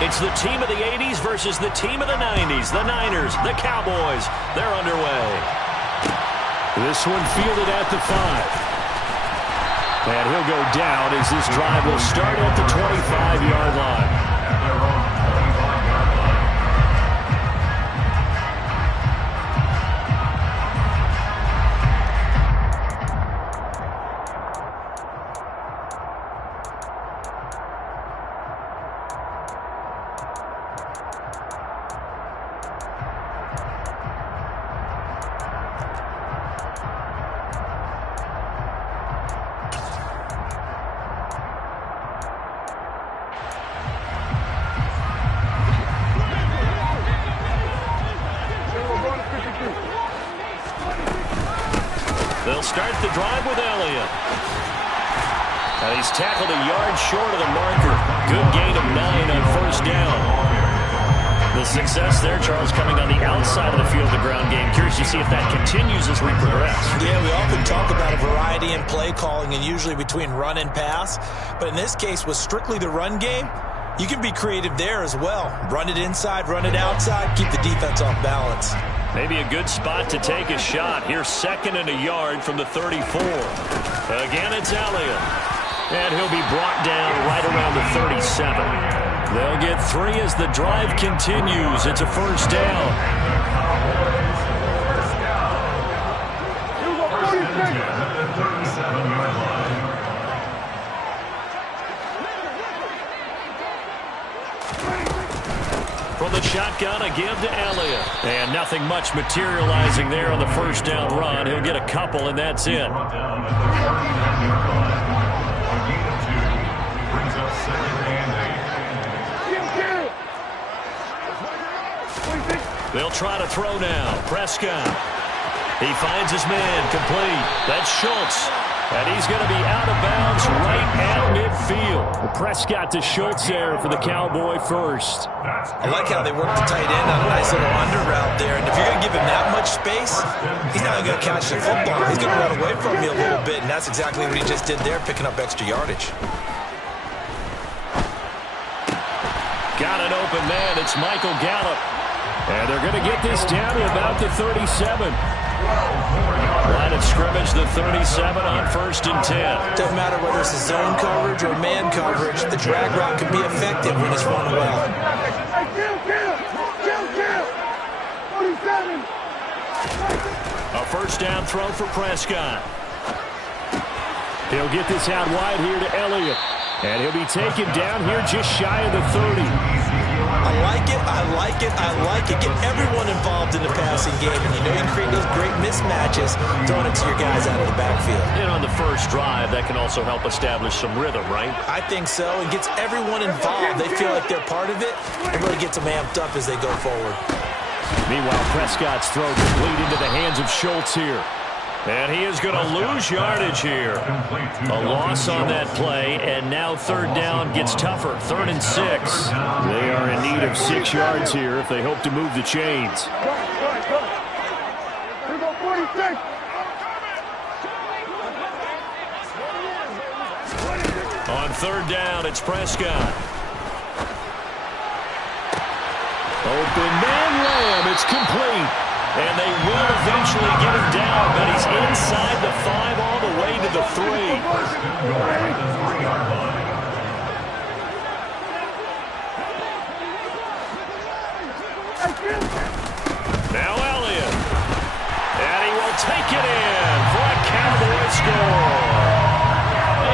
It's the team of the 80s versus the team of the 90s. The Niners, the Cowboys, they're underway. This one fielded at the 5. And he'll go down as this drive will start at the 25-yard line. They'll start the drive with Elliott. And he's tackled a yard short of the marker. Good gain of 9 on first down. The success there, Charles, coming on the outside of the field, the ground game. Curious to see if that continues as we progress. Yeah, we often talk about a variety in play calling and usually between run and pass. But in this case, with strictly the run game, you can be creative there as well. Run it inside, run it outside, keep the defense off balance. Maybe a good spot to take a shot. Here's 2nd and a yard from the 34. Again, it's Elliott. And he'll be brought down right around the 37. They'll get 3 as the drive continues. It's a first down. From the shotgun, a give to Elliott. And nothing much materializing there on the first down run. He'll get a couple, and that's it. They'll try to throw now. Prescott. He finds his man complete. That's Schultz. And he's going to be out of bounds right at midfield. Prescott to Schultz there for the Cowboy first. I like how they work the tight end on a nice little under route there. And if you're going to give him that much space, he's not going to catch the football. He's going to run away from you a little bit. And that's exactly what he just did there, picking up extra yardage. Got an open man. It's Michael Gallup. And they're going to get this down to about the 37. Line of scrimmage, the 37 on 1st and 10. Doesn't matter whether it's a zone coverage or man coverage. The drag route can be effective when it's run well. A first down throw for Prescott. He'll get this out wide here to Elliott. And he'll be taken down here just shy of the 30. I like it, I like it, I like it. Get everyone involved in the passing game. And you know you can create those great mismatches throwing it to your guys out of the backfield. And on the first drive, that can also help establish some rhythm, right? I think so. It gets everyone involved. They feel like they're part of it. It really gets them amped up as they go forward. Meanwhile, Prescott's throw complete into the hands of Schultz here. And he is going to lose yardage here. A loss on that play, and now 3rd down gets tougher. 3rd and 6. They are in need of 6 yards here if they hope to move the chains. On 3rd down, it's Prescott. Open man Lamb, it's complete. And they will eventually get him down, but he's inside the 5 all the way to the 3. Now Elliott. And he will take it in for a Cowboy score.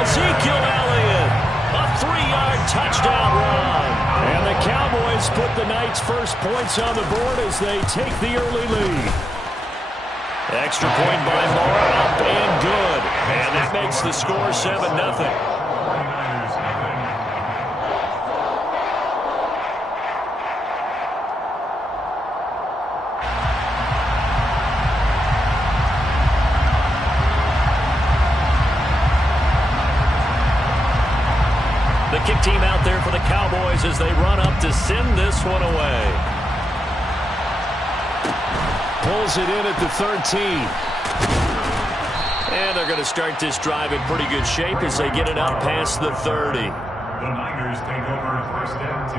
Ezekiel Elliott, a 3-yard touchdown run. And the Cowboys put the night's first points on the board as they take the early lead. Extra point by Moore, up and good. And that makes the score 7-0. The kick team out there for the Cowboys as they run up to send this one away. Pulls it in at the 13. And they're going to start this drive in pretty good shape as they get it up past the 30. The Niners take over 1st and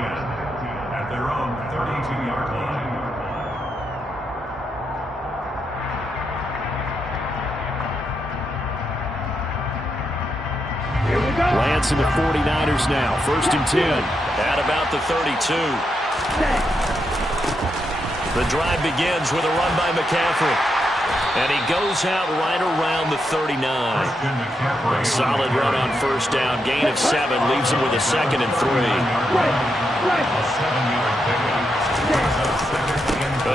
10. their own 32-yard line. Lance and the 49ers now. 1st and 10. At about the 32. The drive begins with a run by McCaffrey. And he goes out right around the 39. Solid run on 1st down. Gain of 7. Leaves him with a 2nd and 3.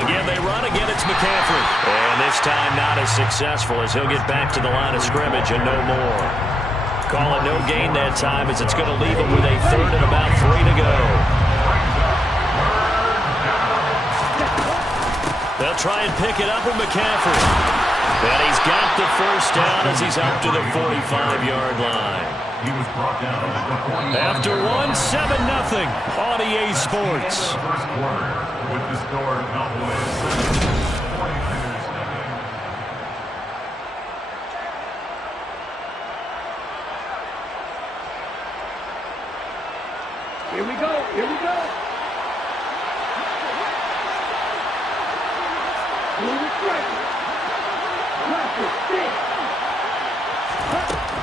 Again, they run. Again, it's McCaffrey. And this time not as successful as he'll get back to the line of scrimmage and no more. Call it no gain that time as it's going to leave him with a 3rd and about 3 to go. They'll try and pick it up with McCaffrey. And he's got the 1st down as he's up to the 45-yard line. After one, 7-0 on EA Sports. First quarter with the score Cowboys. Here we go. Here we go.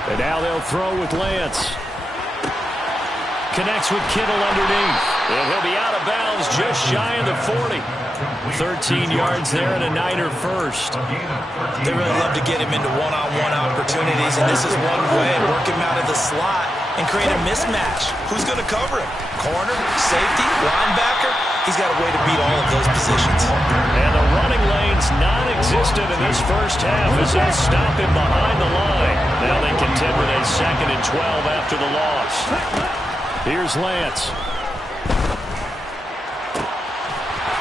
And now they'll throw with Lance. Connects with Kittle underneath. And he'll be out of bounds just shy of the 40. 13 yards there and a Niner first. They really love to get him into one-on-one opportunities, and this is one way. Work him out of the slot and create a mismatch. Who's going to cover him? Corner, safety, linebacker? He's got a way to beat all of those positions. And the running lane's non-existent in this first half as they stop him behind the line. Now they contend with a 2nd and 12 after the loss. Here's Lance.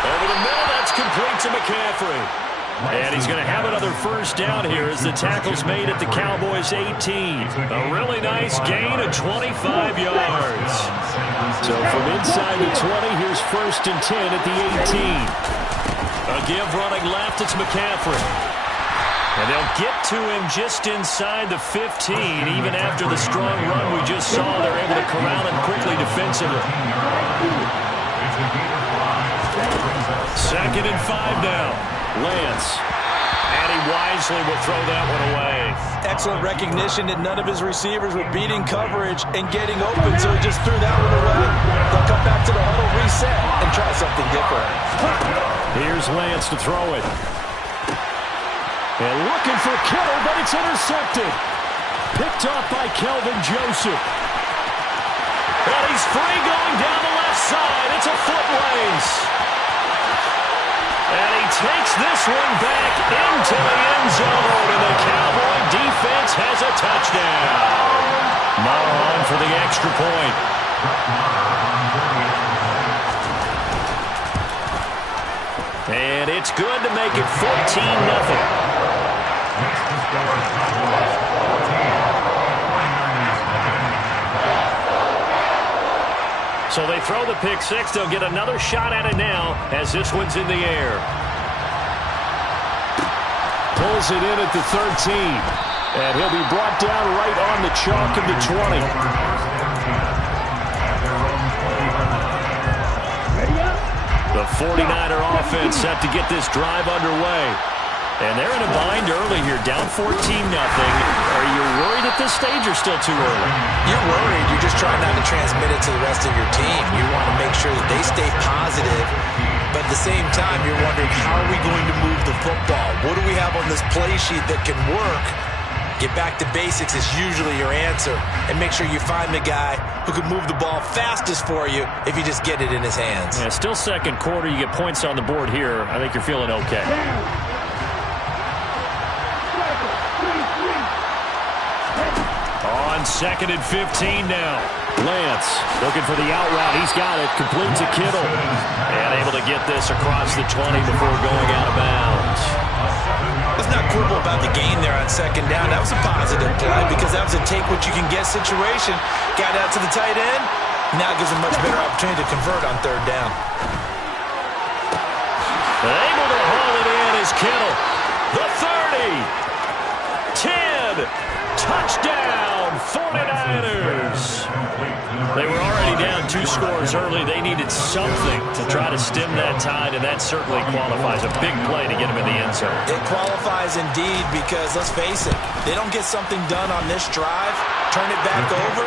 Over the middle, that's complete to McCaffrey. And he's going to have another 1st down here as the tackle's made at the Cowboys' 18. A really nice gain of 25 yards. So from inside the 20, here's 1st and 10 at the 18. A give running left, it's McCaffrey. And they'll get to him just inside the 15. Even after the strong run we just saw, they're able to corral him quickly defensively. 2nd and 5 now. Lance. And he wisely will throw that one away. Excellent recognition that none of his receivers were beating coverage and getting open, so he just threw that one away. They'll come back to the huddle, reset, and try something different. Here's Lance to throw it. And looking for Kittle, but it's intercepted. Picked off by Kelvin Joseph. And he's free going down the left side. It's a foot race. And he takes this one back into the end zone, and the Cowboy defense has a touchdown. Maher on for the extra point. And it's good to make it 14-0. So they throw the pick six. They'll get another shot at it now as this one's in the air. Pulls it in at the 13. And he'll be brought down right on the chalk of the 20. The 49er offense set to get this drive underway. And they're in a bind early here, down 14-0. Are you worried at this stage or still too early? You're worried. You're just trying not to transmit it to the rest of your team. You want to make sure that they stay positive. But at the same time, you're wondering, how are we going to move the football? What do we have on this play sheet that can work? Get back to basics is usually your answer. And make sure you find the guy who can move the ball fastest for you if you just get it in his hands. Yeah, still second quarter. You get points on the board here. I think you're feeling okay. On 2nd and 15 now. Lance looking for the out route. He's got it. Complete to Kittle. And able to get this across the 20 before going out of bounds. Let's not quibble about the gain there on 2nd down. That was a positive play because that was a take-what-you-can-get situation. Got out to the tight end. Now it gives him a much better opportunity to convert on 3rd down. Able to haul it in is Kittle. The 30. 10. Touchdown, 49ers. They were already down up 2 scores early. They needed something to try to stem that tide, and that certainly qualifies. A big play to get them in the end zone. It qualifies indeed because, let's face it, they don't get something done on this drive, turn it back over,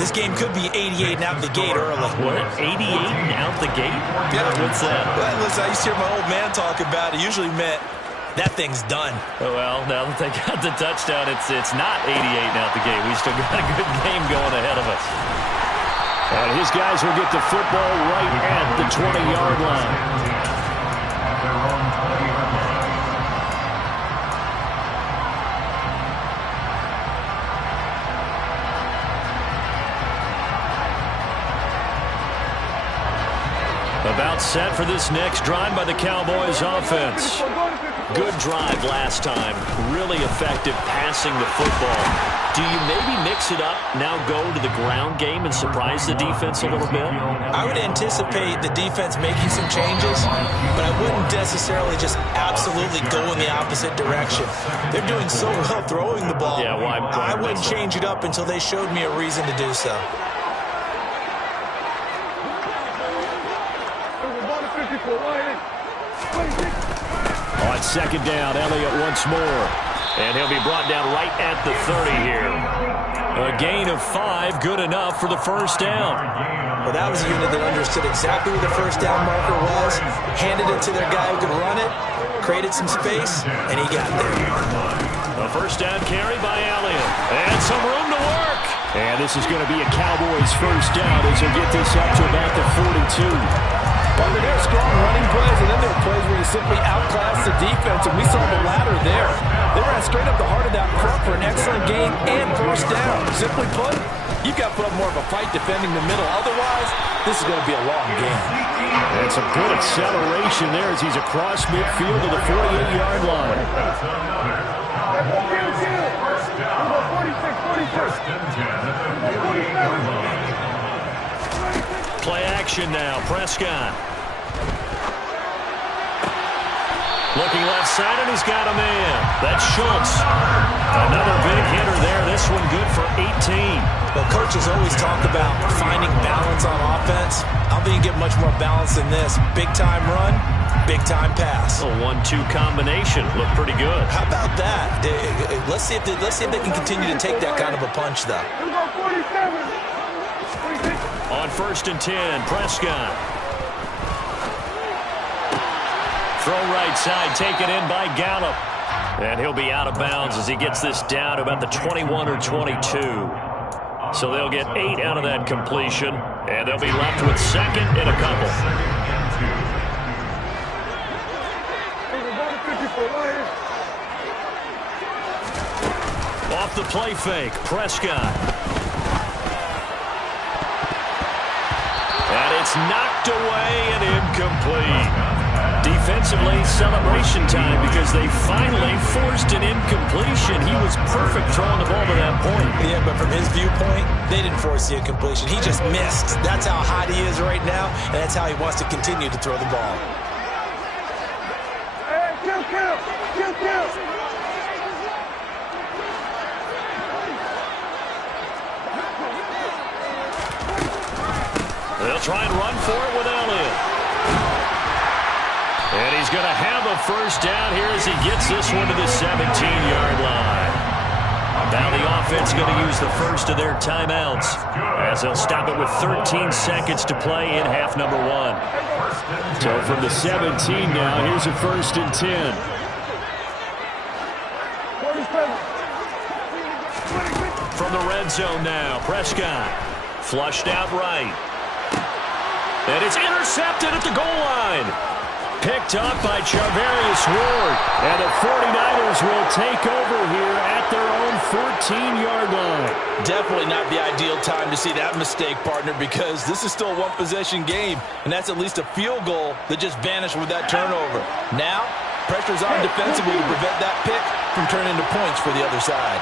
this game could be 88 and out the gate early. What? 88 and out the gate? Yeah. What's that? Well, listen, I used to hear my old man talk about it. Usually meant that thing's done. Well, now that they got the touchdown, it's not 88 and out the gate. We still got a good game going ahead of us. And his guys will get the football right at the 20-yard line. About set for this next drive by the Cowboys offense. Good drive last time. Really effective passing the football. Do you maybe mix it up, now go to the ground game and surprise the defense a little bit? I would anticipate the defense making some changes, but I wouldn't necessarily just absolutely go in the opposite direction. They're doing so well throwing the ball. Yeah, why I wouldn't change it up until they showed me a reason to do so. On second down, Elliott once more. And he'll be brought down right at the 30 here. A gain of 5, good enough for the first down. Well, that was a unit that understood exactly where the first down marker was, handed it to their guy who could run it, created some space, and he got there. A first down carry by Elliott. And some room to work. And this is going to be a Cowboys first down as they get this up to about the 42. Well, there are strong running plays, and then there are plays where you simply outclass the defense, and we saw the latter there. They ran straight up the heart of that front for an excellent gain and first down. Simply put, you've got to put up more of a fight defending the middle. Otherwise, this is going to be a long game. And some good acceleration there as he's across midfield to the 48-yard line. Play action now. Prescott. Looking left side, and he's got a man. That's Schultz. Another big hitter there. This one good for 18. Well, coaches always talk about finding balance on offense. I don't think you get much more balance than this. Big-time run, big-time pass. A 1-2 combination. Looked pretty good. How about that? Let's see if they can continue to take that kind of a punch, though. On 1st and 10, Prescott. Throw right side, taken in by Gallup. And he'll be out of bounds as he gets this down to about the 21 or 22. So they'll get 8 out of that completion, and they'll be left with second and a couple. Off the play fake, Prescott. And it's knocked away and incomplete. Defensively, celebration time because they finally forced an incompletion. He was perfect throwing the ball to that point. Yeah, but from his viewpoint, they didn't force the incompletion. He just missed. That's how hot he is right now, and that's how he wants to continue to throw the ball. Hey, kill. They'll try and run for it with Elliott. And he's going to have a first down here as he gets this one to the 17-yard line. Now the offense going to use the first of their timeouts as they'll stop it with 13 seconds to play in half number 1. So from the 17 now, here's a 1st and 10. From the red zone now, Prescott. Flushed out right. And it's intercepted at the goal line. Picked up by Charvarius Ward. And the 49ers will take over here at their own 14-yard line. Definitely not the ideal time to see that mistake, partner, because this is still a one-possession game, and that's at least a field goal that just vanished with that turnover. Now, pressure's on defensively to prevent that pick from turning into points for the other side.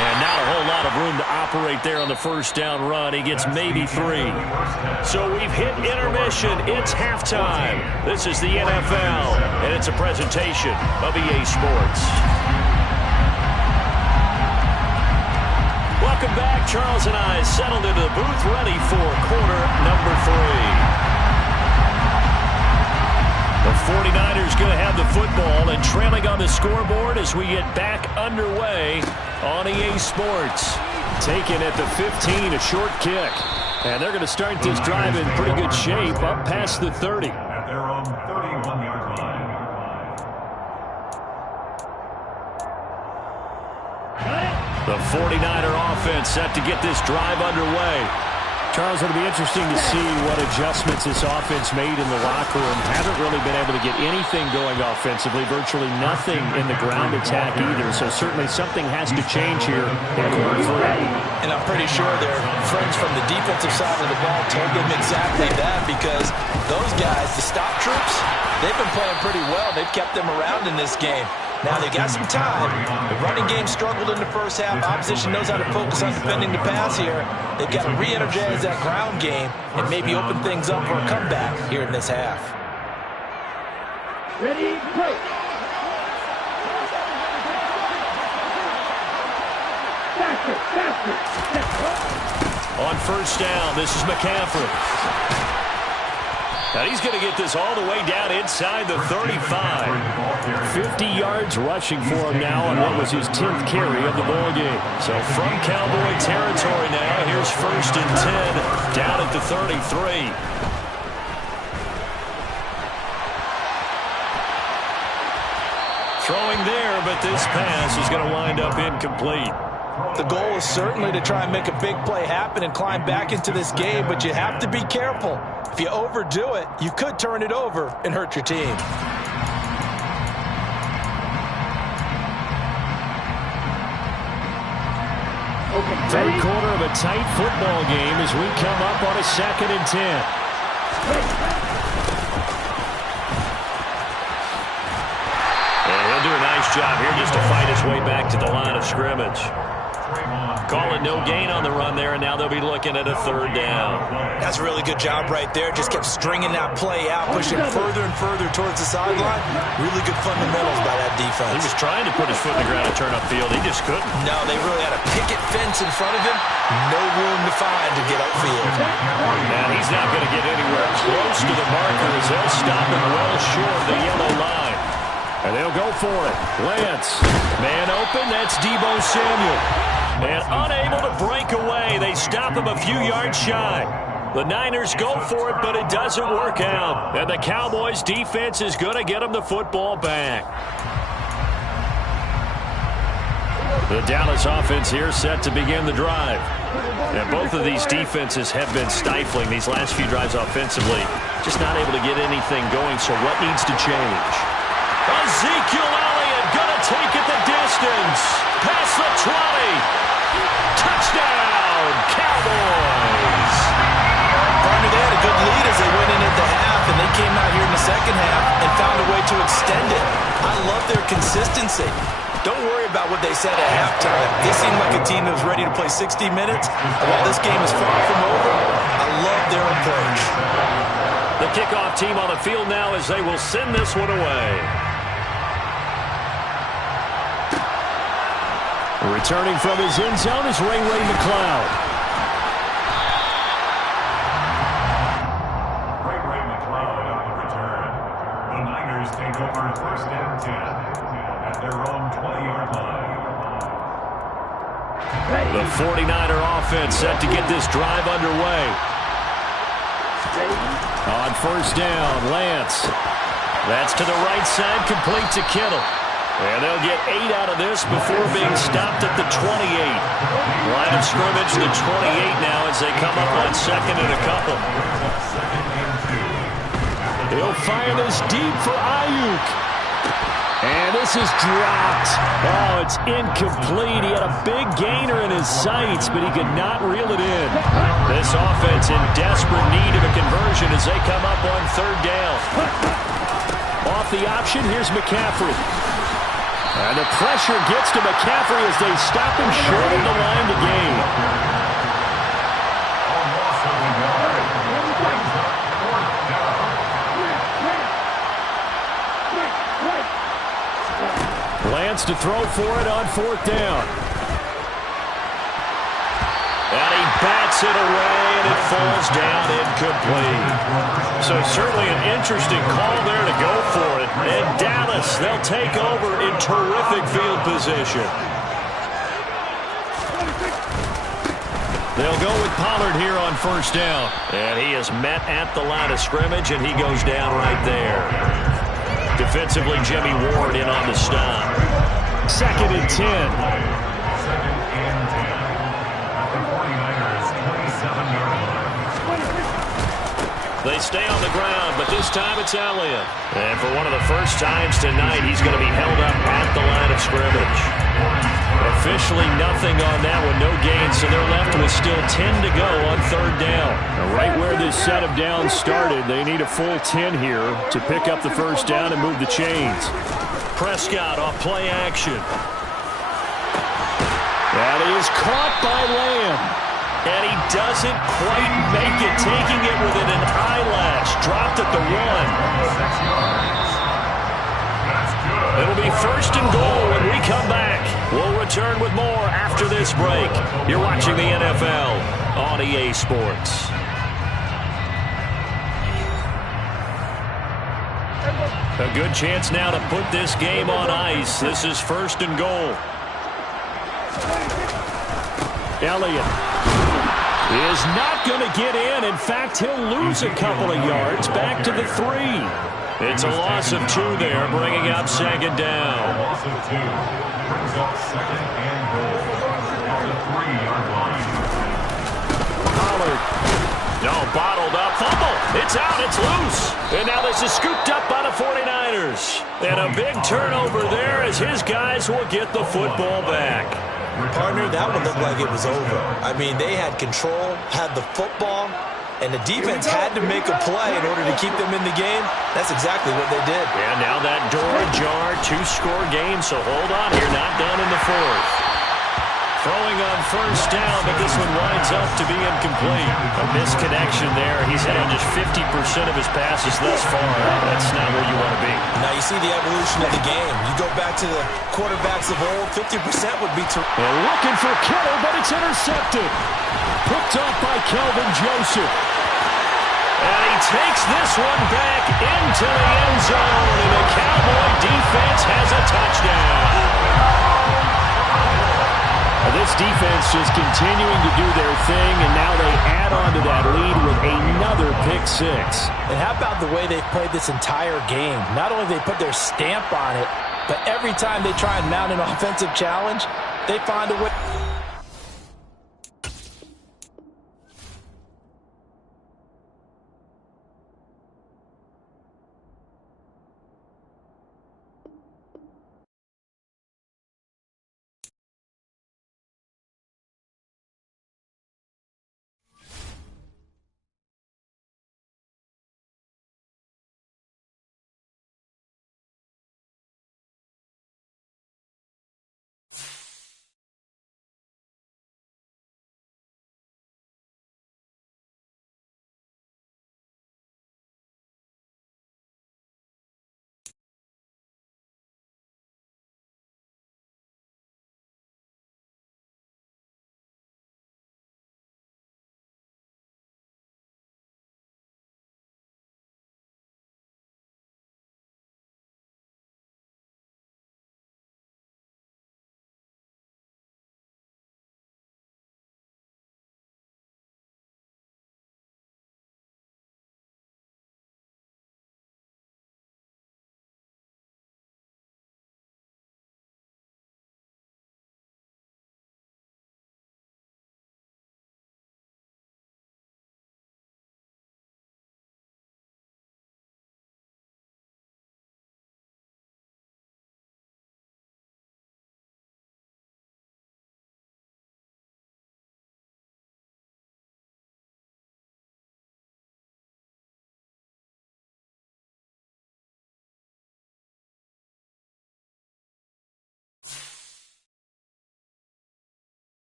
And not a whole lot of room to operate there on the first down run. He gets maybe 3. So we've hit intermission. It's halftime. This is the NFL, and it's a presentation of EA Sports. Welcome back. Charles and I settled into the booth, ready for quarter number 3. The 49ers going to have the football and trailing on the scoreboard as we get back underway on EA Sports. Taken at the 15, a short kick. And they're going to start this drive in pretty good shape up past the 30. At their own 31-yard line. The 49er offense set to get this drive underway. Charles, it'll be interesting to see what adjustments this offense made in the locker room. Haven't really been able to get anything going offensively, virtually nothing in the ground attack either. So certainly something has to change here in quarter 3. And I'm pretty sure their friends from the defensive side of the ball told them exactly that, because those guys, the stop troops, they've been playing pretty well. They've kept them around in this game. Now, they got some time. The running game struggled in the first half. Opposition knows how to focus on defending the pass here. They've got to re-energize that ground game and maybe open things up for a comeback here in this half. Ready, play. Faster. On first down, this is McCaffrey. Now he's going to get this all the way down inside the 35. 50 yards rushing for him now on what was his 10th carry of the ball game. So from Cowboy territory now, here's first and 10 down at the 33. Throwing there, but this pass is going to wind up incomplete. The goal is certainly to try and make a big play happen and climb back into this game, but you have to be careful. If you overdo it, you could turn it over and hurt your team. Third quarter of a tight football game as we come up on a 2nd and 10. And he'll do a nice job here just to fight his way back to the line of scrimmage. Call it no gain on the run there, and now they'll be looking at a 3rd down. That's a really good job right there. Just kept stringing that play out, pushing further and further towards the sideline. Really good fundamentals by that defense. He was trying to put his foot in the ground and turn upfield. He just couldn't. No, they really had a picket fence in front of him. No room to find to get upfield. And he's not going to get anywhere close to the marker as they'll stop him well short of the yellow line. And they'll go for it. Lance. Man open, that's Deebo Samuel. And unable to break away, they stop him a few yards shy. The Niners go for it, but it doesn't work out. And the Cowboys' defense is going to get them the football back. The Dallas offense here set to begin the drive. And both of these defenses have been stifling these last few drives offensively. Just not able to get anything going, so what needs to change? Ezekiel Elliott going to take it the distance. Past the 20. Touchdown, Cowboys. Partner, they had a good lead as they went in at the half, and they came out here in the second half and found a way to extend it. I love their consistency. Don't worry about what they said at halftime. They seem like a team that was ready to play 60 minutes. And while this game is far from over, I love their approach. The kickoff team on the field now as they will send this one away. Returning from his end zone is Ray McCloud. Ray McCloud on the return. The Niners take over 1st and 10 at their own 20-yard line. The 49er offense set to get this drive underway. On first down, Lance. That's to the right side, complete to Kittle. And they'll get 8 out of this before being stopped at the 28. Line of scrimmage, the 28 now as they come up on 2nd and a couple. He'll fire this deep for Ayuk. And this is dropped. Oh, it's incomplete. He had a big gainer in his sights, but he could not reel it in. This offense in desperate need of a conversion as they come up on 3rd down. Off the option, here's McCaffrey. And the pressure gets to McCaffrey as they stop him short of the line to gain. Lance to throw for it on 4th down. bats it away, and it falls down incomplete. So certainly an interesting call there to go for it. And Dallas, they'll take over in terrific field position. They'll go with Pollard here on first down. And he is met at the line of scrimmage, and he goes down right there. Defensively, Jimmy Ward in on the stop. 2nd and 10. 2nd and 10. At the 49ers, 27-yard line. They stay on the ground, but this time it's Elliott. And for one of the first times tonight, he's going to be held up at the line of scrimmage. Officially nothing on that one, no gain, so they're left with still 10 to go on 3rd down. Now, right where this set of downs started, they need a full 10 here to pick up the first down and move the chains. Prescott off play action. That is caught by Lamb. And he doesn't quite make it, taking it within an eyelash. Dropped at the 1. It'll be 1st and goal when we come back. We'll return with more after this break. You're watching the NFL on EA Sports. A good chance now to put this game on ice. This is 1st and goal. Elliott is not going to get in. In fact, he'll lose a couple of yards back to the 3. It's a loss of 2 there, bringing up 2nd down. A loss of 2 brings up 2nd and goal at the 3-yard line. Pollard. No, bottled up. Fumble. It's out. It's loose. And now this is scooped up by the 49ers. And a big turnover there as his guys will get the football back. Partner, that one looked like it was over. I mean, they had control, had the football, and the defense had to make a play in order to keep them in the game. That's exactly what they did. And now that door ajar, 2-score game, so hold on here, not done in the 4th. Throwing on first down, but this one winds up to be incomplete. A misconnection there. He's hit on just 50% of his passes thus far. That's not where you want to be. Now you see the evolution of the game. You go back to the quarterbacks of old, 50% would be terrific. And looking for Kittle, but it's intercepted. Picked up by Kelvin Joseph. And he takes this one back into the end zone, and the Cowboy defense has a touchdown. This defense just continuing to do their thing, and now they add on to that lead with another pick 6. And how about the way they've played this entire game? Not only they put their stamp on it, but every time they try and mount an offensive challenge, they find a way.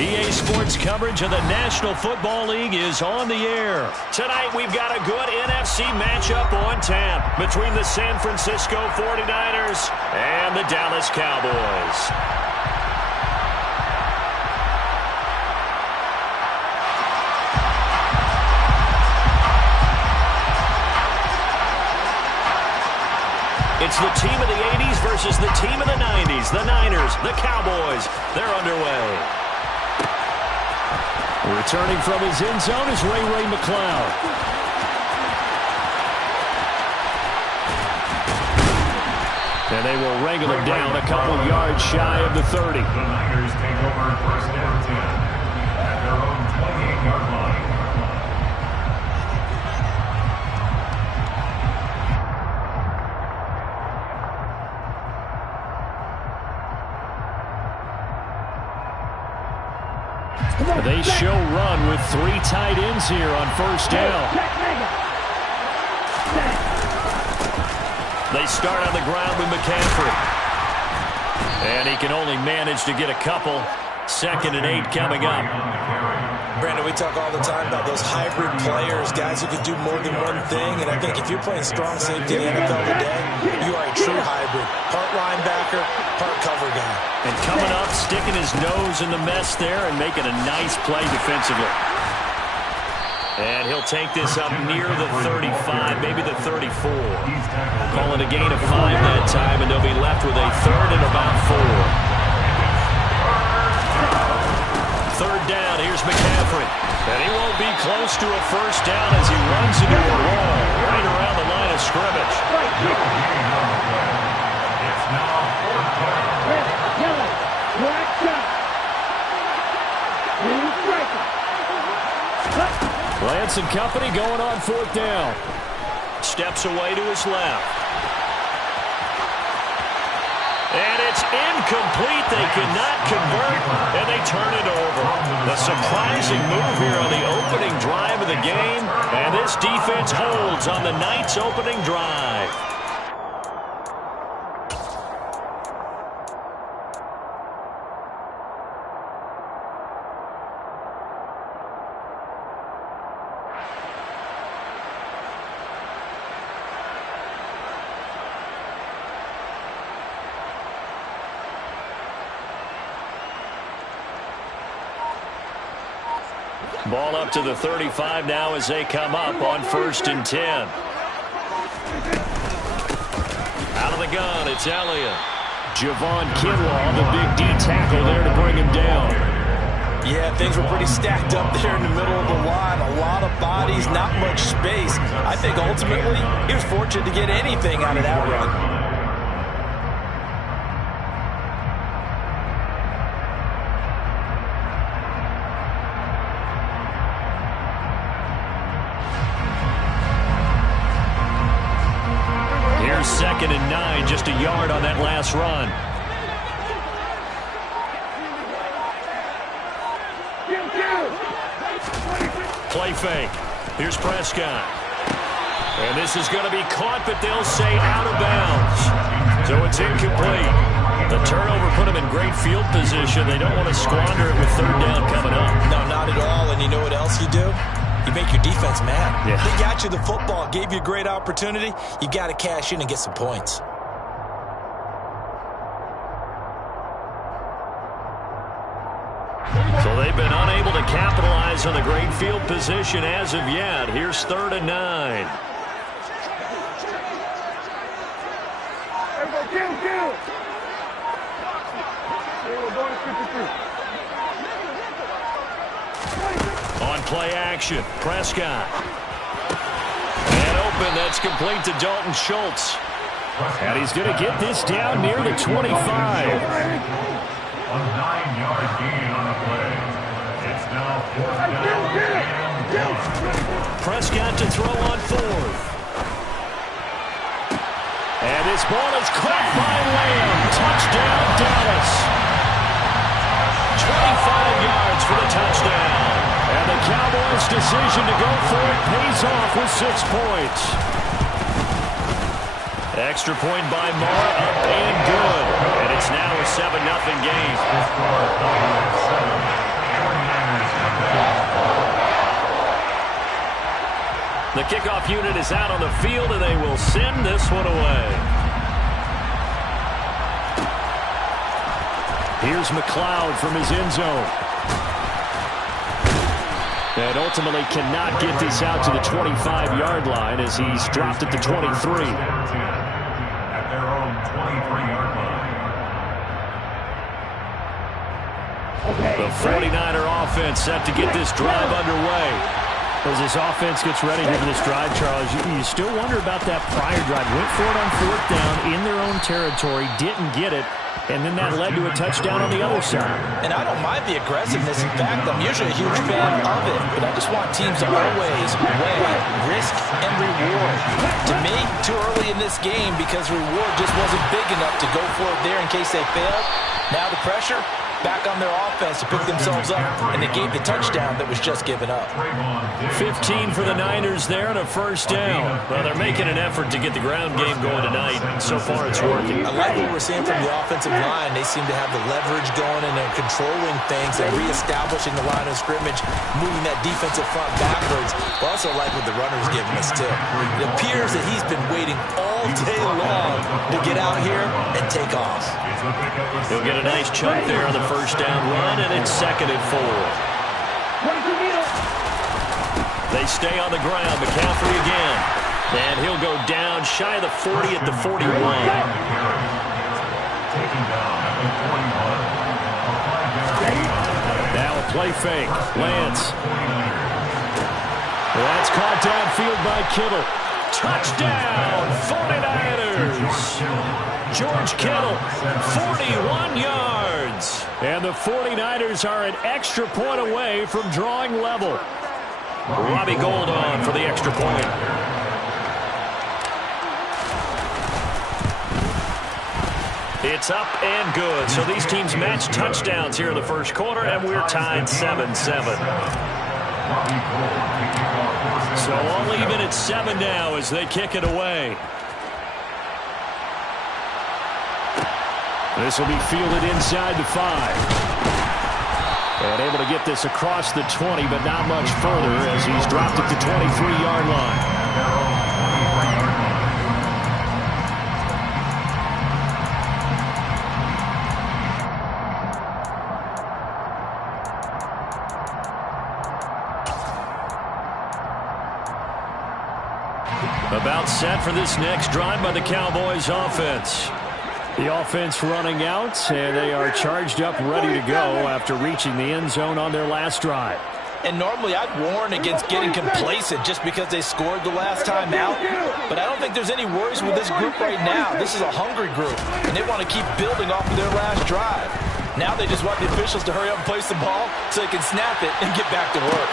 EA Sports coverage of the National Football League is on the air. Tonight we've got a good NFC matchup on tap between the San Francisco 49ers and the Dallas Cowboys. It's the team of the 80s versus the team of the 90s. The Niners, the Cowboys, they're underway. Returning from his end zone is Ray McCloud. And they will wrangle him down a couple yards shy of the 30. The Niners take over first down 10 at their own 28-yard line. They show run with 3 tight ends here on first down. They start on the ground with McCaffrey. And he can only manage to get a couple. 2nd and 8 coming up. Brandon, we talk all the time about those hybrid players, guys who can do more than one thing. And I think if you're playing strong safety in the NFL today, you are a true hybrid. Part linebacker, part cover guy. And coming up, sticking his nose in the mess there and making a nice play defensively. And he'll take this up near the 35, maybe the 34. Call it a gain of 5 that time, and they'll be left with a 3rd and about 4. 3rd down, here's McCaffrey. And he won't be close to a first down as he runs into a wall right around the line of scrimmage. It's now 4th down. Lance and company going on 4th down. Steps away to his left. And it's incomplete. They cannot convert, and they turn it over. A surprising move here on the opening drive of the game, and this defense holds on the night's opening drive. Ball up to the 35 now as they come up on 1st and 10. Out of the gun, it's Elliott. Javon Kinlaw, the big D tackle there to bring him down. Yeah, things were pretty stacked up there in the middle of the line. A lot of bodies, not much space. I think ultimately he was fortunate to get anything out of that run. Here's 2nd and 9, just a yard on that last run. Play fake. Here's Prescott. And this is going to be caught, but they'll say out of bounds. So it's incomplete. The turnover put them in great field position. They don't want to squander it with 3rd down coming up. No, not at all. And you know what else you do? You make your defense mad. Yeah. They got you the football, gave you a great opportunity. You got to cash in and get some points. So they've been unable to capitalize on the great field position as of yet. Here's 3rd and 9. On play action, Prescott. And open, that's complete to Dalton Schultz. And he's going to get this down near the 25. A 9-yard gain on the play. It's now 4th down. Prescott to throw on 4th. And this ball is caught by Lamb. Touchdown, Dallas. 25 yards for the touchdown. And the Cowboys' decision to go for it pays off with 6 points. Extra point by Mara, up and good. And it's now a 7-0 game. The kickoff unit is out on the field, and they will send this one away. Here's McLeod from his end zone. And ultimately cannot get this out to the 25-yard line as he's dropped at the 23. At their own 23-yard line. The 49er offense set to get this drive underway. As this offense gets ready here for this drive, Charles, you still wonder about that prior drive. Went for it on 4th down in their own territory, didn't get it, and then that led to a touchdown on the other side. And I don't mind the aggressiveness. In fact, I'm usually a huge fan of it, but I just want teams to always weigh risk and reward. To me, too early in this game because reward just wasn't big enough to go for it there in case they failed. Now the pressure back on their offense to pick themselves up, and they gave the touchdown that was just given up. 15 for the Niners there and a first down. Well, they're making an effort to get the ground game going tonight. So far, it's working. I like what we're seeing from the offensive line. They seem to have the leverage going, and they're controlling things and reestablishing the line of scrimmage, moving that defensive front backwards. I also like what the runner's giving us, too. It appears that he's been waiting all day long to get out here and take off. He'll get a nice chunk there on the first down run, and it's 2nd and 4. They stay on the ground. McCaffrey again. And he'll go down shy of the 40 at the 41. Now a play fake. Lance. That's caught downfield by Kittle. Touchdown, 49ers. George Kittle, 41 yards. And the 49ers are an extra point away from drawing level. Robbie Gould on for the extra point. It's up and good. So these teams match touchdowns here in the first quarter, and we're tied 7-7. So all even at 7 now as they kick it away. This will be fielded inside the 5. And able to get this across the 20, but not much further as he's dropped at the 23-yard line. About set for this next drive by the Cowboys offense. The offense running out, and they are charged up, ready to go after reaching the end zone on their last drive. And normally I'd warn against getting complacent just because they scored the last time out. But I don't think there's any worries with this group right now. This is a hungry group, and they want to keep building off of their last drive. Now they just want the officials to hurry up and place the ball so they can snap it and get back to work.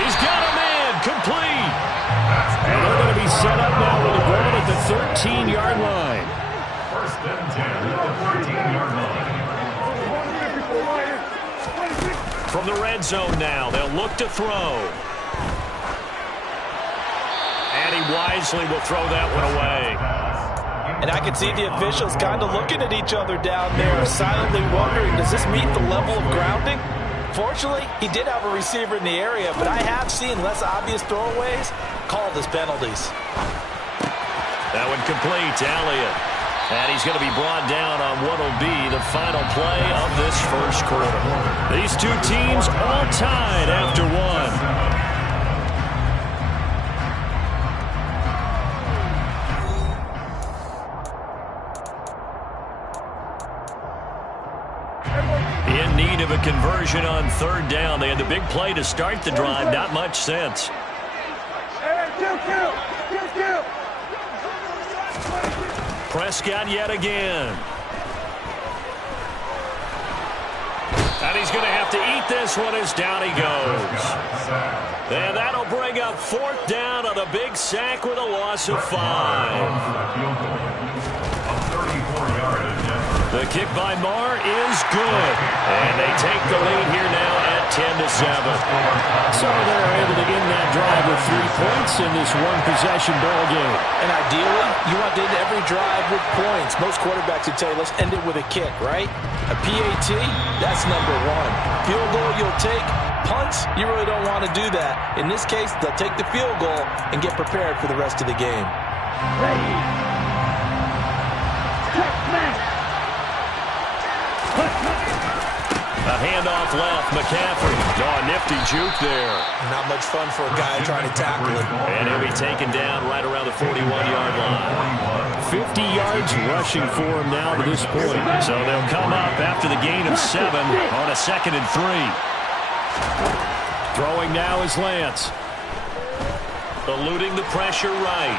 He's got a man, complete. And they're going to be set up now with a ball at the 13-yard line. First and 10 at the 13-yard line. From the red zone now, they'll look to throw. And he wisely will throw that one away. And I can see the officials kind of looking at each other down there, silently wondering, does this meet the level of grounding? Fortunately, he did have a receiver in the area, but I have seen less obvious throwaways called as penalties. That one complete, Elliott. And he's going to be brought down on what will be the final play of this first quarter. These two teams all tied after one. In need of a conversion on 3rd down. They had the big play to start the drive. Not much sense. Prescott yet again. And he's going to have to eat this one as down he goes. And that'll bring up 4th down on a big sack with a loss of 5. The kick by Marr is good. And they take the lead here now at 10-7. So they're able to end that drive with 3 points in this one-possession ball game. And ideally, you want to end every drive with points. Most quarterbacks would tell you, let's end it with a kick, right? A PAT, that's number 1. Field goal you'll take, punts, you really don't want to do that. In this case, they'll take the field goal and get prepared for the rest of the game. Ready. Check, smash. A handoff left. McCaffrey. Oh, a nifty juke there. Not much fun for a guy trying to tackle it. And he'll be taken down right around the 41-yard line. 50 yards rushing for him now to this point. So they'll come up after the gain of 7 on a 2nd and 3. Throwing now is Lance. Eluding the pressure right.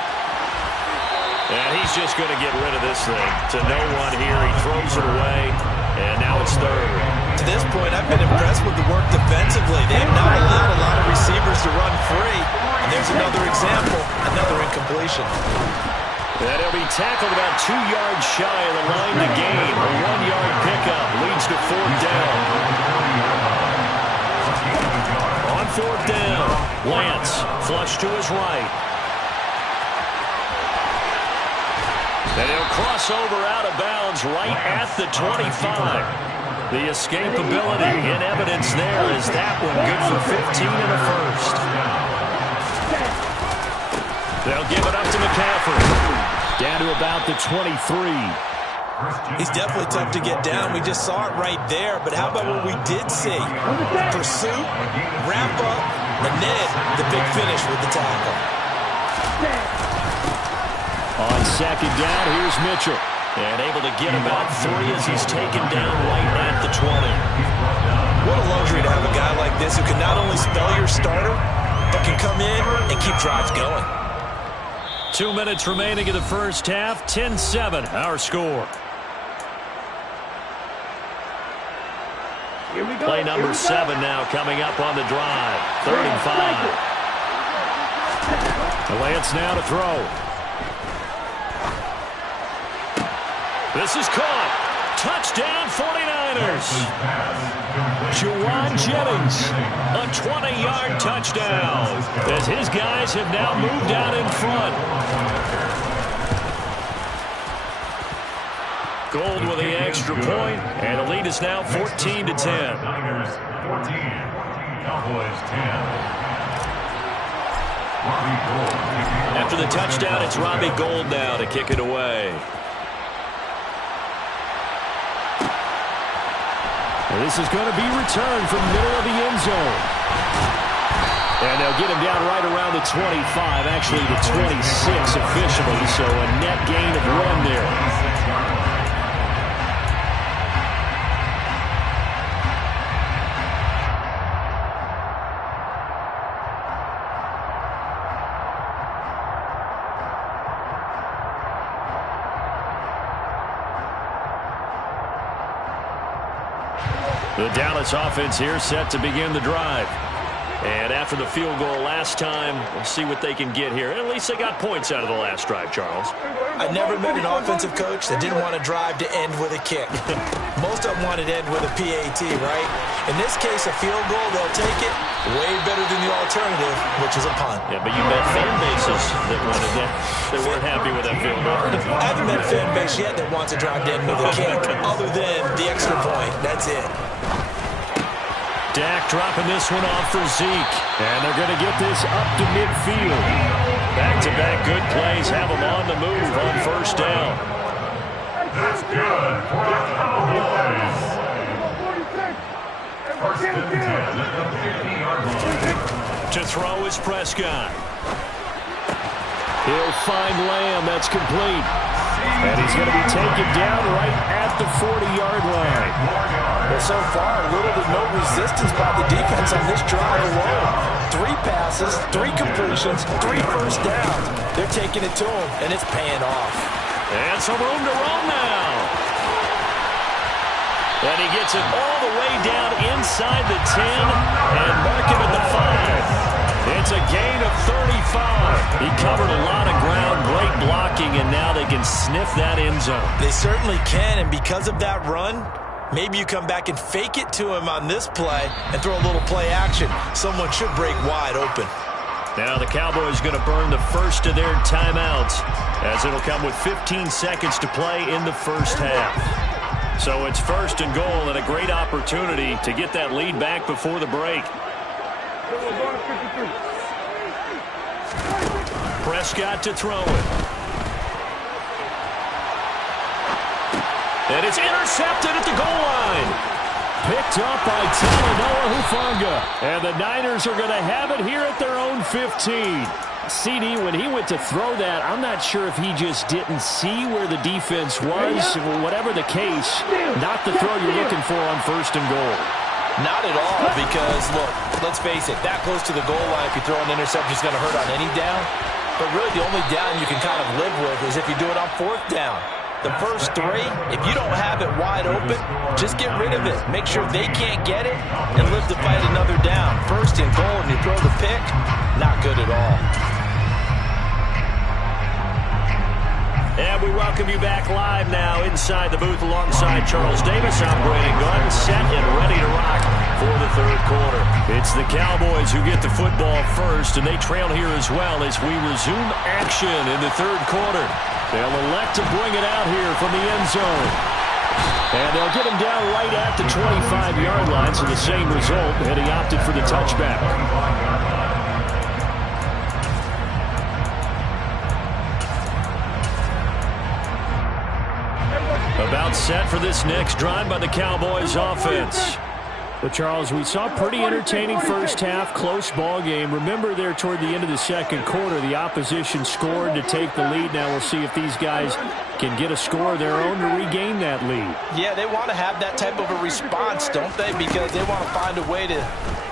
And he's just going to get rid of this thing. To no one here. He throws it away. And now it's 3rd. To this point, I've been impressed with the work defensively. They have not allowed a lot of receivers to run free. And there's another example, another incompletion. And he'll be tackled about 2 yards shy of the line to gain. A 1-yard pickup leads to 4th down. On 4th down, Lance flush to his right. And he'll cross over out of bounds right at the 25. The escapability in evidence there is that one good for 15 and a first. They'll give it up to McCaffrey. Down to about the 23. He's definitely tough to get down. We just saw it right there. But how about what we did see? Pursuit, wrap up, and then the big finish with the tackle. On 2nd down, here's Mitchell. And able to get about 3 as he's taken down right at the 20. What a luxury to have a guy like this who can not only spell your starter, but can come in and keep drives going. 2 minutes remaining in the first half. 10-7, our score. Here we go. Play number 7 now coming up on the drive. 3rd and 5. Lance now to throw. This is caught. Touchdown 49ers. Juwan Jennings, a 20-yard touchdown, as his guys have now moved out in front. Gold with the extra point, and the lead is now 14-10. Niners 14, Cowboys 10. Robbie Gould. After the touchdown, it's Robbie Gould now to kick it away. This is going to be returned from the middle of the end zone. And they'll get him down right around the 25, actually the 26 officially, so a net gain of 1 there. The Dallas offense here set to begin the drive. And after the field goal last time, we'll see what they can get here. At least they got points out of the last drive, Charles. I never met an offensive coach that didn't want to drive to end with a kick. Most of them wanted to end with a PAT, right? In this case, a field goal, they'll take it. Way better than the alternative, which is a punt. Yeah, but you met fan bases that wanted that. They weren't happy with that field goal. I haven't met a fan base yet that wants to drive to end with a kick, other than the extra point. That's it. Dak dropping this one off for Zeke. And they're going to get this up to midfield. Back-to-back good plays have them on the move on 1st down. That's good for the Cowboys. 1st and 10 at the 50-yard line. To throw is Prescott. He'll find Lamb. That's complete. And he's going to be taken down right at the 40-yard line. Well, so far, little to no resistance by the defense on this drive alone. 3 passes, 3 completions, 3 first downs. They're taking it to him, and it's paying off. And some room to run now. And he gets it all the way down inside the 10 and mark him at the 5. It's a gain of 35. He covered a lot of ground, great blocking, and now they can sniff that end zone. They certainly can, and because of that run, maybe you come back and fake it to him on this play and throw a little play action. Someone should break wide open. Now the Cowboys going to burn the first of their timeouts, as it'll come with 15 seconds to play in the first half. So it's 1st and goal and a great opportunity to get that lead back before the break. Prescott to throw it. And it's intercepted at the goal line. Picked up by Talanoa Hufanga. And the Niners are going to have it here at their own 15. CD, when he went to throw that, I'm not sure if he just didn't see where the defense was. Whatever the case, not the throw you're looking for on 1st and goal. Not at all, because, look, let's face it, that close to the goal line, if you throw an interception, is going to hurt on any down. But really, the only down you can kind of live with is if you do it on 4th down. The first 3, if you don't have it wide open, just get rid of it. Make sure they can't get it and live to fight another down. 1st and goal, and you throw the pick, not good at all. And we welcome you back live now inside the booth alongside Charles Davis. I'm Brandon Gunn, set and ready to rock for the 3rd quarter. It's the Cowboys who get the football first, and they trail here as well as we resume action in the 3rd quarter. They'll elect to bring it out here from the end zone. And they'll get him down right at the 25-yard line, so the same result, and he opted for the touchback. About set for this next drive by the Cowboys offense. Well, Charles, we saw a pretty entertaining first half, close ball game. Remember there toward the end of the 2nd quarter, the opposition scored to take the lead. Now we'll see if these guys can get a score of their own to regain that lead. Yeah, they want to have that type of a response, don't they? Because they want to find a way to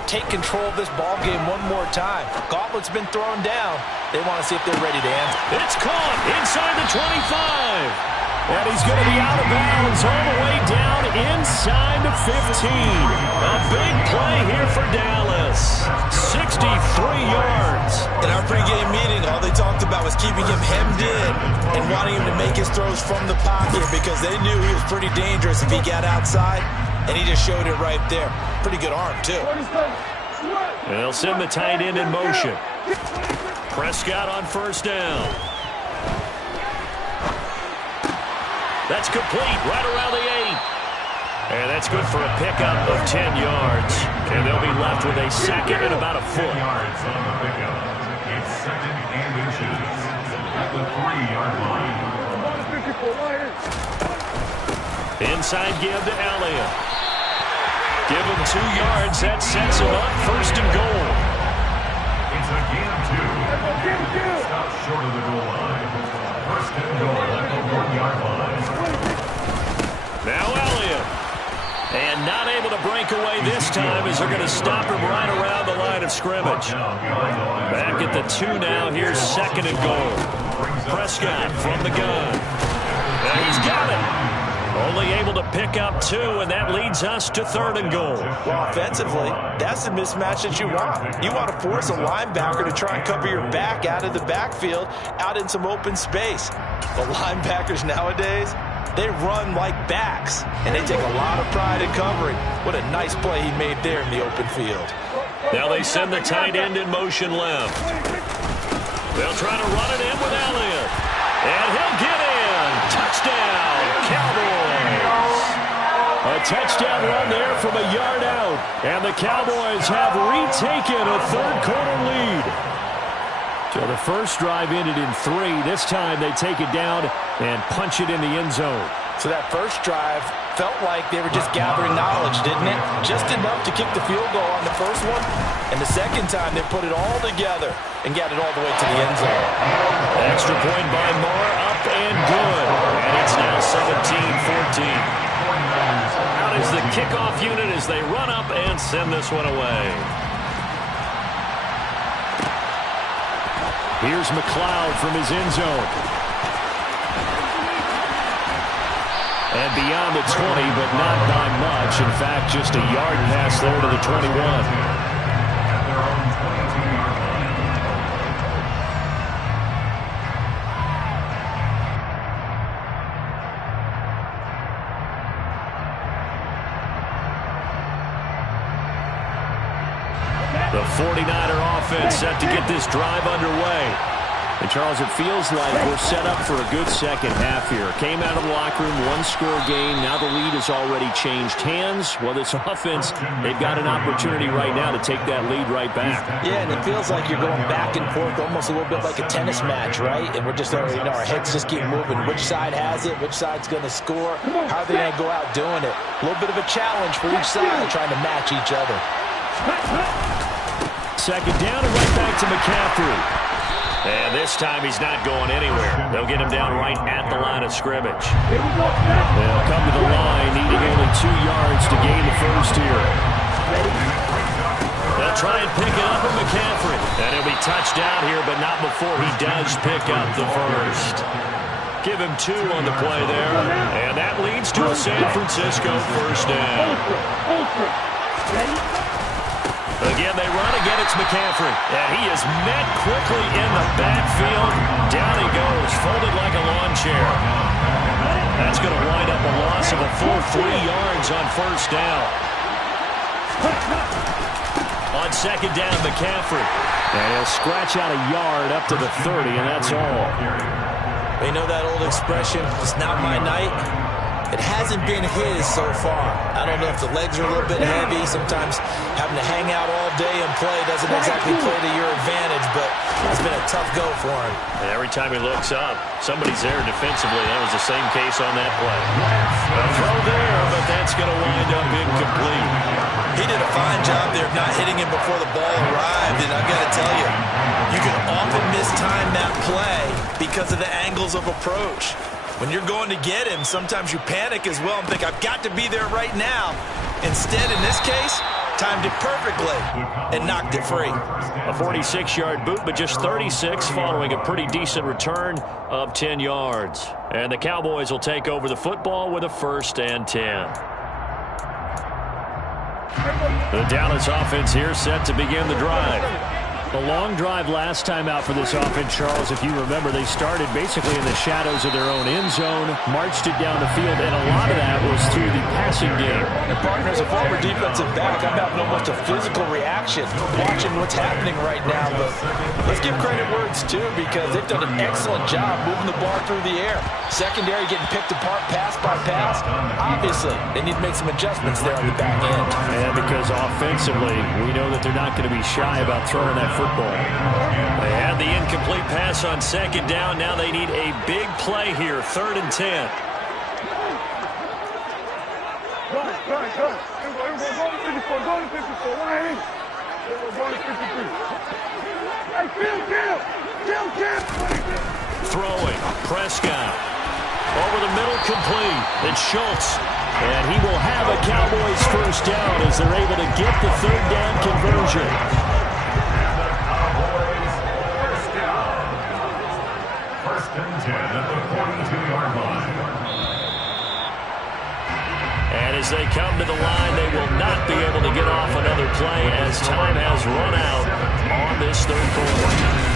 take control of this ball game one more time. Gauntlet's been thrown down. They want to see if they're ready to answer. It's caught inside the 25. And he's going to be out of bounds all the way down inside the 15. A big play here for Dallas. 63 yards. In our pregame meeting, all they talked about was keeping him hemmed in and wanting him to make his throws from the pocket because they knew he was pretty dangerous if he got outside, and he just showed it right there. Pretty good arm, too. They'll send the tight end in motion. Prescott on 1st down. That's complete right around the 8. And that's good for a pickup of 10 yards. And they'll be left with a 2nd and about a foot. 10 yards on the pickup. It's 2nd and inches at the 3-yard line. Inside give to Elliott. Give him 2 yards. That sets him up 1st and goal. It's a gain of 2. Stop short of the goal line. 1st and goal at the 1-yard line. Now Elliott. And not able to break away this time as they're going to stop him right around the line of scrimmage. Back at the 2 now. Here's 2nd and goal. Prescott from the gun. And he's got it. Only able to pick up 2, and that leads us to 3rd and goal. Well, offensively, that's the mismatch that you want. You want to force a linebacker to try and cover your back out of the backfield, out in some open space. The linebackers nowadays, they run like backs, and they take a lot of pride in covering. What a nice play he made there in the open field. Now they send the tight end in motion left. They'll try to run it in with Elliott. And he'll get in. Touchdown, Cowboys. A touchdown run there from a yard out. And the Cowboys have retaken a 3rd quarter lead. So the first drive ended in 3. This time they take it down and punch it in the end zone. So that first drive felt like they were just gathering knowledge, didn't it? Just enough to kick the field goal on the first one. And the second time they put it all together and got it all the way to the end zone. Extra point by Moore, up and good. And it's now 17-14. Out is the kickoff unit as they run up and send this one away. Here's McLeod from his end zone. And beyond the 20, but not by much. In fact, just a yard pass there to the 21. The 49er offense set to get this drive underway. And, Charles, it feels like we're set up for a good second half here. Came out of the locker room, one-score game. Now the lead has already changed hands. Well, this offense, they've got an opportunity right now to take that lead right back. Yeah, and it feels like you're going back and forth almost a little bit like a tennis match, right? And we're just, our heads just keep moving. Which side has it? Which side's going to score? How are they going to go out doing it? A little bit of a challenge for each side trying to match each other. Second down and right back to McCaffrey. And this time he's not going anywhere. They'll get him down right at the line of scrimmage. They'll come to the line, needing only 2 yards to gain the first here. They'll try and pick it up with McCaffrey. And he'll be touched down here, but not before he does pick up the first. Give him 2 on the play there. And that leads to a San Francisco first down. Again, they run. Again, it's McCaffrey. And he is met quickly in the backfield. Down he goes, folded like a lawn chair. That's going to wind up a loss of a full 3 yards on first down. On second down, McCaffrey. And he'll scratch out a yard up to the 30, and that's all. You know that old expression, it's not my night? It hasn't been his so far. I don't know if the legs are a little bit heavy. Sometimes having to hang out all day and play doesn't exactly play to your advantage, but it's been a tough go for him. And every time he looks up, somebody's there defensively. That was the same case on that play. A throw there, but that's going to wind up incomplete. He did a fine job there of not hitting him before the ball arrived, and I've got to tell you, you can often mistime that play because of the angles of approach. When you're going to get him, sometimes you panic as well and think, I've got to be there right now. Instead, in this case, timed it perfectly and knocked it free. A 46-yard boot, but just 36 following a pretty decent return of 10 yards. And the Cowboys will take over the football with a 1st and 10. The Dallas offense here set to begin the drive. A long drive last time out for this offense, Charles. If you remember, they started basically in the shadows of their own end zone, marched it down the field, and a lot of that was through the passing game. And partner, as a former defensive back, I'm having almost a physical reaction watching what's happening right now. But let's give credit where it's due, because they've done an excellent job moving the ball through the air. Secondary getting picked apart pass by pass. Obviously, they need to make some adjustments there on the back end. And because offensively, we know that they're not going to be shy about throwing that football. They had the incomplete pass on second down. Now they need a big play here, 3rd and 10. Throwing, Prescott. Over the middle, complete. It's Schultz. And he will have a Cowboys first down as they're able to get the 3rd down conversion. And as they come to the line, they will not be able to get off another play as time has run out on this 3rd quarter.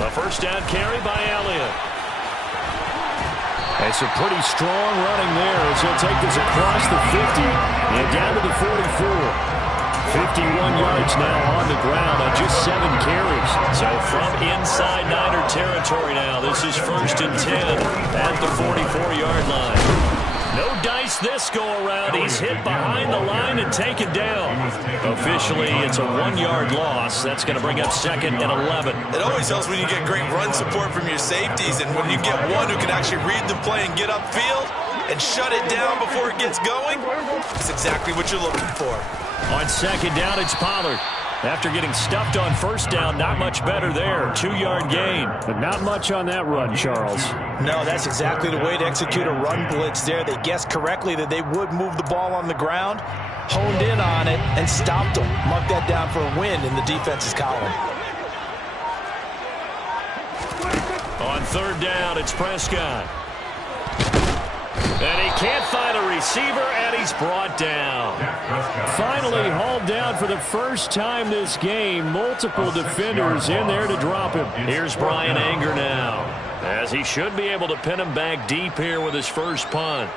A first down carry by Elliott. It's a pretty strong running there as he'll take this across the 50 and down to the 44. 51 yards now on the ground on just 7 carries. So from inside Niner territory now, this is 1st and 10 at the 44-yard line. No dice this go-around. He's hit behind the line and taken down. Officially, it's a 1-yard loss. That's going to bring up 2nd and 11. It always helps when you get great run support from your safeties, and when you get one who can actually read the play and get upfield and shut it down before it gets going, that's exactly what you're looking for. On second down, it's Pollard. After getting stuffed on first down, not much better there. 2-yard gain. But not much on that run, Charles. No, that's exactly the way to execute a run blitz there. They guessed correctly that they would move the ball on the ground, honed in on it, and stopped them. Mark that down for a win in the defense's column. On 3rd down, it's Prescott. And he can't find a receiver, and he's brought down. Finally hauled down for the first time this game. Multiple defenders in there to drop him. Here's Bryan Anger now, as he should be able to pin him back deep here with his first punt.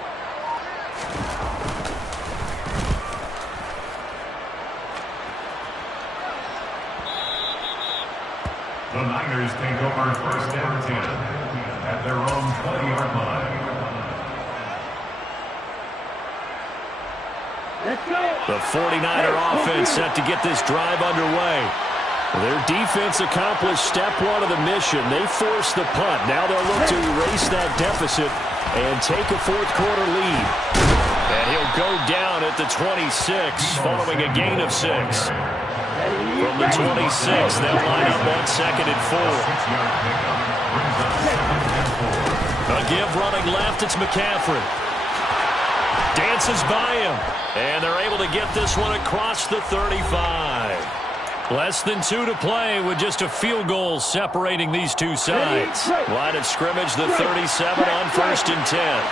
The Niners take over first and 10 at their own 20-yard line. Let's go. The 49er offense set to get this drive underway. Their defense accomplished step one of the mission. They forced the punt. Now they'll look to erase that deficit and take a fourth-quarter lead. And he'll go down at the 26 following a gain of 6. From the 26, they'll line up on 2nd and 4. A give running left, it's McCaffrey. Dances by him, and they're able to get this one across the 35. Less than 2 to play with just a field goal separating these two sides. Line of scrimmage, the 37 on 1st and 10.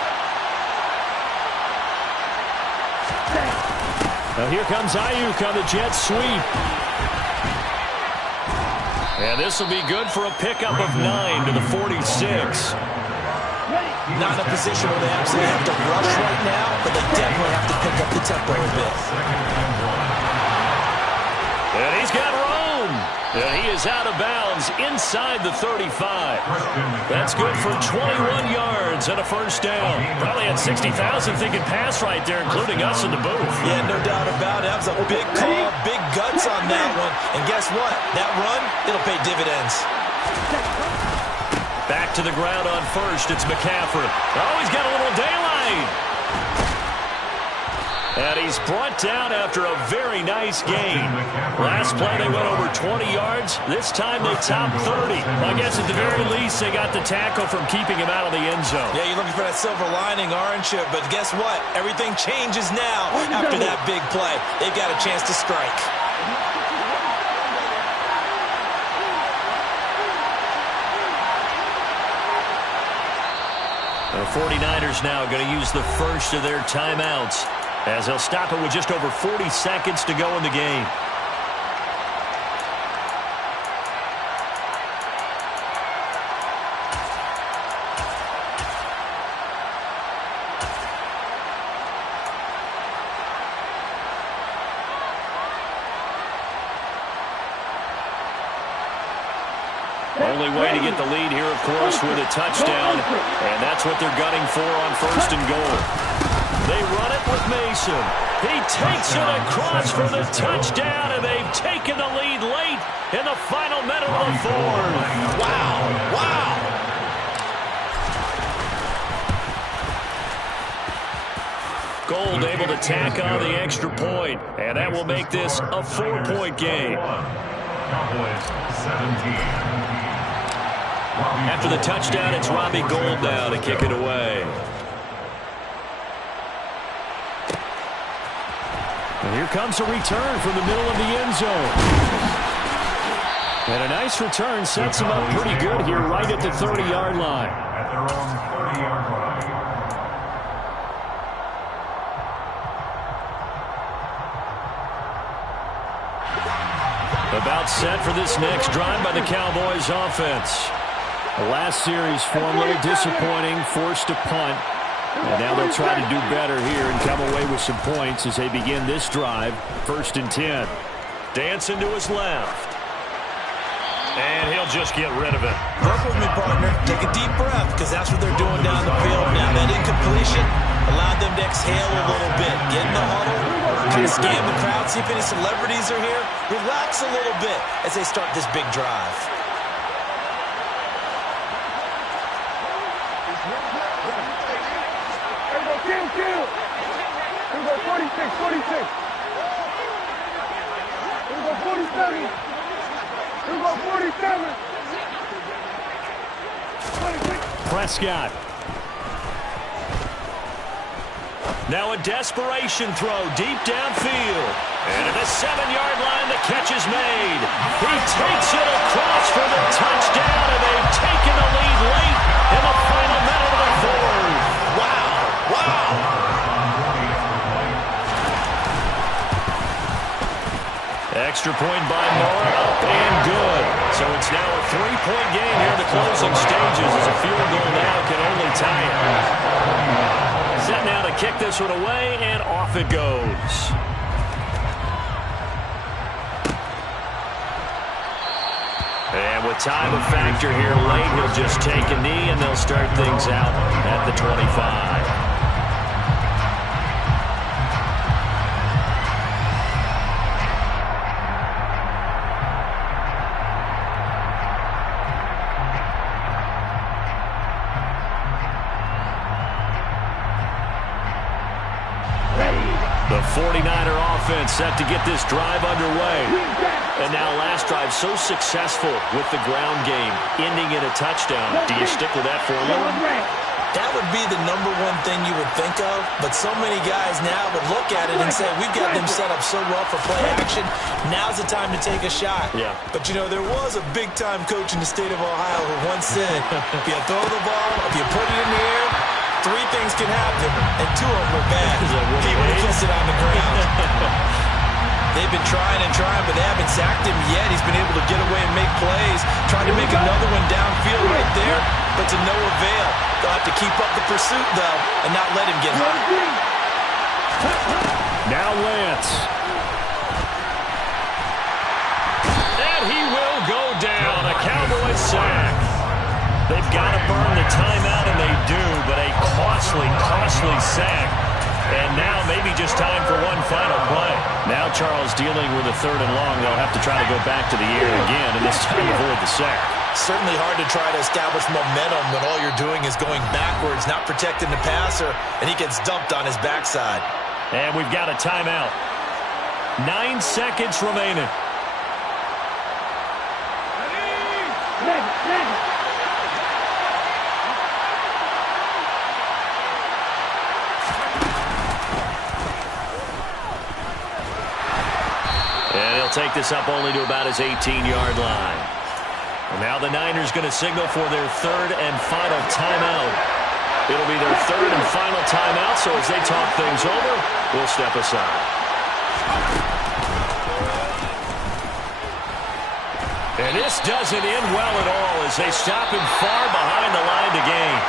Now here comes Ayuk on the jet sweep. And this will be good for a pickup of 9 to the 46. Not in a position where they absolutely have to rush right now, but they definitely have to pick up the tempo a bit. And he's got room. And he is out of bounds inside the 35. That's good for 21 yards and a first down. Probably had 60,000 thinking pass right there, including us in the booth. Yeah, no doubt about it. That was a big call, big guts on that one. And guess what? That run, it'll pay dividends. Back to the ground on 1st. It's McCaffrey. Oh, he's got a little daylight. And he's brought down after a very nice gain. Last play they went over 20 yards. This time they topped 30. I guess at the very least they got the tackle from keeping him out of the end zone. Yeah, you're looking for that silver lining, aren't you? But guess what? Everything changes now after that big play. They've got a chance to strike. The 49ers now going to use the first of their timeouts, as they'll stop it with just over 40 seconds to go in the game. Only way to get the lead here, of course, with a touchdown, and that's what they're gunning for on 1st and goal. They run it with Mason. He takes it across for the touchdown, and they've taken the lead late in the final minute of the fourth. Wow, wow. Gold able to tack on the extra point, and that will make this a 4-point game. Cowboys 17. After the touchdown, it's Robbie Gould now to kick it away. And here comes a return from the middle of the end zone. And a nice return sets him up pretty good here right at the 30-yard line. At their own 30-yard line. About set for this next drive by the Cowboys offense. The last series for him, a little disappointing, forced to punt. And now they'll try to do better here and come away with some points as they begin this drive, 1st and 10. Dancing to his left. And he'll just get rid of it. Work with me, partner. Take a deep breath, because that's what they're doing down the field now. That incompletion allowed them to exhale a little bit. Get in the huddle, kind of scan the crowd, see if any celebrities are here. Relax a little bit as they start this big drive. Kill. Here we go, 46. Here we go, 47. Here we go, 47. 26. Prescott. Now a desperation throw deep downfield. And at the 7-yard line, the catch is made. He takes it across for the touchdown, and they've taken the lead late in the final minute of the fourth. Wow. Extra point by Moore, up and good. So it's now a 3-point game here in the closing stages as a field goal now can only tie it. Set now to kick this one away, and off it goes. And with time a factor here late, he'll just take a knee, and they'll start things out at the 25. The 49er offense set to get this drive underway. And now last drive so successful with the ground game, ending in a touchdown. Do you stick with that formula? That would be the number one thing you would think of, but so many guys now would look at it and say, we've got them set up so well for play action, now's the time to take a shot. Yeah. But, you know, there was a big-time coach in the state of Ohio who once said, if you throw the ball, if you put it in the air, 3 things can happen, and 2 of them are bad. People kiss it on the ground. They've been trying and trying, but they haven't sacked him yet. He's been able to get away and make plays. Tried to make another one downfield right there, but to no avail. They'll have to keep up the pursuit, though, and not let him get hot. Now Lance. And he will go down. A Cowboys sack. They've got to burn the timeout, and they do, but a costly, costly sack. And now maybe just time for one final play. Now Charles dealing with a 3rd and long. They'll have to try to go back to the air again, and this time avoid the sack. Certainly hard to try to establish momentum when all you're doing is going backwards, not protecting the passer, and he gets dumped on his backside. And we've got a timeout. 9 seconds remaining. And he'll take this up only to about his 18-yard line. And now the Niners going to signal for their 3rd and final timeout. It'll be their 3rd and final timeout, so as they talk things over, we'll step aside. And this doesn't end well at all as they stop him far behind the line to gain.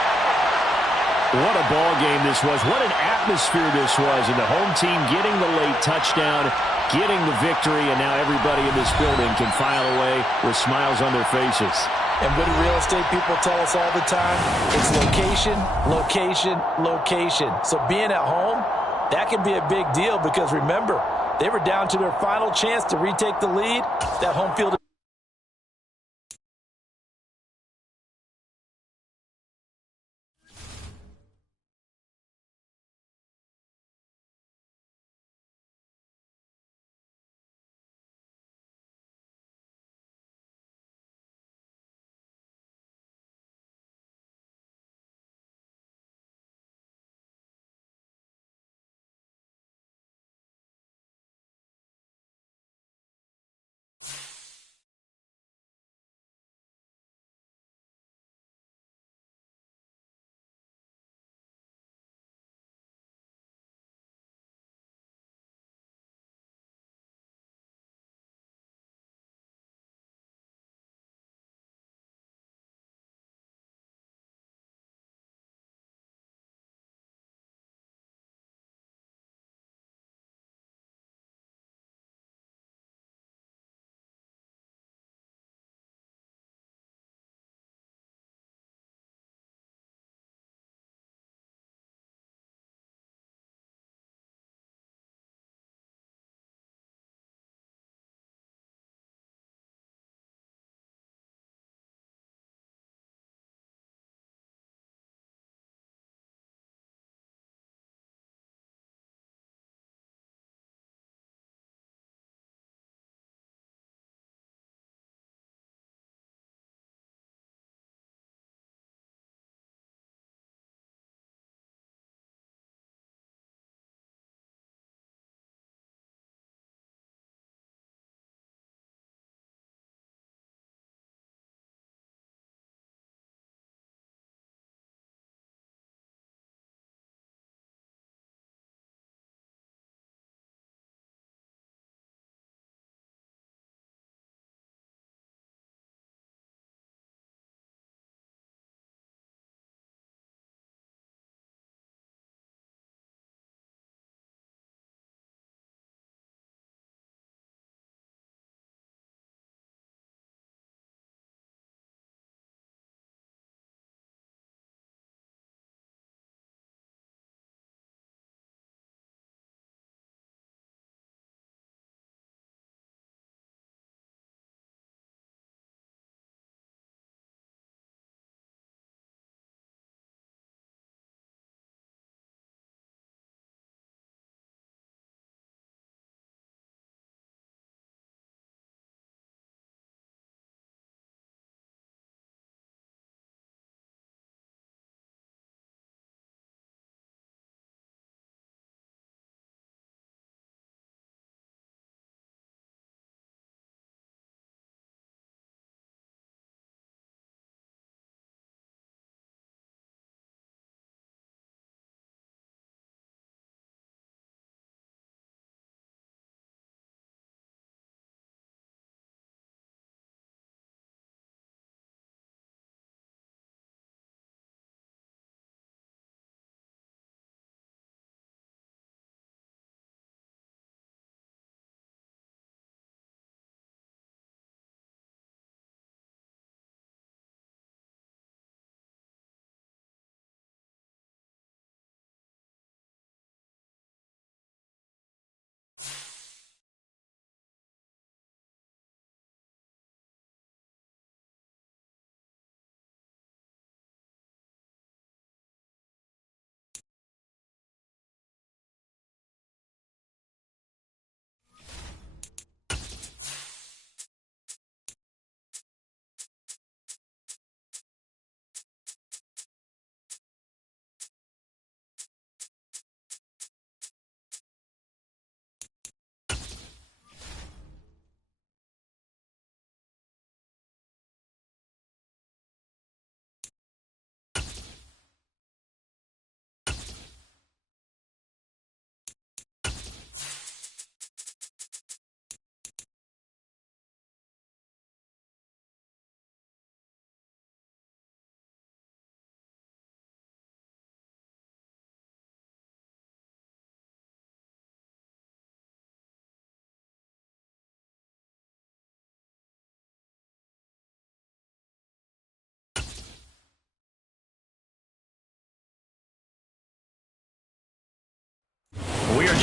What a ball game this was. What an atmosphere this was. And the home team getting the late touchdown, getting the victory, and now everybody in this building can file away with smiles on their faces. And what do real estate people tell us all the time? It's location, location, location. So being at home, that can be a big deal because remember, they were down to their final chance to retake the lead. That home field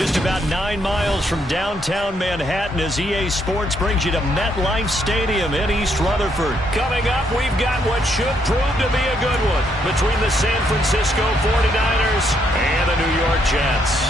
just about 9 miles from downtown Manhattan as EA Sports brings you to MetLife Stadium in East Rutherford. Coming up, we've got what should prove to be a good one between the San Francisco 49ers and the New York Jets.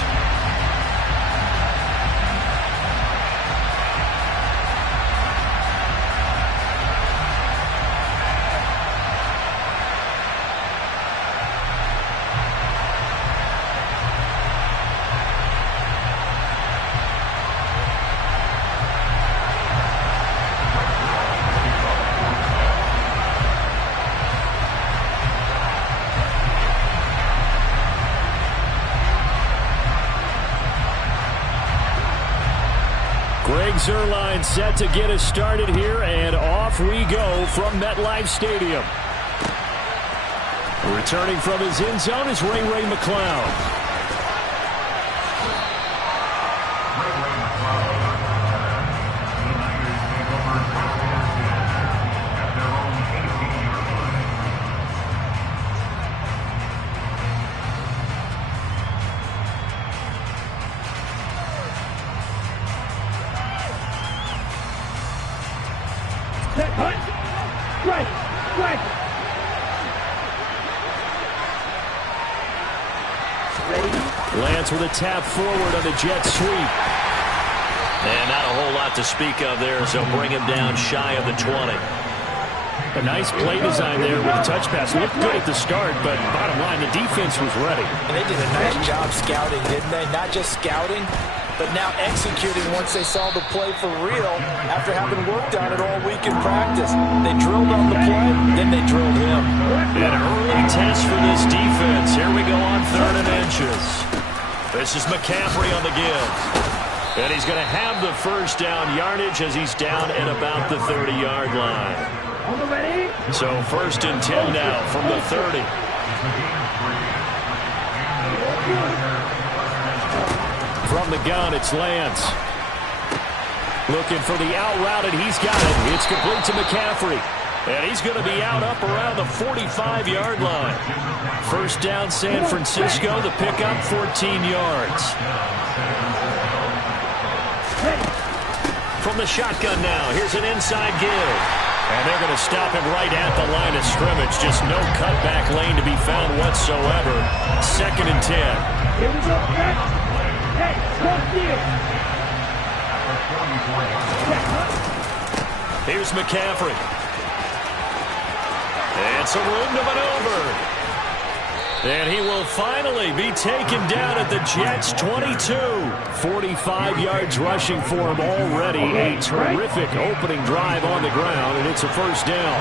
Greg Zuerlein set to get us started here, and off we go from MetLife Stadium. Returning from his end zone is Ray McCloud. Lance with a tap forward on the jet sweep. And not a whole lot to speak of there, so bring him down shy of the 20. A nice play design there with a touch pass. Looked good at the start, but bottom line, the defense was ready. And they did a nice job scouting, didn't they? Not just scouting, but now executing once they saw the play for real after having worked on it all week in practice. They drilled on the play, then they drilled him. An early test for this defense. Here we go on 3rd and inches. This is McCaffrey on the give. And he's going to have the first down yardage as he's down at about the 30-yard line. So 1st and 10 now from the 30. From the gun, it's Lance. Looking for the out route, and he's got it. It's complete to McCaffrey. And he's going to be out up around the 45-yard line. 1st down, San Francisco. The pickup, 14 yards. From the shotgun now, here's an inside give. And they're going to stop him right at the line of scrimmage. Just no cutback lane to be found whatsoever. 2nd and 10. Here we go. Hey, come here. Here's McCaffrey. And some room to maneuver. And he will finally be taken down at the Jets' 22. 45 yards rushing for him already. A terrific opening drive on the ground, and it's a 1st down.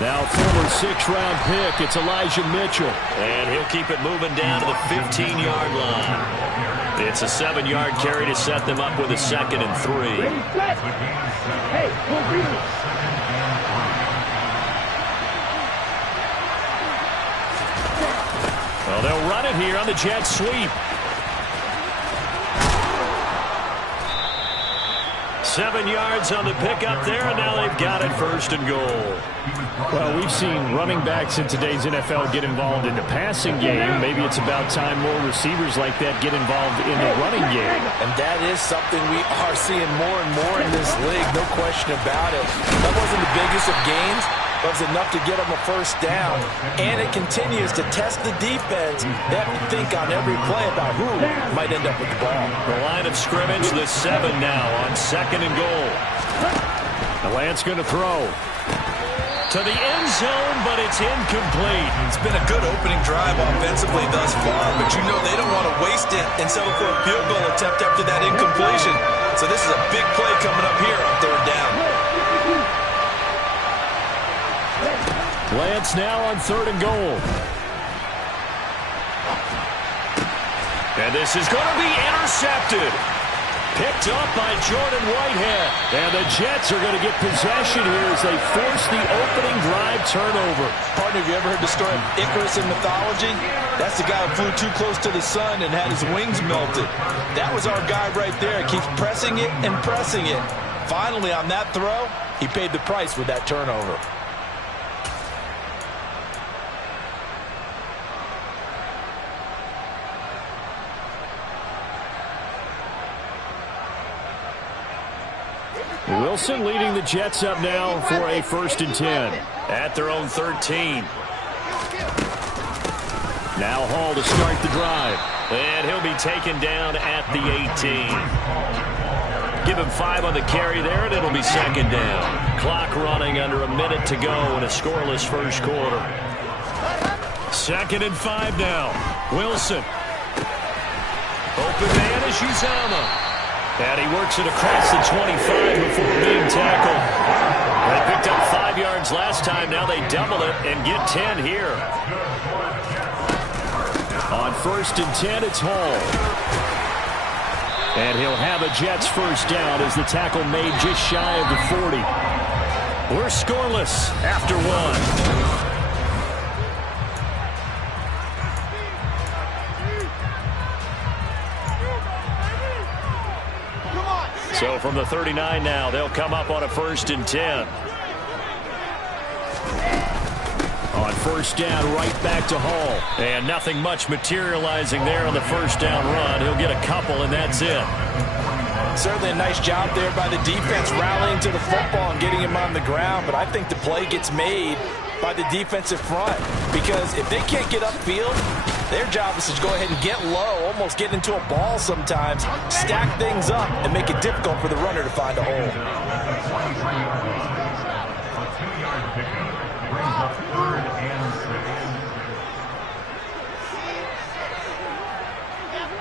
Now former 6th-round pick, it's Elijah Mitchell. And he'll keep it moving down to the 15-yard line. It's a 7-yard carry to set them up with a 2nd and 3. Hey, well, they'll run it here on the jet sweep. 7 yards on the pickup there, and now they've got it 1st and goal. Well, we've seen running backs in today's NFL get involved in the passing game. Maybe it's about time more receivers like that get involved in the running game. And that is something we are seeing more and more in this league, no question about it. That wasn't the biggest of gains, but it was enough to get them a 1st down. And it continues to test the defense. They have to think on every play about who might end up with the ball. The line of scrimmage, the 7 now on 2nd and goal. The Lance going to throw to the end zone, but it's incomplete. It's been a good opening drive offensively thus far, but you know they don't want to waste it and settle for a field goal attempt after that incompletion. So this is a big play coming up here on 3rd down. Lance now on 3rd and goal. And this is going to be intercepted. Picked up by Jordan Whitehead. And the Jets are going to get possession here as they force the opening drive turnover. Partner, have you ever heard the story of Icarus in mythology? That's the guy who flew too close to the sun and had his wings melted. That was our guy right there. He keeps pressing it and pressing it. Finally, on that throw, he paid the price with that turnover. Wilson leading the Jets up now for a 1st and 10. At their own 13. Now Hall to start the drive. And he'll be taken down at the 18. Give him 5 on the carry there, and it'll be 2nd down. Clock running under a minute to go in a scoreless first quarter. 2nd and 5 now. Wilson. Open man is Uzomah. And he works it across the 25 before being tackled. They picked up 5 yards last time. Now they double it and get 10 here. On 1st and 10, it's Hall. And he'll have a Jets 1st down as the tackle made just shy of the 40. We're scoreless after 1. So from the 39 now, they'll come up on a 1st and 10. On 1st down, right back to Hall. And nothing much materializing there on the 1st down run. He'll get a couple, and that's it. Certainly a nice job there by the defense rallying to the football and getting him on the ground. But I think the play gets made by the defensive front. Because if they can't get upfield, their job is to go ahead and get low, almost get into a ball sometimes, stack things up, and make it difficult for the runner to find a hole.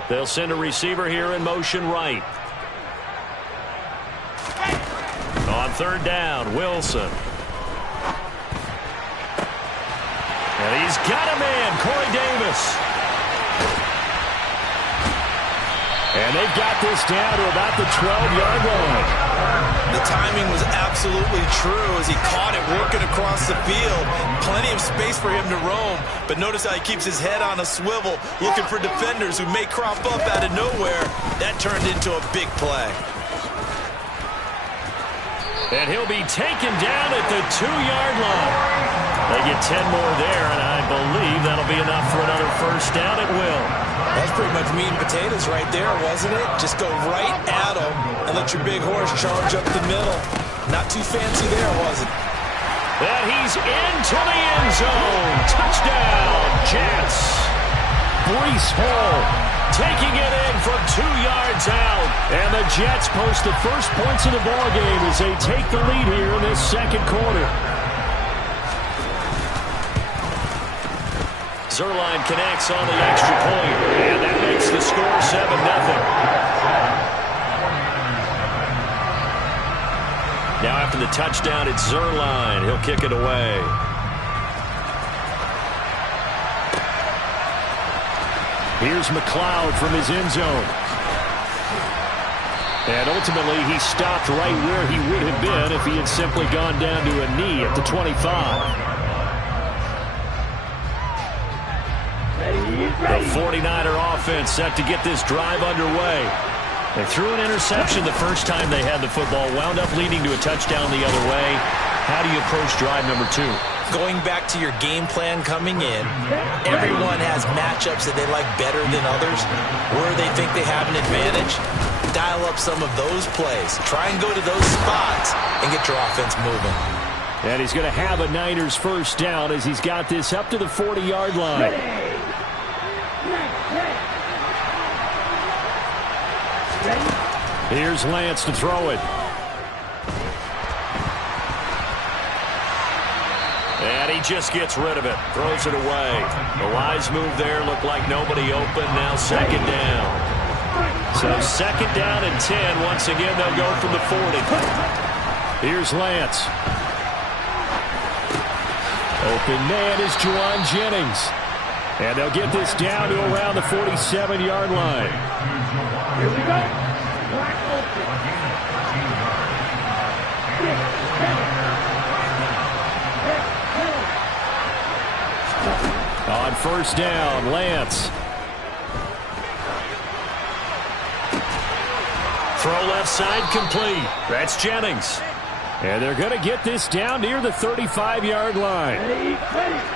They'll send a receiver here in motion right. On 3rd down, Wilson. And he's got a man, Corey Davis. And they've got this down to about the 12-yard line. The timing was absolutely true as he caught it working across the field. Plenty of space for him to roam, but notice how he keeps his head on a swivel, looking for defenders who may crop up out of nowhere. That turned into a big play. And he'll be taken down at the 2-yard line. They get 10 more there, and I believe that'll be enough for another 1st down at will. That's pretty much meat and potatoes right there, wasn't it? Just go right at him and let your big horse charge up the middle. Not too fancy there, was it? And he's into the end zone. Touchdown, Jets. Breece Hall taking it in from 2 yards out. And the Jets post the first points of the ballgame as they take the lead here in this 2nd quarter. Zuerlein connects on the extra point, and that makes the score 7-0. Now after the touchdown, it's Zuerlein. He'll kick it away. Here's McLeod from his end zone. And ultimately, he stopped right where he would have been if he had simply gone down to a knee at the 25. The 49er offense set to get this drive underway. They threw an interception the first time they had the football, wound up leading to a touchdown the other way. How do you approach drive number 2? Going back to your game plan coming in, everyone has matchups that they like better than others. Where they think they have an advantage, dial up some of those plays. Try and go to those spots and get your offense moving. And he's going to have a Niners 1st down as he's got this up to the 40-yard line. Here's Lance to throw it. And he just gets rid of it. Throws it away. The wise move there. Looked like nobody open. Now 2nd down. So 2nd down and 10. Once again, they'll go from the 40. Here's Lance. Open man is Juwan Jennings. And they'll get this down to around the 47-yard line. Here we go. On 1st down, Lance. Throw left side complete. That's Jennings. And they're going to get this down near the 35-yard line.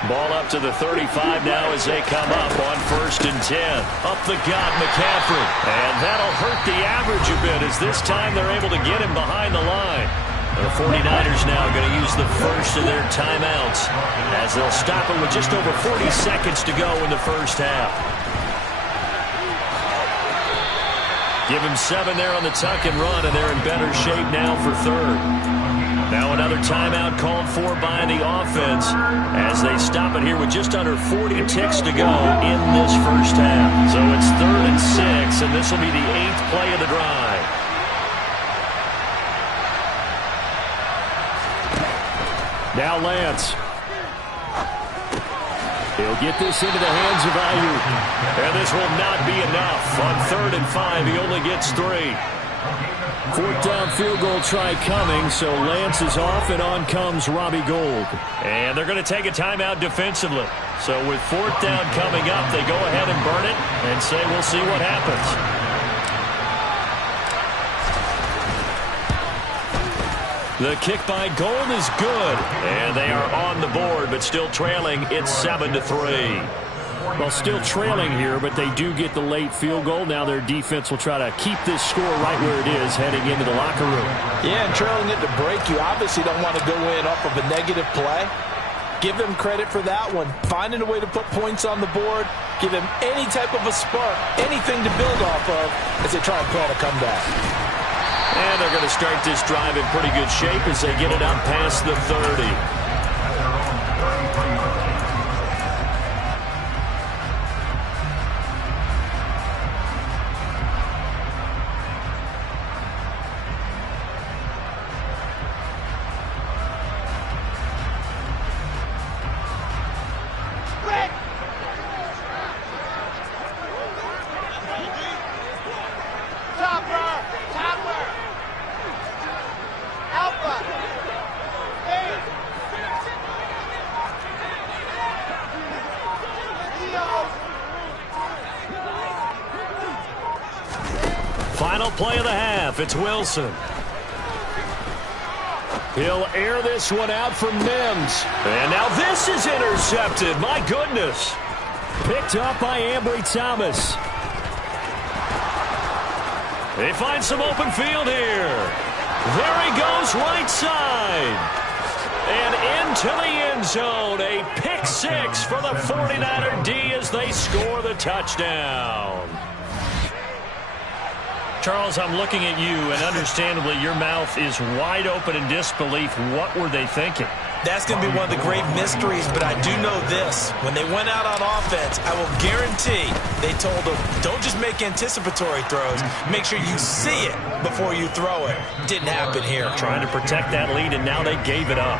Ball up to the 35 now as they come up on 1st and 10. Up the gut, McCaffrey. And that'll hurt the average a bit as this time they're able to get him behind the line. The 49ers now going to use the first of their timeouts as they'll stop it with just over 40 seconds to go in the first half. Give him 7 there on the tuck and run, and they're in better shape now for 3rd. Now another timeout called for by the offense as they stop it here with just under 40 ticks to go in this first half. So it's 3rd and 6, and this will be the 8th play of the drive. Now Lance. He'll get this into the hands of Ayuk. And this will not be enough. On 3rd and 5, he only gets 3. 4th down field goal try coming, so Lance is off, and on comes Robbie Gould. And they're going to take a timeout defensively. So with 4th down coming up, they go ahead and burn it and say we'll see what happens. The kick by Gould is good. And they are on the board, but still trailing. It's 7-3. Well, still trailing here, but they do get the late field goal. Now their defense will try to keep this score right where it is heading into the locker room. Yeah, and trailing it to break, you obviously don't want to go in off of a negative play. Give them credit for that one. Finding a way to put points on the board, give them any type of a spark, anything to build off of as they try and plan a comeback. And they're going to start this drive in pretty good shape as they get it up past the 30. Final play of the half. It's Wilson. He'll air this one out for Mims. And now this is intercepted. My goodness. Picked up by Ambry Thomas. They find some open field here. There he goes, right side. And into the end zone. A pick 6 for the 49er D as they score the touchdown. Charles, I'm looking at you, and understandably, your mouth is wide open in disbelief. What were they thinking? That's going to be one of the great mysteries, but I do know this. When they went out on offense, I will guarantee they told them, don't just make anticipatory throws. Make sure you see it before you throw it. Didn't happen here. Trying to protect that lead, and now they gave it up.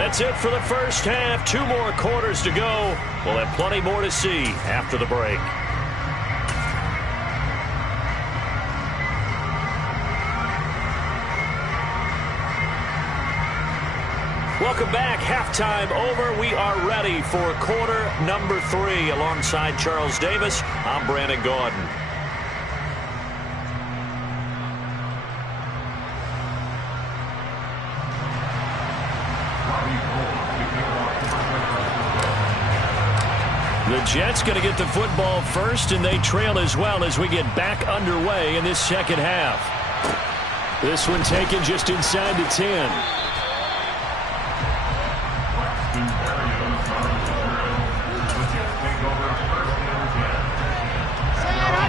That's it for the first half. 2 more quarters to go. We'll have plenty more to see after the break. Welcome back. Halftime over. We are ready for quarter number 3. Alongside Charles Davis, I'm Brandon Gaudin. The Jets going to get the football first, and they trail as well as we get back underway in this second half. This one taken just inside the 10.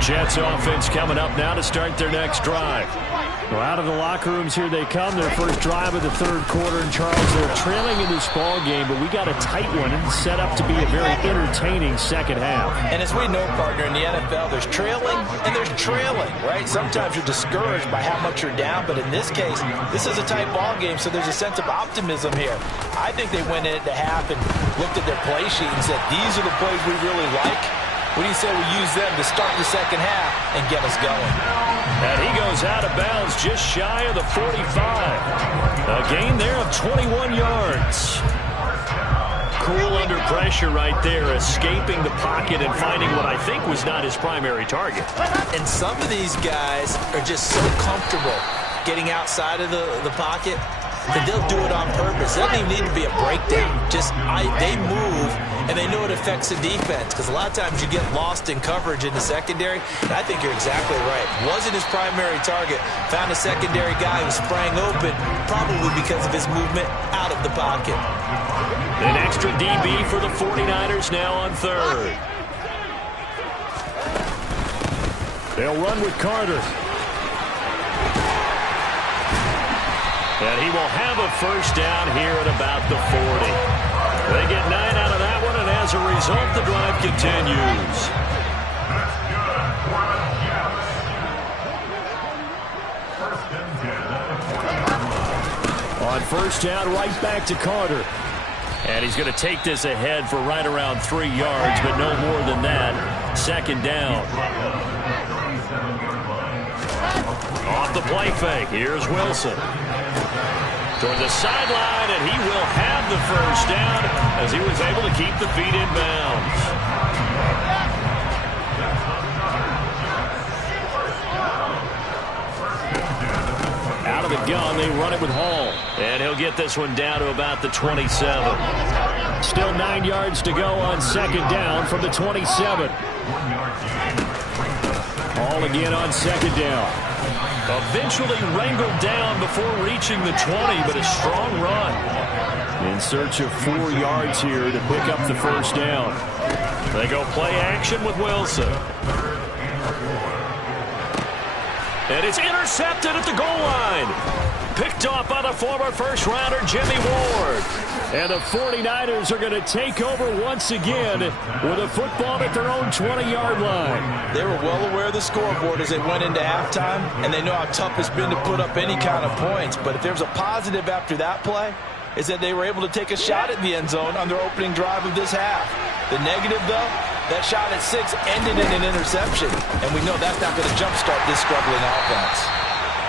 Jets offense coming up now to start their next drive. Well, out of the locker rooms here they come. Their first drive of the 3rd quarter. And Charles, they're trailing in this ball game, but we got a tight one and set up to be a very entertaining second half. And as we know, partner, in the NFL, there's trailing and there's trailing, right? Sometimes you're discouraged by how much you're down, but in this case, this is a tight ball game, so there's a sense of optimism here. I think they went into half and looked at their play sheet and said, these are the plays we really like. What do you say we use them to start the second half and get us going? And he goes out of bounds just shy of the 45. A gain there of 21 yards. Cool under pressure right there, escaping the pocket and finding what I think was not his primary target. And some of these guys are just so comfortable getting outside of the pocket then they'll do it on purpose. It doesn't even need to be a breakdown. They move, and they know it affects the defense, because a lot of times you get lost in coverage in the secondary, and I think you're exactly right. Wasn't his primary target. Found a secondary guy who sprang open, probably because of his movement out of the pocket. An extra DB for the 49ers now on third. They'll run with Carter. And he will have a first down here at about the 40. They get 9 out of that one, and as a result, the drive continues. On first down, right back to Carter. And he's going to take this ahead for right around 3 yards, but no more than that. Second down. Off the play fake, here's Wilson. Toward the sideline, and he will have the first down as he was able to keep the feet in bounds. Out of the gun, they run it with Hall. And he'll get this one down to about the 27. Still 9 yards to go on second down from the 27. Hall again on second down. Eventually wrangled down before reaching the 20, but a strong run. In search of 4 yards here to pick up the first down. They go play action with Wilson. And it's intercepted at the goal line. Picked off by the former first-rounder Jimmy Ward. And the 49ers are going to take over once again with a football at their own 20-yard line. They were well aware of the scoreboard as they went into halftime, and they know how tough it's been to put up any kind of points. But if there's a positive after that play, is that they were able to take a shot at the end zone on their opening drive of this half. The negative, though, that shot at 6 ended in an interception, and we know that's not going to jumpstart this struggling offense.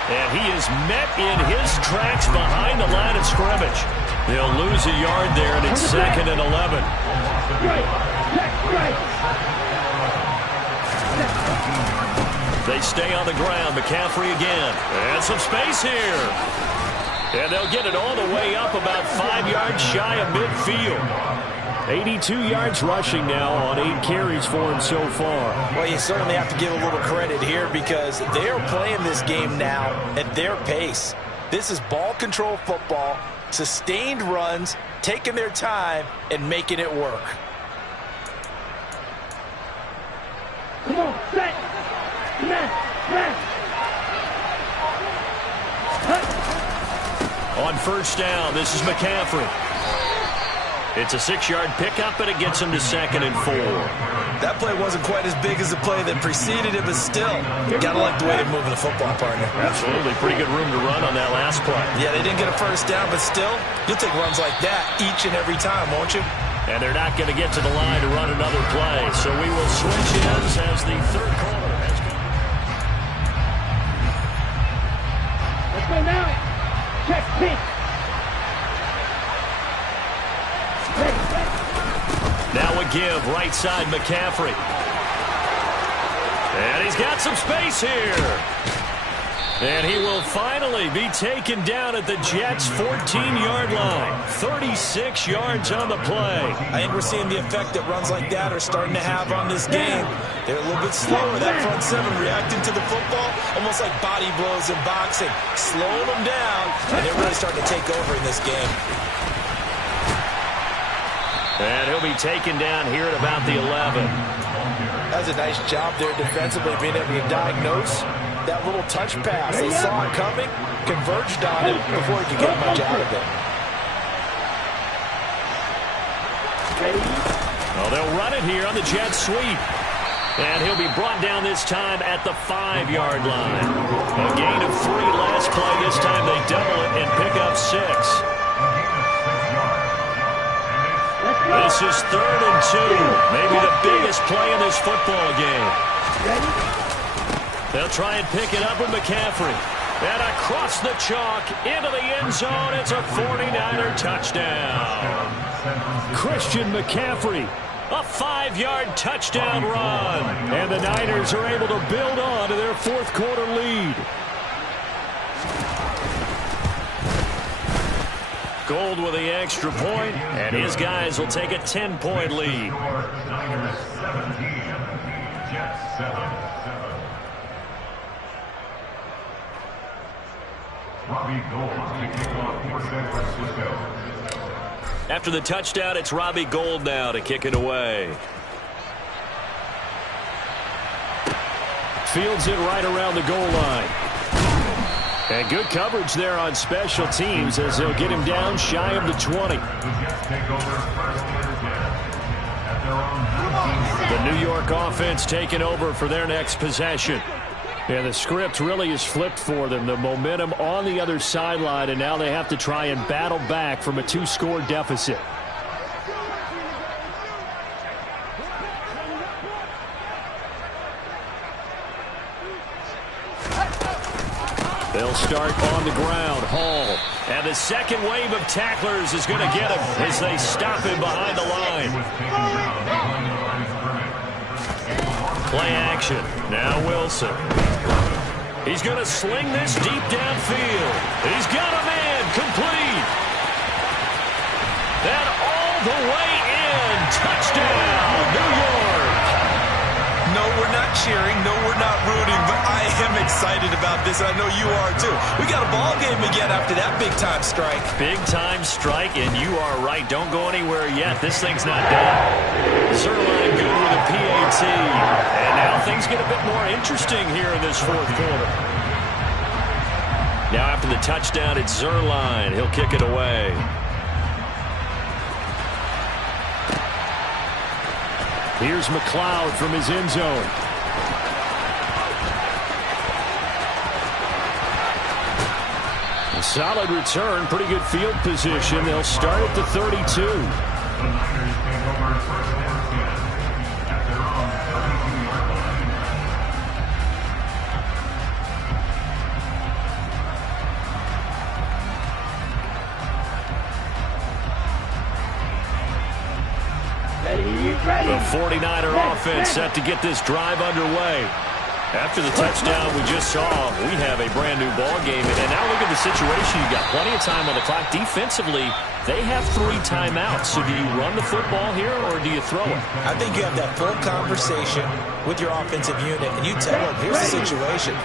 And he is met in his tracks behind the line of scrimmage. They'll lose a yard there, and it's 2nd and 11. They stay on the ground. McCaffrey again. And some space here. And they'll get it all the way up about 5 yards shy of midfield. 82 yards rushing now on 8 carries for him so far. Well, you certainly have to give a little credit here because they're playing this game now at their pace. This is ball control football, sustained runs, taking their time, and making it work. Come on, set! On first down, this is McCaffrey. It's a 6-yard pickup, and it gets him to 2nd and 4. That play wasn't quite as big as the play that preceded it, but still, gotta like the way they're moving the football, partner. Absolutely. Pretty good room to run on that last play. Yeah, they didn't get a first down, but still, you'll take runs like that each and every time, won't you? And they're not going to get to the line to run another play, so we will switch ends as the third quarter has come. Let's go now. Check, pink. Now a give, right side McCaffrey. And he's got some space here. And he will finally be taken down at the Jets' 14-yard line. 36 yards on the play. I think we're seeing the effect that runs like that are starting to have on this game. They're a little bit slower. That front seven reacting to the football, almost like body blows in boxing. Slowing them down, and they're really starting to take over in this game. And he'll be taken down here at about the 11. That's a nice job there defensively, being able to diagnose that little touch pass. They saw it coming, converged on it before he could get much out of it. Well, they'll run it here on the jet sweep. And he'll be brought down this time at the 5-yard line. A gain of 3 last play. This time they double it and pick up 6. This is 3rd and 2. Maybe the biggest play in this football game. They'll try and pick it up with McCaffrey. And across the chalk into the end zone. It's a 49er touchdown. Christian McCaffrey. A 5-yard touchdown run. And the Niners are able to build on to their 4th quarter lead. Gold with the extra point, and his guys will take a 10-point lead. Niners 17, Jets 7. Robbie Gould to kick off for San Francisco. After the touchdown, it's Robbie Gould now to kick it away. Fields it right around the goal line. And good coverage there on special teams as they'll get him down shy of the 20. The New York offense taking over for their next possession. And the script really is flipped for them. The momentum on the other sideline, and now they have to try and battle back from a 2-score deficit. They'll start on the ground. Hall. And the second wave of tacklers is going to get him as they stop him behind the line. Play action. Now Wilson. He's going to sling this deep downfield. He's got a man complete. And all the way in. Touchdown, New York. No, we're not cheering. No, we're not rooting. But I am excited about this. I know you are, too. We got a ball game again after that big-time strike. Big-time strike, and you are right. Don't go anywhere yet. This thing's not done. Zerline good with a PAT. And now things get a bit more interesting here in this fourth quarter. Now after the touchdown, it's Zerline. He'll kick it away. Here's McLeod from his end zone. A solid return, pretty good field position. They'll start at the 32. The Niners take over first and 10 at their own 32-yard line. The 49er offense set to get this drive underway. After the touchdown we just saw, we have a brand new ball game. And now look at the situation. You've got plenty of time on the clock. Defensively, they have 3 timeouts. So do you run the football here or do you throw it? I think you have that full conversation with your offensive unit, and you tell them, here's the situation.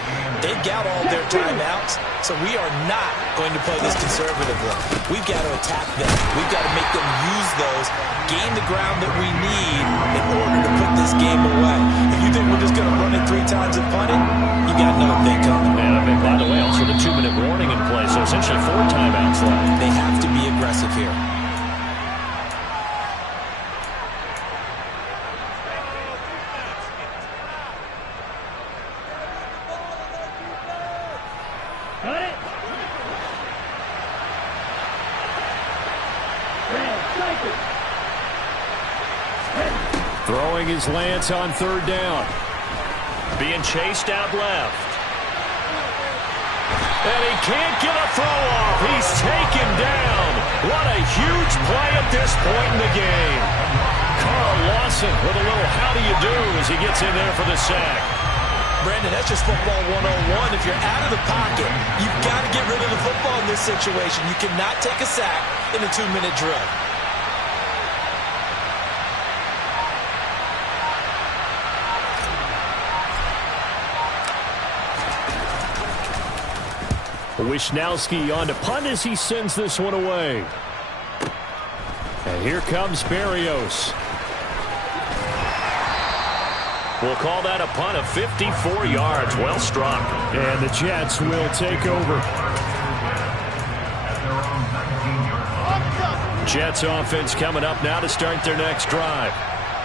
They've got all their timeouts, so we are not going to play this conservatively. We've got to attack them. We've got to make them use those, gain the ground that we need in order to put this game away. If you think we're just going to run it 3 times and punt it, you got another thing coming. And by the way, also the 2-minute warning in play, so essentially 4 timeouts left. They have to be aggressive here. Throwing his Lance on 3rd down. Being chased out left. And he can't get a throw off. He's taken down. What a huge play at this point in the game. Carl Lawson with a little how do you do as he gets in there for the sack. Brandon, that's just football 101. If you're out of the pocket, you've got to get rid of the football in this situation. You cannot take a sack in a 2-minute drill. Wishnowski on to punt as he sends this one away. And here comes Berrios. We'll call that a punt of 54 yards. Well struck. And the Jets will take over. Jets offense coming up now to start their next drive.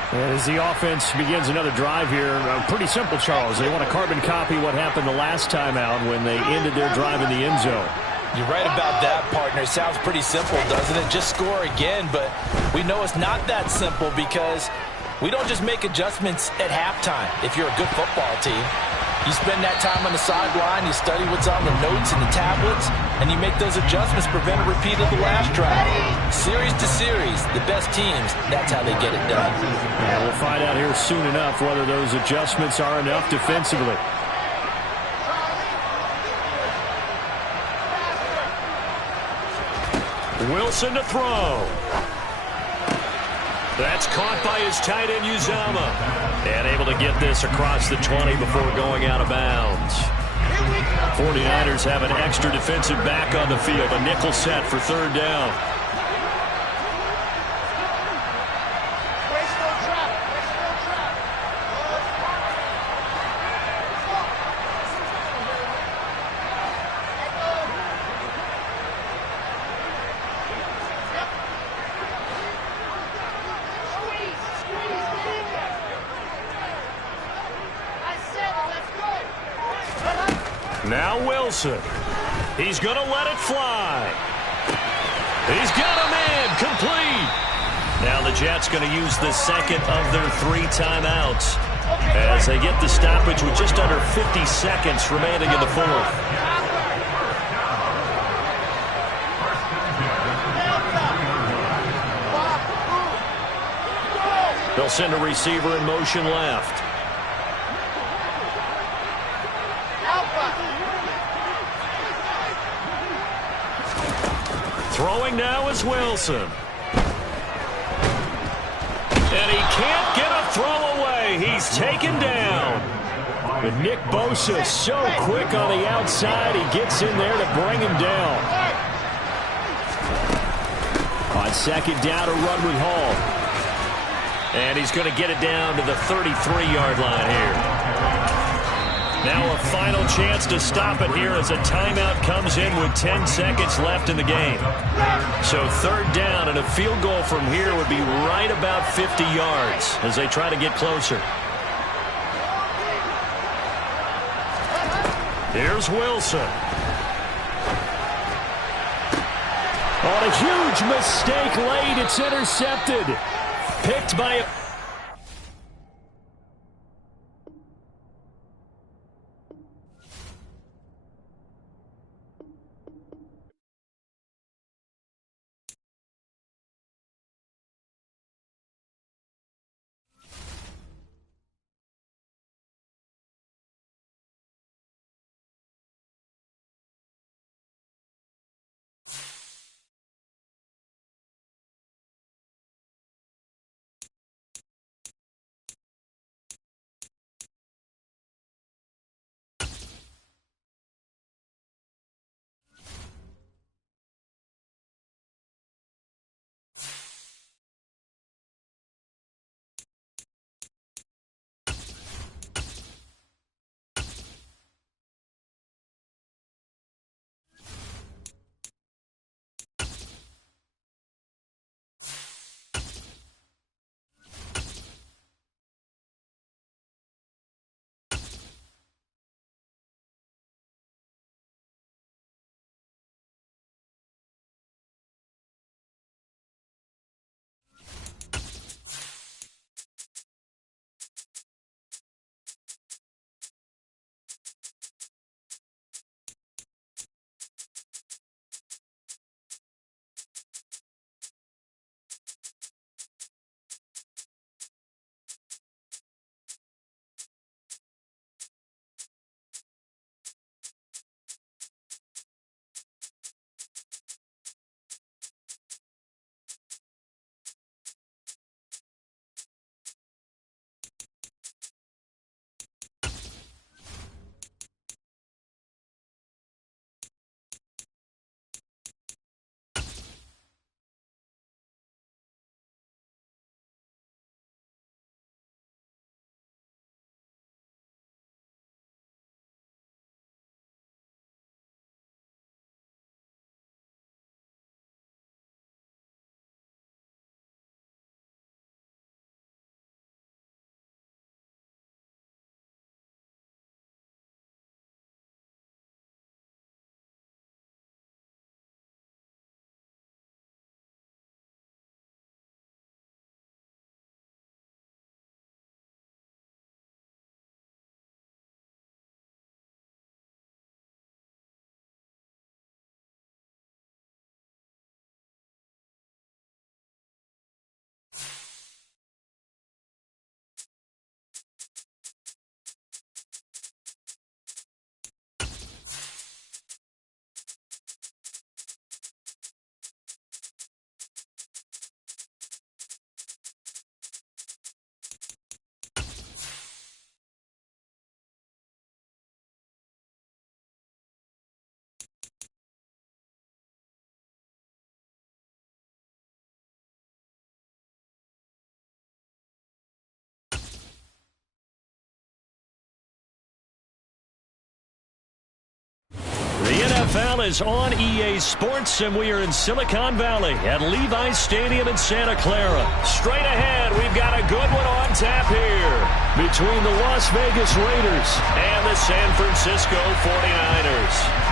And as the offense begins another drive here, pretty simple, Charles. They want to carbon copy what happened the last time out when they ended their drive in the end zone. You're right about that, partner. Sounds pretty simple, doesn't it? Just score again, but we know it's not that simple because we don't just make adjustments at halftime if you're a good football team. You spend that time on the sideline, you study what's on the notes and the tablets, and you make those adjustments, prevent a repeat of the last drive. Series to series, the best teams, that's how they get it done. And we'll find out here soon enough whether those adjustments are enough defensively. Wilson to throw. That's caught by his tight end, Uzomah. And able to get this across the 20 before going out of bounds. 49ers have an extra defensive back on the field. A nickel set for third down. Now Wilson. He's going to let it fly. He's got him in. Complete. Now the Jets going to use the second of their 3 timeouts as they get the stoppage with just under 50 seconds remaining in the fourth. They'll send a receiver in motion left. Throwing now is Wilson. And he can't get a throw away. He's taken down. But Nick Bosa so quick on the outside. He gets in there to bring him down. On second down, a run with Hall. And he's going to get it down to the 33-yard line here. Now a final chance to stop it here as a timeout comes in with 10 seconds left in the game. So third down and a field goal from here would be right about 50 yards as they try to get closer. Here's Wilson. On a huge mistake late, it's intercepted. Picked by a... NFL is on EA Sports, and we are in Silicon Valley at Levi's Stadium in Santa Clara. Straight ahead, we've got a good one on tap here between the Las Vegas Raiders and the San Francisco 49ers.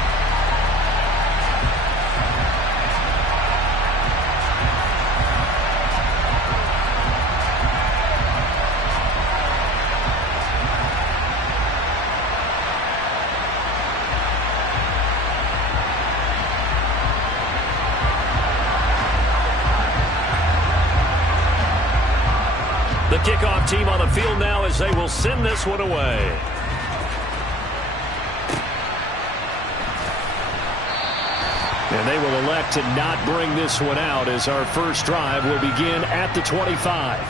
The kickoff team on the field now as they will send this one away. And they will elect to not bring this one out as our first drive will begin at the 25.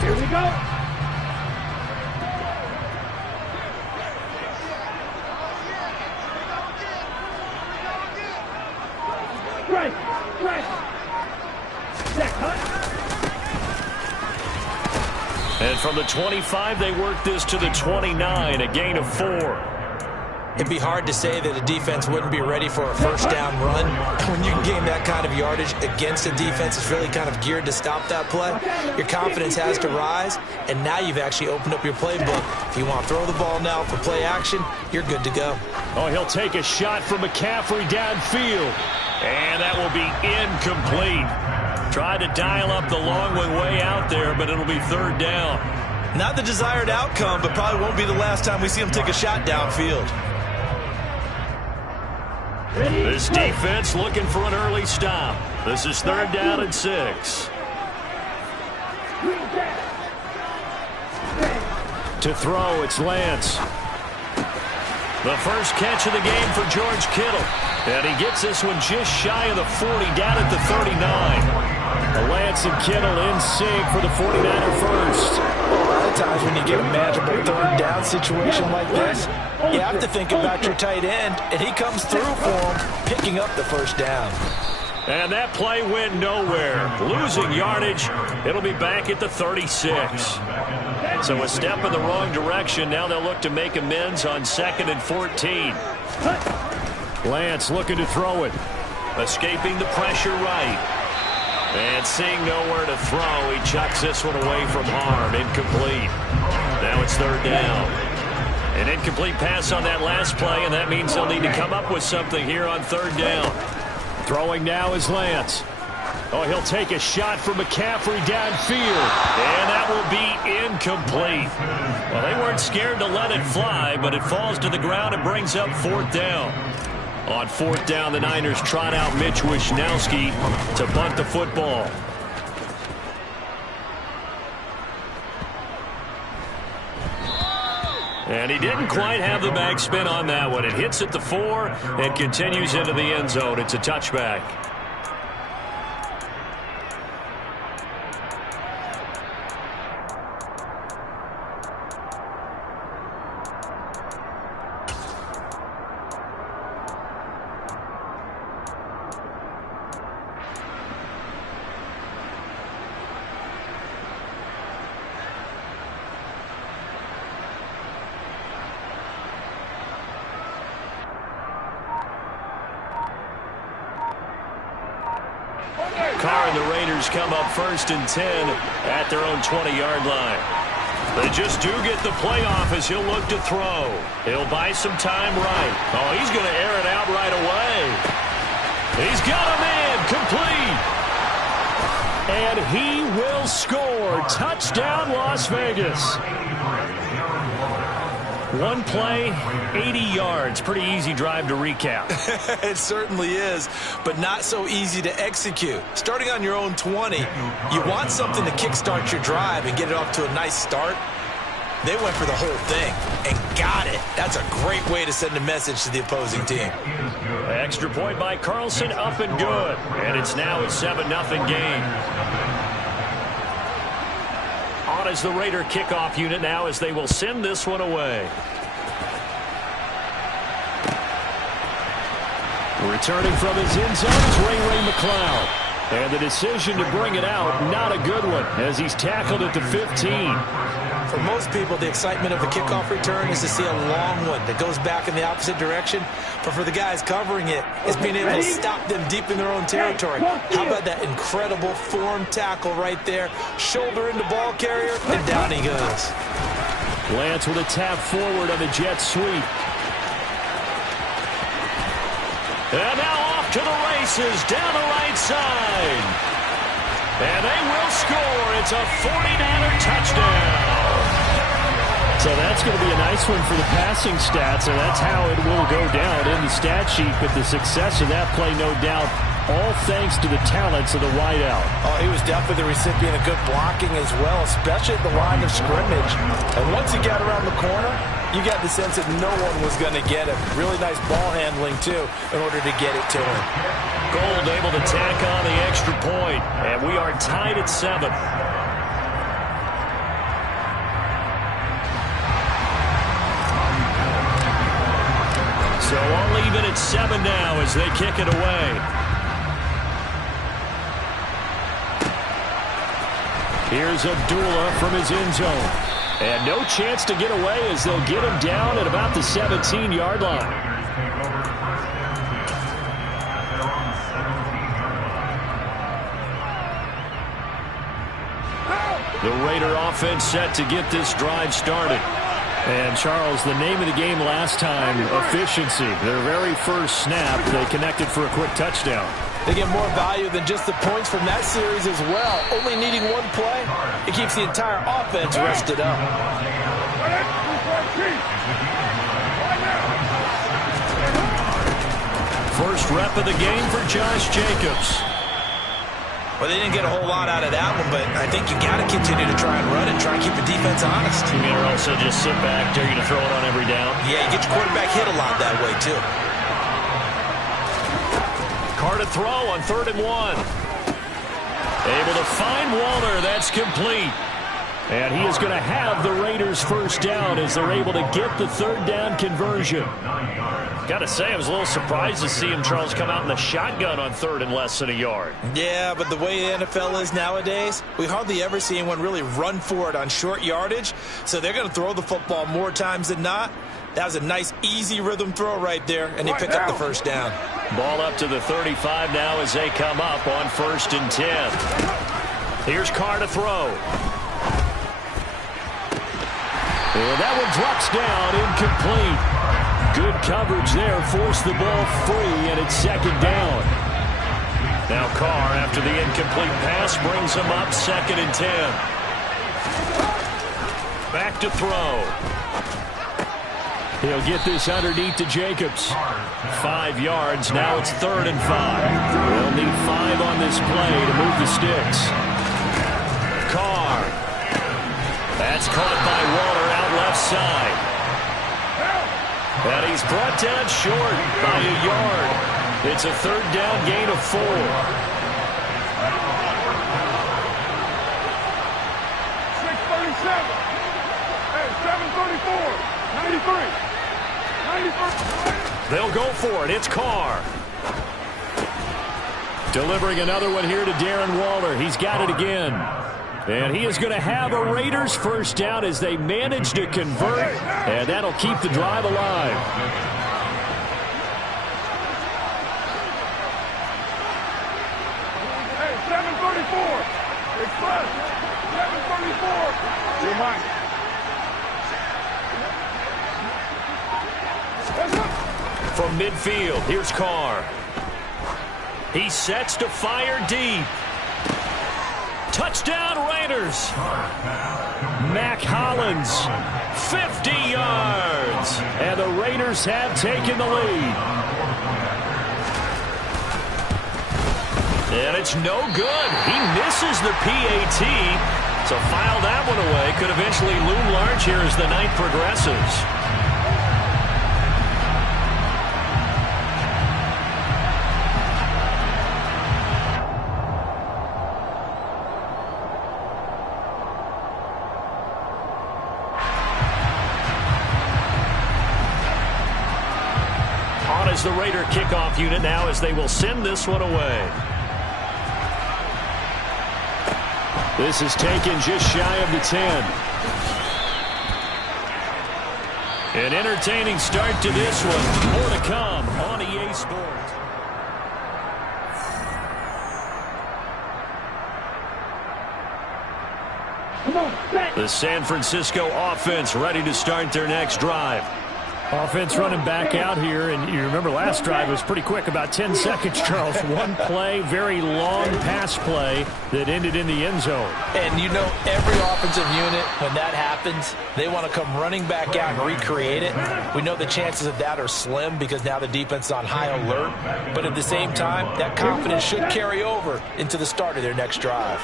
Here we go. Right. Set, cut. And from the 25, they work this to the 29, a gain of 4. It'd be hard to say that a defense wouldn't be ready for a first down run. When you can gain that kind of yardage against a defense that's really kind of geared to stop that play, your confidence has to rise, and now you've actually opened up your playbook. If you want to throw the ball now for play action, you're good to go. Oh, he'll take a shot from McCaffrey downfield. And that will be incomplete. Tried to dial up the long one way out there, but it'll be third down. Not the desired outcome, but probably won't be the last time we see him take a shot downfield. This defense looking for an early stop. This is third down and 6. To throw, it's Lance. The first catch of the game for George Kittle. And he gets this one just shy of the 40, down at the 39. Lance and Kittle in sync for the 49er first. A lot of times when you get a manageable third down situation like this, you have to think about your tight end, and he comes through for him, picking up the first down. And that play went nowhere. Losing yardage. It'll be back at the 36. So a step in the wrong direction. Now they'll look to make amends on 2nd and 14. Lance looking to throw it. Escaping the pressure right. And seeing nowhere to throw, he chucks this one away from harm. Incomplete. Now it's third down. An incomplete pass on that last play, and that means they'll need to come up with something here on third down. Throwing now is Lance. Oh, he'll take a shot from McCaffrey downfield. And that will be incomplete. Well, they weren't scared to let it fly, but it falls to the ground and brings up fourth down. On fourth down, the Niners trot out Mitch Wishnowsky to punt the football. And he didn't quite have the backspin on that one. It hits at the 4 and continues into the end zone. It's a touchback. Carr and the Raiders come up 1st and 10 at their own 20-yard line. They just do get the playoff as he'll look to throw. He'll buy some time right. Oh, he's going to air it out right away. He's got a man complete. And he will score. Touchdown, Las Vegas. One play, 80 yards. Pretty easy drive to recap. It certainly is, but not so easy to execute. Starting on your own 20, you want something to kickstart your drive and get it off to a nice start. They went for the whole thing and got it. That's a great way to send a message to the opposing team. Extra point by Carlson, up and good. And it's now a 7-0 game. On as the Raider kickoff unit now as they will send this one away. Returning from his end zone is Ray McCloud. And the decision to bring it out, not a good one, as he's tackled at the 15. For most people, the excitement of a kickoff return is to see a long one that goes back in the opposite direction. But for the guys covering it, it's being able to stop them deep in their own territory. How about that incredible form tackle right there? Shoulder into ball carrier, and down he goes. Lance with a tap forward on the jet sweep. And now off to the races, down the right side. And they will score. It's a 49er touchdown. So that's going to be a nice one for the passing stats, and that's how it will go down in the stat sheet. But the success of that play, no doubt, all thanks to the talents of the wideout. Oh, he was definitely the recipient of good blocking as well, especially at the line of scrimmage. And once he got around the corner, you got the sense that no one was going to get him. Really nice ball handling, too, in order to get it to him. Gold able to tack on the extra point, and we are tied at 7. So all even at 7 now as they kick it away. Here's Abdullah from his end zone. And no chance to get away as they'll get him down at about the 17-yard line. The Raider offense set to get this drive started. And, Charles, the name of the game last time, efficiency. Their very first snap, they connected for a quick touchdown. They get more value than just the points from that series as well. Only needing one play, it keeps the entire offense rested up. First rep of the game for Josh Jacobs. Well, they didn't get a whole lot out of that one, but I think you got to continue to try and run and try and keep the defense honest. You mean, or also just sit back, dare you to throw it on every down? Yeah, you get your quarterback hit a lot that way, too. Carr to throw on 3rd and 1. Able to find Waller. That's complete. And he is going to have the Raiders first down as they're able to get the 3rd down conversion. Got to say, I was a little surprised to see him, Charles, come out in the shotgun on 3rd and less than a yard. Yeah, but the way the NFL is nowadays, we hardly ever see anyone really run for it on short yardage. So they're going to throw the football more times than not. That was a nice, easy rhythm throw right there, and they pick up the first down. Ball up to the 35 now as they come up on 1st and 10. Here's Carr to throw. And that one drops down, incomplete. Good coverage there, forced the ball free, and it's 2nd down. Now Carr, after the incomplete pass, brings him up 2nd and 10. Back to throw. He'll get this underneath to Jacobs. 5 yards, now it's 3rd and 5. They'll need 5 on this play to move the sticks. Carr. That's caught by Waller out left side. And he's brought down short by a yard. It's a 3rd down gain of 4. 6:37. Hey, 7:34. 93. They'll go for it. It's Carr. Delivering another one here to Darren Waller. He's got it again. And he is going to have a Raiders first down as they manage to convert. And that'll keep the drive alive. Hey, 7:34. Express. 7:34. You're mine. From midfield, here's Carr. He sets to fire deep. Touchdown Raiders. Mac Hollins, 50 yards. And the Raiders have taken the lead. And it's no good. He misses the PAT. So file that one away. Could eventually loom large here as the night progresses. On as the Raider kickoff unit now as they will send this one away. This is taken just shy of the 10. An entertaining start to this one. More to come on EA Sports. The San Francisco offense ready to start their next drive. Offense running back out here, and you remember last drive was pretty quick, about 10 seconds, Charles. One play, very long pass play that ended in the end zone. And you know every offensive unit, when that happens, they want to come running back out and recreate it. We know the chances of that are slim because now the defense is on high alert. But at the same time, that confidence should carry over into the start of their next drive.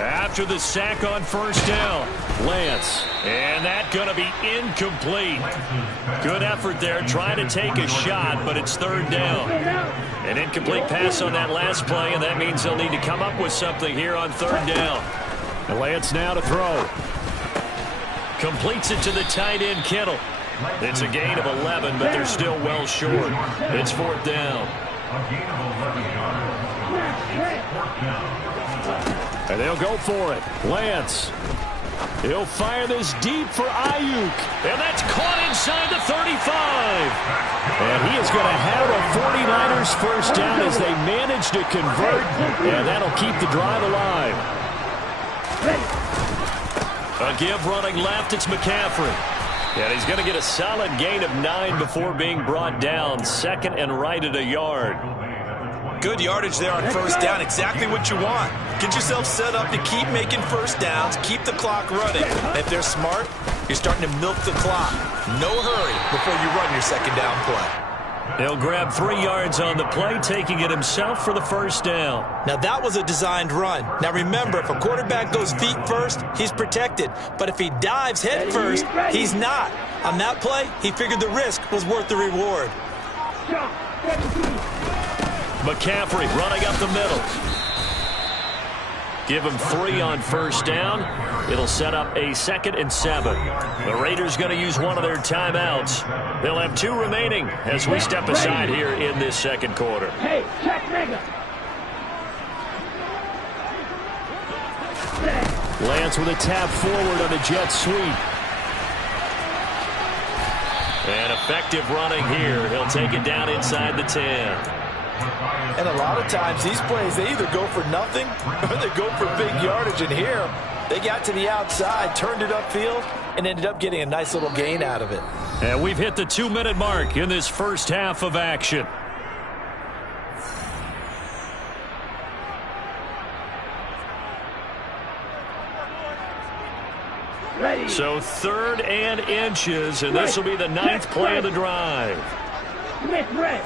After the sack on first down, Lance. And that going to be incomplete. Good effort there, trying to take a shot, but it's third down. An incomplete pass on that last play, and that means they'll need to come up with something here on third down. And Lance now to throw. Completes it to the tight end, Kittle. It's a gain of 11, but they're still well short. It's fourth down. A gain of 11 yards. Fourth down. And they'll go for it. Lance. He'll fire this deep for Ayuk. And that's caught inside the 35. And he is going to have a 49ers first down as they manage to convert. And that'll keep the drive alive. A give running left. It's McCaffrey. And he's going to get a solid gain of 9 before being brought down. Second and right at a yard. Good yardage there on first down. Exactly what you want. Get yourself set up to keep making first downs, keep the clock running. If they're smart, you're starting to milk the clock. No hurry before you run your second down play. He'll grab 3 yards on the play, taking it himself for the first down. Now, that was a designed run. Now, remember, if a quarterback goes feet first, he's protected. But if he dives head first, he's not. On that play, he figured the risk was worth the reward. McCaffrey running up the middle. Give him 3 on first down. It'll set up a 2nd and 7. The Raiders going to use one of their timeouts. They'll have 2 remaining as we step aside here in this second quarter. Hey, check nigga. Lance with a tap forward on the jet sweep. And effective running here. He'll take it down inside the 10. And a lot of times these plays, they either go for nothing or they go for big yardage. And here, they got to the outside, turned it upfield, and ended up getting a nice little gain out of it. And we've hit the 2-minute mark in this first half of action. Ready. So 3rd and inches, and this will be the 9th play of the drive. Smith, red.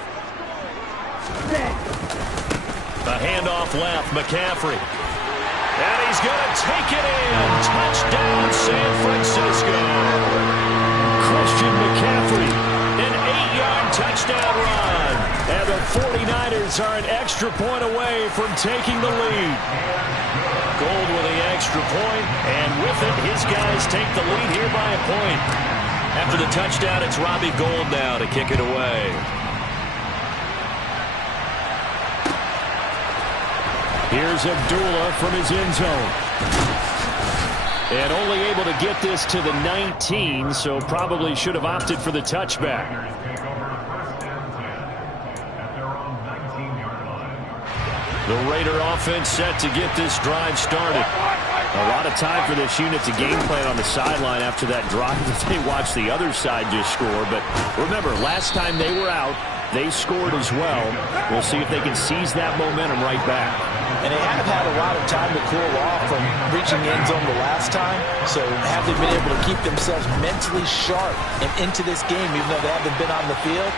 A handoff left, McCaffrey. And he's going to take it in. Touchdown, San Francisco. Christian McCaffrey. An 8-yard touchdown run. And the 49ers are an extra point away from taking the lead. Gold with the extra point, and with it, his guys take the lead here by a point. After the touchdown, it's Robbie Gould now to kick it away. Here's Abdullah from his end zone. And only able to get this to the 19, so probably should have opted for the touchback. The Raider offense set to get this drive started. A lot of time for this unit to game plan on the sideline after that drive that they watched the other side just score. But remember, last time they were out, they scored as well. We'll see if they can seize that momentum right back. And they have had a lot of time to cool off from reaching the end zone the last time. So have they been able to keep themselves mentally sharp and into this game, even though they haven't been on the field?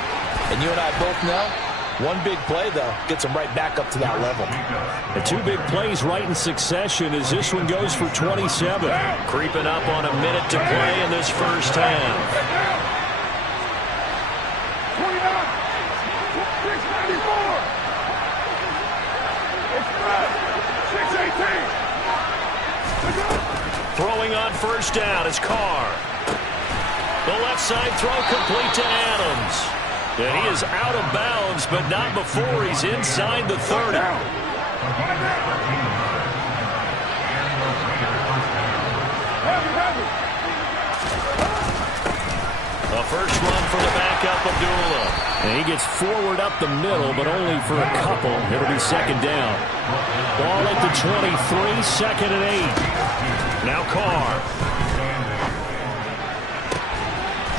And you and I both know One big play, though, gets them right back up to that level. The two big plays right in succession as this one goes for 27. Creeping up on a minute to play in this first half. 29, 694. It's good. 618. Throwing on first down is Carr. The left side throw complete to Adams. And he is out of bounds, but not before he's inside the 30. The first run for the backup, Abdullah. And he gets forward up the middle, but only for a couple. It'll be second down. Ball at the 23, second and 8. Now Carr.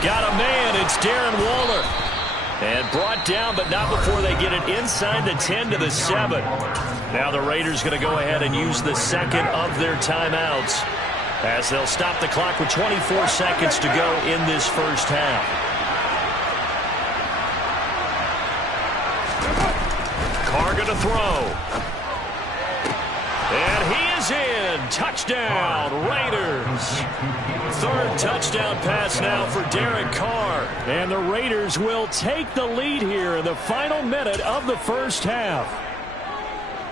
Got a man, it's Darren Waller. And brought down, but not before they get it inside the 10 to the 7. Now the Raiders going to go ahead and use the second of their timeouts as they'll stop the clock with 24 seconds to go in this first half. Carr going to throw. And he is in. Touchdown, Raiders. Third touchdown pass now for Derek Carr. And the Raiders will take the lead here in the final minute of the first half.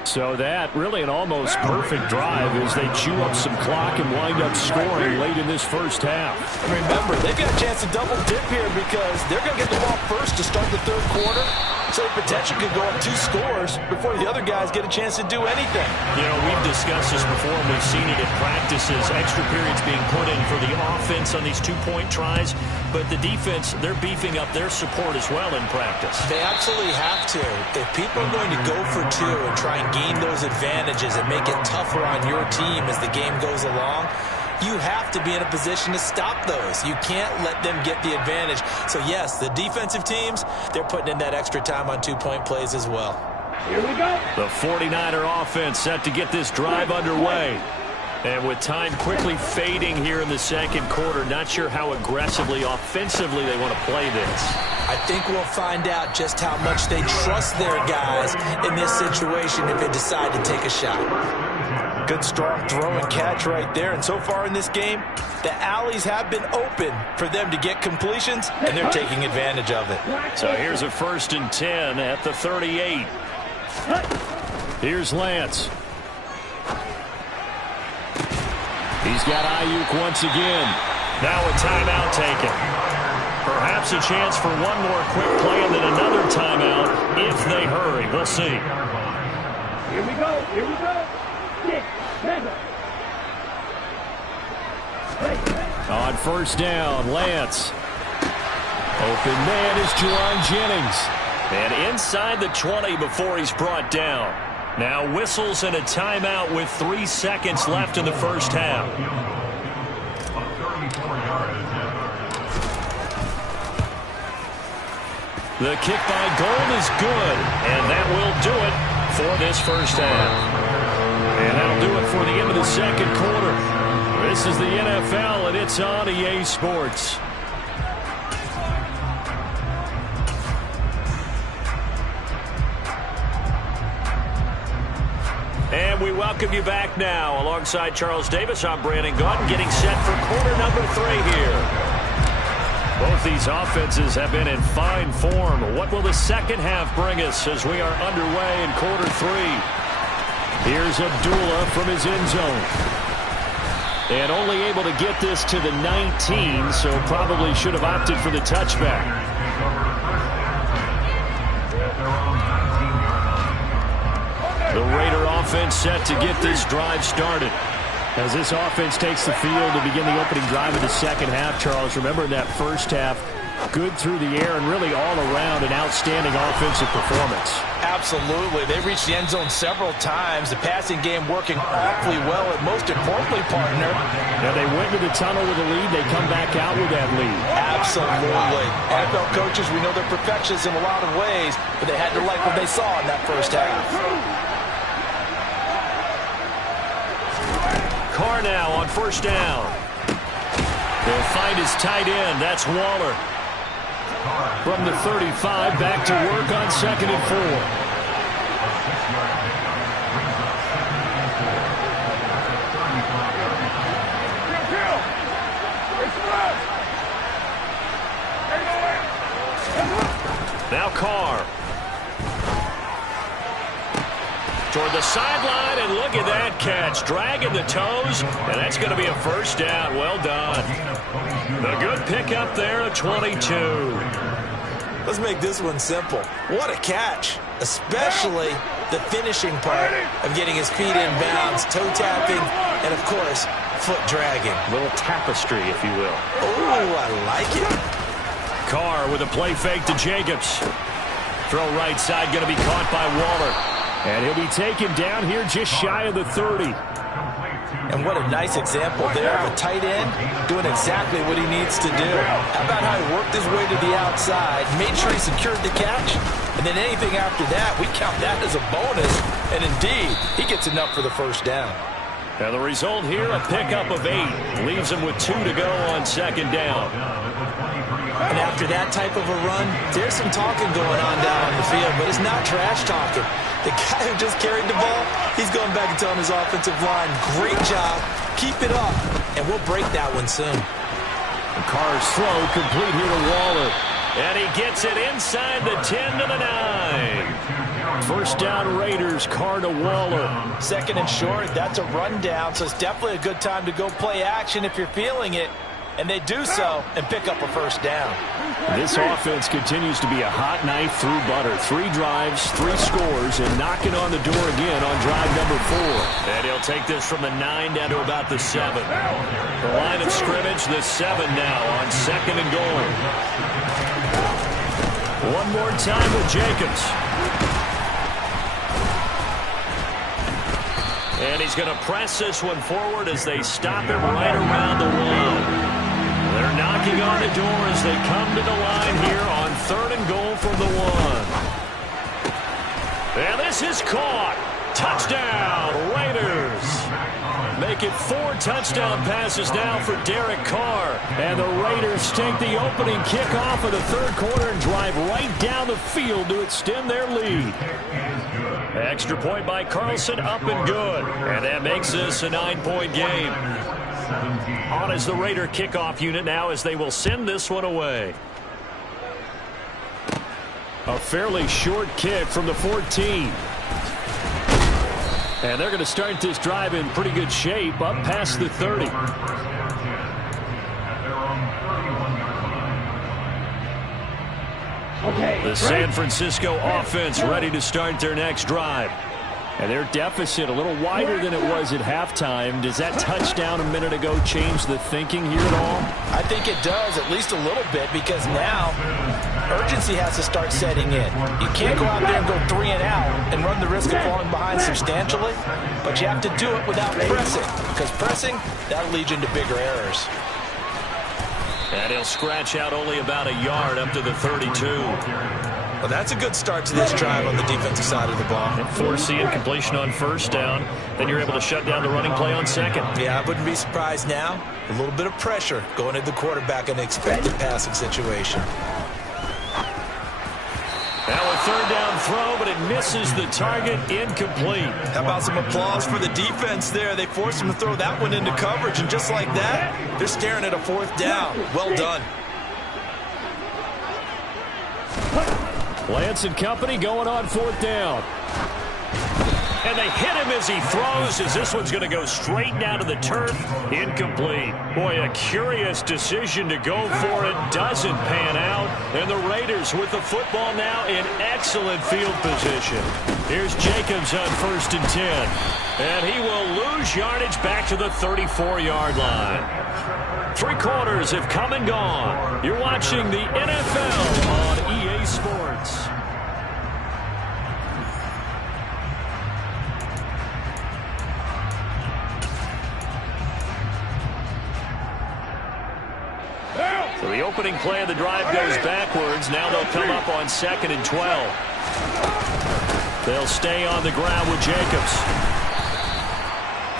So that really an almost perfect drive as they chew up some clock and wind up scoring late in this first half. Remember, they've got a chance to double dip here because they're going to get the ball first to start the third quarter. So the potential could go up 2 scores before the other guys get a chance to do anything. You know, we've discussed this before, and we've seen it in practices. Extra periods being put in for the offense on these two-point tries. But the defense, they're beefing up their support as well in practice. They absolutely have to. If people are going to go for 2 and try and gain those advantages and make it tougher on your team as the game goes along, you have to be in a position to stop those. You can't let them get the advantage. So, yes, the defensive teams, they're putting in that extra time on 2-point plays as well. Here we go. The 49er offense set to get this drive underway. And with time quickly fading here in the second quarter, not sure how aggressively, offensively they want to play this. I think we'll find out just how much they trust their guys in this situation if they decide to take a shot. Good strong throw and catch right there. And so far in this game, the alleys have been open for them to get completions, and they're taking advantage of it. So here's a 1st and 10 at the 38. Here's Lance. He's got Ayuk once again. Now a timeout taken. Perhaps a chance for one more quick play and then another timeout if they hurry. We'll see. Here we go. Here we go. On first down, Lance. Open man is Jauan Jennings. And inside the 20 before he's brought down. Now whistles and a timeout with 3 seconds left in the first half. The kick by Gold is good. And that will do it for this first half. And that'll do it for the end of the second quarter. This is the NFL, and it's on EA Sports. And we welcome you back now. Alongside Charles Davis, I'm Brandon Gaudin, getting set for quarter number 3 here. Both these offenses have been in fine form. What will the second half bring us as we are underway in quarter 3? Here's Abdullah from his end zone. And only able to get this to the 19, so probably should have opted for the touchback. The Raider offense set to get this drive started. As this offense takes the field to begin the opening drive of the second half, Charles, remember in that first half, good through the air and really all around an outstanding offensive performance. Absolutely. They reached the end zone several times. The passing game working awfully well, and most importantly, partner, now they went to the tunnel with a lead. They come back out with that lead. Absolutely. NFL coaches, we know they're perfectionists in a lot of ways, but they had to like what they saw in that first half. Carr now on first down. They'll find his tight end. That's Waller. From the 35, back to work on 2nd and 4. Now Carr. Toward the sideline, and look at that catch. Dragging the toes, and that's going to be a first down. Well done. A good pickup there at 22. Let's make this one simple. What a catch, especially the finishing part of getting his feet in bounds, toe tapping, and, of course, foot dragging. Little tapestry, if you will. Oh, I like it. Carr with a play fake to Jacobs. Throw right side, going to be caught by Waller. And he'll be taken down here just shy of the 30. And what a nice example there of a tight end doing exactly what he needs to do. How about how he worked his way to the outside, made sure he secured the catch, and then anything after that, we count that as a bonus. And indeed, he gets enough for the first down. And the result here, a pickup of 8. Leaves him with 2 to go on 2nd down. And after that type of a run, there's some talking going on down on the field, but it's not trash talking. The guy who just carried the ball, he's going back and telling his offensive line, great job, keep it up, and we'll break that one soon. Carr's throw complete here to Waller. And he gets it inside the 10 to the 9. First down Raiders, Carr to Waller. 2nd and short, that's a rundown, so it's definitely a good time to go play action if you're feeling it. And they do so and pick up a first down. This offense continues to be a hot knife through butter. 3 drives, 3 scores, and knocking on the door again on drive number 4. And he'll take this from the 9 down to about the 7. The line of scrimmage, the 7 now on 2nd and goal. One more time with Jacobs. And he's going to press this one forward as they stop him right around the 1. They're knocking on the door as they come to the line here on 3rd and goal from the 1. And this is caught. Touchdown, Raiders. Make it 4 touchdown passes now for Derek Carr. And the Raiders take the opening kickoff of the 3rd quarter and drive right down the field to extend their lead. Extra point by Carlson, up and good. And that makes this a 9-point game. On is the Raider kickoff unit now as they will send this one away. A fairly short kick from the 14. And they're going to start this drive in pretty good shape up past the 30. The San Francisco offense ready to start their next drive. And their deficit a little wider than it was at halftime. Does that touchdown a minute ago change the thinking here at all? I think it does, at least a little bit, because now urgency has to start setting in. You can't go out there and go 3 and out and run the risk of falling behind substantially, but you have to do it without pressing, because pressing, that'll lead you into bigger errors. And he'll scratch out only about a yard up to the 32. Well, that's a good start to this drive on the defensive side of the ball. And forcing completion on 1st down. Then you're able to shut down the running play on 2nd. Yeah, I wouldn't be surprised now. A little bit of pressure going at the quarterback in the expected passing situation. Now a 3rd down throw, but it misses the target, incomplete. How about some applause for the defense there? They forced him to throw that one into coverage, and just like that, they're staring at a 4th down. Well done. Lance and company going on 4th down. And they hit him as he throws, as this one's going to go straight down to the turf. Incomplete. Boy, a curious decision to go for it. Doesn't pan out. And the Raiders with the football now in excellent field position. Here's Jacobs on 1st and 10. And he will lose yardage back to the 34-yard line. 3 quarters have come and gone. You're watching the NFL on EA Sports. So the opening play of the drive goes backwards. Now they'll come up on 2nd and 12. They'll stay on the ground with Jacobs.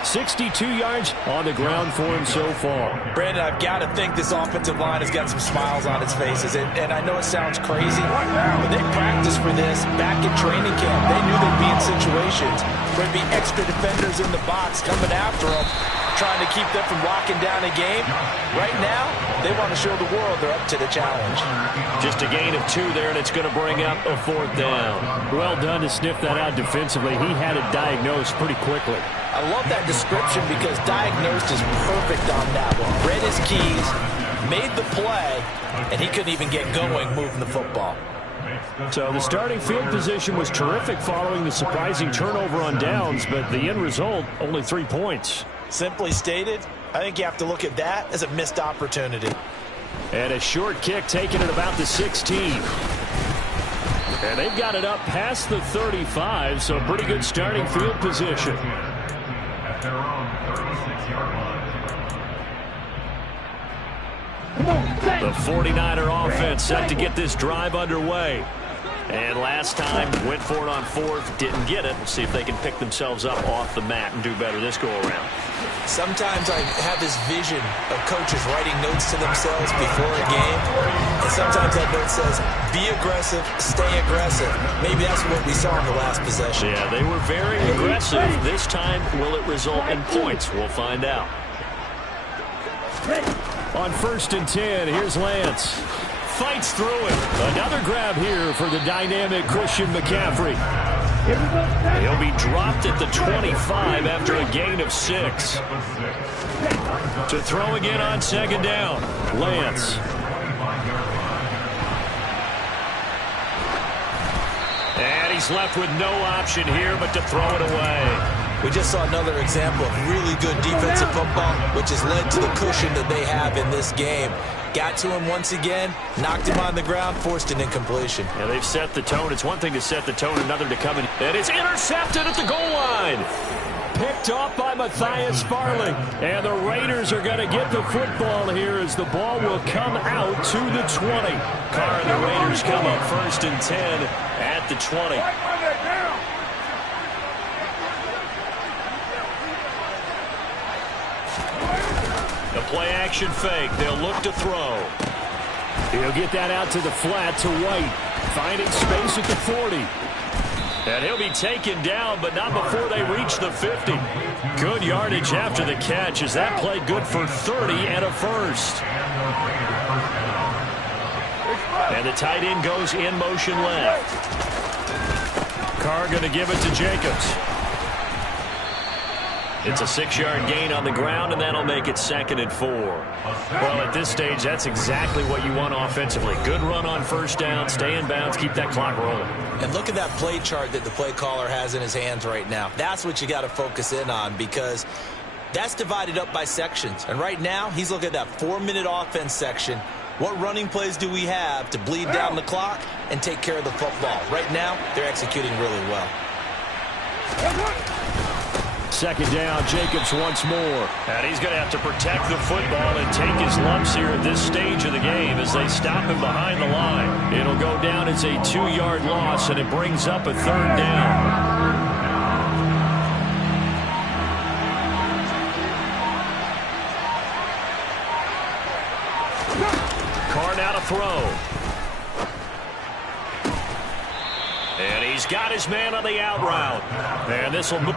62 yards on the ground for him so far. Brandon, I've got to think this offensive line has got some smiles on its faces. And I know it sounds crazy, but they practiced for this back in training camp. They knew they'd be in situations where there'd be extra defenders in the box coming after them, trying to keep them from locking down a game. Right now, they want to show the world they're up to the challenge. Just a gain of 2 there, and it's going to bring up a 4th down. Well done to sniff that out defensively. He had it diagnosed pretty quickly. I love that description because diagnosed is perfect on that one. Read his keys, made the play, and he couldn't even get going moving the football. So the starting field position was terrific following the surprising turnover on downs, but the end result, only 3 points. Simply stated, I think you have to look at that as a missed opportunity. And a short kick taken at about the 16. And they've got it up past the 35, so pretty good starting field position. At their own 36-yard line. The 49er offense set to get this drive underway. And last time, went for it on 4th, didn't get it. We'll see if they can pick themselves up off the mat and do better this go-around. Sometimes I have this vision of coaches writing notes to themselves before a game, and sometimes that note says, be aggressive, stay aggressive. Maybe that's what we saw in the last possession. Yeah, they were very aggressive. This time, will it result in points? We'll find out. On 1st and 10, here's Lance. Fights through it. Another grab here for the dynamic Christian McCaffrey. He'll be dropped at the 25 after a gain of 6. To throw again on 2nd down, Lance. And he's left with no option here but to throw it away. We just saw another example of really good defensive football, which has led to the cushion that they have in this game. Got to him once again, knocked him on the ground, forced an incompletion. Yeah, they've set the tone. It's one thing to set the tone, another to come in. And it's intercepted at the goal line. Picked off by Matthias Sparling. And the Raiders are going to get the football here as the ball will come out to the 20. Carr and the Raiders come up 1st and 10 at the 20. The play-action fake. They'll look to throw. He'll get that out to the flat to White. Finding space at the 40. And he'll be taken down, but not before they reach the 50. Good yardage after the catch. Is that play good for 30 and a 1st? And the tight end goes in motion left. Carr going to give it to Jacobs. It's a 6-yard gain on the ground, and that'll make it 2nd and 4. Well, at this stage, that's exactly what you want offensively. Good run on 1st down, stay in bounds, keep that clock rolling. And look at that play chart that the play caller has in his hands right now. That's what you got to focus in on because that's divided up by sections. And right now, he's looking at that 4-minute offense section. What running plays do we have to bleed down the clock and take care of the football? Right now, they're executing really well. 2nd down, Jacobs once more. And he's going to have to protect the football and take his lumps here at this stage of the game as they stop him behind the line. It'll go down as a 2-yard loss, and it brings up a 3rd down. Carr now to throw. And he's got his man on the out route. And this will move.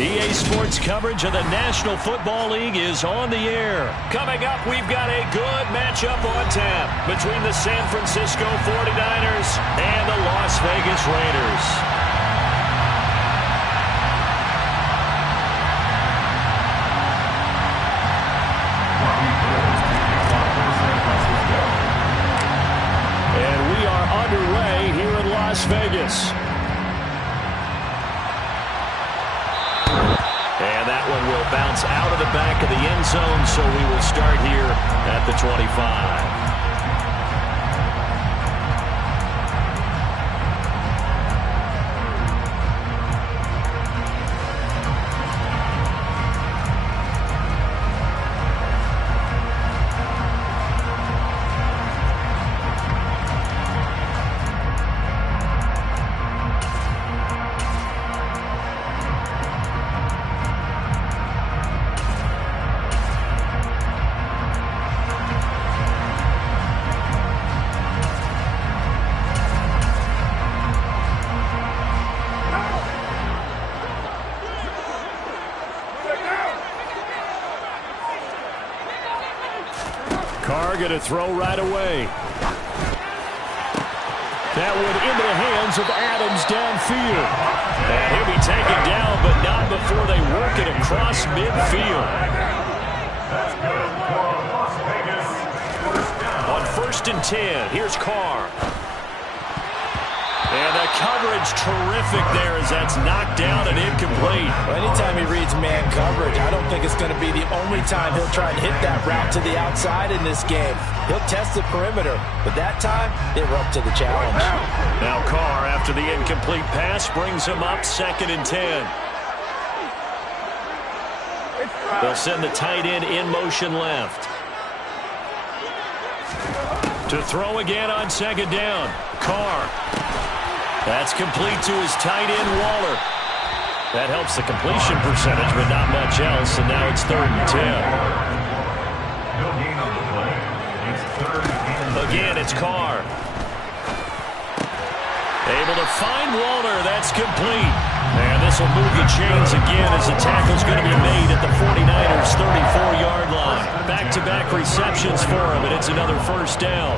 EA Sports coverage of the National Football League is on the air. Coming up, we've got a good matchup on tap between the San Francisco 49ers and the Las Vegas Raiders. Underway here in Las Vegas. And that one will bounce out of the back of the end zone, so we will start here at the 25. Going to throw right away. That one into the hands of Adams downfield. And he'll be taken down, but not before they work it across midfield. On 1st and 10, here's Carr. And the coverage terrific there as that's knocked down and incomplete. Well, anytime he reads man coverage, I don't think it's going to be the only time he'll try and hit that route to the outside in this game. He'll test the perimeter, but that time, they were up to the challenge. Now Carr, after the incomplete pass, brings him up 2nd and 10. They'll send the tight end in motion left. To throw again on 2nd down. Carr. That's complete to his tight end, Waller. That helps the completion percentage, but not much else, and now it's 3rd and 10. Again, it's Carr. Able to find Waller. That's complete. And this will move the chains again as the tackle's going to be made at the 49ers' 34-yard line. Back-to-back receptions for him, and it's another 1st down.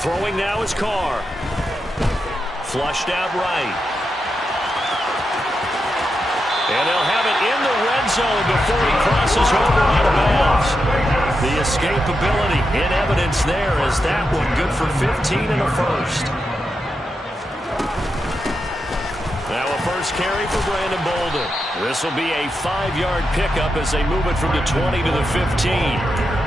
Throwing now is Carr. Flushed out right. And they'll have it in the red zone before he crosses over out of bounds. The escapability in evidence there as that one good for 15 and a 1st. Now a 1st carry for Brandon Bolden. This will be a 5-yard pickup as they move it from the 20 to the 15.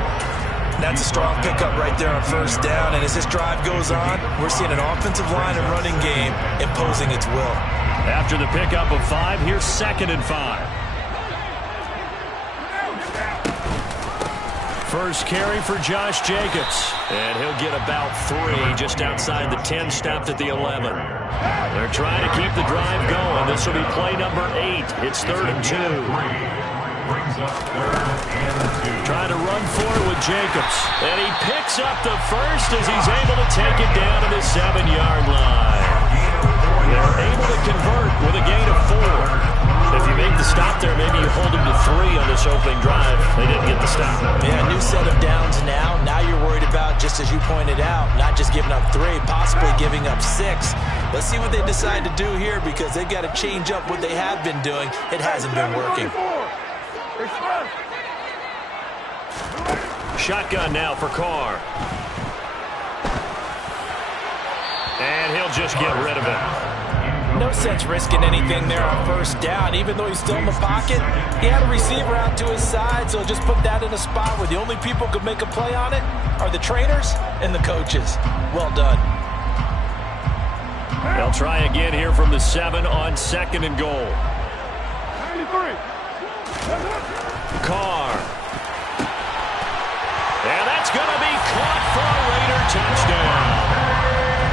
That's a strong pickup right there on 1st down, and as this drive goes on, we're seeing an offensive line and running game imposing its will. After the pickup of 5, here's 2nd and 5. 1st carry for Josh Jacobs, and he'll get about 3 just outside the 10, stopped at the 11. They're trying to keep the drive going. This will be play number 8. It's 3rd and 2. Trying to run forward with Jacobs. And he picks up the 1st as he's able to take it down to the 7-yard line. They're able to convert with a gain of 4. If you make the stop there, maybe you hold them to 3 on this opening drive. They didn't get the stop. Yeah, new set of downs now. Now you're worried about, just as you pointed out, not just giving up 3, possibly giving up 6. Let's see what they decide to do here because they've got to change up what they have been doing. It hasn't been working. Shotgun now for Carr. And he'll just get rid of it. No sense risking anything there on 1st down. Even though he's still in the pocket, he had a receiver out to his side, so just put that in a spot where the only people who could make a play on it are the trainers and the coaches. Well done. They'll try again here from the 7 on 2nd and goal. 93. Carr. And that's going to be caught for a Raider touchdown.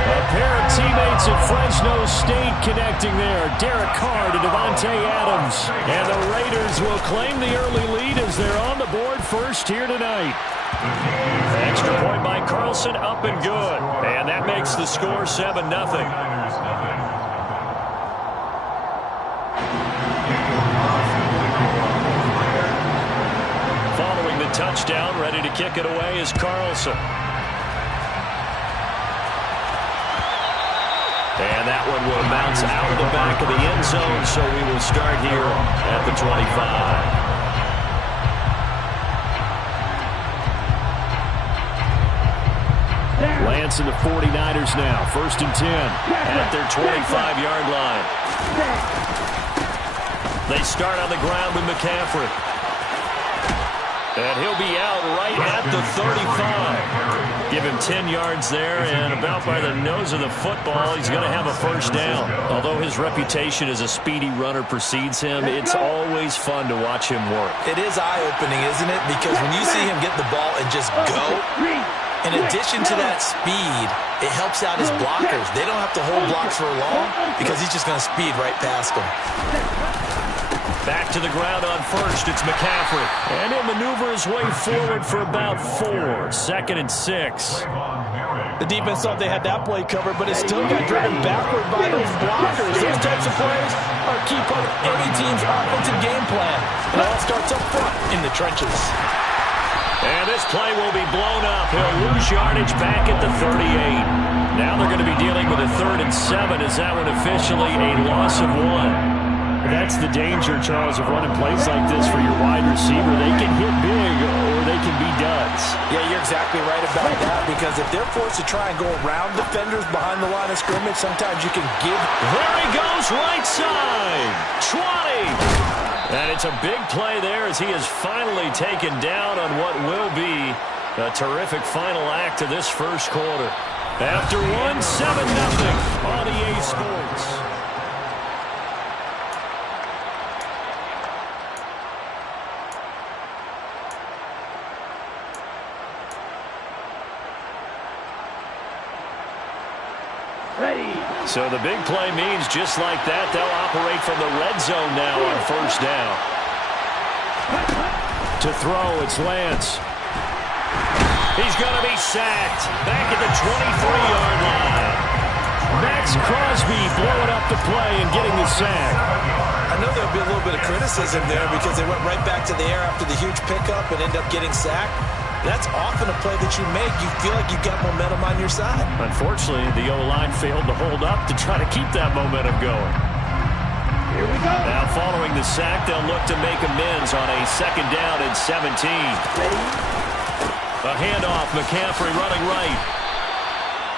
A pair of teammates at Fresno State connecting there. Derek Carr to Devontae Adams. And the Raiders will claim the early lead as they're on the board first here tonight. Extra point by Carlson, up and good. And that makes the score 7-0. Following the touchdown, ready to kick it away is Carlson. And that one will bounce out of the back of the end zone, so we will start here at the 25. Lance and the 49ers now. 1st and 10 at their 25-yard line. They start on the ground with McCaffrey. And he'll be out right at the 35. Give him 10 yards there, and about by the nose of the football, he's going to have a first down. Although his reputation as a speedy runner precedes him, it's always fun to watch him work. It is eye-opening, isn't it? Because when you see him get the ball and just go, in addition to that speed, it helps out his blockers. They don't have to hold blocks for long because he's just going to speed right past them. Back to the ground on first. It's McCaffrey. And he'll maneuver his way forward for about 4. 2nd and 6. The defense thought they had that play covered, but it still got driven backward by those blockers. Those types of plays are a key part of any team's offensive game plan. It all starts up front in the trenches. And this play will be blown up. He'll lose yardage back at the 38. Now they're going to be dealing with a 3rd and 7. Is that one officially a loss of 1? That's the danger, Charles, of running plays like this for your wide receiver. They can hit big or they can be duds. Yeah, you're exactly right about that, because if they're forced to try and go around defenders behind the line of scrimmage, sometimes you can give. There he goes, right side. 20. And it's a big play there as he is finally taken down on what will be a terrific final act of this first quarter. After 1, 7-0 on EA Sports. So the big play means just like that, they'll operate from the red zone now on first down. To throw, it's Lance. He's going to be sacked. Back at the 23-yard line. Max Crosby blowing up the play and getting the sack. I know there'll be a little bit of criticism there because they went right back to the air after the huge pickup and end up getting sacked. That's often a play that you make. You feel like you've got momentum on your side. Unfortunately, the O-line failed to hold up to try to keep that momentum going. Here we go. Now, following the sack, they'll look to make amends on a 2nd down and 17. A handoff, McCaffrey running right.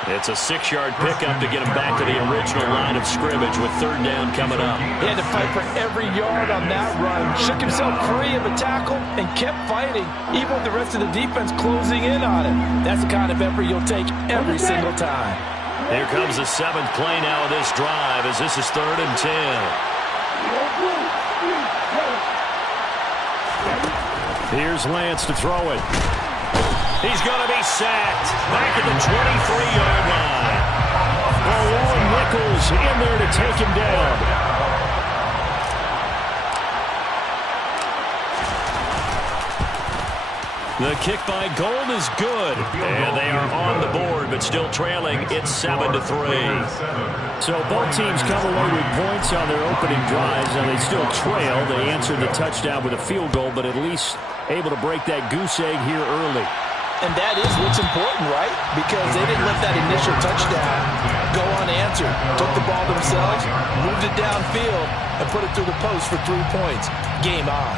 It's a 6-yard pickup to get him back to the original line of scrimmage with 3rd down coming up. He had to fight for every yard on that run. Shook himself free of a tackle and kept fighting, even with the rest of the defense closing in on him. That's the kind of effort you'll take every single time. Here comes the 7th play now of this drive as this is 3rd and 10. Here's Lance to throw it. He's going to be sacked back at the 23-yard line. Well, Warren Nichols in there to take him down. The kick by Gold is good. And they are on the board, but still trailing. It's 7-3. So both teams come away with points on their opening drives, and they still trail. They answered the touchdown with a field goal, but at least able to break that goose egg here early. And that is what's important, right? Because they didn't let that initial touchdown go unanswered. Took the ball themselves, moved it downfield, and put it through the post for 3 points. Game on.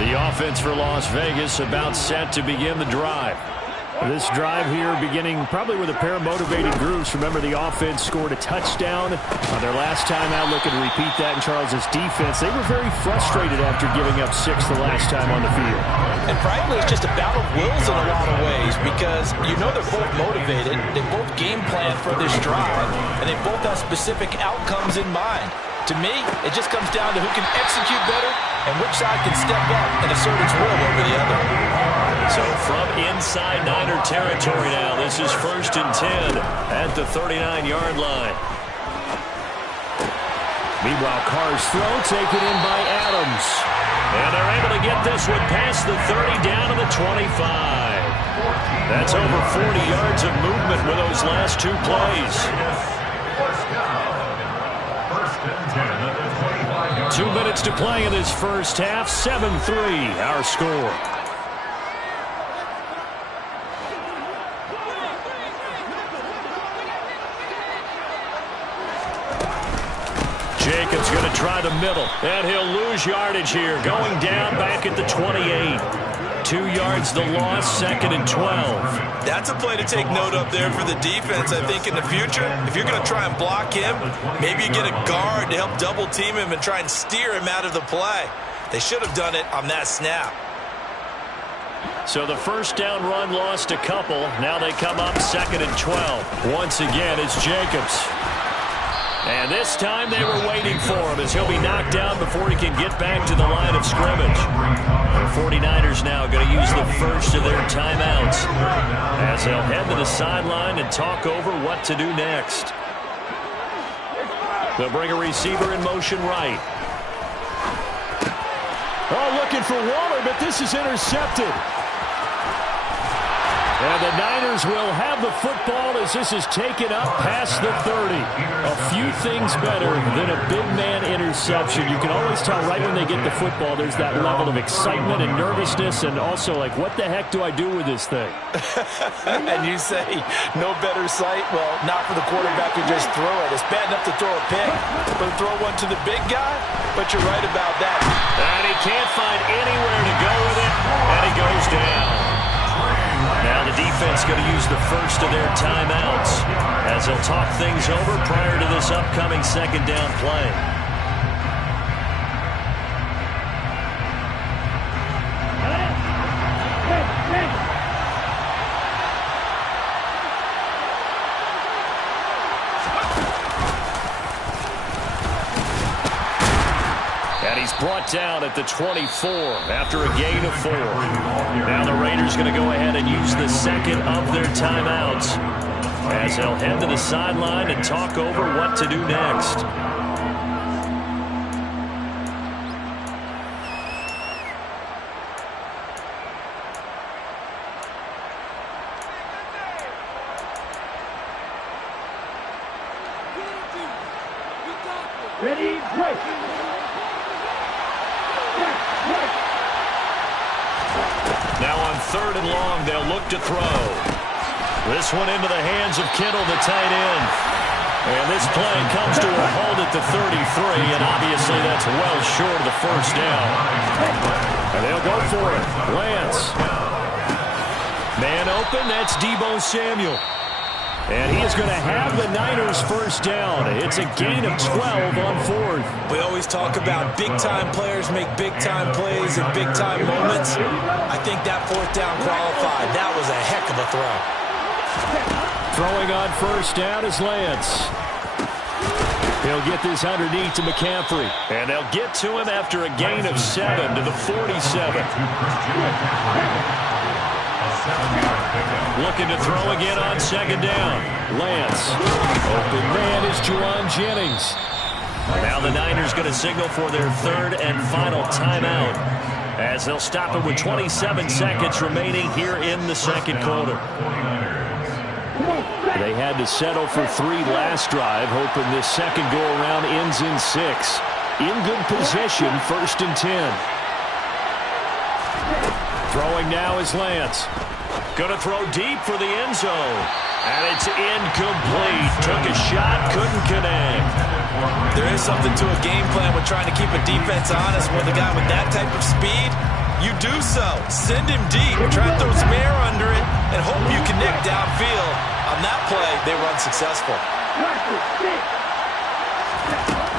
The offense for Las Vegas about set to begin the drive. This drive here beginning probably with a pair of motivated groups. Remember, the offense scored a touchdown on their last time out, looking to repeat that in Charles's defense. They were very frustrated after giving up 6 the last time on the field. And frankly, it's just a battle of wills in a lot of ways because you know they're both motivated. They both game plan for this drive, and they both have specific outcomes in mind. To me, it just comes down to who can execute better and which side can step up and assert its will over the other. So from inside Niner territory now, this is 1st and 10 at the 39-yard line. Meanwhile, Carr's throw taken in by Adams. And they're able to get this one past the 30 down to the 25. That's over 40 yards of movement with those last two plays. 2 minutes to play in this first half. 7-3 our score. Jacobs going to try the middle, and he'll lose yardage here, going down back at the 28. 2 yards the loss, 2nd and 12. That's a play to take note of there for the defense, I think, in the future. If you're going to try and block him, maybe you get a guard to help double-team him and try and steer him out of the play. They should have done it on that snap. So the first down run lost a couple. Now they come up 2nd and 12. Once again, it's Jacobs. And this time they were waiting for him as he'll be knocked down before he can get back to the line of scrimmage. The 49ers now going to use the first of their timeouts as they'll head to the sideline and talk over what to do next. They'll bring a receiver in motion right. Oh, looking for Waller, but this is intercepted. And the Niners will have the football as this is taken up past the 30. A few things better than a big man interception. You can always tell right when they get the football, there's that level of excitement and nervousness and also like, what the heck do I do with this thing? And you say, no better sight? Well, not for the quarterback to just throw it. It's bad enough to throw a pick, but throw one to the big guy? But you're right about that. And he can't find anywhere to go with it, and he goes down. Now the defense going to use the first of their timeouts as they'll talk things over prior to this upcoming 2nd down play. And he's brought down at the 24 after a gain of 4. Now the Raiders going to go ahead and use the second of their timeouts as they'll head to the sideline and talk over what to do next. Ready, break. Now on 3rd and long, they'll look to throw. This one into the hands of Kittle, the tight end. And this play comes to a halt at the 33, and obviously that's well short of the first down. And they'll go for it. Lance. Man open, that's Deebo Samuel. And he is going to have the Niners first down. It's a gain of 12 on 4th. We always talk about big-time players make big-time plays in big-time moments. I think that 4th down qualified. That was a heck of a throw. Throwing on first down is Lance. He'll get this underneath to McCaffrey. And they'll get to him after a gain of 7 to the 47. Looking to throw again on 2nd down. Lance. Open man is Juwan Jennings. Now the Niners going to signal for their 3rd and final timeout as they'll stop it with 27 seconds remaining here in the 2nd quarter. They had to settle for 3 last drive, hoping this second go-around ends in 6. In good position, 1st and 10. Throwing now is Lance. Going to throw deep for the end zone. And it's incomplete. Took a shot, couldn't connect. There is something to a game plan with trying to keep a defense honest with a guy with that type of speed. You do so. Send him deep. Try to throw some air under it and hope you connect downfield. On that play, they were unsuccessful.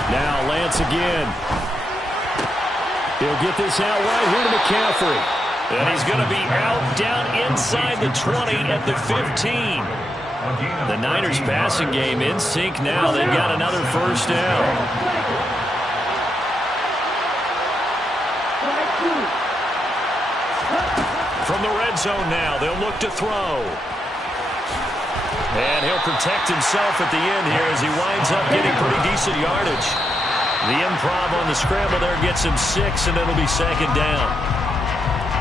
Now Lance again. He'll get this out right here to McCaffrey. And he's going to be out down inside the 20 at the 15. The Niners passing game in sync now. They've got another first down. From the red zone now, they'll look to throw. And he'll protect himself at the end here as he winds up getting pretty decent yardage. The improv on the scramble there gets him 6, and it'll be second down.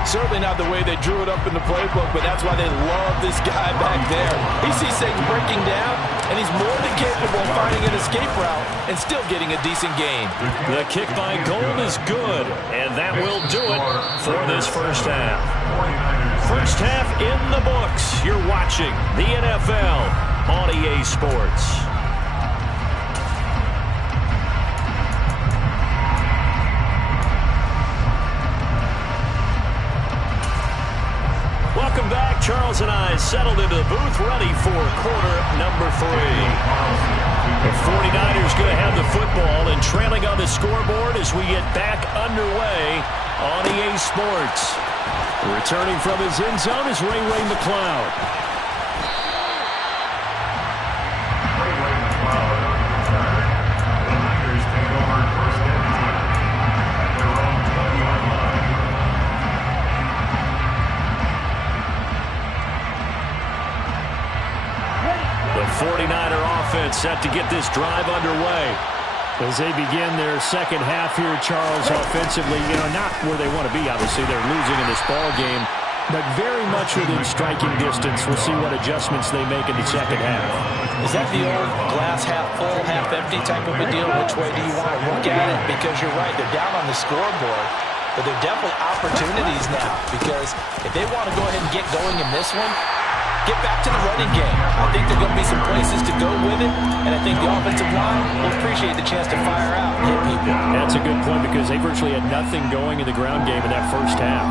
Certainly not the way they drew it up in the playbook, but that's why they love this guy back there. He sees things breaking down, and he's more than capable of finding an escape route and still getting a decent gain. The kick by Gold is good, and that will do it for this first half. First half in the books. You're watching the NFL on EA Sports. Welcome back. Charles and I settled into the booth, ready for quarter number 3. The 49ers going to have the football and trailing on the scoreboard as we get back underway on EA Sports. Returning from his end zone is Ray McCloud. Ray McCloud on the return. The Niners take over first and 10 at their own 20-yard line. The 49er offense set to get this drive underway. As they begin their second half here, Charles, offensively, not where they want to be. Obviously, they're losing in this ball game, but very much within striking distance. We'll see what adjustments they make in the second half. Is that the old glass half full, half empty type of a deal? Which way do you want to look at it? Because you're right, they're down on the scoreboard, but they're definitely opportunities now. Because if they want to go ahead and get going in this one, get back to the running game. I think there are going to be some places to go with it, and I think the offensive line will appreciate the chance to fire out and hit people. That's a good point because they virtually had nothing going in the ground game in that first half.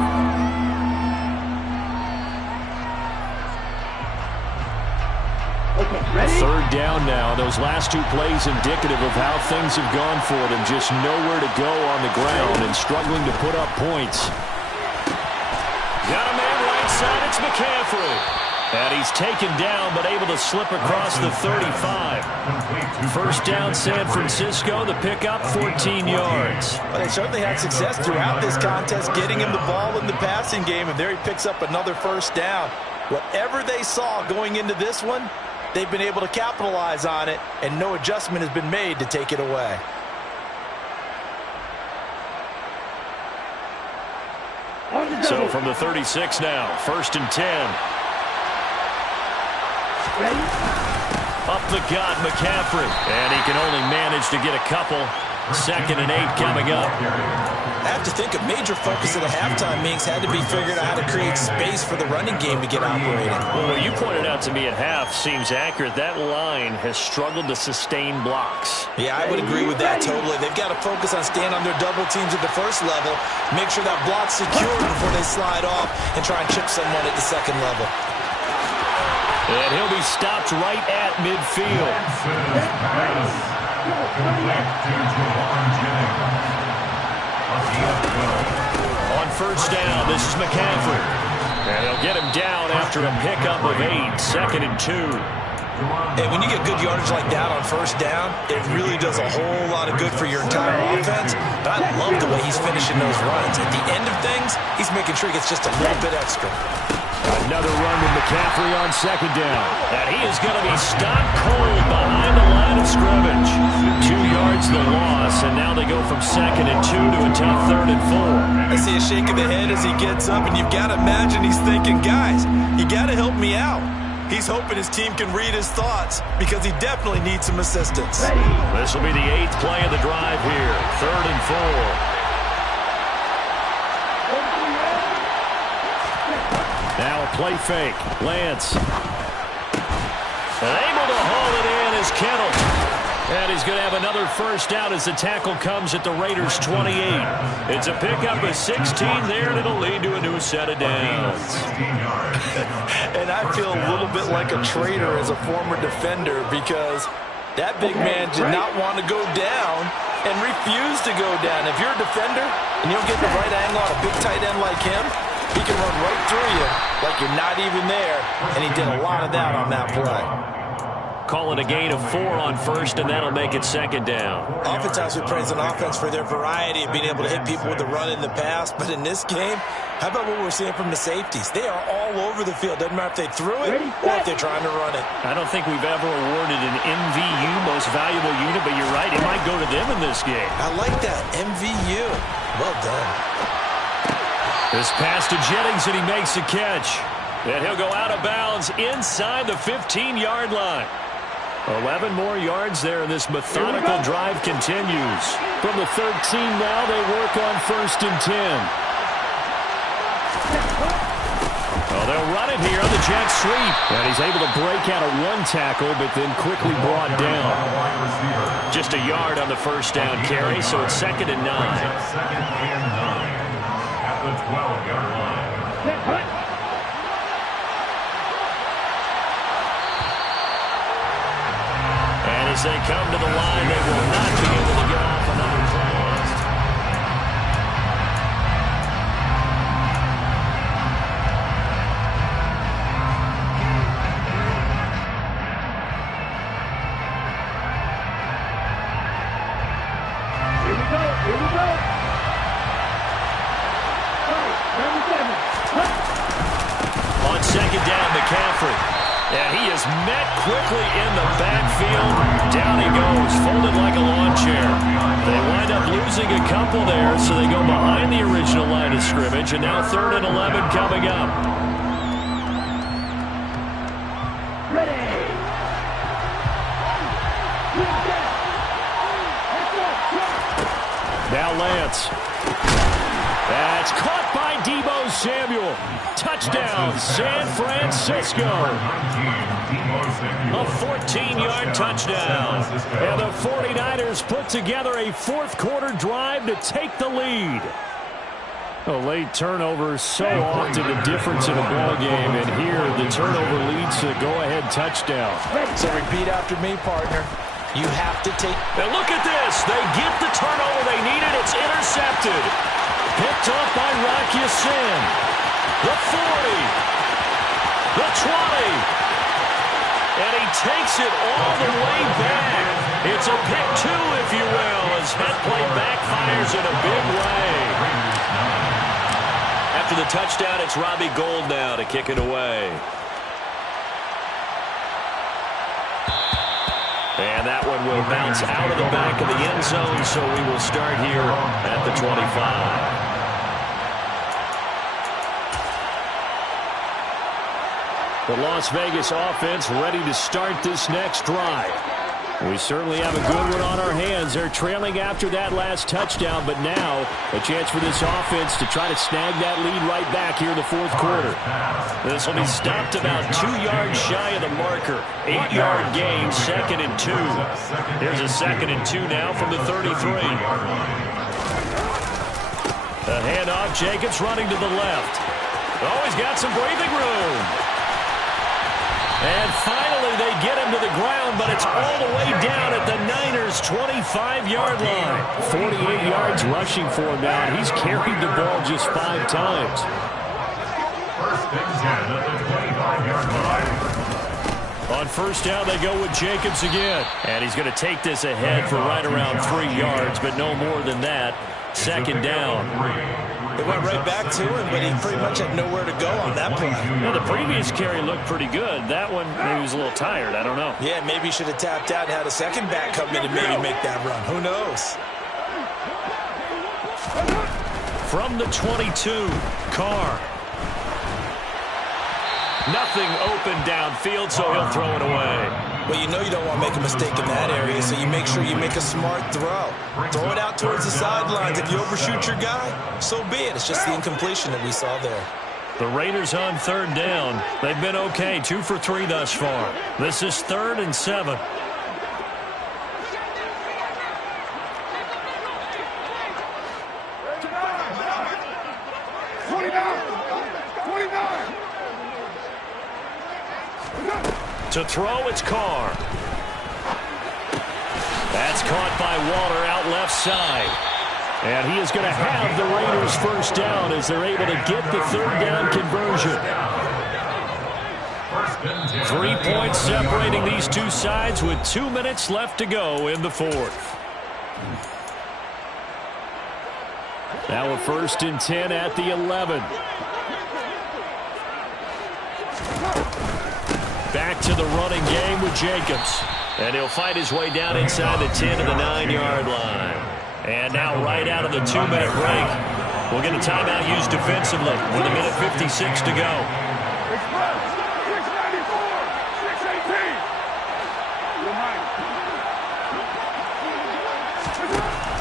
Third down now. Those last 2 plays indicative of how things have gone for them. Just nowhere to go on the ground and struggling to put up points. Got a man right side. It's McCaffrey. And he's taken down, but able to slip across the 35. First down, San Francisco. The pickup, 14 yards. Well, they certainly had success throughout this contest, getting him the ball in the passing game, and there he picks up another first down. Whatever they saw going into this one, they've been able to capitalize on it, and no adjustment has been made to take it away. So from the 36 now, first and 10. Up the gut, McCaffrey. And he can only manage to get a couple. Second and 8 coming up. I have to think a major focus at a halftime means had to be figured out how to create space for the running game to get operating. Well, what you pointed out to me at half seems accurate. That line has struggled to sustain blocks. Yeah, I would agree with that totally. They've got to focus on staying on their double teams at the first level, make sure that block's secured before they slide off and try and chip someone at the second level. And he'll be stopped right at midfield. On first down, this is McCaffrey. And they'll get him down after a pickup of 8, second and 2. And when you get good yardage like that on first down, it really does a whole lot of good for your entire offense. But I love the way he's finishing those runs. At the end of things, he's making sure he gets just a little bit extra. Another run with McCaffrey on second down. And he is going to be stopped cold behind the line of scrimmage. 2 yards the loss, and now they go from second and 2 to a tough third and 4. I see a shake of the head as he gets up, and you've got to imagine he's thinking, guys, you got to help me out. He's hoping his team can read his thoughts because he definitely needs some assistance. This will be the 8th play of the drive here. Third and 4. Now a play fake. Lance. Able to haul it in is Kittle. And he's going to have another first down as the tackle comes at the Raiders' 28. It's a pickup of 16 there, and it'll lead to a new set of downs. And I feel a little bit like a traitor as a former defender because that big man did not want to go down and refused to go down. If you're a defender and you don't get the right angle on a big tight end like him, he can run right through you like you're not even there, and he did a lot of that on that play. call it a gain of 4 on first, and that'll make it second down. Oftentimes we praise an offense for their variety of being able to hit people with the run in the pass, but in this game, how about what we're seeing from the safeties? They are all over the field. Doesn't matter if they threw it or if they're trying to run it. I don't think we've ever awarded an MVU, most valuable unit, but you're right, it might go to them in this game. I like that, MVU. Well done. This pass to Jennings, and he makes the catch. And he'll go out of bounds inside the 15-yard line. 11 more yards there, and this methodical drive continues. From the 13 now, they work on 1st and 10. Oh, they'll run it here on the jet sweep. And he's able to break out of 1 tackle, but then quickly brought down. Just a yard on the first down carry, so it's 2nd and 9. 2nd and 9 at the 12-yard line. And as they come to the line, they will not be able to get off another play. Here we go. On 2nd down, McCaffrey. And he is met quickly in the backfield. Down he goes, folded like a lawn chair. They wind up losing a couple there, so they go behind the original line of scrimmage. And now 3rd and 11 coming up. Now Lance. That's caught by Deebo Samuel. Touchdown, San Francisco. A 14-yard touchdown. And the 49ers put together a 4th-quarter drive to take the lead. A late turnover, so often the difference in a ball game. And here, the turnover leads to a go-ahead touchdown. So repeat after me, partner. You have to take... And look at this. They get the turnover they needed. It's intercepted. Picked off by Rock Ya-Sin. The 40. The 20. And he takes it all the way back. It's a pick 2, if you will, as head play backfires in a big way. After the touchdown, it's Robbie Gould now to kick it away. And that one will bounce out of the back of the end zone, so we will start here at the 25. The Las Vegas offense ready to start this next drive. We certainly have a good one on our hands. They're trailing after that last touchdown, but now a chance for this offense to try to snag that lead right back here in the 4th quarter. This will be stopped about 2 yards shy of the marker. 8-yard gain, 2nd and 2. Here's a 2nd and 2 now from the 33. A handoff, Jacobs running to the left. Oh, he's got some breathing room. And finally, they get him to the ground, but it's all the way down at the Niners' 25-yard line. 48 yards rushing for him now, and he's carried the ball just 5 times. 1st and 10 at the 25-yard line. On 1st down, they go with Jacobs again. And he's going to take this ahead for right around 3 yards, but no more than that. 2nd down. It went right back to him, but he pretty much had nowhere to go on that play. Yeah, the previous carry looked pretty good. That one, maybe he was a little tired. I don't know. Yeah, maybe he should have tapped out and had a second back come in and maybe make that run. Who knows? From the 22, Carr. Nothing open downfield, so he'll throw it away. Well, you know you don't want to make a mistake in that area, so you make sure you make a smart throw. Throw it out towards the sidelines. If you overshoot your guy, so be it. It's just the incompletion that we saw there. The Raiders on 3rd down. They've been okay, 2 for 3 thus far. This is 3rd and 7. To throw, it's Carr. That's caught by Waller out left side. And he is going to have the Raiders' 1st down as they're able to get the 3rd down conversion. 1st and 3 points separating these two sides with 2 minutes left to go in the fourth. Now a 1st and 10 at the 11. Back to the running game with Jacobs. And he'll fight his way down inside the 10 to the 9-yard line. And now right out of the 2-minute break, we'll get a timeout used defensively with 1:56 to go. Express, 694,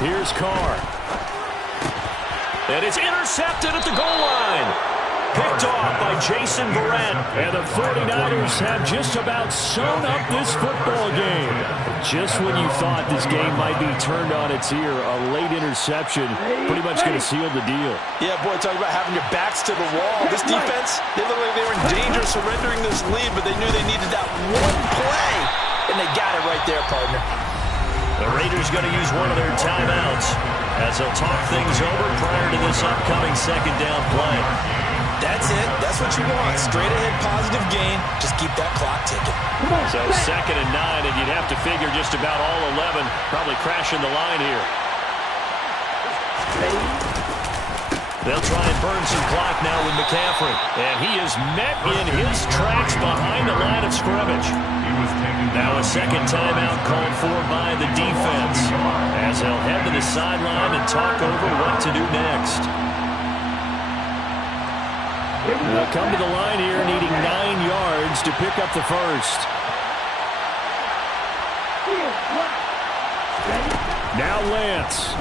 618. Here's Carr. And it's intercepted at the goal line. Picked off by Jason Verrett. And the 49ers have just about sewn up this football game. Just when you thought this game might be turned on its ear, a late interception pretty much going to seal the deal. Yeah, boy, talk about having your backs to the wall. This defense, they looked like they were in danger of surrendering this lead, but they knew they needed that one play, and they got it right there, partner. The Raiders going to use one of their timeouts as they'll talk things over prior to this upcoming second down play. That's it. That's what you want. Straight ahead positive gain. Just keep that clock ticking. So 2nd and 9, and you'd have to figure just about all 11 probably crashing the line here. They'll try and burn some clock now with McCaffrey. And he is met in his tracks behind the line of scrimmage. Now a second timeout called for by the defense as they'll head to the sideline and talk over what to do next. They'll come to the line here needing 9 yards to pick up the first. Now Lance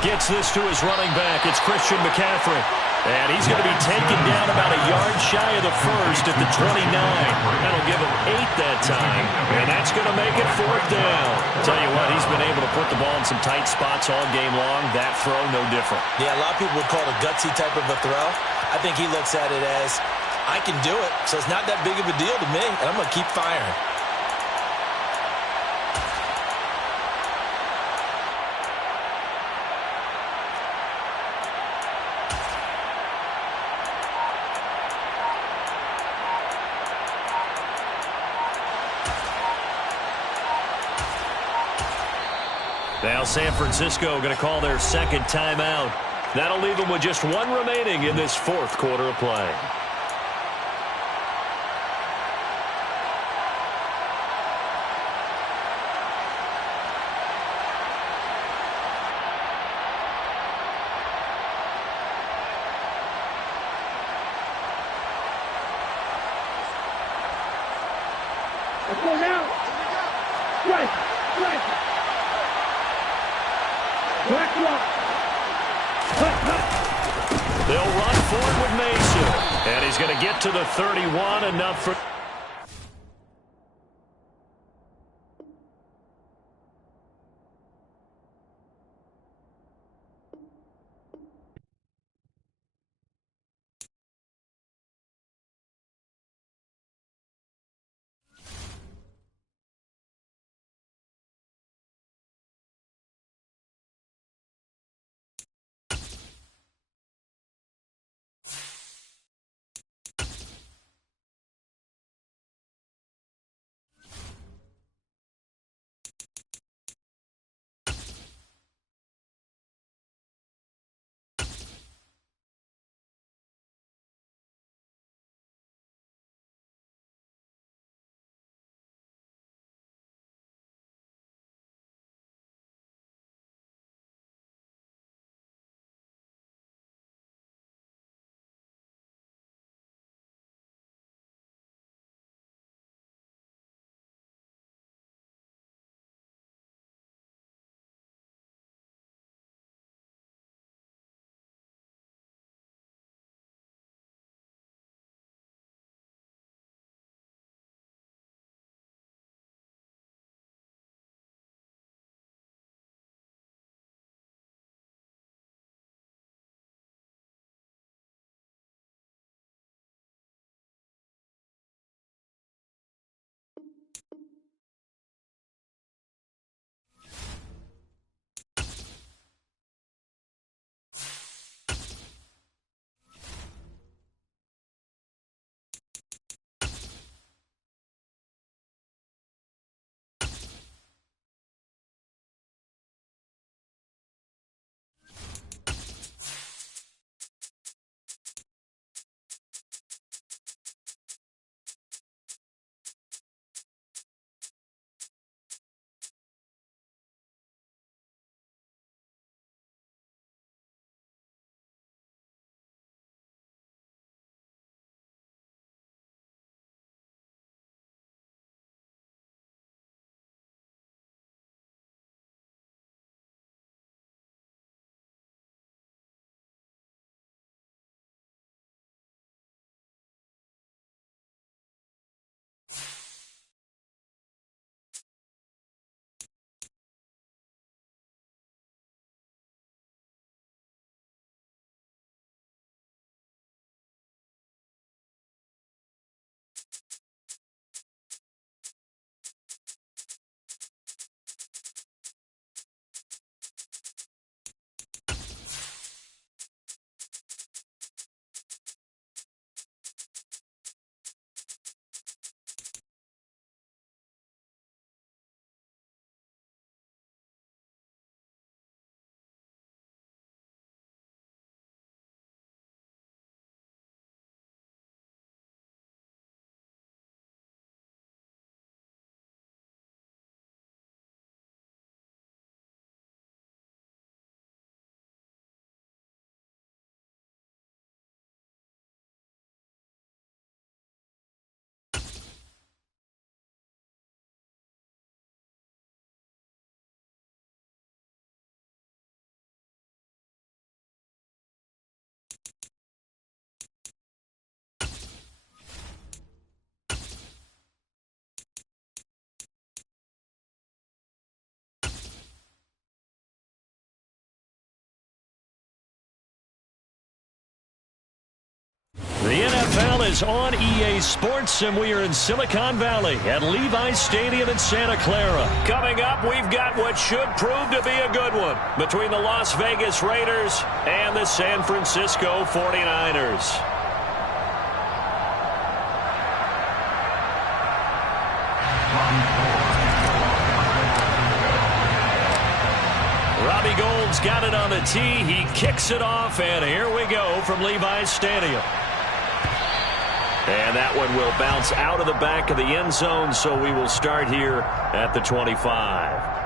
gets this to his running back. It's Christian McCaffrey. And he's going to be taken down about a yard shy of the first at the 29. That'll give him 8 that time. And that's going to make it 4th down. Tell you what, he's been able to put the ball in some tight spots all game long. That throw, no different. Yeah, a lot of people would call it a gutsy type of a throw. I think he looks at it as, I can do it, so it's not that big of a deal to me, and I'm going to keep firing. Now San Francisco going to call their second timeout. That'll leave them with just 1 remaining in this 4th quarter of play. Let's go now. Strike. Black block. They'll run forward with Mason. And he's going to get to the 31, enough for... NFL is on EA Sports, and we are in Silicon Valley at Levi's Stadium in Santa Clara. Coming up, we've got what should prove to be a good one between the Las Vegas Raiders and the San Francisco 49ers. Robbie Gould's got it on the tee. He kicks it off, and here we go from Levi's Stadium. And that one will bounce out of the back of the end zone, so we will start here at the 25.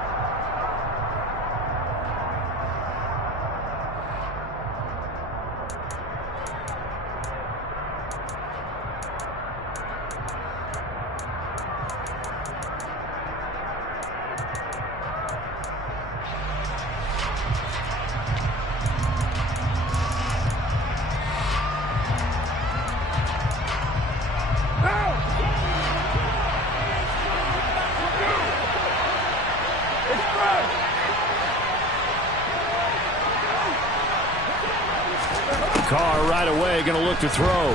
Carr right away going to look to throw.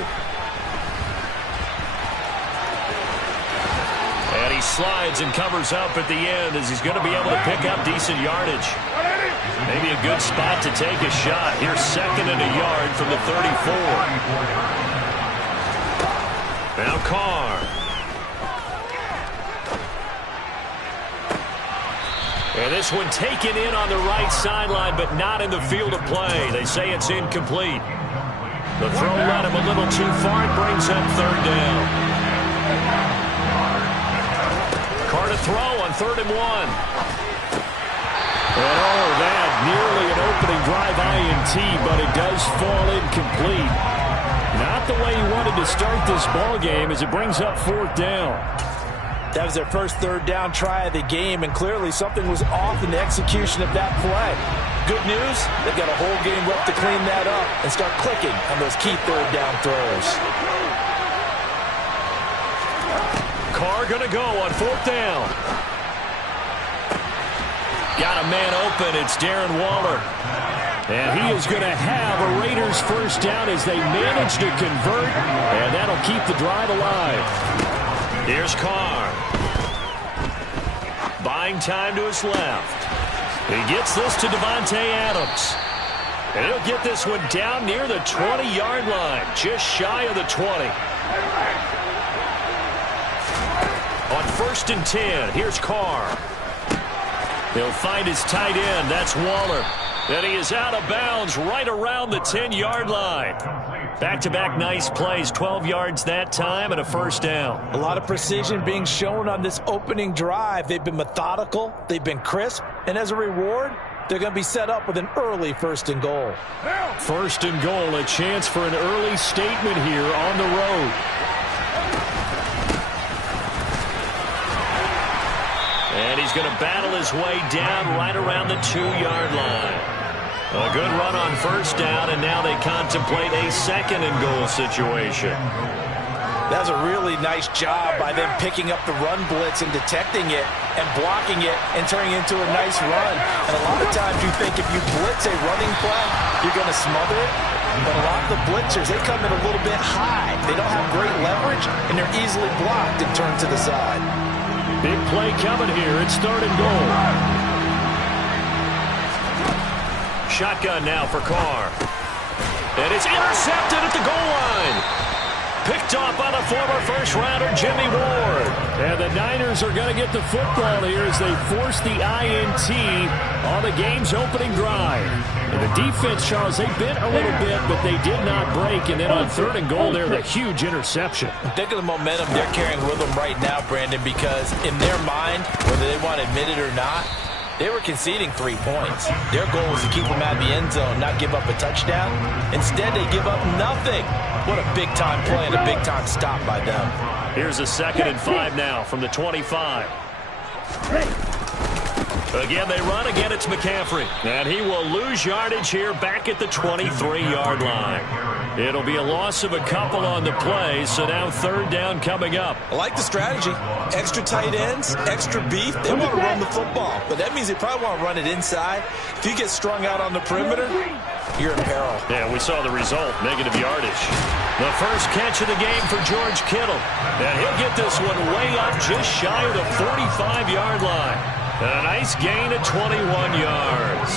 And he slides and covers up at the end as he's going to be able to pick up decent yardage. Maybe a good spot to take a shot. Here's 2nd and a yard from the 34. Now Carr. And this one taken in on the right sideline, but not in the field of play. They say it's incomplete. The throw led him a little too far. It brings up 3rd down. Carr to throw on 3rd and 1. And oh, that nearly an opening drive INT, but it does fall incomplete. Not the way he wanted to start this ball game as it brings up 4th down. That was their first 3rd down try of the game, and clearly something was off in the execution of that play. Good news, they've got a whole game left to clean that up and start clicking on those key 3rd down throws. Carr going to go on 4th down. Got a man open. It's Darren Waller. And he is going to have a Raiders 1st down as they manage to convert, and that'll keep the drive alive. Here's Carr. Buying time to his left. He gets this to Davante Adams. And he'll get this one down near the 20-yard line, just shy of the 20. On 1st and 10, here's Carr. He'll find his tight end. That's Waller. And he is out of bounds right around the 10-yard line. Back-to-back nice plays, 12 yards that time and a 1st down. A lot of precision being shown on this opening drive. They've been methodical, they've been crisp, and as a reward, they're going to be set up with an early 1st and goal. 1st and goal, a chance for an early statement here on the road. And he's going to battle his way down right around the 2-yard line. A good run on 1st down, and now they contemplate a 2nd and goal situation. That's a really nice job by them picking up the run blitz and detecting it and blocking it and turning it into a nice run. And a lot of times you think if you blitz a running play, you're going to smother it. But a lot of the blitzers, they come in a little bit high. They don't have great leverage, and they're easily blocked and turned to the side. Big play coming here. It's 3rd and goal. Shotgun now for Carr. And it's intercepted at the goal line. Picked off by the former first-rounder Jimmy Ward. And the Niners are going to get the football here as they force the INT on the game's opening drive. And the defense, Charles, they bent a little bit, but they did not break. And then on 3rd and goal there, the huge interception. Think of the momentum they're carrying with them right now, Brandon, because in their mind, whether they want to admit it or not, they were conceding 3 points. Their goal was to keep them out of the end zone, not give up a touchdown. Instead, they give up nothing. What a big-time play and a big-time stop by them. Here's a 2nd and 5 now from the 25. Again, they run. Again, it's McCaffrey. And he will lose yardage here back at the 23-yard line. It'll be a loss of a couple on the play, so now 3rd down coming up. I like the strategy. Extra tight ends, extra beef. They want to run the football, but that means they probably want to run it inside. If you get strung out on the perimeter, you're in peril. Yeah, we saw the result, negative yardage. The first catch of the game for George Kittle. And he'll get this one way up just shy of the 45-yard line. A nice gain of 21 yards.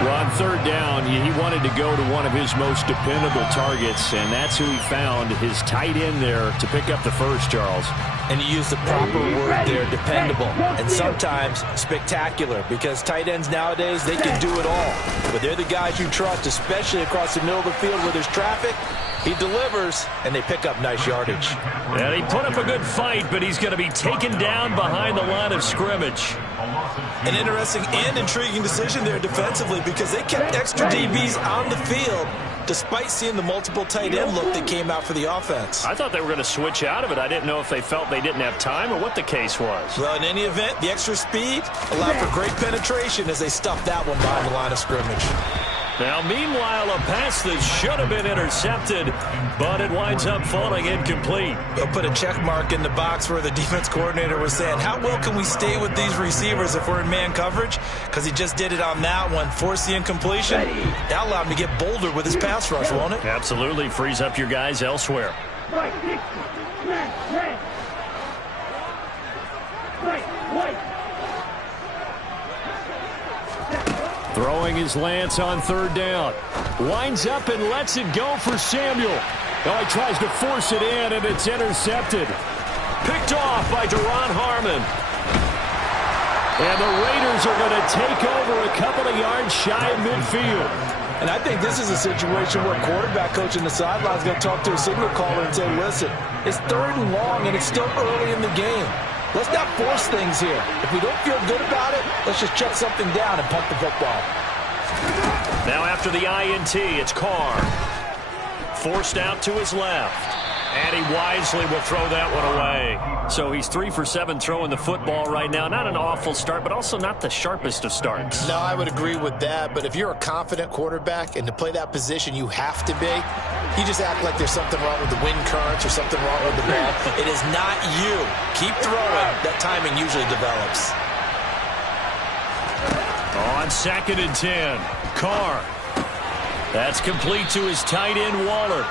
Well, on third down, he wanted to go to one of his most dependable targets, and that's who he found, his tight end there, to pick up the first, Charles. And you use the proper word there, dependable, and sometimes spectacular, because tight ends nowadays, they can do it all. But they're the guys you trust, especially across the middle of the field where there's traffic. He delivers, and they pick up nice yardage. And he put up a good fight, but he's going to be taken down behind the line of scrimmage. An interesting and intriguing decision there defensively, because they kept extra DBs on the field despite seeing the multiple tight end look that came out for the offense. I thought they were going to switch out of it. I didn't know if they felt they didn't have time or what the case was. Well, in any event, the extra speed allowed for great penetration as they stuffed that one behind the line of scrimmage. Now, meanwhile, a pass that should have been intercepted, but it winds up falling incomplete. They'll put a check mark in the box where the defense coordinator was saying, how well can we stay with these receivers if we're in man coverage? Because he just did it on that one, forced the incompletion. That allowed him to get bolder with his pass rush, won't it? Absolutely, frees up your guys elsewhere. Throwing his Lance on third down. Winds up and lets it go for Samuel. Now he tries to force it in, and it's intercepted. Picked off by Duron Harmon. And the Raiders are going to take over a couple of yards shy of midfield. And I think this is a situation where quarterback coach in the sideline is going to talk to a signal caller and say, listen, it's third and long, and it's still early in the game. Let's not force things here. If we don't feel good about it, let's just check something down and punt the football. Now after the INT, it's Carr. Forced out to his left. And he wisely will throw that one away. So he's 3 for 7 throwing the football right now. Not an awful start, but also not the sharpest of starts. No, I would agree with that. But if you're a confident quarterback and to play that position you have to be, you just act like there's something wrong with the wind currents or something wrong with the ball. It is not you. Keep throwing. That timing usually develops. On 2nd and 10, Carr. That's complete to his tight end, Waller.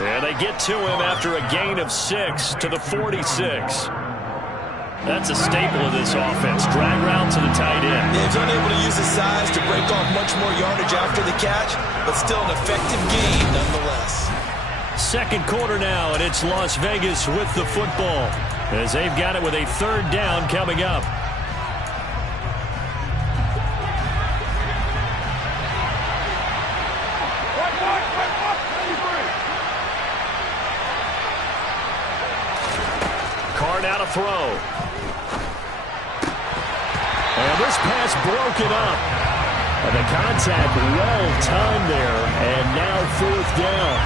And they get to him after a gain of 6 to the 46. That's a staple of this offense. Drag route to the tight end. Yeah, he's unable to use his size to break off much more yardage after the catch, but still an effective gain nonetheless. Second quarter now, and it's Las Vegas with the football, as they've got it with a third down coming up. Now to throw. And this pass broken up. And the contact well-timed there. And now 4th down.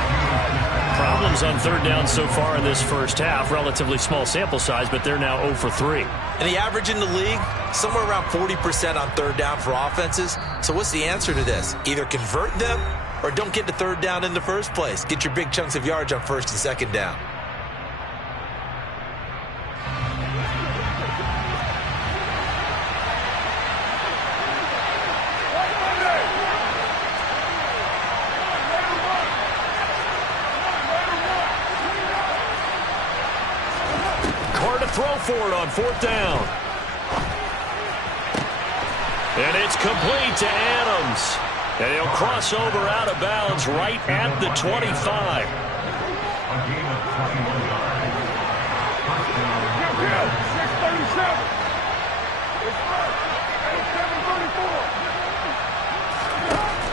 Problems on third down so far in this first half. Relatively small sample size, but they're now 0 for 3. And the average in the league, somewhere around 40% on third down for offenses. So what's the answer to this? Either convert them or don't get to third down in the first place. Get your big chunks of yards on first and second down. Throw for it on 4th down. And it's complete to Adams. And he'll cross over out of bounds right at the 25.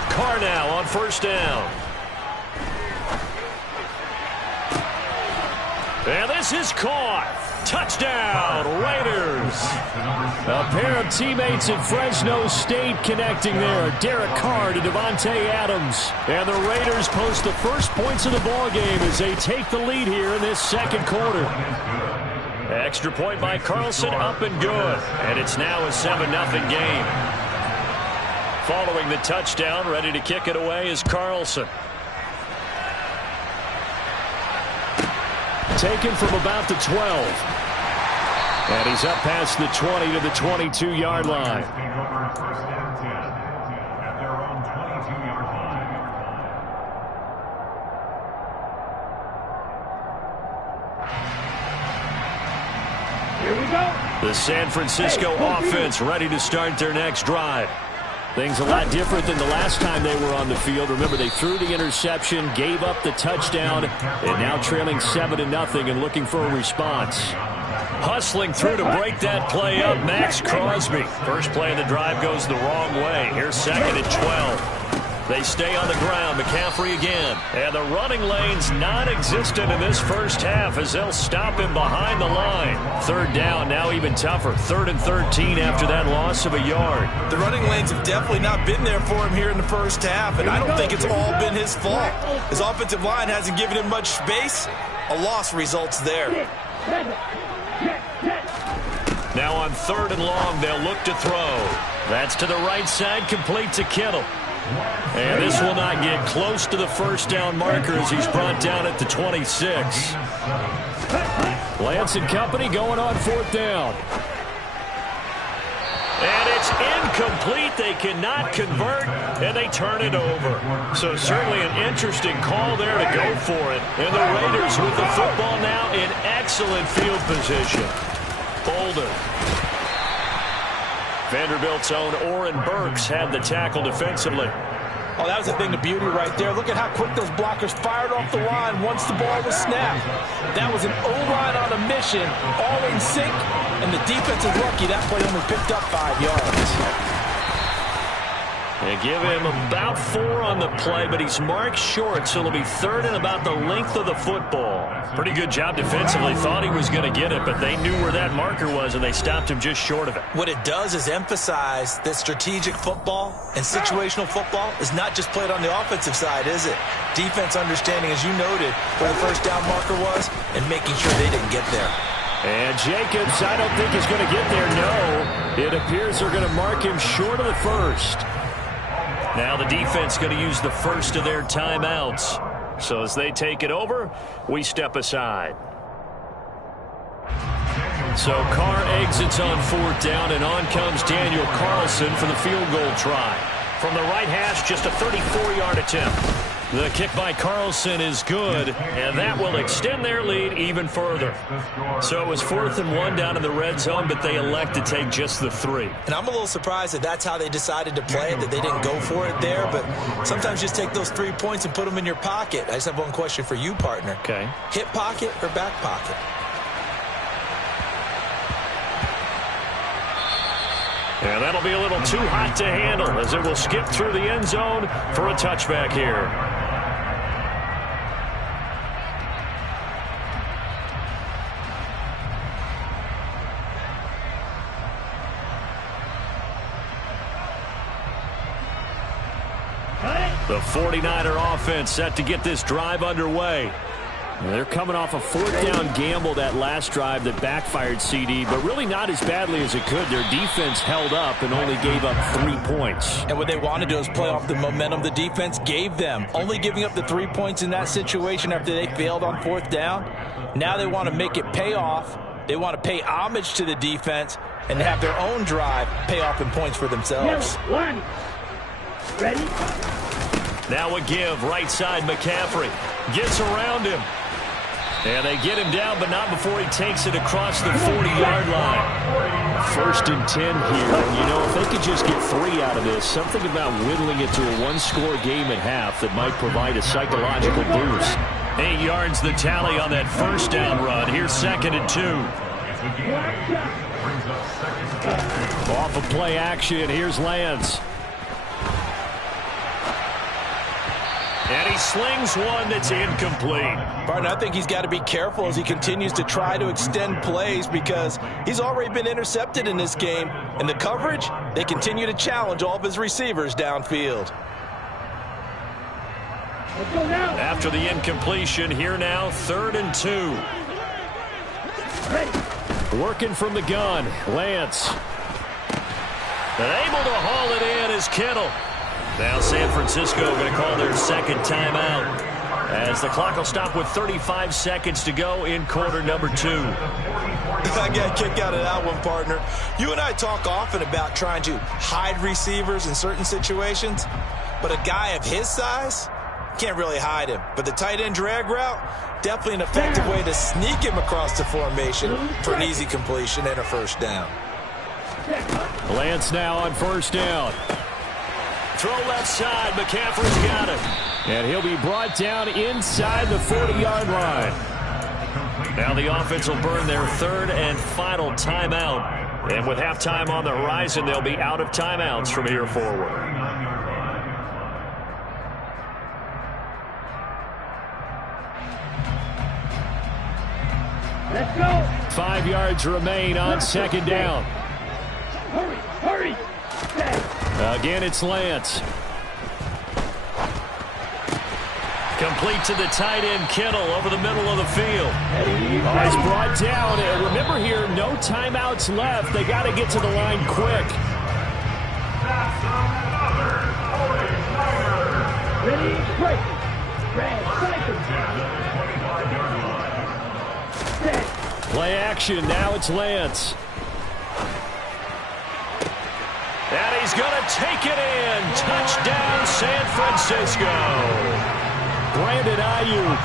Carr now on 1st down. And this is caught. Touchdown, Raiders. A pair of teammates at Fresno State connecting there. Derek Carr to Devontae Adams. And the Raiders post the first points of the ballgame as they take the lead here in this second quarter. Extra point by Carlson, up and good. And it's now a 7-0 game. Following the touchdown, ready to kick it away is Carlson. Taken from about the 12. And he's up past the 20 to the 22-yard line. The San Francisco offense ready to start their next drive. Things a lot different than the last time they were on the field. Remember, they threw the interception, gave up the touchdown, and now trailing 7-0 and looking for a response. Hustling through to break that play up, Max Crosby. First play of the drive goes the wrong way. Here's 2nd and 12. They stay on the ground. McCaffrey again. And the running lane's non-existent in this first half as they'll stop him behind the line. 3rd down, now even tougher. 3rd and 13 after that loss of a yard. The running lanes have definitely not been there for him here in the first half, and I don't think it's all been his fault. His offensive line hasn't given him much space. A loss results there. Now on 3rd and long, they'll look to throw. That's to the right side, complete to Kittle. And this will not get close to the first down marker as he's brought down at the 26. Lance and company going on 4th down. And it's incomplete. They cannot convert, and they turn it over. So certainly an interesting call there to go for it. And the Raiders with the football now in excellent field position. Bolden. Vanderbilt's own Oren Burks had the tackle defensively. Oh, that was the thing, the beauty right there. Look at how quick those blockers fired off the line once the ball was snapped. That was an O-line on a mission, all in sync, and the defense is lucky that play only picked up 5 yards. They give him about 4 on the play, but he's marked short, so it'll be 3rd and about the length of the football. Pretty good job defensively. Thought he was going to get it, but they knew where that marker was, and they stopped him just short of it. What it does is emphasize that strategic football and situational football is not just played on the offensive side, is it? Defense understanding, as you noted, where the first down marker was and making sure they didn't get there. And Jacobs, I don't think is going to get there. No, it appears they're going to mark him short of the first. Now the defense going to use the first of their timeouts. So as they take it over, we step aside. So Carr exits on 4th down, and on comes Daniel Carlson for the field goal try. From the right hash, just a 34-yard attempt. The kick by Carlson is good, and that will extend their lead even further. So it was 4th and 1 down in the red zone, but they elect to take just the 3. And I'm a little surprised that that's how they decided to play it, that they didn't go for it there. But sometimes just take those 3 points and put them in your pocket. I just have one question for you, partner. Okay. Hip pocket or back pocket? And that'll be a little too hot to handle as it will skip through the end zone for a touchback here. The 49er offense set to get this drive underway. They're coming off a 4th down gamble that last drive that backfired, CD, but really not as badly as it could. Their defense held up and only gave up 3 points. And what they want to do is play off the momentum the defense gave them. Only giving up the 3 points in that situation after they failed on 4th down. Now they want to make it pay off. They want to pay homage to the defense and have their own drive pay off in points for themselves. 1. Ready? Now a give, right side McCaffrey. Gets around him. And they get him down, but not before he takes it across the 40-yard line. 1st and 10 here. And, you know, if they could just get 3 out of this, something about whittling it to a 1-score game at half that might provide a psychological boost. 8 yards the tally on that 1st down run. Here's 2nd and 2. Off of play action, here's Lance. And he slings one that's incomplete. Partner, I think he's got to be careful as he continues to try to extend plays because he's already been intercepted in this game. And the coverage, they continue to challenge all of his receivers downfield. After the incompletion, here now, 3rd and 2. Working from the gun, Lance. And able to haul it in is Kittle. Now San Francisco going to call their 2nd timeout as the clock will stop with 35 seconds to go in quarter number 2. I got a kick out of that one, partner. You and I talk often about trying to hide receivers in certain situations, but a guy of his size, can't really hide him. But the tight end drag route, definitely an effective way to sneak him across the formation for an easy completion and a first down. Lance now on first down. Throw left side. McCaffrey's got it. And he'll be brought down inside the 40-yard line. Now the offense will burn their third and final timeout. And with halftime on the horizon, they'll be out of timeouts from here forward. Let's go. 5 yards remain on second down. Hurry, hurry. Again, it's Lance. Complete to the tight end, Kittle, over the middle of the field. He's brought down. And remember here, no timeouts left. They got to get to the line quick. Ready, break. Red, Play action. Now it's Lance. And he's going to take it in. Touchdown, San Francisco. Brandon Ayuk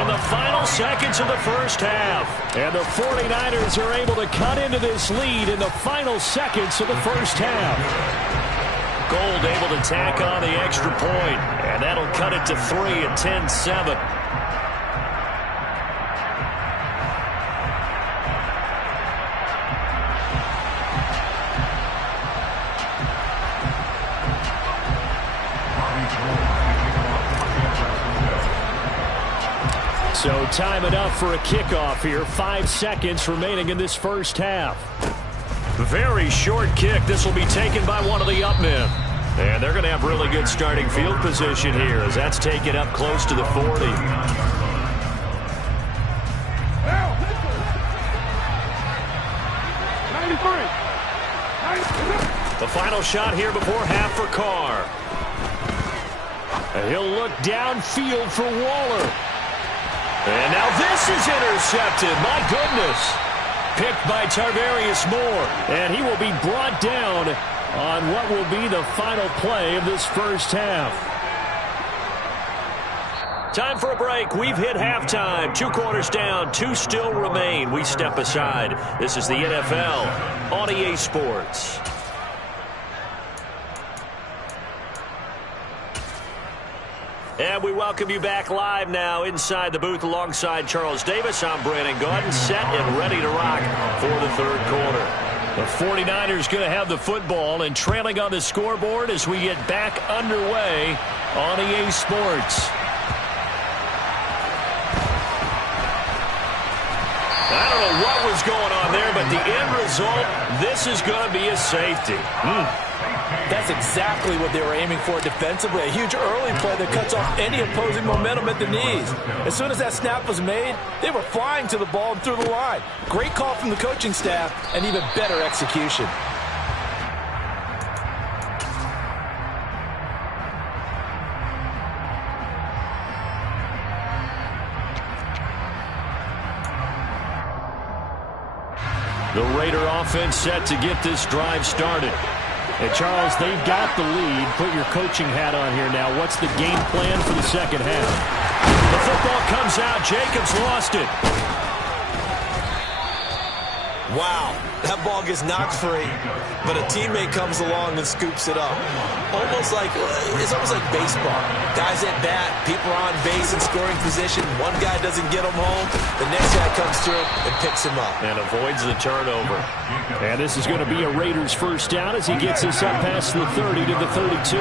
in the final seconds of the first half. And the 49ers are able to cut into this lead in the final seconds of the first half. Gold able to tack on the extra point. And that'll cut it to 3 at 10-7. So time enough for a kickoff here. 5 seconds remaining in this first half. Very short kick. This will be taken by one of the up men. And they're going to have really good starting field position here as that's taken up close to the 40. The final shot here before half for Carr. And he'll look downfield for Waller. And now this is intercepted. My goodness. Picked by Tarvarius Moore. And he will be brought down on what will be the final play of this first half. Time for a break. We've hit halftime. 2 quarters down. 2 still remain. We step aside. This is the NFL on EA Sports. And we welcome you back live now inside the booth alongside Charles Davis. I'm Brandon Gaudin, set and ready to rock for the third quarter. The 49ers going to have the football and trailing on the scoreboard as we get back underway on EA Sports. I don't know what was going on there, but the end result, this is going to be a safety. That's exactly what they were aiming for defensively. A huge early play that cuts off any opposing momentum at the knees. As soon as that snap was made, they were flying to the ball and through the line. Great call from the coaching staff and even better execution. The Raider offense set to get this drive started. And Charles, they've got the lead. Put your coaching hat on here now. What's the game plan for the second half? The football comes out. Jacobs lost it. Wow, that ball gets knocked free, but a teammate comes along and scoops it up. It's almost like baseball. Guys at bat, people are on base in scoring position. One guy doesn't get him home. The next guy comes through and picks him up. And avoids the turnover. And this is going to be a Raiders first down as he gets this up past the 30 to the 32.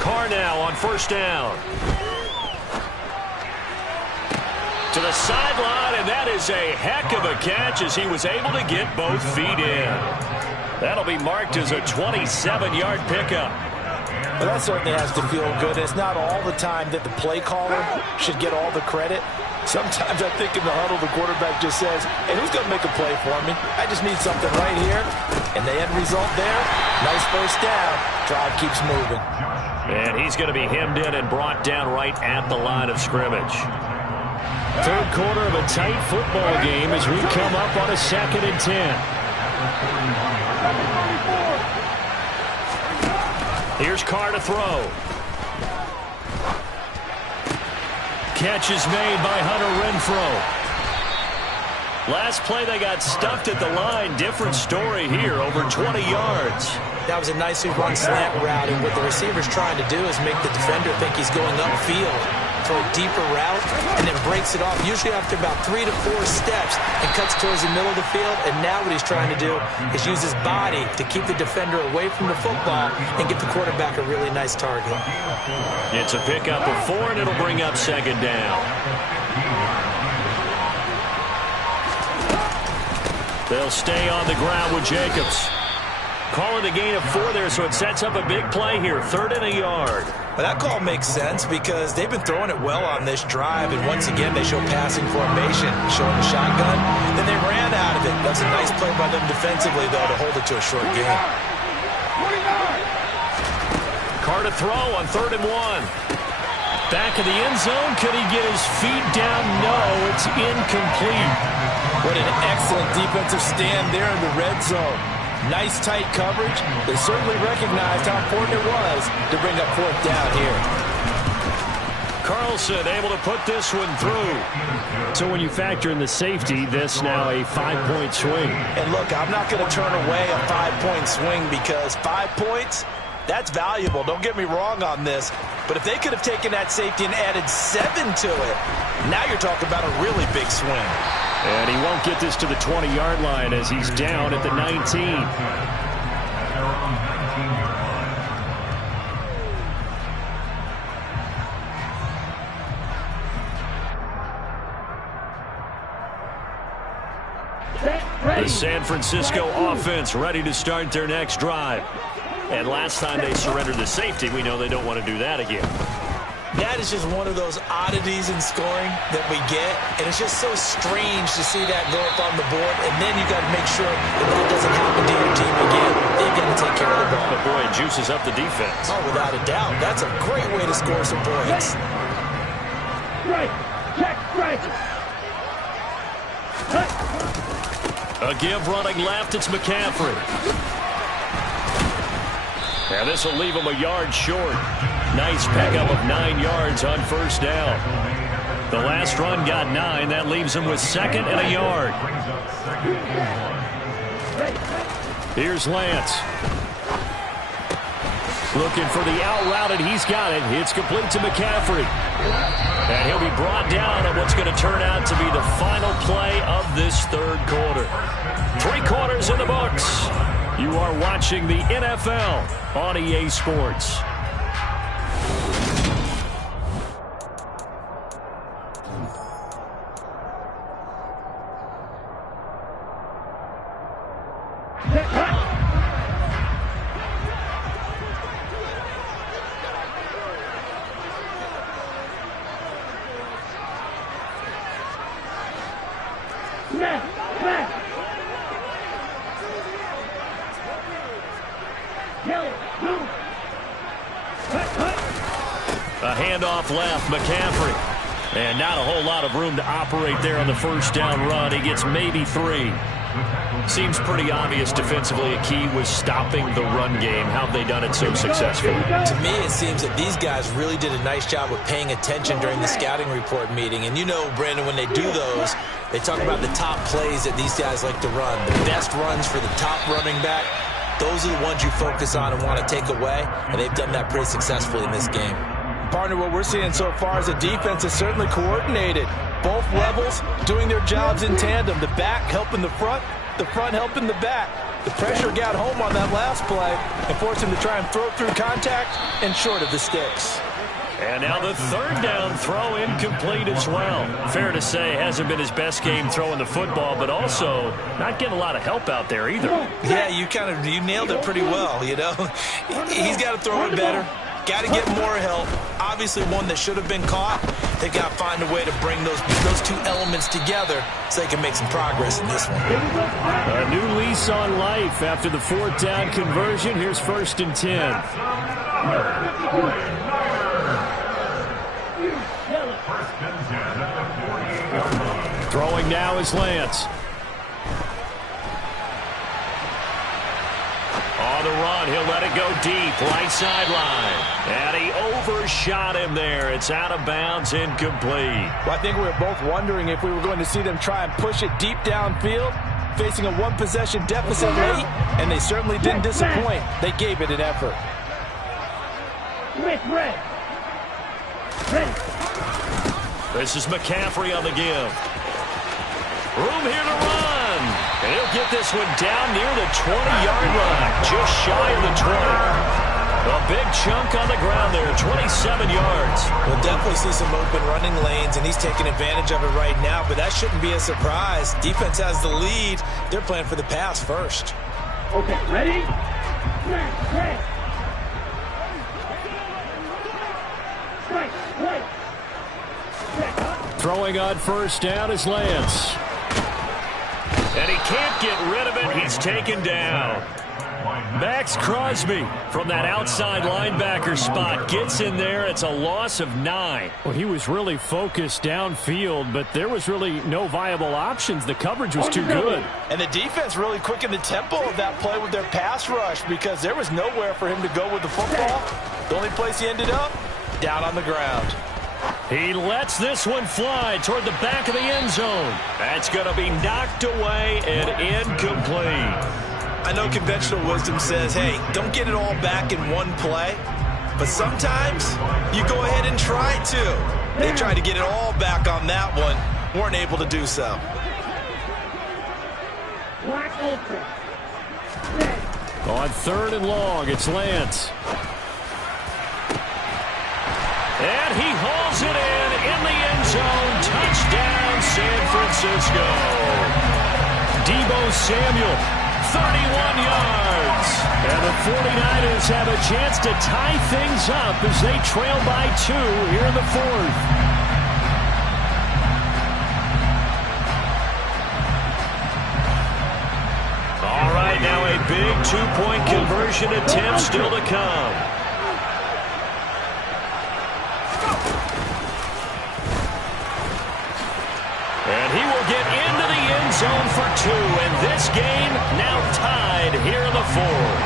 Carr now on first down. To the sideline, and that is a heck of a catch as he was able to get both feet in. That'll be marked as a 27-yard pickup. Well, that certainly has to feel good. It's not all the time that the play caller should get all the credit. Sometimes I think in the huddle, the quarterback just says, hey, who's going to make a play for me? I just need something right here. And the end result there, nice first down. Drive keeps moving. And he's going to be hemmed in and brought down right at the line of scrimmage. Third quarter of a tight football game as we come up on a 2nd and 10. Here's Carr to throw. Catch is made by Hunter Renfrow. Last play, they got stuffed at the line. Different story here, over 20 yards. That was a nicely run slant route, and what the receiver's trying to do is make the defender think he's going upfield for a deeper route, and then breaks it off, usually after about 3 to 4 steps, and cuts towards the middle of the field. And now what he's trying to do is use his body to keep the defender away from the football and give the quarterback a really nice target. It's a pickup of 4, and it'll bring up second down. They'll stay on the ground with Jacobs. Call it a gain of 4 there, so it sets up a big play here. 3rd and a yard. Well, that call makes sense because they've been throwing it well on this drive, and once again they show passing formation, showing the shotgun. Then they ran out of it. That's a nice play by them defensively, though, to hold it to a short game. Carr to throw on 3rd and 1. Back of the end zone. Could he get his feet down? No, it's incomplete. What an excellent defensive stand there in the red zone. Nice tight coverage. They certainly recognized how important it was to bring up 4th down here. Carlson able to put this one through. So when you factor in the safety, this now a 5-point swing. And look, I'm not going to turn away a 5-point swing because 5 points, that's valuable. Don't get me wrong on this. But if they could have taken that safety and added 7 to it, now you're talking about a really big swing. And he won't get this to the 20-yard line as he's down at the 19. The San Francisco offense ready to start their next drive. And last time they surrendered the safety, we know they don't want to do that again. That is just one of those oddities in scoring that we get, and it's just so strange to see that go up on the board, and then you got to make sure that that doesn't happen to your team again. They've got to take care of the ball. But boy, it juices up the defense. Oh, without a doubt. That's a great way to score some points. Right. Check. Right. A give running left, it's McCaffrey. And this will leave him a yard short. Nice pickup of 9 yards on 1st down. The last run got 9. That leaves him with 2nd and a yard. Here's Lance. Looking for the out route, and he's got it. It's complete to McCaffrey. And he'll be brought down on what's going to turn out to be the final play of this 3rd quarter. 3 quarters in the books. You are watching the NFL on EA Sports. A handoff left, McCaffrey. And not a whole lot of room to operate there on the 1st down run. He gets maybe 3. Seems pretty obvious defensively a key was stopping the run game. How have they done it so successfully? To me, it seems that these guys really did a nice job of paying attention during the scouting report meeting. And you know, Brandon, when they do those, they talk about the top plays that these guys like to run. The best runs for the top running back, those are the ones you focus on and want to take away. And they've done that pretty successfully in this game. Partner, what we're seeing so far is the defense is certainly coordinated. Both levels doing their jobs in tandem. The back helping the front helping the back. The pressure got home on that last play and forced him to try and throw through contact and short of the sticks. And now the 3rd down throw incomplete as well. Fair to say, hasn't been his best game throwing the football, but also not getting a lot of help out there either. Yeah, you nailed it pretty well, you know. He's got to throw it better. Got to get more help. Obviously one that should have been caught. They've got to find a way to bring those 2 elements together so they can make some progress in this one. A new lease on life after the 4th down conversion. Here's 1st and 10. Throwing now is Lance. On the run, he'll let it go deep, right sideline. And he overshot him there. It's out of bounds, incomplete. Well, I think we were both wondering if we were going to see them try and push it deep downfield, facing a one-possession deficit late, and they certainly didn't disappoint. They gave it an effort. This is McCaffrey on the give. Room here to run. And he'll get this one down near the 20-yard line, just shy of the 20. A big chunk on the ground there, 27 yards. We'll definitely see some open running lanes, and he's taking advantage of it right now, but that shouldn't be a surprise. Defense has the lead. They're playing for the pass first. Okay, ready? Throwing on first down is Lance. And he can't get rid of it. He's taken down. Max Crosby from that outside linebacker spot gets in there. It's a loss of 9. Well, he was really focused downfield, but there was really no viable options. The coverage was too good. And the defense really quickened the tempo of that play with their pass rush because there was nowhere for him to go with the football. The only place he ended up, down on the ground. He lets this one fly toward the back of the end zone. That's going to be knocked away and incomplete. I know conventional wisdom says, hey, don't get it all back in one play. But sometimes you go ahead and try to. They tried to get it all back on that one. Weren't able to do so. On 3rd and long, it's Lance. And he hauls it in the end zone. Touchdown, San Francisco. Deebo Samuel. 31 yards. And the 49ers have a chance to tie things up as they trail by 2 here in the 4th. All right, now a big 2-point conversion attempt still to come. And he will get into the end zone for 2. And this game now tied here in the 4th.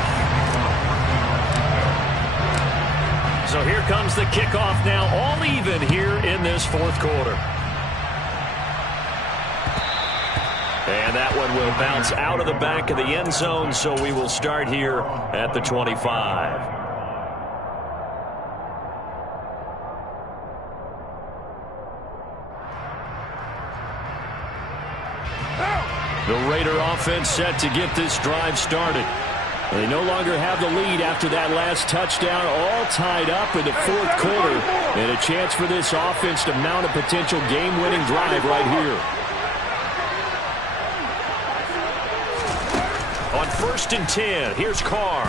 So here comes the kickoff now, all even here in this 4th quarter. And that one will bounce out of the back of the end zone, so we will start here at the 25. The Raider offense set to get this drive started. They no longer have the lead after that last touchdown, all tied up in the 4th quarter. And a chance for this offense to mount a potential game-winning drive right here. On 1st and 10, here's Carr.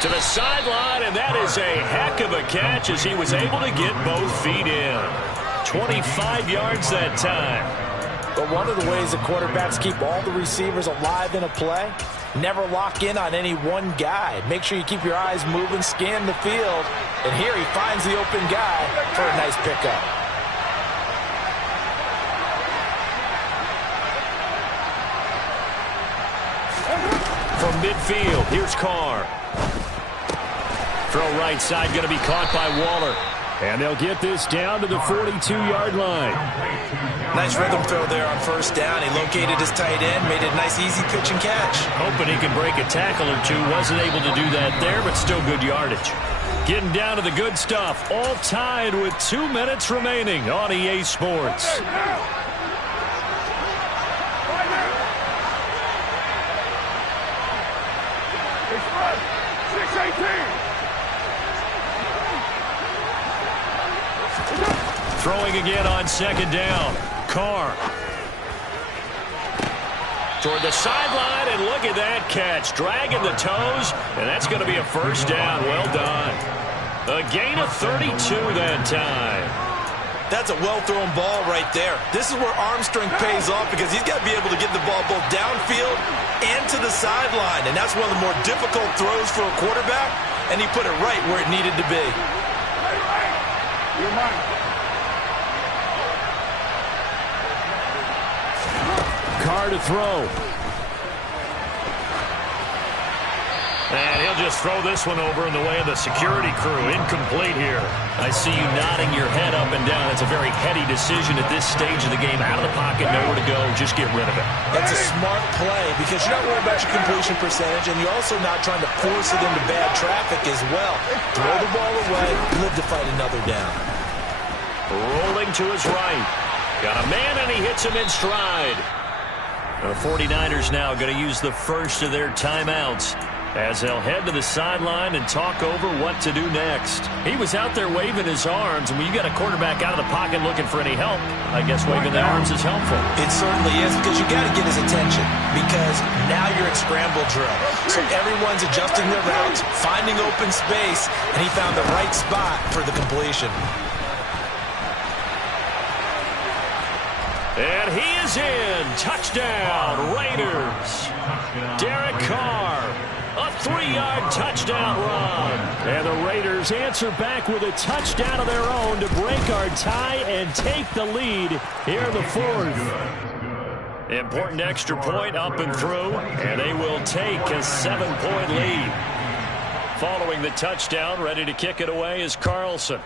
To the sideline, and that is a heck of a catch as he was able to get both feet in. 25 yards that time. But one of the ways that quarterbacks keep all the receivers alive in a play, never lock in on any one guy. Make sure you keep your eyes moving, scan the field, and here he finds the open guy for a nice pickup. From midfield, here's Carr. Throw right side, going to be caught by Waller. And they'll get this down to the 42-yard line. Nice rhythm throw there on 1st down. He located his tight end, made it a nice easy pitch and catch. Hoping he can break a tackle or two. Wasn't able to do that there, but still good yardage. Getting down to the good stuff. All tied with 2 minutes remaining on EA Sports. Throwing again on 2nd down. Carr. Toward the sideline, and look at that catch. Dragging the toes, and that's going to be a 1st down. Well done. A gain of 32 that time. That's a well-thrown ball right there. This is where arm strength pays off because he's got to be able to get the ball both downfield and to the sideline. And that's one of the more difficult throws for a quarterback, and he put it right where it needed to be. You're mine. Carr to throw. And he'll just throw this one over in the way of the security crew. Incomplete here. I see you nodding your head up and down. It's a very heady decision at this stage of the game. Out of the pocket, nowhere to go. Just get rid of it. That's a smart play because you're not worried about your completion percentage, and you're also not trying to force it into bad traffic as well. Throw the ball away, live to fight another down. Rolling to his right. Got a man, and he hits him in stride. The 49ers now going to use the first of their timeouts as they'll head to the sideline and talk over what to do next. He was out there waving his arms, and when you got a quarterback out of the pocket looking for any help, I guess waving the arms is helpful. It certainly is, because you got to get his attention, because now you're in scramble drill. So everyone's adjusting their routes, finding open space, and he found the right spot for the completion. And he is in. Touchdown, Raiders. Derek Carr. A 3-yard touchdown run. And the Raiders answer back with a touchdown of their own to break our tie and take the lead here in the fourth. Important extra point up and through, and they will take a 7-point lead. Following the touchdown, ready to kick it away is Carlson.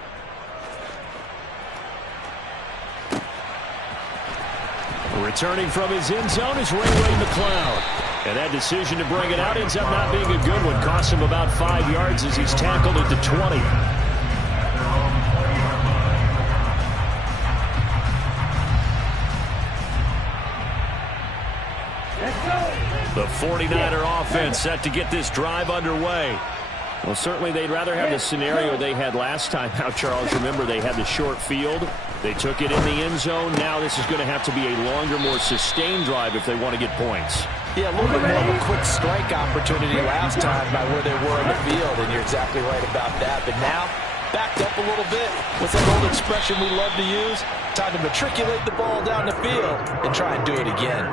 Returning from his end zone is Ray McCloud. And that decision to bring it out ends up not being a good one. Cost him about 5 yards as he's tackled at the 20. The 49er offense set to get this drive underway. Well, certainly they'd rather have the scenario they had last time. Now, Charles, remember they had the short field. They took it in the end zone. Now this is going to have to be a longer, more sustained drive if they want to get points. Yeah, a little bit more of a quick strike opportunity last time by where they were in the field, and you're exactly right about that. But now, backed up a little bit. What's that old expression we love to use? Time to matriculate the ball down the field and try and do it again.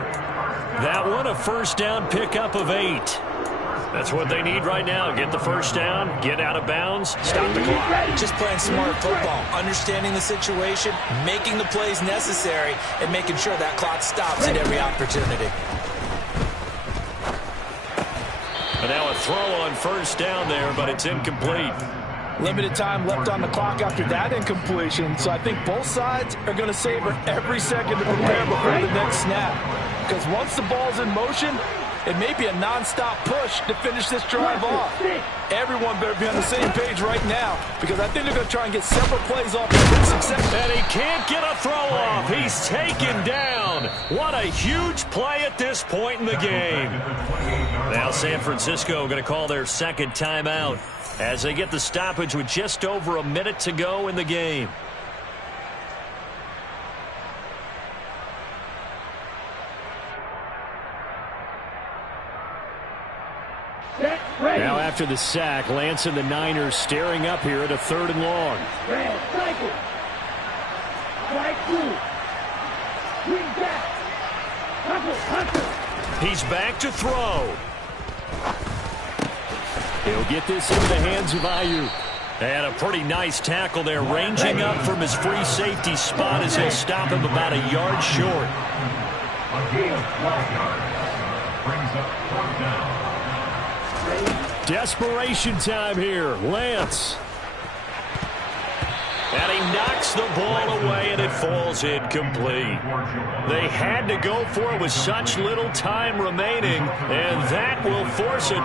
That one, a first down pickup of 8. That's what they need right now. Get the first down, get out of bounds, stop the clock. Just playing smart football, understanding the situation, making the plays necessary, and making sure that clock stops at every opportunity. And now a throw on first down there, but it's incomplete. Limited time left on the clock after that incompletion, so I think both sides are going to savor every second to prepare before the next snap. Because once the ball's in motion, it may be a non-stop push to finish this drive off. Everyone better be on the same page right now, because I think they're going to try and get several plays off with good success. And he can't get a throw off. He's taken down. What a huge play at this point in the game. Now San Francisco going to call their second timeout as they get the stoppage with just over a minute to go in the game. Now after the sack, Lance and the Niners staring up here at a 3rd and long. He's back to throw. He'll get this into the hands of Ayuk. And a pretty nice tackle there, ranging up from his free safety spot as he'll stop him about a yard short. Brings up 4th down. Desperation time here. Lance. And he knocks the ball away, and it falls incomplete. They had to go for it with such little time remaining, and that will force it.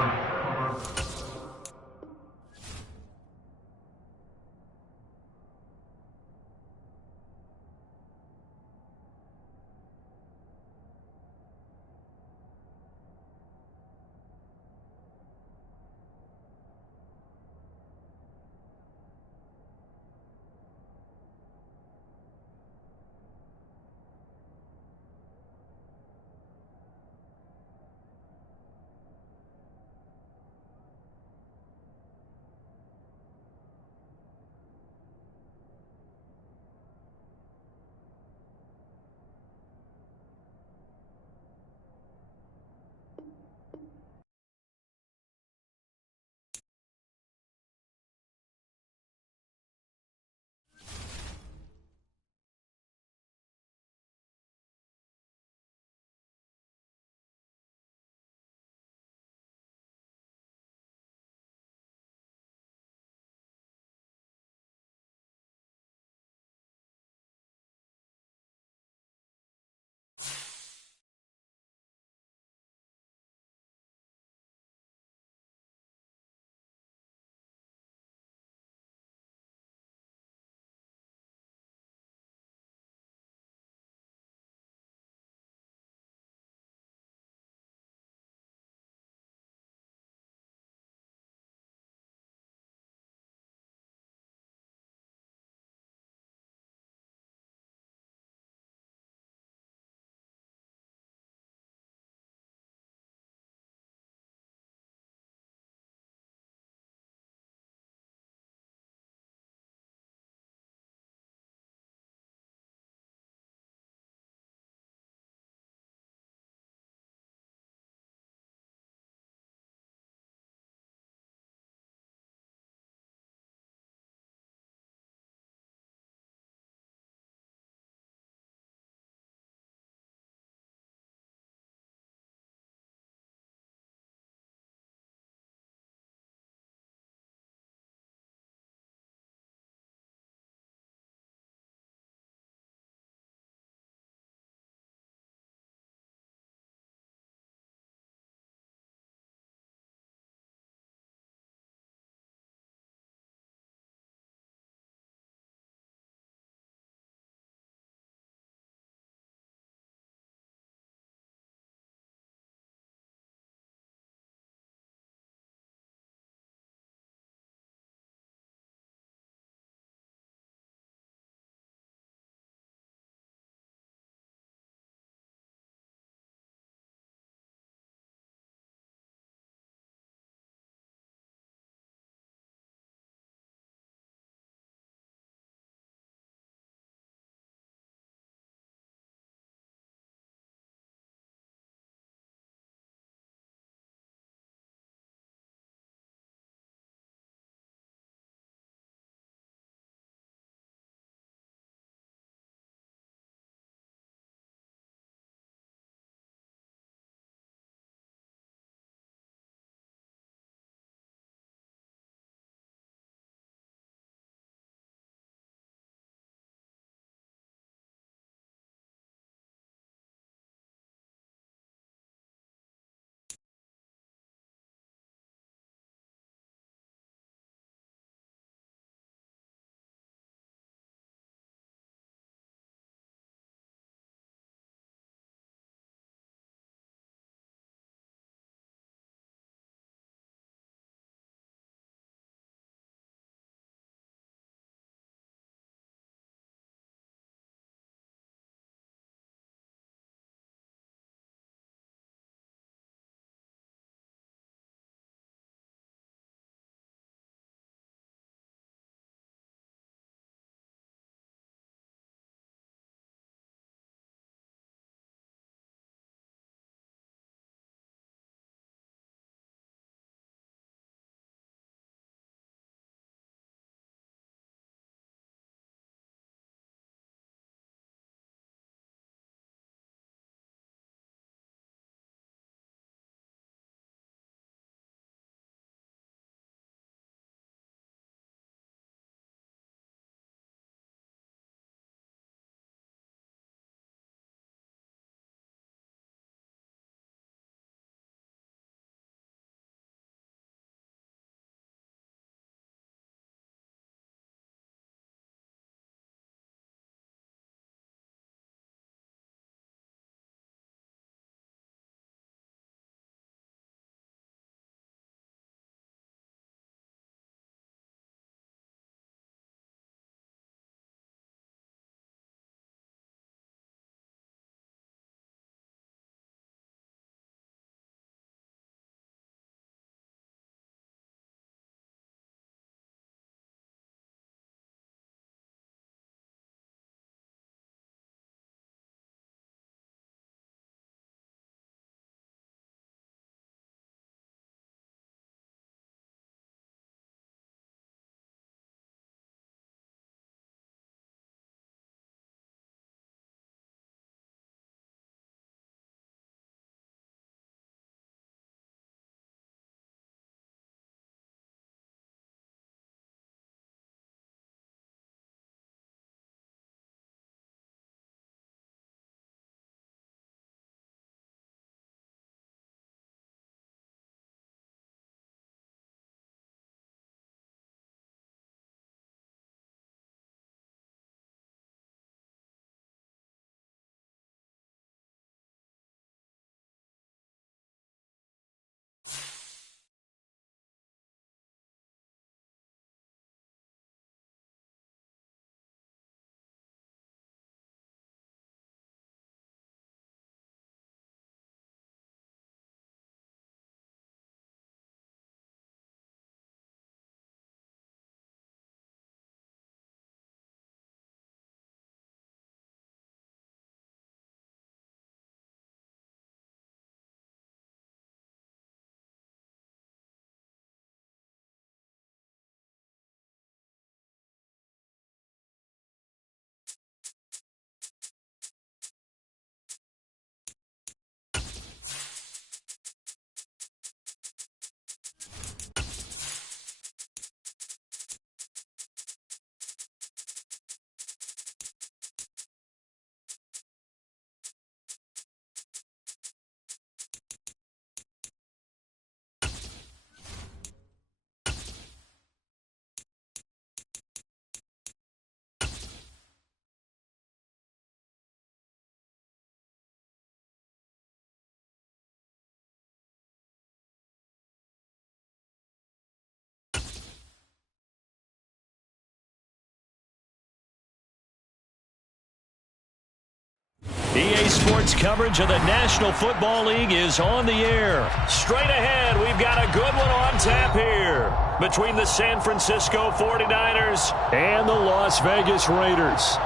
EA Sports coverage of the National Football League is on the air. Straight ahead, we've got a good one on tap here between the San Francisco 49ers and the Las Vegas Raiders.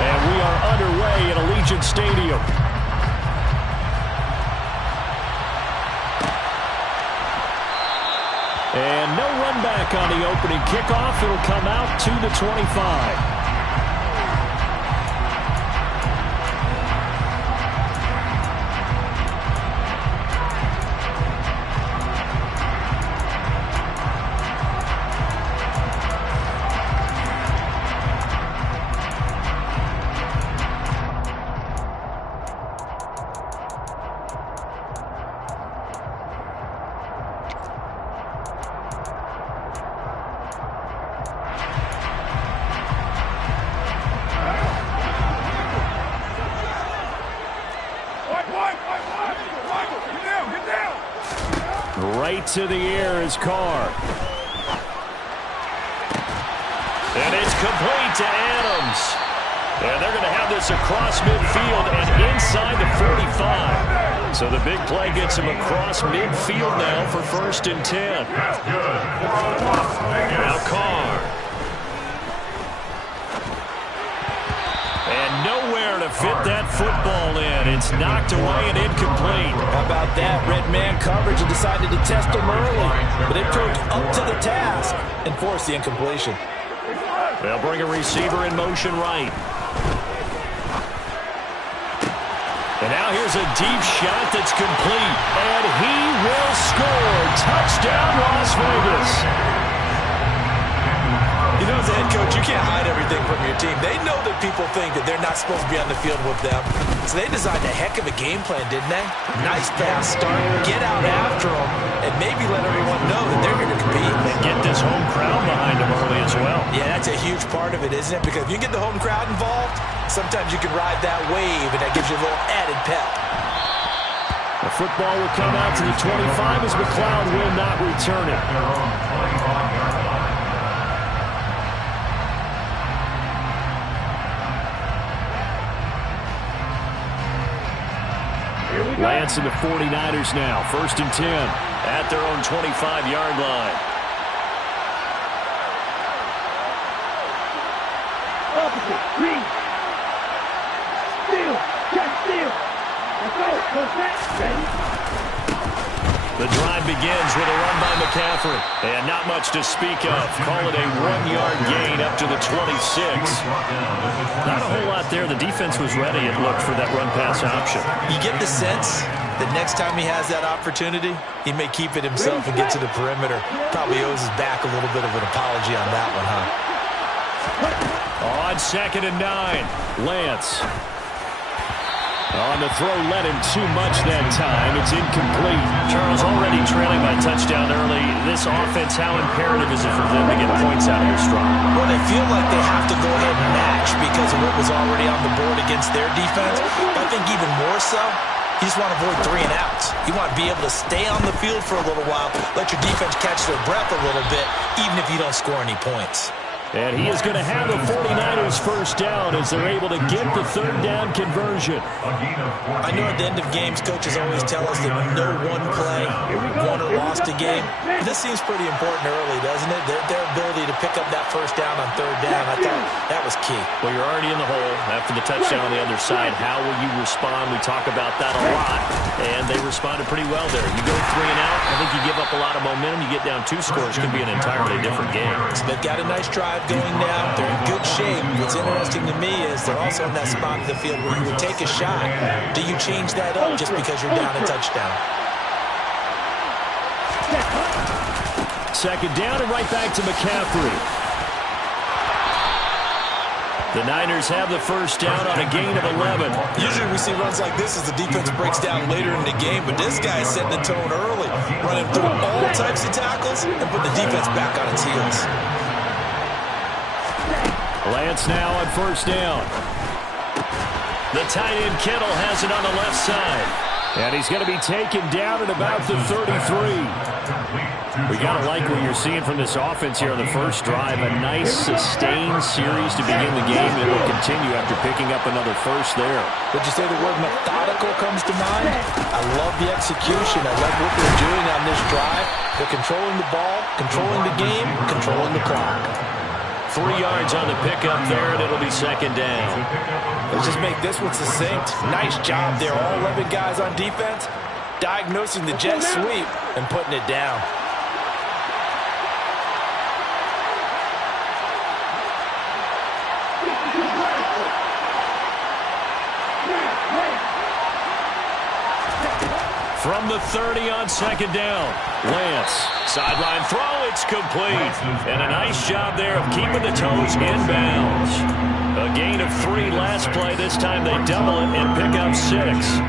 And we are underway at Allegiant Stadium. And no run back on the opening kickoff. It'll come out to the 25. Right to the air is Carr. And it's complete to Adams. And they're going to have this across midfield and inside the 45. So the big play gets him across midfield now for 1st and 10. Now Carr. And nowhere to fit that football in. It's knocked away and incomplete. How about that? Red man coverage and decided to test him early. But it proved up to the task and forced the incompletion. They'll bring a receiver in motion right. And now here's a deep shot that's complete. And he will score. Touchdown, Las Vegas. You know, as a head coach, you can't hide everything from your team. They know that people think that they're not supposed to be on the field with them. So they designed a heck of a game plan, didn't they? Nice pass start, get out after them, and maybe let everyone know that they're going to compete. And get this home crowd behind them early as well. Yeah, that's a huge part of it, isn't it? Because if you get the home crowd involved, sometimes you can ride that wave, and that gives you a little added pep. The football will come out to the 25 as McLeod will not return it. Lance and the 49ers now. 1st and 10 at their own 25-yard line. Opposite, green. Steal, catch, steal. Let's go, back, ready. The drive begins with a run by McCaffrey. And not much to speak of. Call it a 1-yard gain up to the 26. Not a whole lot there. The defense was ready, it looked, for that run-pass option. You get the sense that next time he has that opportunity, he may keep it himself and get to the perimeter. Probably owes his back a little bit of an apology on that one, huh? On 2nd and 9, Lance. On the throw, led him too much that time. It's incomplete. Charles, already trailing by touchdown early. This offense, how imperative is it for them to get points out here strong? Well, they feel like they have to go ahead and match because of what was already on the board against their defense. But I think even more so, you just want to avoid 3 and outs. You want to be able to stay on the field for a little while, let your defense catch their breath a little bit, even if you don't score any points. And he is going to have the 49ers first down as they're able to get the 3rd down conversion. I know at the end of games, coaches always tell us that no one play won or lost a game. But this seems pretty important early, doesn't it? Their ability to pick up that first down on 3rd down, I thought that was key. Well, you're already in the hole after the touchdown on the other side. How will you respond? We talk about that a lot, and they responded pretty well there. You go 3 and out, I think you give up a lot of momentum. You get down 2 scores, could be an entirely different game. So they've got a nice drive going now. They're in good shape. What's interesting to me is they're also in that spot in the field where you would take a shot. Do you change that up just because you're down a touchdown? 2nd down and right back to McCaffrey. The Niners have the first down on a gain of 11. Usually we see runs like this as the defense breaks down later in the game, but this guy is setting the tone early, running through all types of tackles and putting the defense back on its heels. Lance now on 1st down. The tight end Kittle has it on the left side. And he's going to be taken down at about the 33. We got to like what you're seeing from this offense here on the first drive. A nice, sustained series to begin the game, and it will continue after picking up another first there. Would you say the word methodical comes to mind? I love the execution. I love what they're doing on this drive. They're controlling the ball, controlling the game, controlling the clock. 3 yards on the pickup there, and it'll be second down. Let's just make this one succinct. Nice job there. All 11 guys on defense diagnosing the jet sweep and putting it down. From the 30 on second down, Lance. Sideline throw, it's complete. And a nice job there of keeping the toes in bounds. A gain of 3 last play. This time they double it and pick up 6.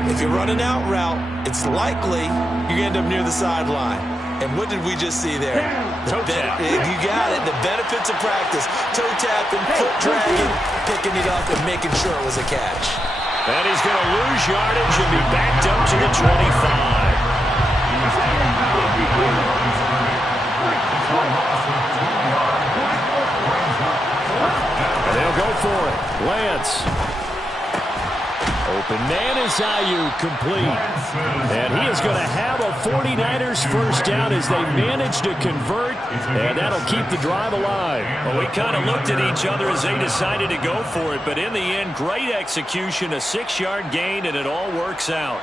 If you're running out route, it's likely you're going to end up near the sideline. And what did we just see there? Toe tap. You got it. The benefits of practice. Toe tapping, foot dragging, picking it up, and making sure it was a catch. And he's going to lose yardage and be backed up to the 25. And they'll go for it. Lance. Open man is Ayuk, complete. And he is going to have a 49ers first down as they manage to convert, and that'll keep the drive alive. Well, we kind of looked at each other as they decided to go for it, but in the end, great execution, a 6-yard gain, and it all works out.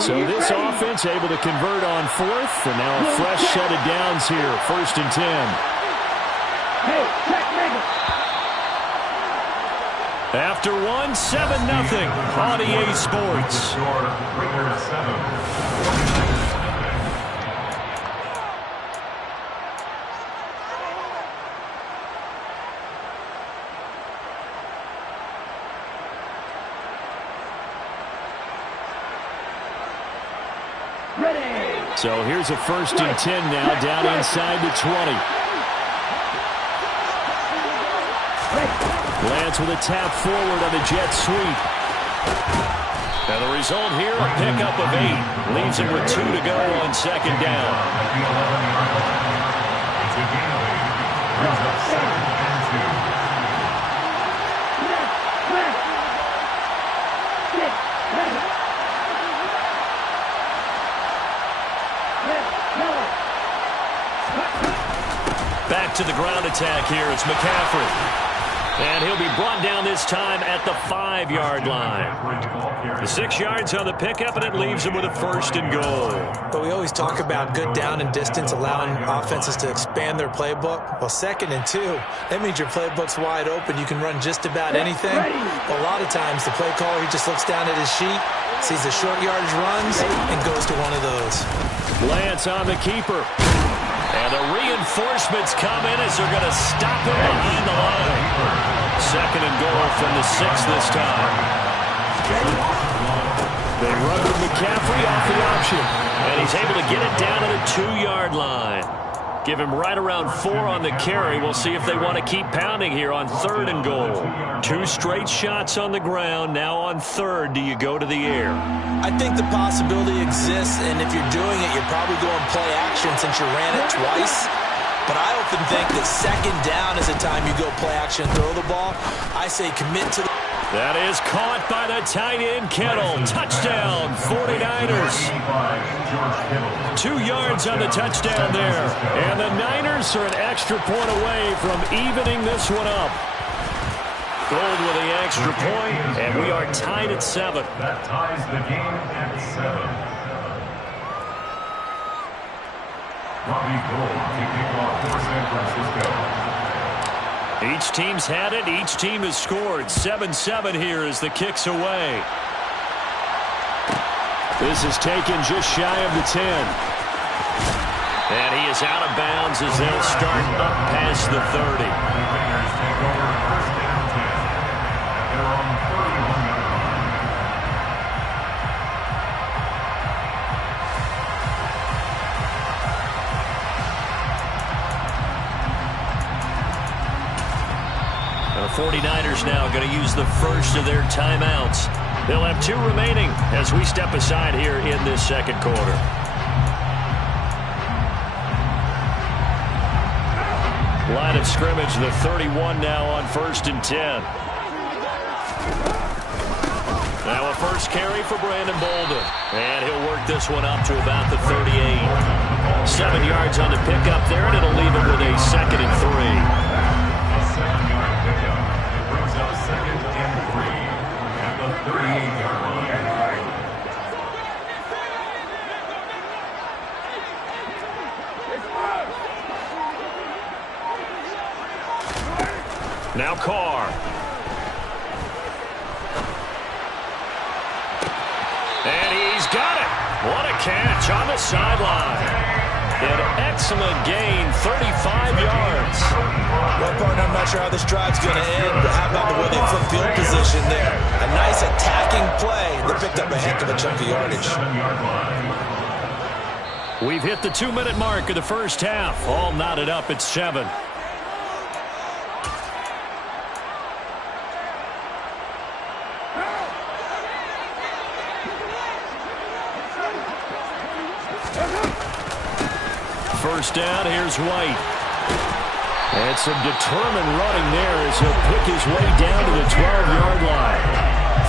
So this offense able to convert on 4th, and now a fresh set of downs here, 1st and 10. Hey, check, nigga. After 1, 7-0 on EA Sports. Ready. So here's a 1st and 10 now, down inside the 20. Lance with a tap forward on the jet sweep. And the result here, a pickup of 8. Leaves him with 2 to go on second down. Back to the ground attack here. It's McCaffrey. And he'll be brought down this time at the 5-yard line. The 6 yards on the pickup, and it leaves him with a 1st and goal. But we always talk about good down and distance, allowing offenses to expand their playbook. Well, 2nd and 2, that means your playbook's wide open. You can run just about anything. But a lot of times, the play caller, he just looks down at his sheet, sees the short yardage runs, and goes to one of those. Lance on the keeper. And the reinforcements come in as they're going to stop him behind the line. 2nd and goal from the 6 this time. They run with McCaffrey off the option. And he's able to get it down to the 2-yard line. Give him right around 4 on the carry. We'll see if they want to keep pounding here on 3rd and goal. 2 straight shots on the ground. Now on 3rd, do you go to the air? I think the possibility exists, and if you're doing it, you're probably going play action since you ran it twice. But I often think that 2nd down is the time you go play action and throw the ball. I say commit to the... That is caught by the tight end, Kittle. Touchdown, 49ers. 2 yards on the touchdown there. And the Niners are an extra point away from evening this one up. Gold with the extra point, and we are tied at 7. That ties the game at 7. Robbie Gould to kick off for San Francisco. Each team's had it. Each team has scored. 7-7 here as the kick's away. This is taken just shy of the 10. And he is out of bounds as they'll start up past the 30. 49ers now going to use the first of their timeouts. They'll have 2 remaining as we step aside here in this second quarter. Line of scrimmage, the 31 now on 1st and 10. Now a first carry for Brandon Bolden. And he'll work this one up to about the 38. 7 yards on the pickup there, and it'll leave him with a 2nd and 3. A 7-yard pickup. It brings up 2nd and 3 at the 38-yard line. Now Carr. And he's got it. What a catch on the sideline. An excellent gain, 35 yards. Well, partner, I'm not sure how this drive's going to end, but how about the way they flip field position there? A nice attacking play. They picked up a heck of a chunk of yardage. We've hit the 2-minute mark of the first half. All knotted up at 7. First down, here's White. And some determined running there as he'll pick his way down to the 12-yard line.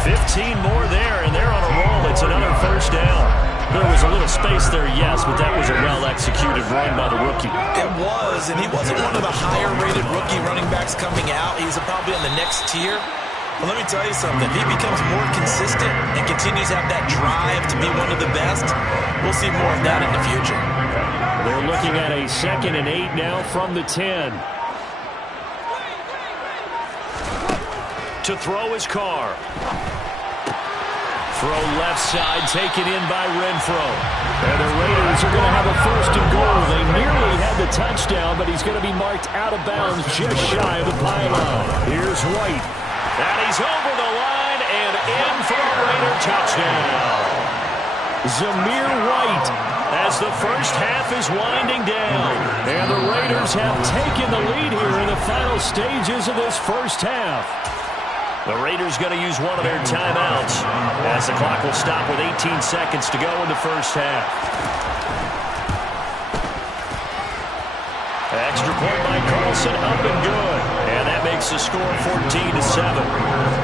15 more there, and they're on a roll. It's another first down. There was a little space there, yes, but that was a well-executed run by the rookie. It was, and he wasn't one of the higher-rated rookie running backs coming out. He's probably on the next tier. But let me tell you something. If he becomes more consistent and continues to have that drive to be one of the best, we'll see more of that in the future. They're looking at a 2nd and 8 now from the 10. To throw is Carr. Throw left side, taken in by Renfro. And the Raiders are going to have a 1st and goal. They nearly had the touchdown, but he's going to be marked out of bounds just shy of the pylon. Here's White. And he's over the line and in for a Raider touchdown. Zamir White, as the first half is winding down. And the Raiders have taken the lead here in the final stages of this first half. The Raiders going to use one of their timeouts as the clock will stop with 18 seconds to go in the first half. Extra point by Carlson, up and good. And that makes the score 14-7.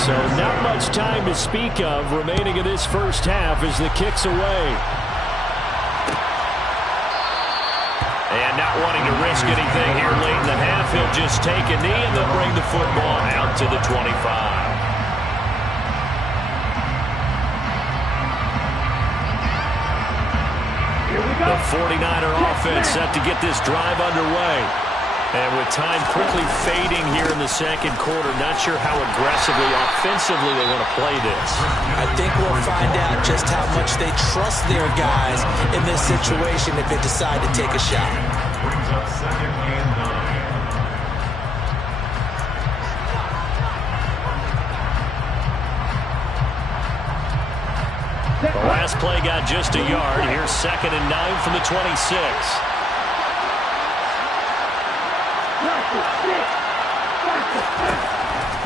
So not much time to speak of remaining in this first half as the kick's away. And not wanting to risk anything here late in the half, he'll just take a knee and they'll bring the football out to the 25. The 49er offense set to get this drive underway. And with time quickly fading here in the second quarter, not sure how aggressively, offensively they want to play this. I think we'll find out just how much they trust their guys in this situation if they decide to take a shot. Brings up 2nd and 9. The last play got just a yard. Here's 2nd and 9 from the 26.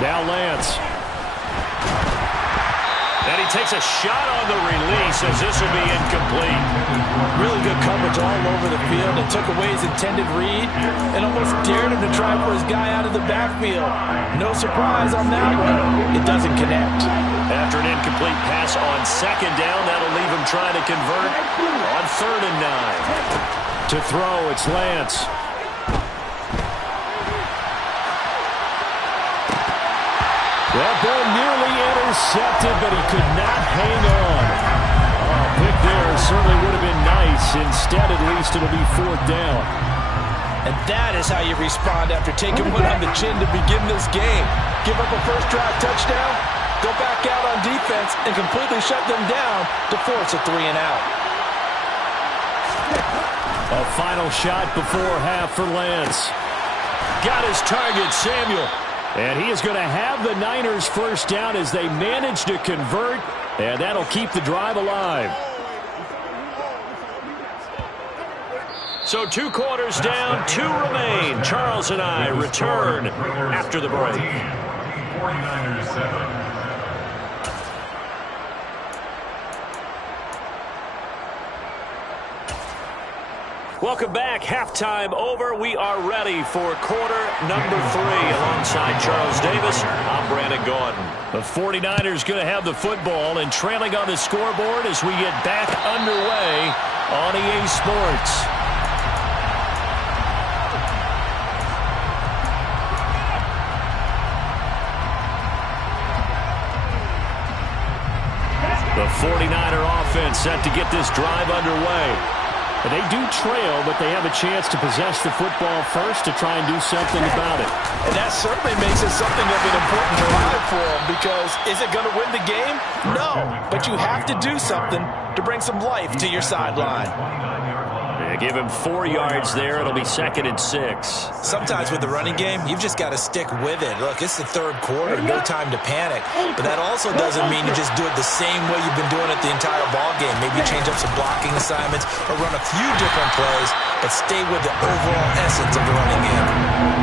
Now Lance. And he takes a shot on the release as this will be incomplete. Really good coverage all over the field. It took away his intended read and almost dared him to try for his guy out of the backfield. No surprise on that one. It doesn't connect. After an incomplete pass on 2nd down, that'll leave him trying to convert on 3rd and 9. To throw, it's Lance. That ball nearly intercepted, but he could not hang on. Oh, pick there certainly would have been nice. Instead, at least, it'll be 4th down. And that is how you respond after taking one on the chin to begin this game. Give up a first drive touchdown, go back out on defense, and completely shut them down to force a 3-and-out. A final shot before half for Lance. Got his target, Samuel. And he is going to have the Niners first down as they manage to convert, and that'll keep the drive alive. So 2 quarters down, 2 remain. Charles and I return after the break. 49ers 7. Welcome back. Halftime over. We are ready for quarter number 3. Alongside Charles Davis, I'm Brandon Gaudin. The 49ers going to have the football and trailing on the scoreboard as we get back underway on EA Sports. The 49er offense set to get this drive underway. They do trail, but they have a chance to possess the football first to try and do something about it. And that certainly makes it something of an important drive for them, because is it going to win the game? No, but you have to do something to bring some life to your sideline. They give him 4 yards there. It'll be 2nd and 6. Sometimes with the running game, you've just got to stick with it. Look, it's the 3rd quarter, no time to panic. But that also doesn't mean you just do it the same way you've been doing it the entire ball game. Maybe change up some blocking assignments or run a few different plays, but stay with the overall essence of the running game.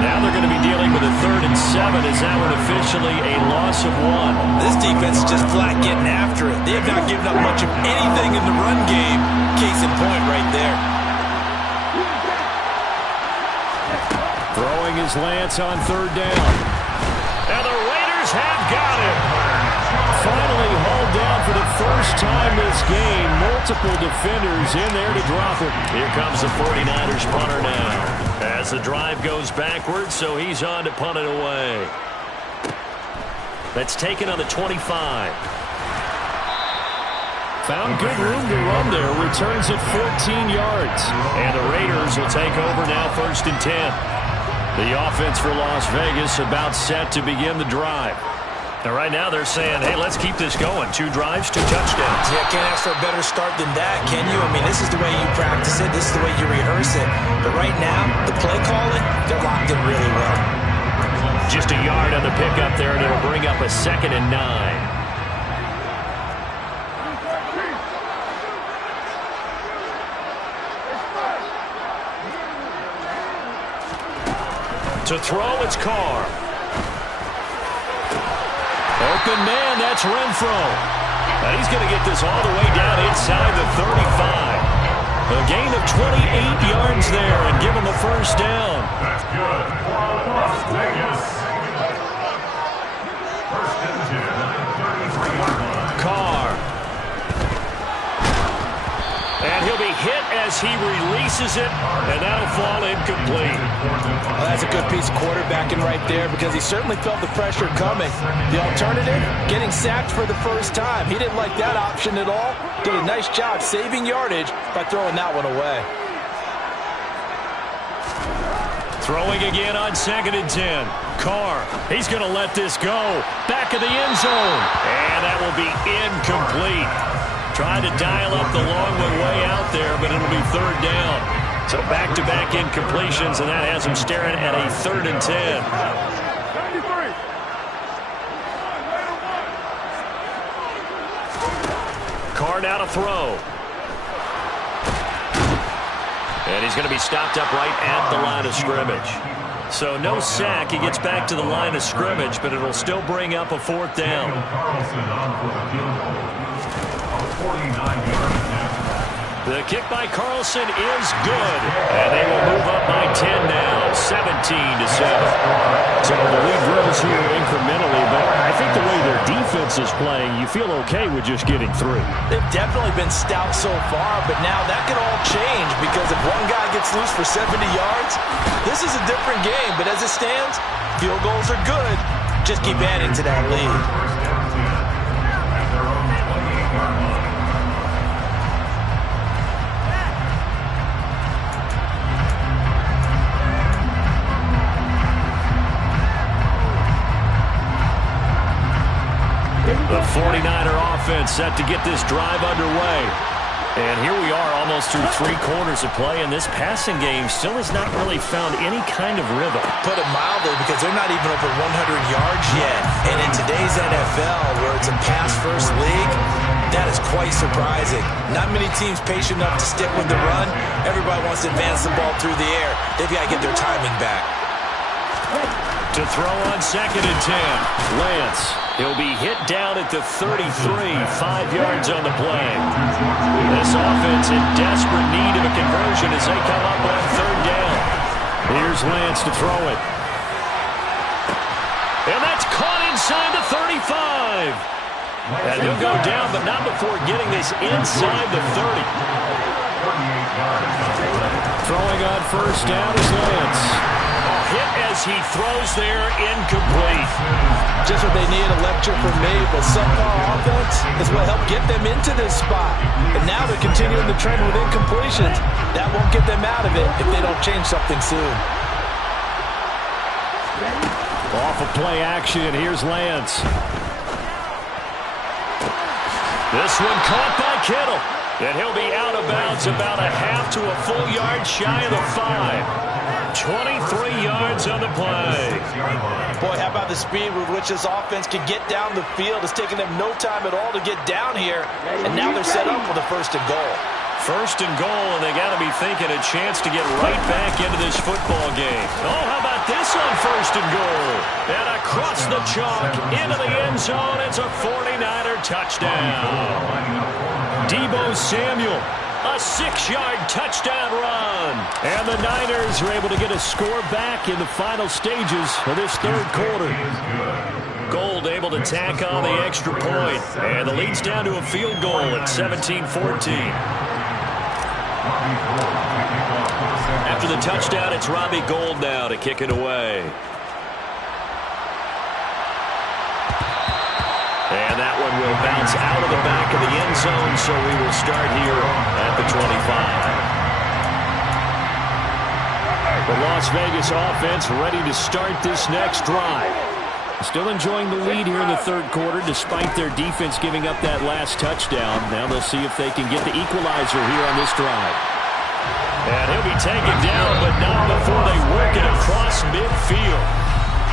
Now they're going to be dealing with a 3rd and 7. Is that one officially a loss of 1? This defense is just flat getting after it. They have not given up much of anything in the run game. Case in point right there. Throwing his Lance on 3rd down. And the Raiders have got him. Finally hauled down for the first time this game. Multiple defenders in there to drop him. Here comes the 49ers punter now. As the drive goes backwards, so he's on to punt it away. That's taken on the 25. Found good room to run there. Returns at 14 yards. And the Raiders will take over now 1st and 10. The offense for Las Vegas about set to begin the drive. Now right now they're saying, hey, let's keep this going. 2 drives, 2 touchdowns. Yeah, can't ask for a better start than that, can you? I mean, this is the way you practice it. This is the way you rehearse it. But right now, the play calling, they're locked in really well. Just a yard on the pickup there, and it'll bring up a 2nd and 9. To throw, it's Carr. Open man, that's Renfro. And he's going to get this all the way down inside the 35. A gain of 28 yards there and give him the 1st down. That's good. Las Vegas. 1st and 10, 33-yard line. Carr. And he'll be hit as he releases it, and that'll fall incomplete. Well, that's a good piece of quarterbacking right there, because he certainly felt the pressure coming. The alternative, getting sacked for the first time. He didn't like that option at all. Did a nice job saving yardage by throwing that one away. Throwing again on 2nd and 10. Carr, he's going to let this go. Back of the end zone. And that will be incomplete. Trying to dial up the long one way out there, but it'll be 3rd down. So back-to-back incompletions, and that has him staring at a 3rd and 10. Carr now to throw. And he's going to be stopped up right at the line of scrimmage. So no sack. He gets back to the line of scrimmage, but it'll still bring up a 4th down. The kick by Carlson is good, and they will move up by 10 now, 17-7. So the lead grows here incrementally, but I think the way their defense is playing, you feel okay with just getting through. They've definitely been stout so far, but now that could all change, because if one guy gets loose for 70 yards, this is a different game. But as it stands, field goals are good. Just keep adding to that lead. The 49er offense set to get this drive underway. And here we are almost through 3 quarters of play, and this passing game still has not really found any kind of rhythm. Put it mildly, because they're not even over 100 yards yet. And in today's NFL, where it's a pass-first league, That is quite surprising. Not many teams patient enough to stick with the run. Everybody wants to advance the ball through the air. They've got to get their timing back. To throw on 2nd and 10. Lance. He'll be hit down at the 33, 5 yards on the play. This offense in desperate need of a conversion as they come up on 3rd down. Here's Lance to throw it. And that's caught inside the 35. And he'll go down, but not before getting this inside the 30. Throwing on 1st down is Lance. Hit as he throws there, incomplete. Just what they need, a lecture from me, but subpar offense is what helped get them into this spot. And now they're continuing the trend with incompletions. That won't get them out of it if they don't change something soon. Off of play action, here's Lance. This one caught by Kittle. And he'll be out of bounds about a half to a full yard shy of the 5. 23 yards on the play. Boy, how about the speed with which this offense can get down the field? It's taken them no time at all to get down here, and now they're set up for the 1st and goal. 1st and goal, and they got to be thinking a chance to get right back into this football game. Oh, how about this on 1st and goal? And across the chalk, into the end zone, it's a 49er touchdown. Deebo Samuel. A 6-yard touchdown run. And the Niners are able to get a score back in the final stages of this 3rd quarter. Gold able to tack on the extra point. And the lead's down to a field goal at 17-14. After the touchdown, it's Robbie Gould now to kick it away. And that one will bounce out of the back of the end zone, so we will start here at the 25. The Las Vegas offense ready to start this next drive. Still enjoying the lead here in the 3rd quarter, despite their defense giving up that last touchdown. Now they'll see if they can get the equalizer here on this drive. And he'll be taken down, but not before they work it across midfield.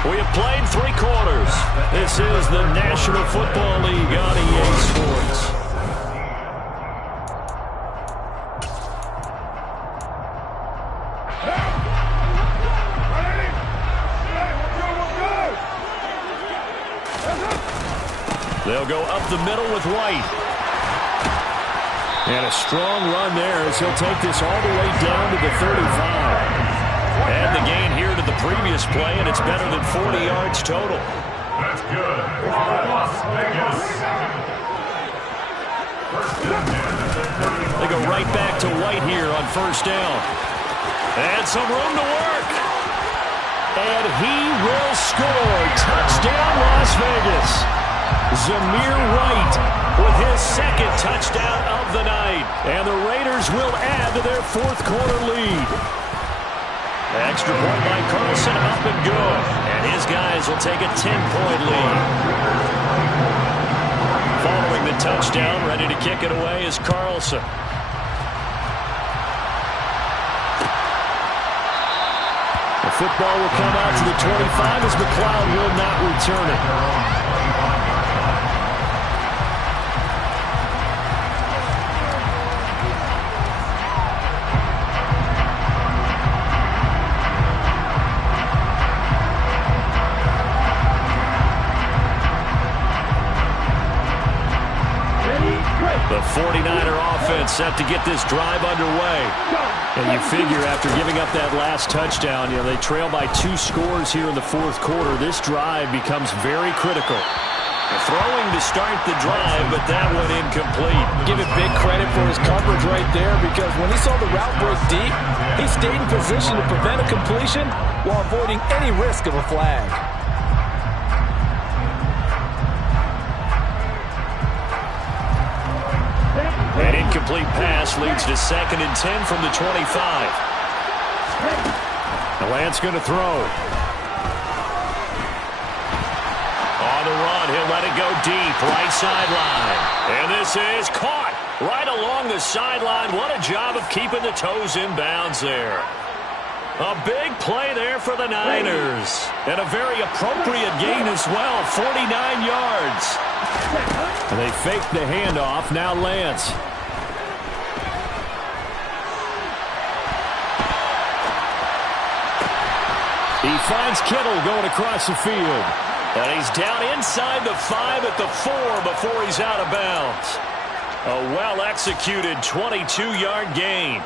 We have played 3 quarters. This is the National Football League on EA Sports. They'll go up the middle with White. And a strong run there as he'll take this all the way down to the 35. And the gain here to the previous play, and it's better than 40 yards total. That's good. Las Vegas. They go right back to White here on 1st down. And some room to work. And he will score. Touchdown, Las Vegas. Zamir White with his 2nd touchdown of the night. And the Raiders will add to their 4th quarter lead. Extra point by Carlson, up and good. And his guys will take a 10-point lead. Following the touchdown, ready to kick it away is Carlson. The football will come out to the 25 as McLeod will not return it. The 49er offense set to get this drive underway. And you figure after giving up that last touchdown, they trail by 2 scores here in the 4th quarter. This drive becomes very critical. Throwing to start the drive, but that one incomplete. Give it big credit for his coverage right there, because when he saw the route break deep, he stayed in position to prevent a completion while avoiding any risk of a flag. An incomplete pass leads to 2nd and 10 from the 25. Now Lance going to throw. On the run, he'll let it go deep, right sideline. And this is caught right along the sideline. What a job of keeping the toes in bounds there. A big play there for the Niners. And a very appropriate gain as well, 49 yards. They fake the handoff. Now Lance. He finds Kittle going across the field. And he's down inside the 5 at the 4 before he's out of bounds. A well-executed 22-yard gain.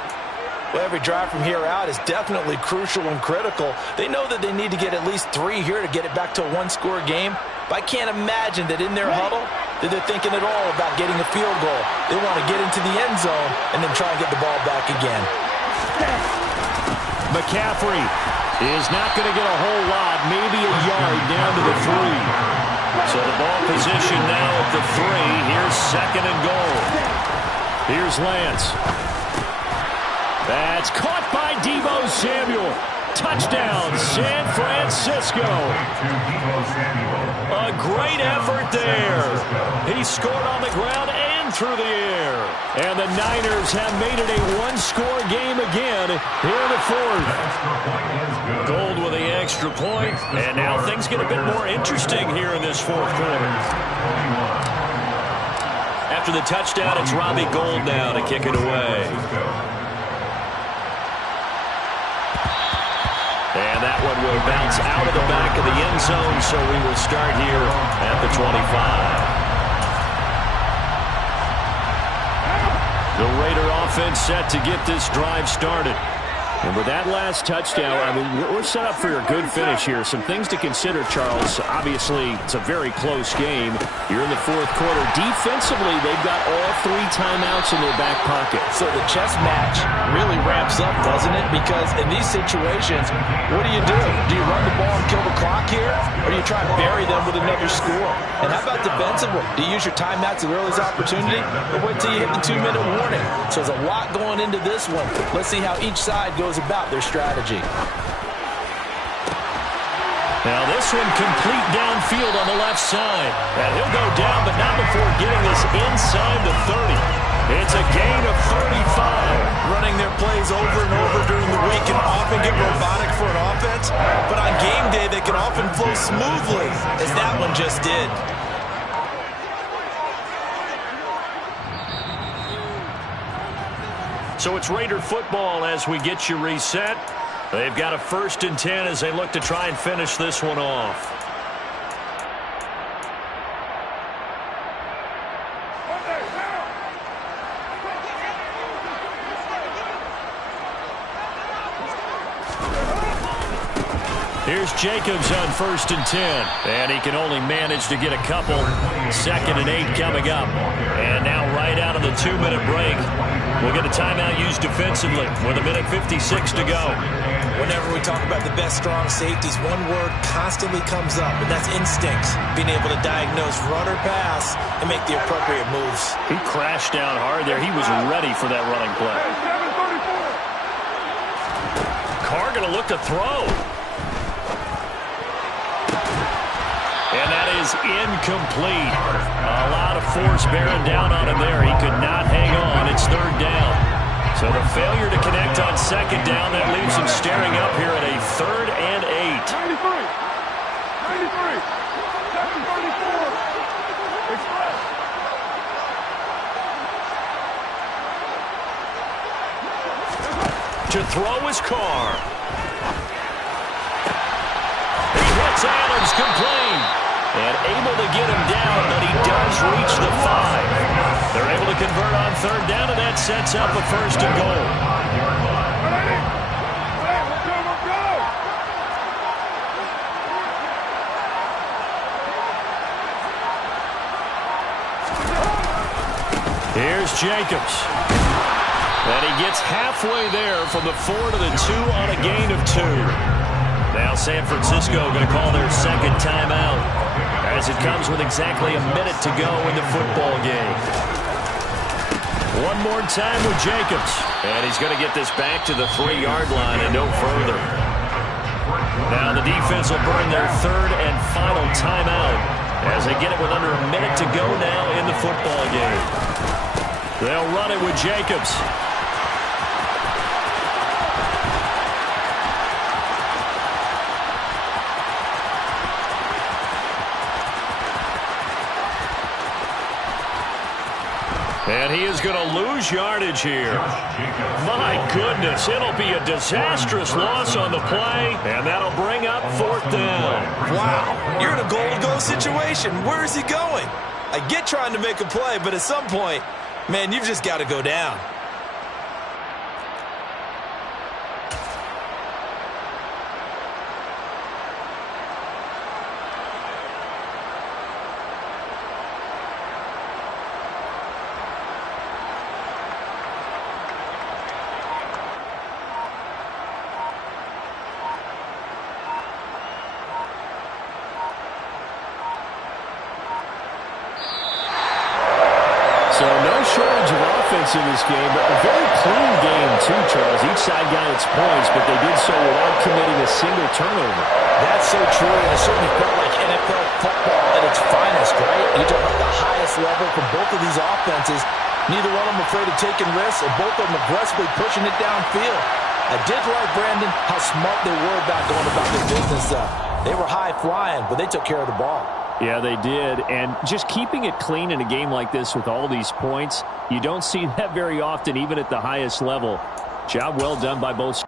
Well, every drive from here out is definitely crucial and critical. They know that they need to get at least 3 here to get it back to a one-score game. But I can't imagine that in their huddle that they're thinking at all about getting a field goal. They want to get into the end zone and then try and get the ball back again. McCaffrey is not going to get a whole lot, maybe a yard down to the 3. So the ball position now at the 3. Here's 2nd and goal. Here's Lance. That's caught by Deebo Samuel. Touchdown, San Francisco. A great effort there. He scored on the ground and through the air. And the Niners have made it a one-score game again here in the 4th. Gold with the extra point. And now things get a bit more interesting here in this 4th quarter. After the touchdown, it's Robbie Gould now to kick it away. And that one will bounce out of the back of the end zone, so we will start here at the 25. The Raider offense set to get this drive started. And with that last touchdown, I mean, we're set up for a good finish here. Some things to consider, Charles. Obviously, it's a very close game. You're in the 4th quarter. Defensively, they've got all 3 timeouts in their back pocket. So the chess match really ramps up, doesn't it? Because in these situations, what do? Do you run the ball and kill the clock here? Or do you try and bury them with another score? And how about defensively? Do you use your timeouts at the earliest opportunity? Or wait till you hit the 2-minute warning? So there's a lot going into this one. Let's see how each side goes about their strategy. Now this one complete downfield on the left side. And he'll go down, but not before getting this inside the 30. It's a gain of 35. Running their plays over and over during the week can often get robotic for an offense, but on game day they can often flow smoothly, as that one just did. So it's Raider football as we get you reset. They've got a 1st and 10 as they look to try and finish this one off. Here's Jacobs on 1st and 10. And he can only manage to get a couple. 2nd and 8 coming up. And now right out of the 2-minute break, we'll get a timeout used defensively with 1:56 to go. Whenever we talk about the best strong safeties, one word constantly comes up, and that's instincts. Being able to diagnose run or pass and make the appropriate moves. He crashed down hard there. He was ready for that running play. Carr going to look to throw. And that is incomplete. A lot of force bearing down on him there. He could not hang on. It's 3rd down. So the failure to connect on 2nd down, that leaves him staring up here at a 3rd and 8. 93, 734, Express. To throw is Carr. He hits Adams, complete. And able to get him down, but he does reach the 5. They're able to convert on 3rd down, and that sets up a 1st and goal. Here's Jacobs. And he gets halfway there from the 4 to the 2 on a gain of 2. Now San Francisco going to call their 2nd timeout as it comes with exactly a minute to go in the football game. One more time with Jacobs. And he's going to get this back to the 3-yard line and no further. Now the defense will burn their 3rd and final timeout as they get it with under a minute to go now in the football game. They'll run it with Jacobs. And he is going to lose yardage here. My goodness, it'll be a disastrous loss on the play, and that'll bring up 4th down. Wow, you're in a goal-to-go situation. Where is he going? I get trying to make a play, but at some point, man, you've just got to go down. So no shortage of offense in this game, but a very clean game too, Charles. Each side got its points, but they did so without committing a single turnover. That's so true, and it certainly felt like NFL football at its finest, right? You talk about the highest level from both of these offenses. Neither one of them afraid of taking risks, and both of them aggressively pushing it downfield. I did like, Brandon, how smart they were about going about their business. They were high-flying, but they took care of the ball. Yeah, they did. And just keeping it clean in a game like this with all these points, you don't see that very often, even at the highest level. Job well done by both.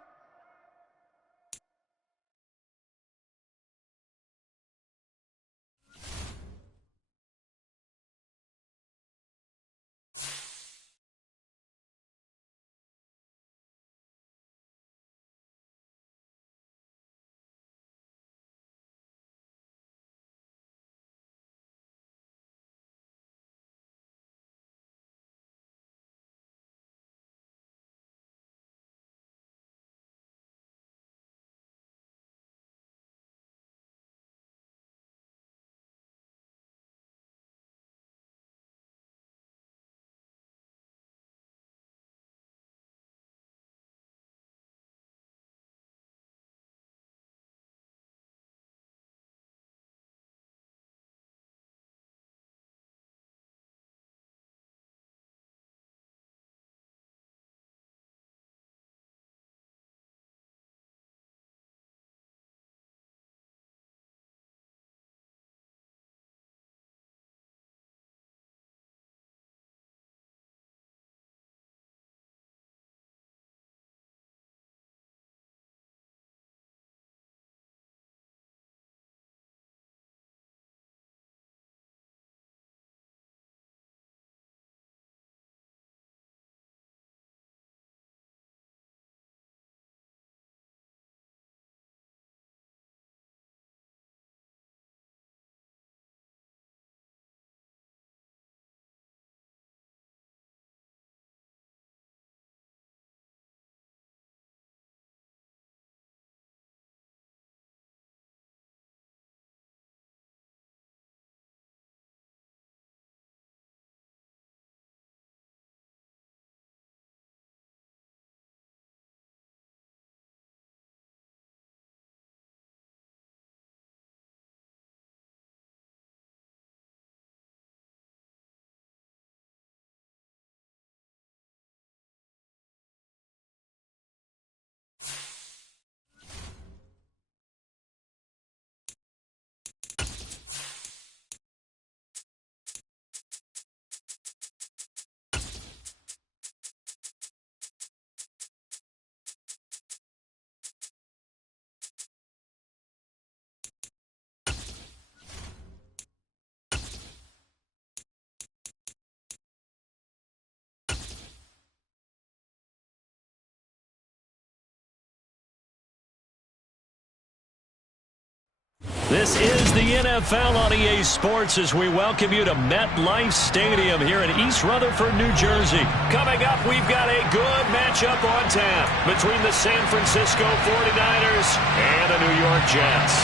This is the NFL on EA Sports as we welcome you to MetLife Stadium here in East Rutherford, New Jersey. Coming up, we've got a good matchup on tap between the San Francisco 49ers and the New York Jets.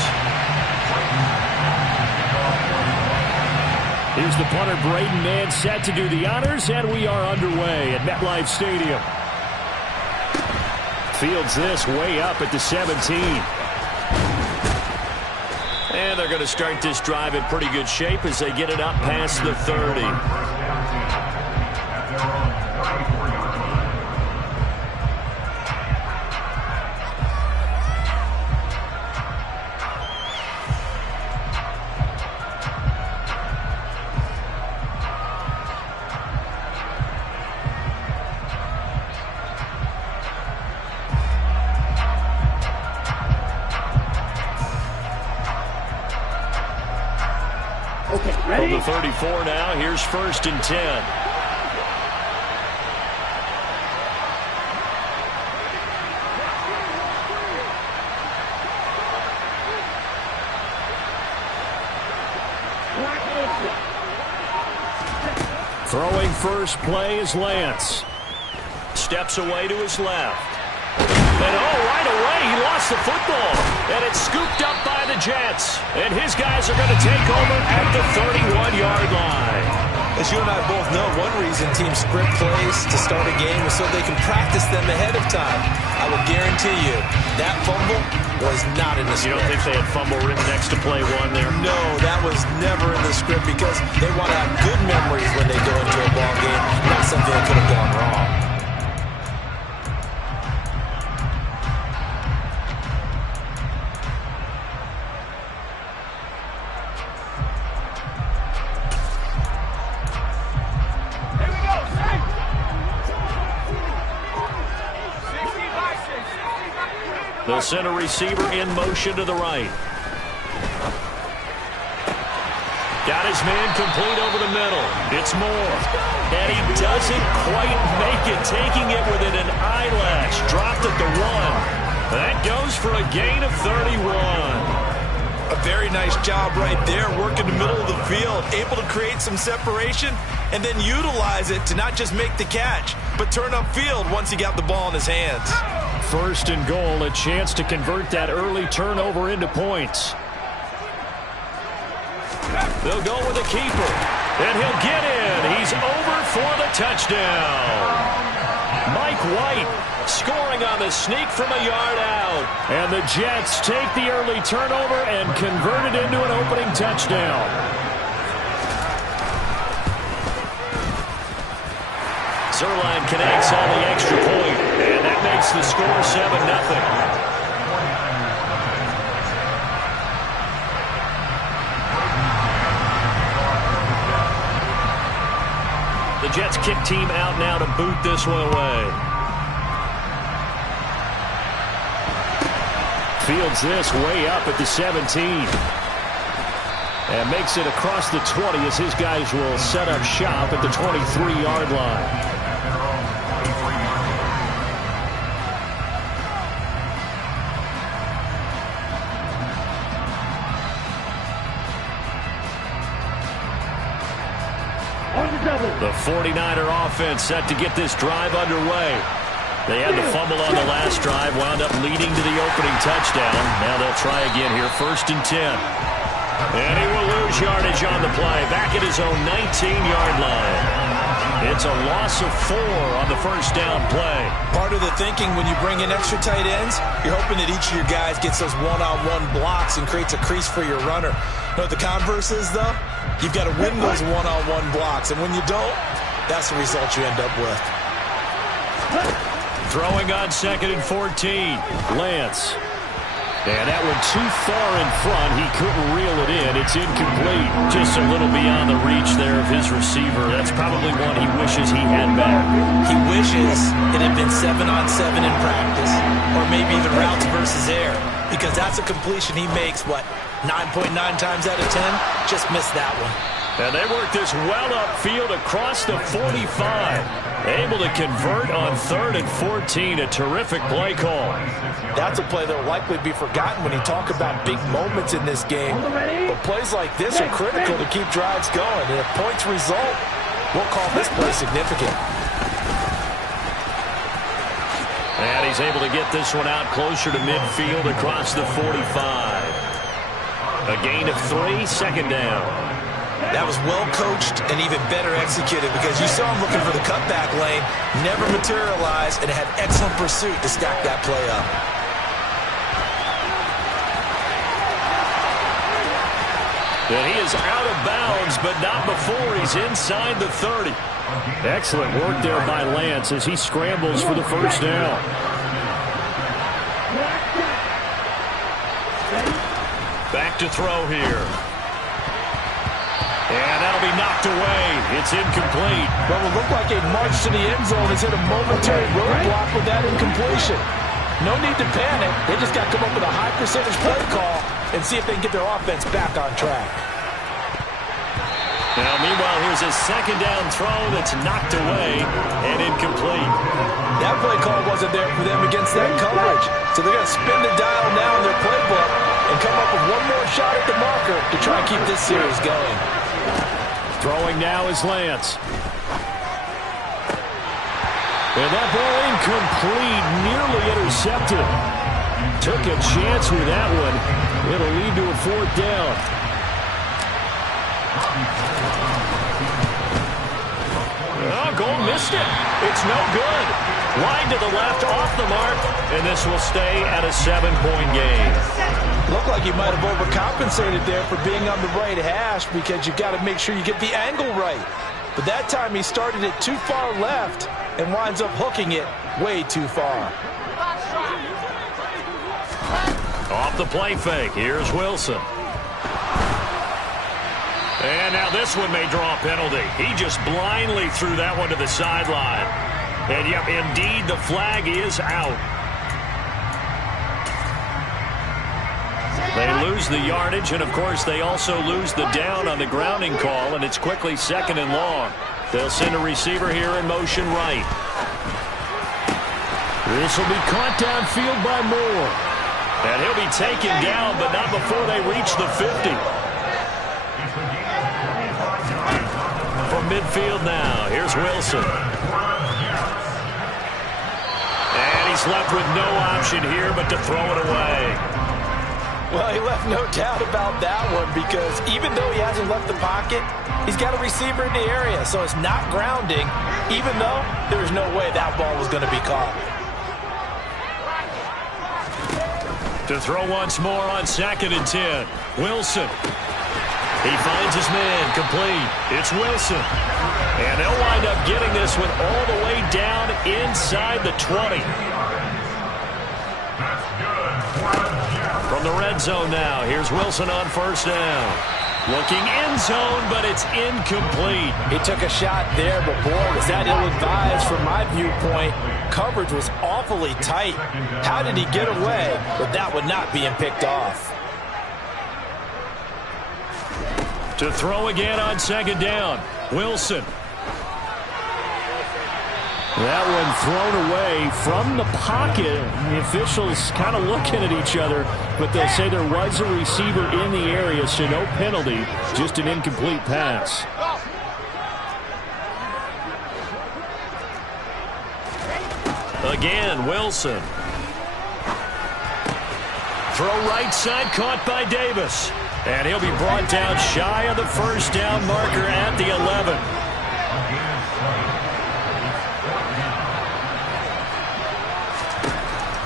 Here's the punter, Braden Mann, set to do the honors, and we are underway at MetLife Stadium. Fields this way up at the 17. And they're going to start this drive in pretty good shape as they get it up past the 30. Okay, From ready? the 34 now, here's 1st and 10. Throwing first play is Lance. Steps away to his left. And right away, he lost the football. And it's scooped up by the Jets. And his guys are going to take over at the 31-yard line. As you and I both know, one reason teams script plays to start a game is so they can practice them ahead of time. I will guarantee you that fumble was not in the script. You don't think they had fumble written next to play one there? No, that was never in the script because they want to have good memories when they go into a ball game, not something that could have gone wrong. The center receiver in motion to the right. Got his man complete over the middle. It's Moore. And he doesn't quite make it, taking it within an eyelash. Dropped at the 1. That goes for a gain of 31. A very nice job right there, working the middle of the field, able to create some separation and then utilize it to not just make the catch, but turn upfield once he got the ball in his hands. 1st and goal, a chance to convert that early turnover into points. They'll go with a keeper, and he'll get in. He's over for the touchdown. Mike White scoring on the sneak from a yard out. And the Jets take the early turnover and convert it into an opening touchdown. Zuerlein connects on the extra point, and that makes the score 7-0. The Jets kick team out now to boot this one away. Fields this way up at the 17. And makes it across the 20 as his guys will set up shop at the 23-yard line. The 49er offense set to get this drive underway. They had the fumble on the last drive, wound up leading to the opening touchdown. Now they'll try again here, 1st and 10. And he will lose yardage on the play, back at his own 19-yard line. It's a loss of 4 on the first down play. Part of the thinking when you bring in extra tight ends, you're hoping that each of your guys gets those one-on-one blocks and creates a crease for your runner. You know what the converse is, though? You've got to win those one-on-one blocks, and when you don't, that's the result you end up with. Throwing on 2nd and 14. Lance. And that one too far in front. He couldn't reel it in. It's incomplete. Just a little beyond the reach there of his receiver. That's probably one he wishes he had back. He wishes it had been 7-on-7 in practice, or maybe even routes versus air, because that's a completion he makes, 9.9 times out of 10? Just missed that one. And they work this well upfield across the 45. Able to convert on 3rd and 14. A terrific play call. That's a play that will likely be forgotten when you talk about big moments in this game. But plays like this are critical to keep drives going. And if points result, we'll call this play significant. And he's able to get this one out closer to midfield across the 45. A gain of 3, 2nd down. That was well coached and even better executed because you saw him looking for the cutback lane, never materialized, and had excellent pursuit to stack that play up. And he is out of bounds, but not before he's inside the 30. Excellent work there by Lance as he scrambles for the first down. Back to throw here. And that'll be knocked away. It's incomplete. What will look like a march to the end zone has hit a momentary roadblock with that incompletion. No need to panic. They just got to come up with a high percentage play call and see if they can get their offense back on track. here's a second down throw that's knocked away and incomplete. That play call wasn't there for them against that coverage. So they're going to spin the dial now in their playbook and come up with one more shot at the marker to try and keep this series going. Throwing now is Lance. And that ball incomplete, nearly intercepted. Took a chance with that one. It'll lead to a fourth down. Oh, goal missed it. It's no good. Wide to the left, off the mark, and this will stay at a 7-point game. Looked like you might have overcompensated there for being on the right hash because you got to make sure you get the angle right. But that time he started it too far left and winds up hooking it way too far. Off the play fake, here's Wilson. And now this one may draw a penalty. He just blindly threw that one to the sideline. And yep, indeed, the flag is out. They lose the yardage, and of course they also lose the down on the grounding call, and it's quickly 2nd and long. They'll send a receiver here in motion right. This will be caught downfield by Moore. And he'll be taken down, but not before they reach the 50. From midfield now, here's Wilson. And he's left with no option here but to throw it away. Well, he left no doubt about that one because even though he hasn't left the pocket, he's got a receiver in the area, so it's not grounding, even though there's no way that ball was going to be caught. To throw once more on 2nd and 10. Wilson. He finds his man, complete. It's Wilson. And they'll wind up getting this one all the way down inside the 20. From the red zone now, here's Wilson on 1st down. Looking end zone, but it's incomplete. He took a shot there, but boy, was that ill-advised from my viewpoint. Coverage was awfully tight. How did he get away with that one not being picked off? To throw again on 2nd down, Wilson. That one thrown away from the pocket. The officials kind of looking at each other, but they'll say there was a receiver in the area, so no penalty, just an incomplete pass. Again, Wilson. Throw right side, caught by Davis. And he'll be brought down shy of the 1st down marker at the 11.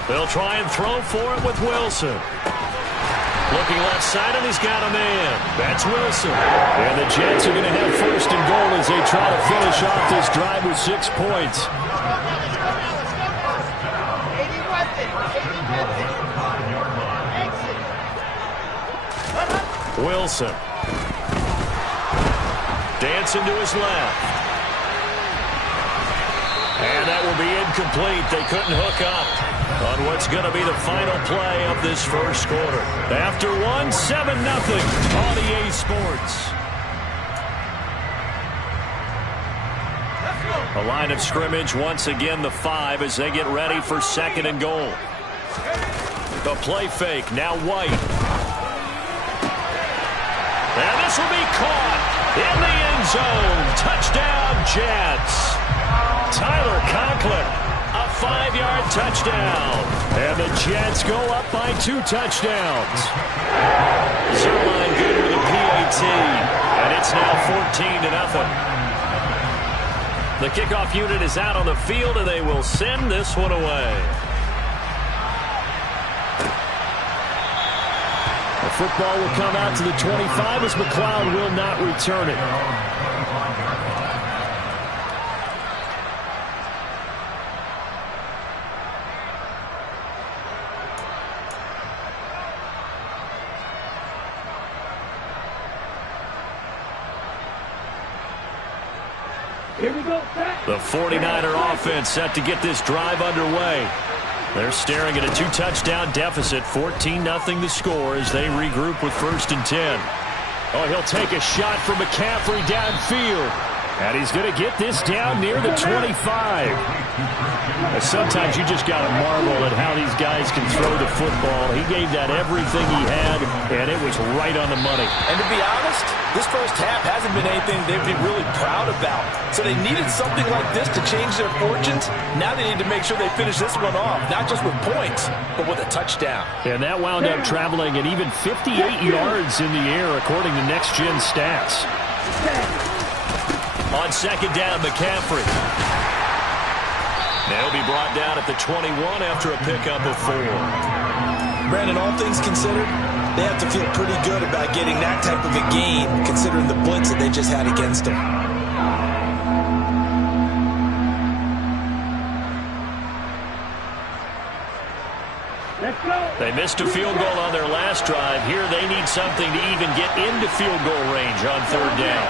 They'll try and throw for it with Wilson. Looking left side, and he's got a man. That's Wilson. And the Jets are going to have 1st and goal as they try to finish off this drive with 6 points. Wilson. Dancing to his left. And that will be incomplete. They couldn't hook up on what's going to be the final play of this 1st quarter. After one, 7-0 on EA Sports. A line of scrimmage, once again the 5 as they get ready for 2nd and goal. The play fake, now White. And this will be caught in the end zone. Touchdown, Jets. Tyler Conklin, a 5-yard touchdown. And the Jets go up by 2 touchdowns. Zerline good with a PAT. And it's now 14-0. The kickoff unit is out on the field, and they will send this one away. The football will come out to the 25 as McLeod will not return it. Here we go. The 49er offense set to get this drive underway. They're staring at a 2-touchdown deficit, 14-0 the score as they regroup with 1st and 10. Oh, he'll take a shot from McCaffrey downfield. And he's going to get this down near the 25. Sometimes you just got to marvel at how these guys can throw the football. He gave that everything he had, and it was right on the money. And to be honest, this first half hasn't been anything they'd be really proud about. So they needed something like this to change their fortunes. Now they need to make sure they finish this one off, not just with points, but with a touchdown. And that wound up traveling at even 58 yards in the air, according to Next Gen Stats. On second down, McCaffrey. They'll be brought down at the 21 after a pickup of 4. Brandon, all things considered, they have to feel pretty good about getting that type of a gain, considering the blitz that they just had against them. Let's go. They missed a field goal on their last drive. Here they need something to even get into field goal range on third down.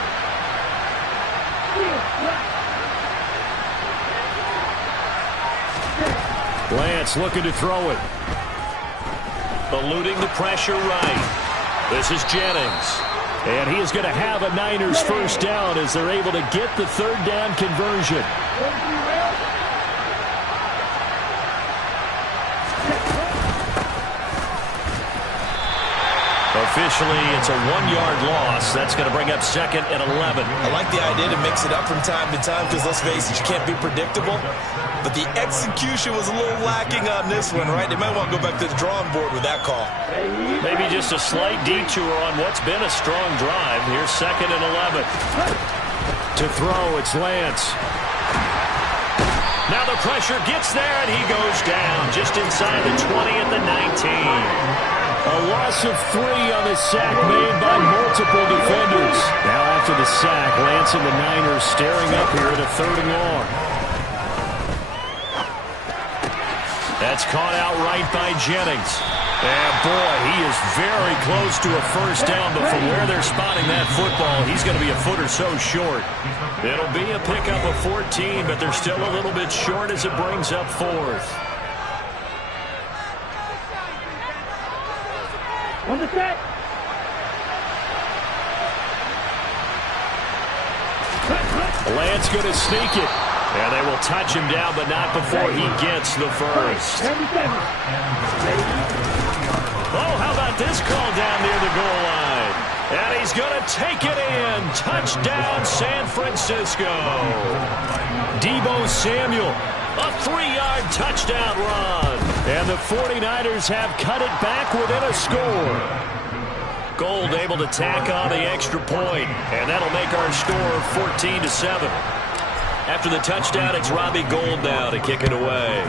Lance looking to throw it. Eluding the pressure right. This is Jennings. And he is going to have a Niners first down as they're able to get the third down conversion. Officially, it's a 1-yard loss. That's going to bring up second and 11. I like the idea to mix it up from time to time because, let's face it, you can't be predictable. But the execution was a little lacking on this one, right? They might want to go back to the drawing board with that call. Maybe just a slight detour on what's been a strong drive. Here's second and 11. To throw, it's Lance. Now the pressure gets there, and he goes down just inside the 20 at the 19. A loss of 3 on the sack made by multiple defenders. Now after the sack, Lance and the Niners staring up here at a 3rd and long. That's caught out right by Jennings. And boy, he is very close to a first down, but from where they're spotting that football, he's going to be a foot or so short. It'll be a pickup of 14, but they're still a little bit short as it brings up 4th. On the set. Lance going to sneak it. And they will touch him down, but not before he gets the first. 37. Oh, how about this call down near the goal line? And he's going to take it in. Touchdown, San Francisco. Deebo Samuel. A 3-yard touchdown run. And the 49ers have cut it back within a score. Gold able to tack on the extra point, and that'll make our score 14-7. After the touchdown, it's Robbie Gould now to kick it away.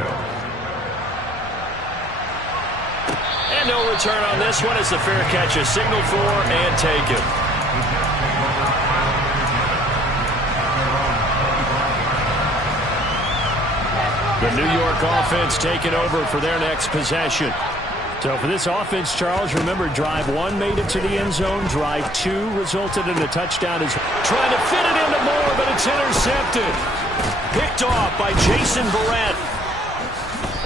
And no return on this one as the fair catch is signaled for and taken. The New York offense taking over for their next possession. So for this offense, Charles, remember, drive 1 made it to the end zone. Drive 2 resulted in a touchdown. Trying to fit it into Moore, but it's intercepted. Picked off by Jason Verrett.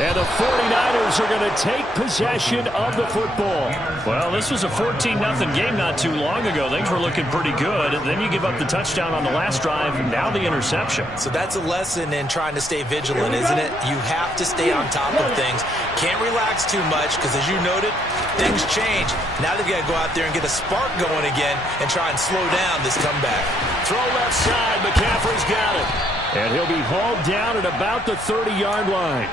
And the 49ers are going to take possession of the football. Well, this was a 14-0 game not too long ago. Things were looking pretty good. And then you give up the touchdown on the last drive, and now the interception. So that's a lesson in trying to stay vigilant, isn't it? You have to stay on top of things. Can't relax too much because, as you noted, things change. Now they've got to go out there and get a spark going again and try and slow down this comeback. Throw left side. McCaffrey's got it. And he'll be hauled down at about the 30-yard line.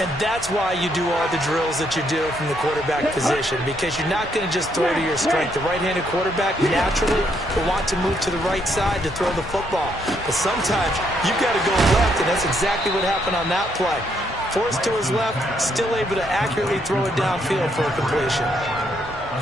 And that's why you do all the drills that you do from the quarterback position, because you're not going to just throw to your strength. The right-handed quarterback naturally will want to move to the right side to throw the football. But sometimes you've got to go left, and that's exactly what happened on that play. Forced to his left, still able to accurately throw it downfield for a completion.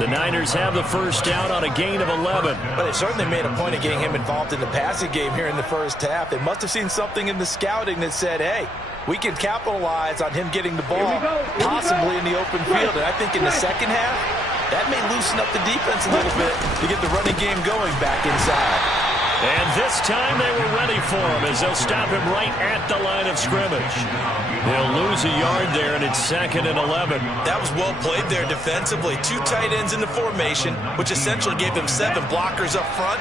The Niners have the first down on a gain of 11. But they certainly made a point of getting him involved in the passing game here in the first half. They must have seen something in the scouting that said, hey, we can capitalize on him getting the ball possibly in the open field. And I think in the second half, that may loosen up the defense a little bit to get the running game going back inside. And this time they were ready for him as they'll stop him right at the line of scrimmage. They'll lose a yard there, and it's 2nd and 11. That was well played there defensively. 2 tight ends in the formation, which essentially gave them 7 blockers up front.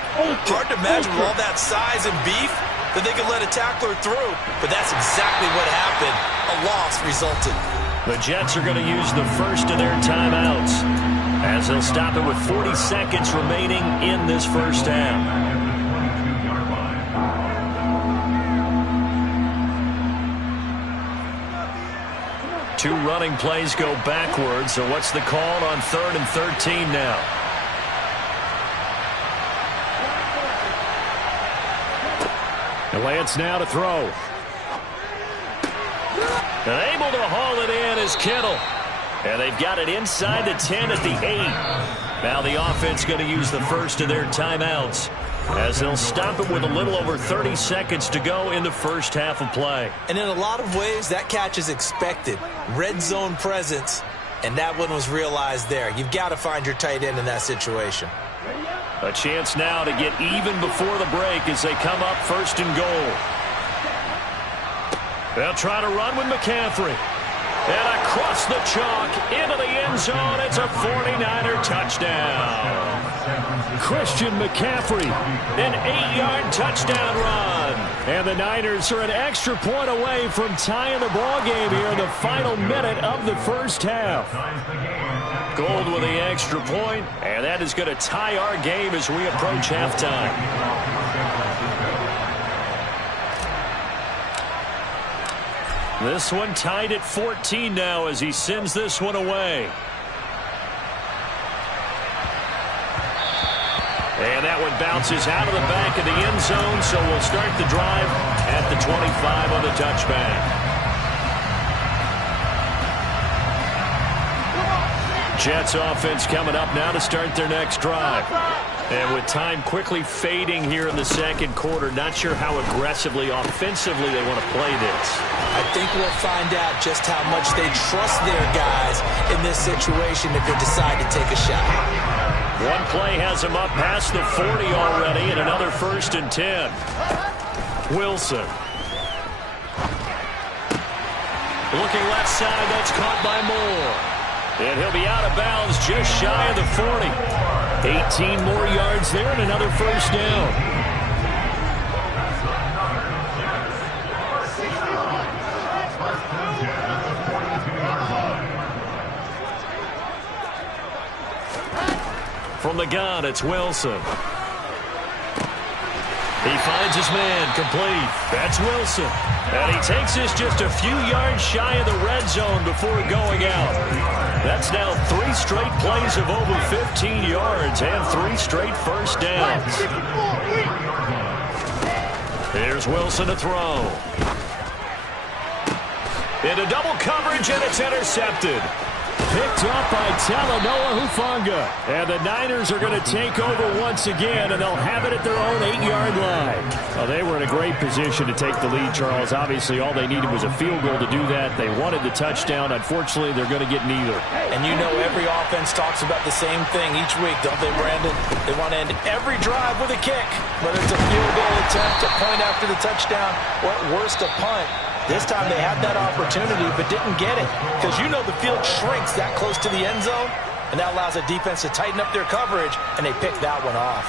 Hard to imagine with all that size and beef that they could let a tackler through. But that's exactly what happened. A loss resulted. The Jets are going to use the first of their timeouts as they'll stop it with 40 seconds remaining in this first half. 2 running plays go backwards, so what's the call on 3rd and 13 now? And Lance now to throw. And able to haul it in is Kittle. And they've got it inside the 10 at the 8. Now the offense going to use the first of their timeouts as they'll stop it with a little over 30 seconds to go in the first half of play. And in a lot of ways, that catch is expected. Red zone presence, and that one was realized there. You've got to find your tight end in that situation. A chance now to get even before the break as they come up 1st and goal. They'll try to run with McCaffrey. And across the chalk into the end zone. It's a 49er touchdown. Christian McCaffrey, an 8-yard touchdown run. And the Niners are an extra point away from tying the ball game here in the final minute of the first half. Gold with the extra point, and that is going to tie our game as we approach halftime. This one tied at 14 now as he sends this one away. And that one bounces out of the back of the end zone, so we'll start the drive at the 25 on the touchback. Jets offense coming up now to start their next drive. And with time quickly fading here in the second quarter, not sure how aggressively, offensively they want to play this. I think we'll find out just how much they trust their guys in this situation if they decide to take a shot. One play has them up past the 40 already, and another 1st and 10. Wilson. Looking left side, that's caught by Moore. And he'll be out of bounds just shy of the 40. 18 more yards there and another 1st down. From the gun, it's Wilson. He finds his man complete. That's Wilson. And he takes this just a few yards shy of the red zone before going out. That's now 3 straight plays of over 15 yards and 3 straight first downs. Here's Wilson to throw. Into double coverage, and it's intercepted. Picked up by Talanoa Hufanga. And the Niners are going to take over once again, and they'll have it at their own 8-yard line. Well, they were in a great position to take the lead, Charles. Obviously, all they needed was a field goal to do that. They wanted the touchdown. Unfortunately, they're going to get neither. And you know every offense talks about the same thing each week, don't they, Brandon? They want to end every drive with a kick, whether it's a field goal attempt, a point after the touchdown, or at worst, a punt. This time they had that opportunity but didn't get it because you know the field shrinks that close to the end zone, and that allows the defense to tighten up their coverage, and they picked that one off.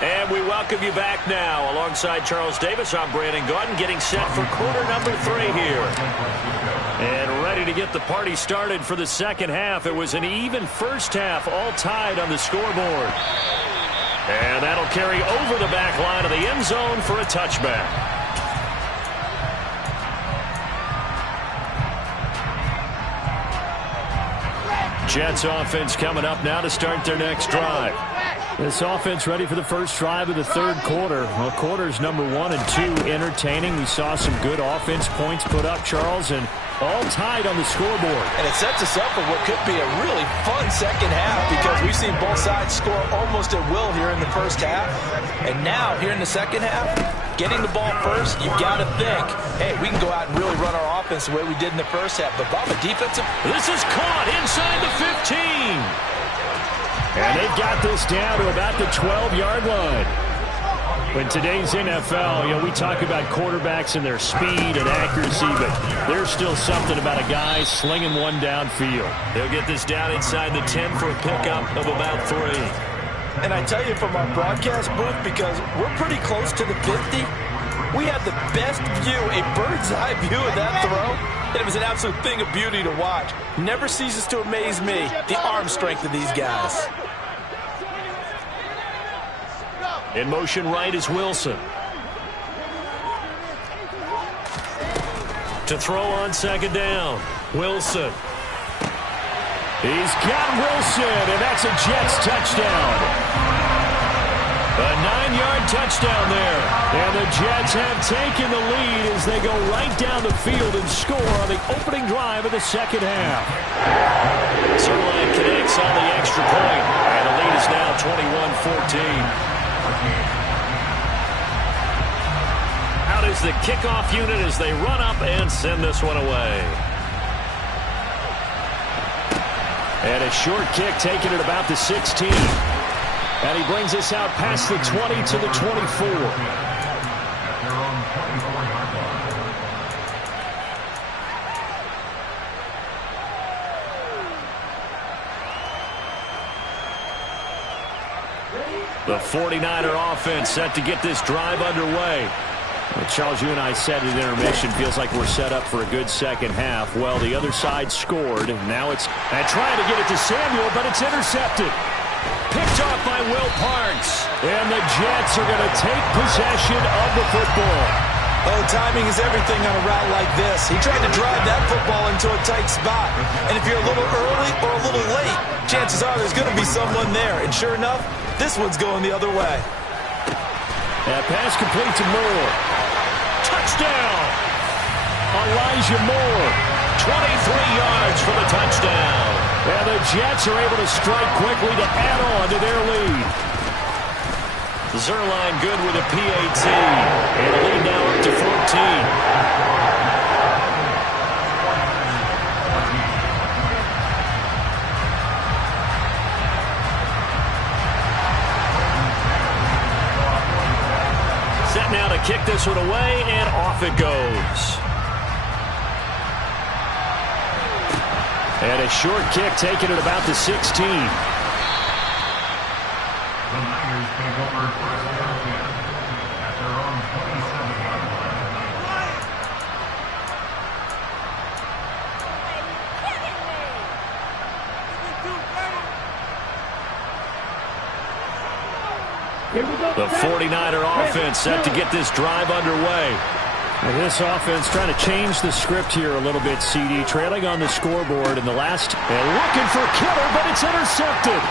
And we welcome you back now. Alongside Charles Davis, I'm Brandon Gaudin, getting set for quarter number 3 here. And ready to get the party started for the second half. It was an even first half, all tied on the scoreboard. And that'll carry over the back line of the end zone for a touchback. Jets offense coming up now to start their next drive. This offense ready for the first drive of the third quarter. Well, quarters number 1 and 2 entertaining. We saw some good offense points put up, Charles, and all tied on the scoreboard. And it sets us up for what could be a really fun second half because we've seen both sides score almost at will here in the first half. And now, here in the second half, getting the ball first, you've got to think, hey, we can go out and really run our offense the way we did in the first half. But Bob, a defensive... This is caught inside the 15. And they've got this down to about the 12-yard line. In today's NFL, we talk about quarterbacks and their speed and accuracy, but there's still something about a guy slinging one downfield. They'll get this down inside the 10 for a pickup of about 3. And I tell you from our broadcast booth, because we're pretty close to the 50, we had the best view, a bird's-eye view of that throw. And it was an absolute thing of beauty to watch. Never ceases to amaze me, the arm strength of these guys. In motion right is Wilson. To throw on second down. Wilson. He's got Wilson, and that's a Jets touchdown. A 9-yard touchdown there. And the Jets have taken the lead as they go right down the field and score on the opening drive of the second half. Zerline connects on the extra point, and the lead is now 21-14. Out is the kickoff unit as they run up and send this one away. And a short kick taken at about the 16. And he brings us out past the 20 to the 24. The 49er offense set to get this drive underway. Well, Charles, you and I said at intermission, feels like we're set up for a good second half. Well, the other side scored. Now it's trying to get it to Samuel, but it's intercepted. Picked off by Will Parks. And the Jets are going to take possession of the football. Oh, timing is everything on a route like this. He tried to drive that football into a tight spot. And if you're a little early or a little late, chances are there's going to be someone there. And sure enough, this one's going the other way. That pass complete to Moore. Touchdown! Elijah Moore. 23 yards for the touchdown. And the Jets are able to strike quickly to add on to their lead. Zerline good with a PAT. And the lead now up to 14. Now to kick this one away, and off it goes. And a short kick taken at about the 16. The Niners take over first down at their own 27-yard line. The 49er offense set to get this drive underway. And this offense trying to change the script here a little bit, CD. Trailing on the scoreboard in the last. And looking for killer, but it's intercepted.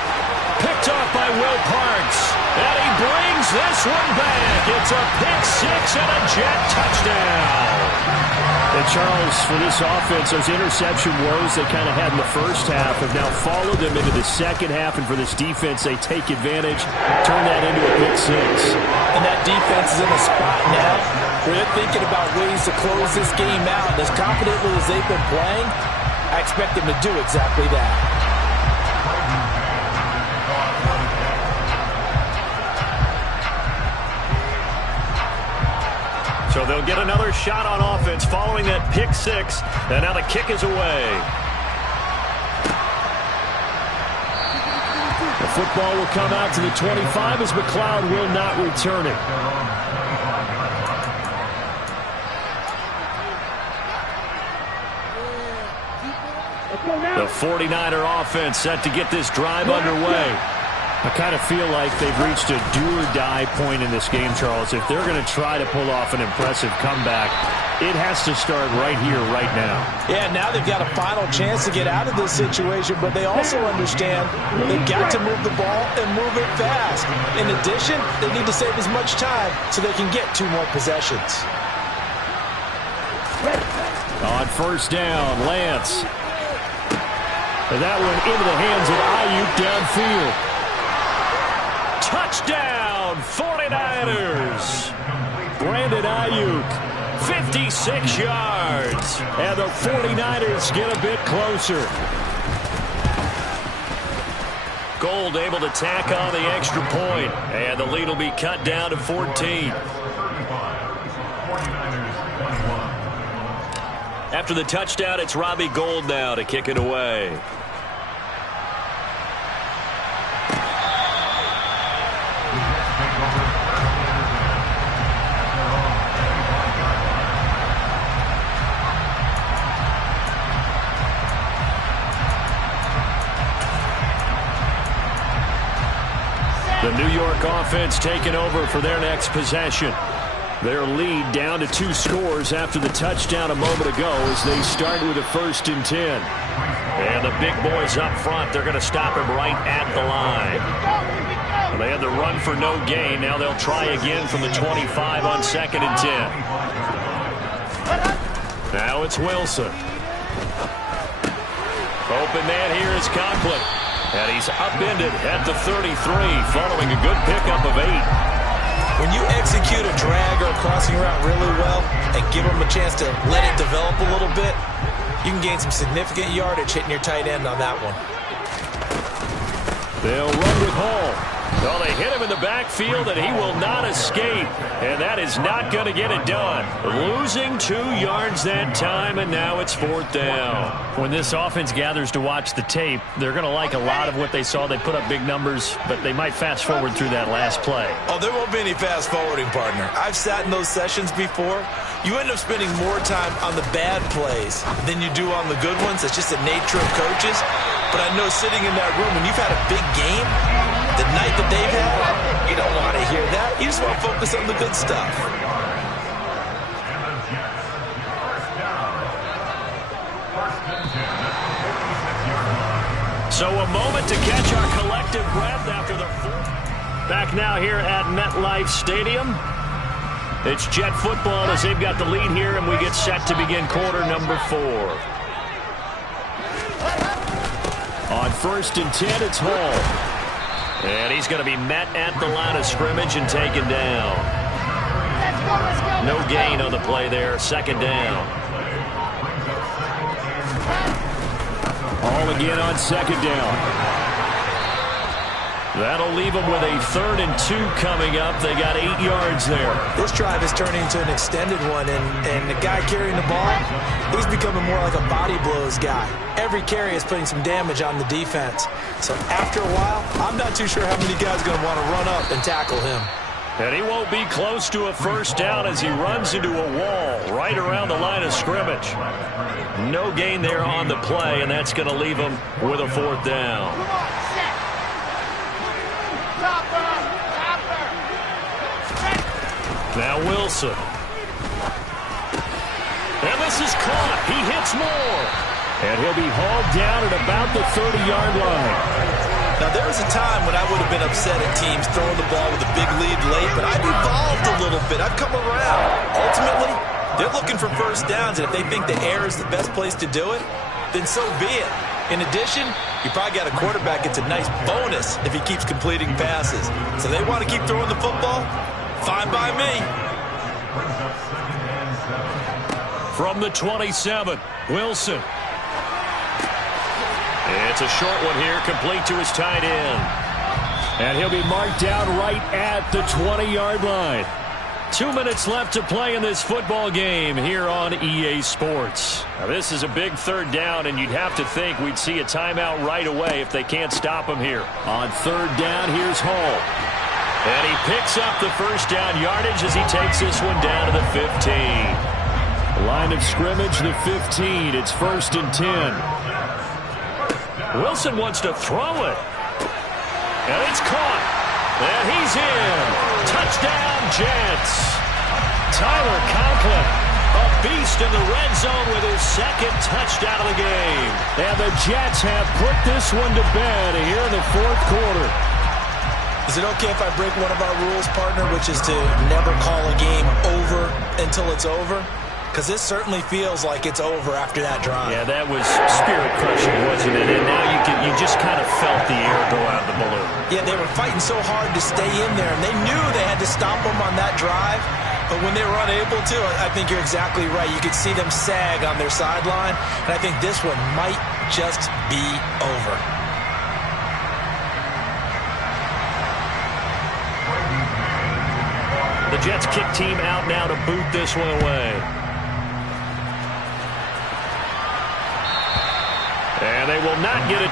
Picked off by Will Parks. And he brings this one back. It's a pick six and a Jet touchdown. And Charles, for this offense, those interception woes they kind of had in the first half have now followed them into the second half. And for this defense, they take advantage, turn that into a pick six. And that defense is in a spot now where they're thinking about ways to close this game out. And as confidently as they've been playing, I expect them to do exactly that. So they'll get another shot on offense following that pick six. And now the kick is away. The football will come out to the 25 as McLeod will not return it. The 49er offense set to get this drive underway. I kind of feel like they've reached a do-or-die point in this game, Charles. If they're going to try to pull off an impressive comeback, it has to start right here, right now. Yeah, now they've got a final chance to get out of this situation, but they also understand they've got to move the ball and move it fast. In addition, they need to save as much time so they can get 2 more possessions. On first down, Lance. And that one into the hands of Ayuk downfield. Touchdown, 49ers. Brandon Ayuk, 56 yards. And the 49ers get a bit closer. Gold able to tack on the extra point. And the lead will be cut down to 14. After the touchdown, it's Robbie Gould now to kick it away. The New York offense taking over for their next possession. Their lead down to 2 scores after the touchdown a moment ago as they start with a 1st and 10. And the big boys up front, they're going to stop him right at the line. They had the run for no gain. Now they'll try again from the 25 on 2nd and 10. Now it's Wilson. Open man here is Conklin. And he's upended at the 33 following a good pickup of 8. When you execute a drag or a crossing route really well and give them a chance to let it develop a little bit, you can gain some significant yardage hitting your tight end on that one. They'll run with Hall. Well, they hit him in the backfield, and he will not escape. And that is not going to get it done. Losing 2 yards that time, and now it's 4th down. When this offense gathers to watch the tape, they're going to like a lot of what they saw. They put up big numbers, but they might fast forward through that last play. Oh, there won't be any fast forwarding, partner. I've sat in those sessions before. You end up spending more time on the bad plays than you do on the good ones. It's just the nature of coaches. But I know sitting in that room, when you've had a big game, the night that they've had, you don't want to hear that. You just want to focus on the good stuff. So a moment to catch our collective breath after the 4th. Back now here at MetLife Stadium. It's Jet football as they've got the lead here, and we get set to begin quarter number 4. On 1st and 10, it's Hall. And he's going to be met at the line of scrimmage and taken down. No gain on the play there. 2nd down. All again on 2nd down. That'll leave them with a 3rd and 2 coming up. They got 8 yards there. This drive is turning into an extended one, and the guy carrying the ball, he's becoming more like a body blows guy. Every carry is putting some damage on the defense. So after a while, I'm not too sure how many guys are going to want to run up and tackle him. And he won't be close to a 1st down as he runs into a wall right around the line of scrimmage. No gain there on the play, and that's going to leave him with a 4th down. Now Wilson. And this is caught. He hits Moore. And he'll be hauled down at about the 30-yard line. Now, there was a time when I would have been upset at teams throwing the ball with a big lead late, but I've evolved a little bit. I've come around. Ultimately, they're looking for 1st downs, and if they think the air is the best place to do it, then so be it. In addition, you probably got a quarterback gets a nice bonus if he keeps completing passes. So they want to keep throwing the football? Fine by me. From the 27, Wilson. It's a short one here, complete to his tight end. And he'll be marked down right at the 20-yard line. 2 minutes left to play in this football game here on EA Sports. Now, this is a big 3rd down, and you'd have to think we'd see a timeout right away if they can't stop him here. On 3rd down, here's Hall. And he picks up the 1st down yardage as he takes this one down to the 15. Line of scrimmage, the 15. It's 1st and 10. Wilson wants to throw it. And it's caught. And he's in. Touchdown, Jets. Tyler Conklin, a beast in the red zone with his 2nd touchdown of the game. And the Jets have put this one to bed here in the 4th quarter. Is it okay if I break one of our rules, partner, which is to never call a game over until it's over? Because this certainly feels like it's over after that drive. Yeah, that was spirit-crushing, wasn't it? And now you just kind of felt the air go out of the balloon. Yeah, they were fighting so hard to stay in there, and they knew they had to stop them on that drive. But when they were unable to, I think you're exactly right. You could see them sag on their sideline, and I think this one might just be over. The Jets kick team out now to boot this one away. And they will not get it.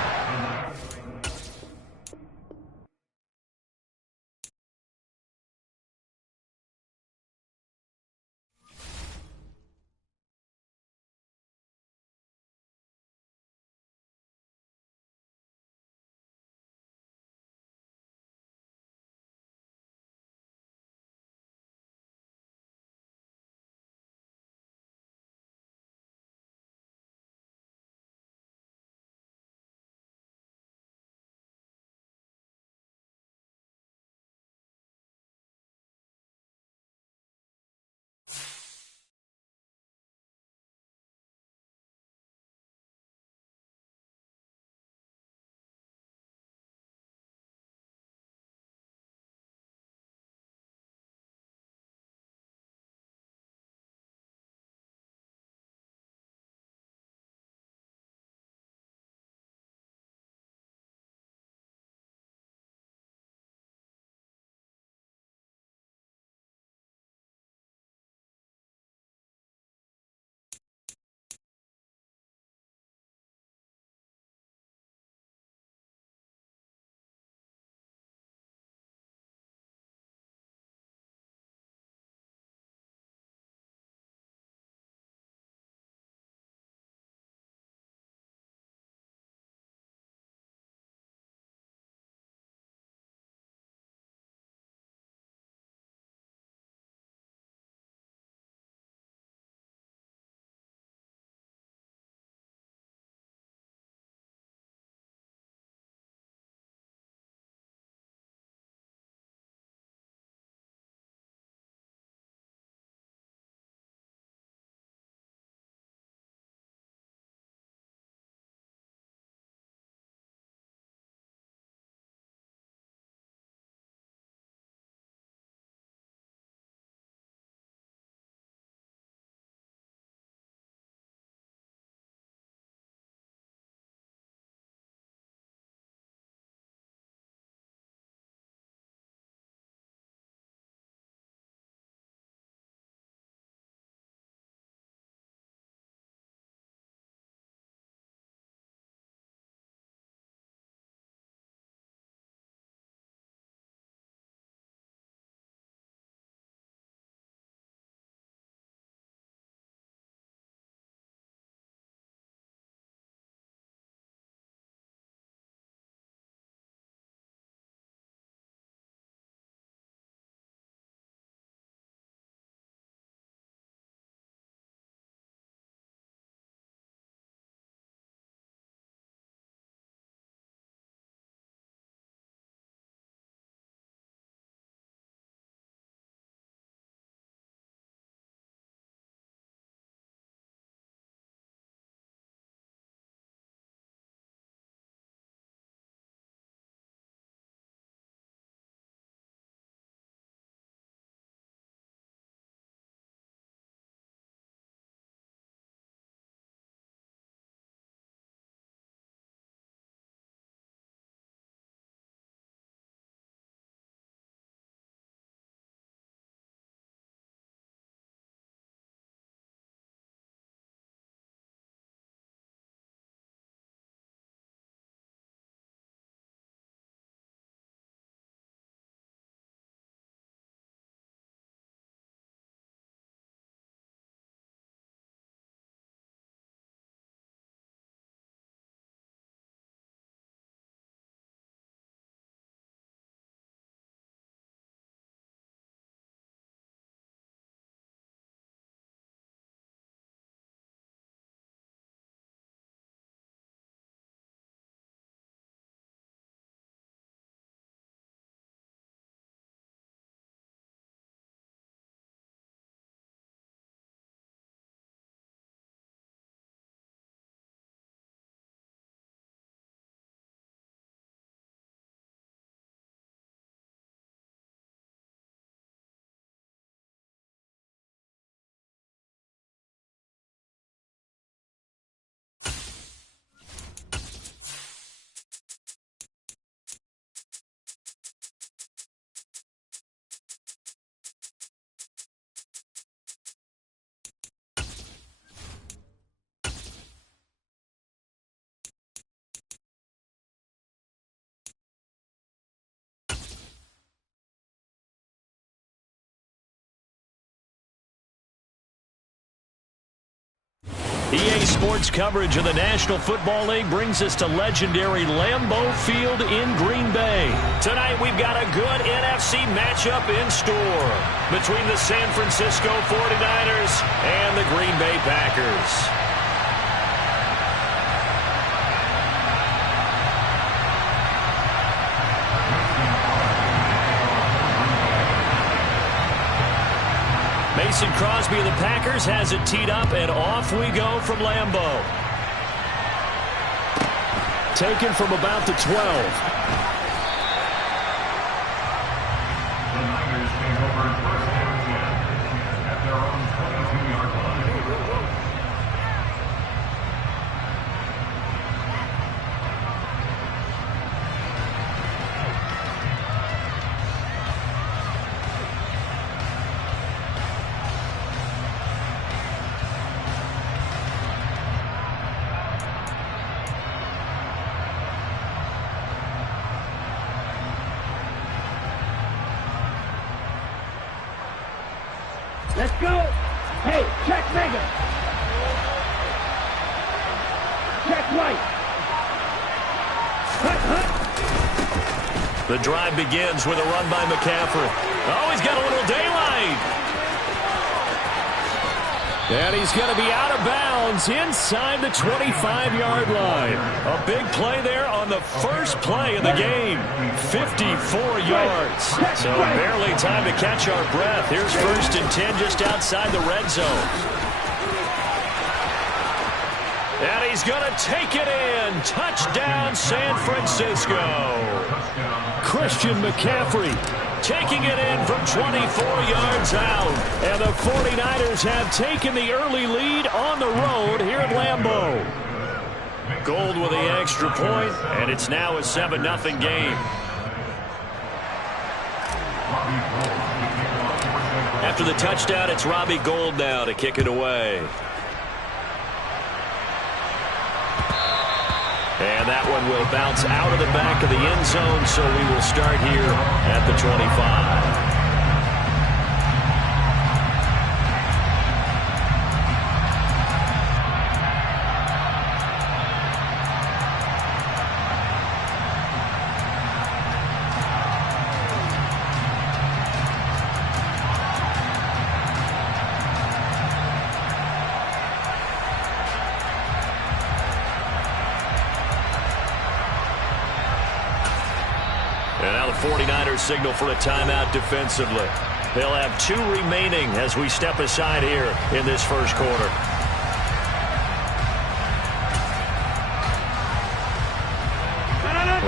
EA Sports coverage of the National Football League brings us to legendary Lambeau Field in Green Bay. Tonight we've got a good NFC matchup in store between the San Francisco 49ers and the Green Bay Packers. Mason Crosby of the Packers has it teed up, and off we go from Lambeau. Taken from about the 12. The Niners take over first and 10 at their own 22-yard line. Let's go. Hey, check Mega. Check White. The drive begins with a run by McCaffrey. Oh, he's got a little daylight. And he's going to be out of bounds inside the 25-yard line. A big play there on the first play of the game. 54 yards. So barely time to catch our breath. Here's first and 10 just outside the red zone. And he's going to take it in. Touchdown, San Francisco. Christian McCaffrey taking it in from 24 yards out. And the 49ers have taken the early lead on the road here at Lambeau. Gold with the extra point, and it's now a 7-0 game. After the touchdown, it's Robbie Gould now to kick it away. And that one will bounce out of the back of the end zone, so we will start here at the 25. And now the 49ers signal for a timeout defensively. They'll have 2 remaining as we step aside here in this first quarter.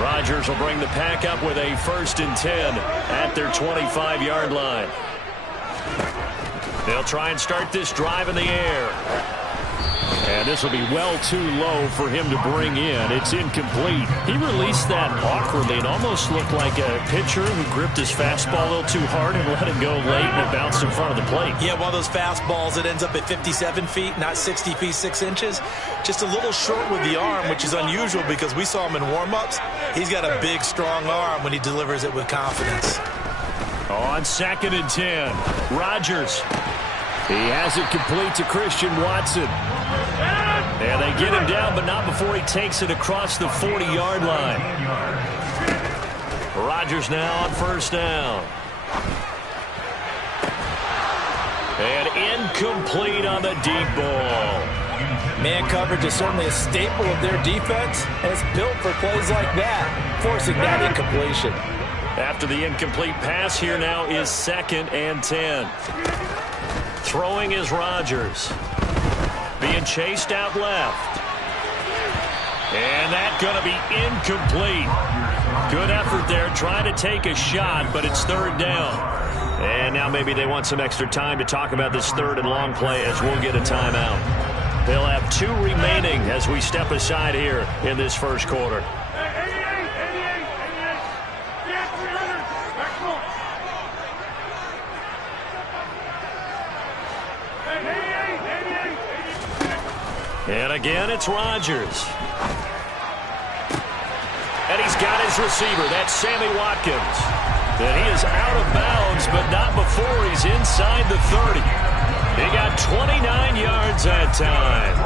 Rodgers will bring the pack up with a first and 10 at their 25-yard line. They'll try and start this drive in the air. And this will be well too low for him to bring in. It's incomplete. He released that awkwardly and almost looked like a pitcher who gripped his fastball a little too hard and let it go late and it bounced in front of the plate. Yeah, one of those fastballs that ends up at 57 feet, not 60 feet, 6 inches. Just a little short with the arm, which is unusual because we saw him in warm-ups. He's got a big, strong arm when he delivers it with confidence. On 2nd and 10, Rodgers. He has it complete to Christian Watson. And they get him down, but not before he takes it across the 40-yard line. Rodgers now on first down. And incomplete on the deep ball. Man coverage is certainly a staple of their defense, and it's built for plays like that, forcing that incompletion. After the incomplete pass, here now is 2nd and 10. Throwing is Rodgers. Being chased out left. And that's going to be incomplete. Good effort there trying to take a shot, but it's 3rd down. And now maybe they want some extra time to talk about this 3rd and long play as we'll get a timeout. They'll have 2 remaining as we step aside here in this first quarter. And again, it's Rodgers. And he's got his receiver. That's Sammy Watkins. And he is out of bounds, but not before he's inside the 30. He got 29 yards that time.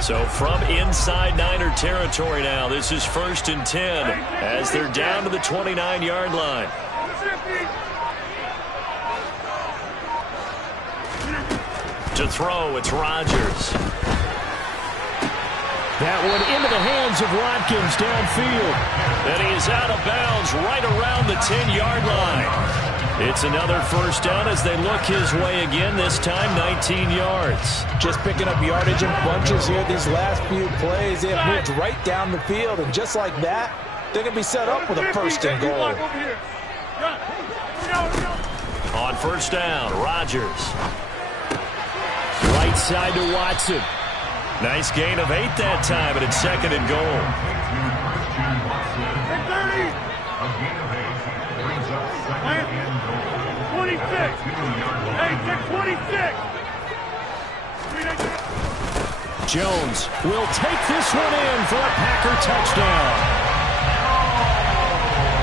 So from inside Niner territory now, this is 1st and 10 as they're down to the 29-yard line. To throw, it's Rodgers. That one into the hands of Watkins downfield. And he is out of bounds right around the 10-yard line. It's another first down as they look his way again, this time 19 yards. Just picking up yardage in bunches here these last few plays. They have moved right down the field, and just like that, they're going to be set up with a 1st and goal. On first down, Rodgers. Right side to Watson. Nice gain of 8 that time, and it's 2nd and goal. 26. Hey, 26. Jones will take this one in for a Packer touchdown.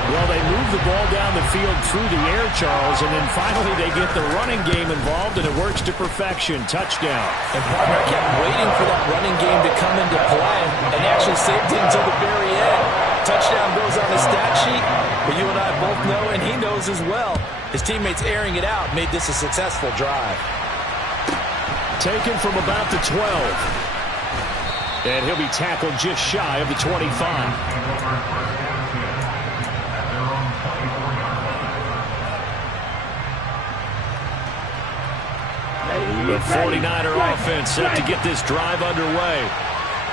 Well, they move the ball down the field through the air, Charles, and then finally they get the running game involved, and it works to perfection. Touchdown. And partner kept waiting for that running game to come into play and actually saved it until the very end. Touchdown goes on the stat sheet, but you and I both know, and he knows as well, his teammates airing it out made this a successful drive. Taken from about the 12. And he'll be tackled just shy of the 25. The 49er offense set to get this drive underway.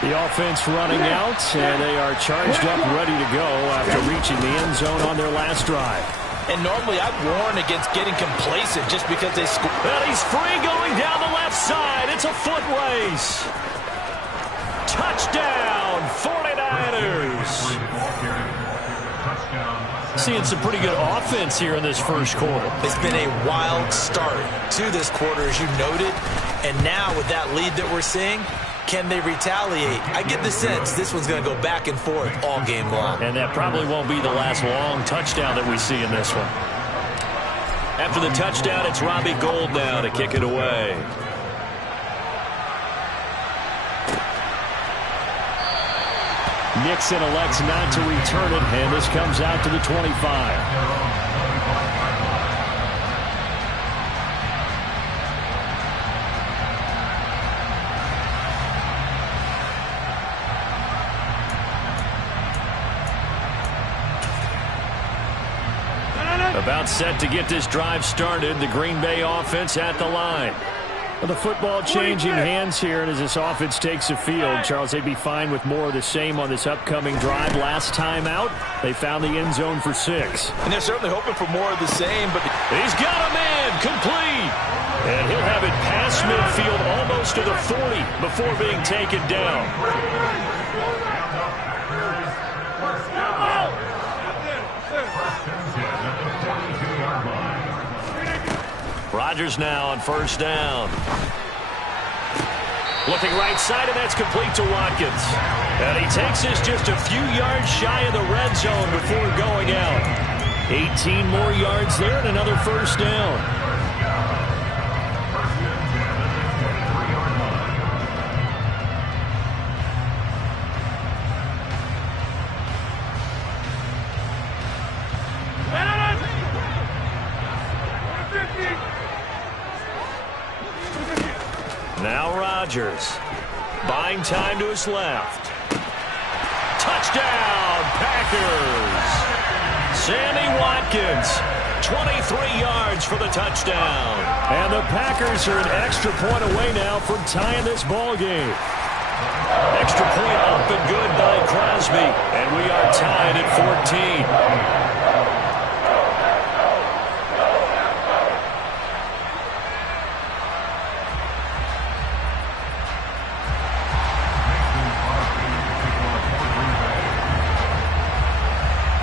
The offense running out, and they are charged up, ready to go after reaching the end zone on their last drive. And normally I'd warn against getting complacent just because they score. And he's free going down the left side. It's a foot race. Touchdown, 49ers. Seeing some pretty good offense here in this first quarter. It's been a wild start to this quarter, as you noted. And now with that lead that we're seeing, can they retaliate? I get the sense this one's going to go back and forth all game long. And that probably won't be the last long touchdown that we see in this one. After the touchdown, it's Robbie Gould now to kick it away. Nixon elects not to return it, and this comes out to the 25. About set to get this drive started. The Green Bay offense at the line. Well, the football changing hands here, and as this offense takes the field, Charles, they'd be fine with more of the same on this upcoming drive. Last time out, they found the end zone for 6. And they're certainly hoping for more of the same, but he's got a man complete. And he'll have it past midfield almost to the 40 before being taken down. Rodgers now on first down. Looking right side, and that's complete to Watkins. And he takes this just a few yards shy of the red zone before going out. 18 more yards there and another first down. Now Rodgers, buying time to his left. Touchdown, Packers! Sammy Watkins, 23 yards for the touchdown. And the Packers are an extra point away now from tying this ball game. Extra point up and good by Crosby, and we are tied at 14.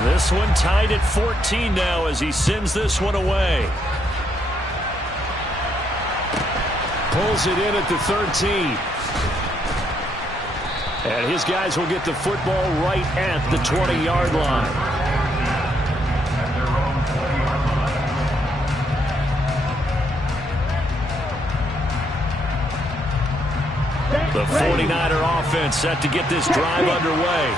This one tied at 14 now as he sends this one away. Pulls it in at the 13. And his guys will get the football right at the 20-yard line. The 49er offense set to get this drive underway.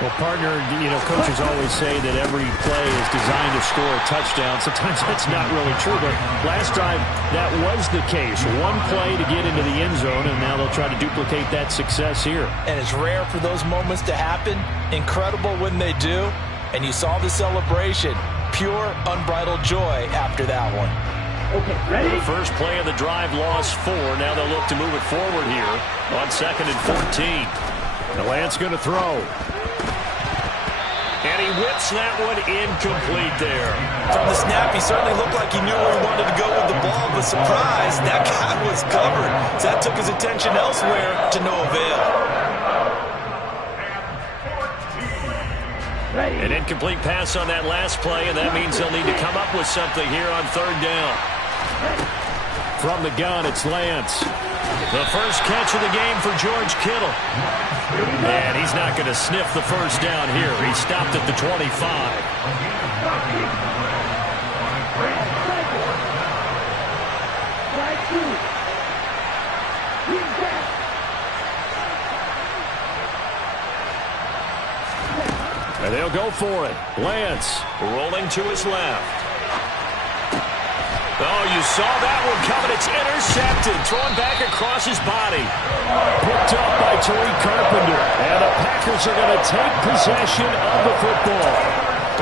Well, partner, coaches always say that every play is designed to score a touchdown. Sometimes that's not really true, but last drive, that was the case. One play to get into the end zone, and now they'll try to duplicate that success here. And it's rare for those moments to happen. Incredible when they do. And you saw the celebration. Pure, unbridled joy after that one. Okay, ready? The first play of the drive lost 4. Now they'll look to move it forward here on 2nd and 14. The Lance going to throw. And he whips that one incomplete there. From the snap, he certainly looked like he knew where he wanted to go with the ball, but surprise, that guy was covered. So that took his attention elsewhere to no avail. An incomplete pass on that last play, and that means they'll need to come up with something here on 3rd down. From the gun, it's Lance. The first catch of the game for George Kittle. And he's not going to sniff the first down here. He stopped at the 25. And they'll go for it. Lance rolling to his left. Oh, you saw that one coming. It's intercepted. Thrown back across his body. Picked up by Tariq Carpenter. And the Packers are going to take possession of the football.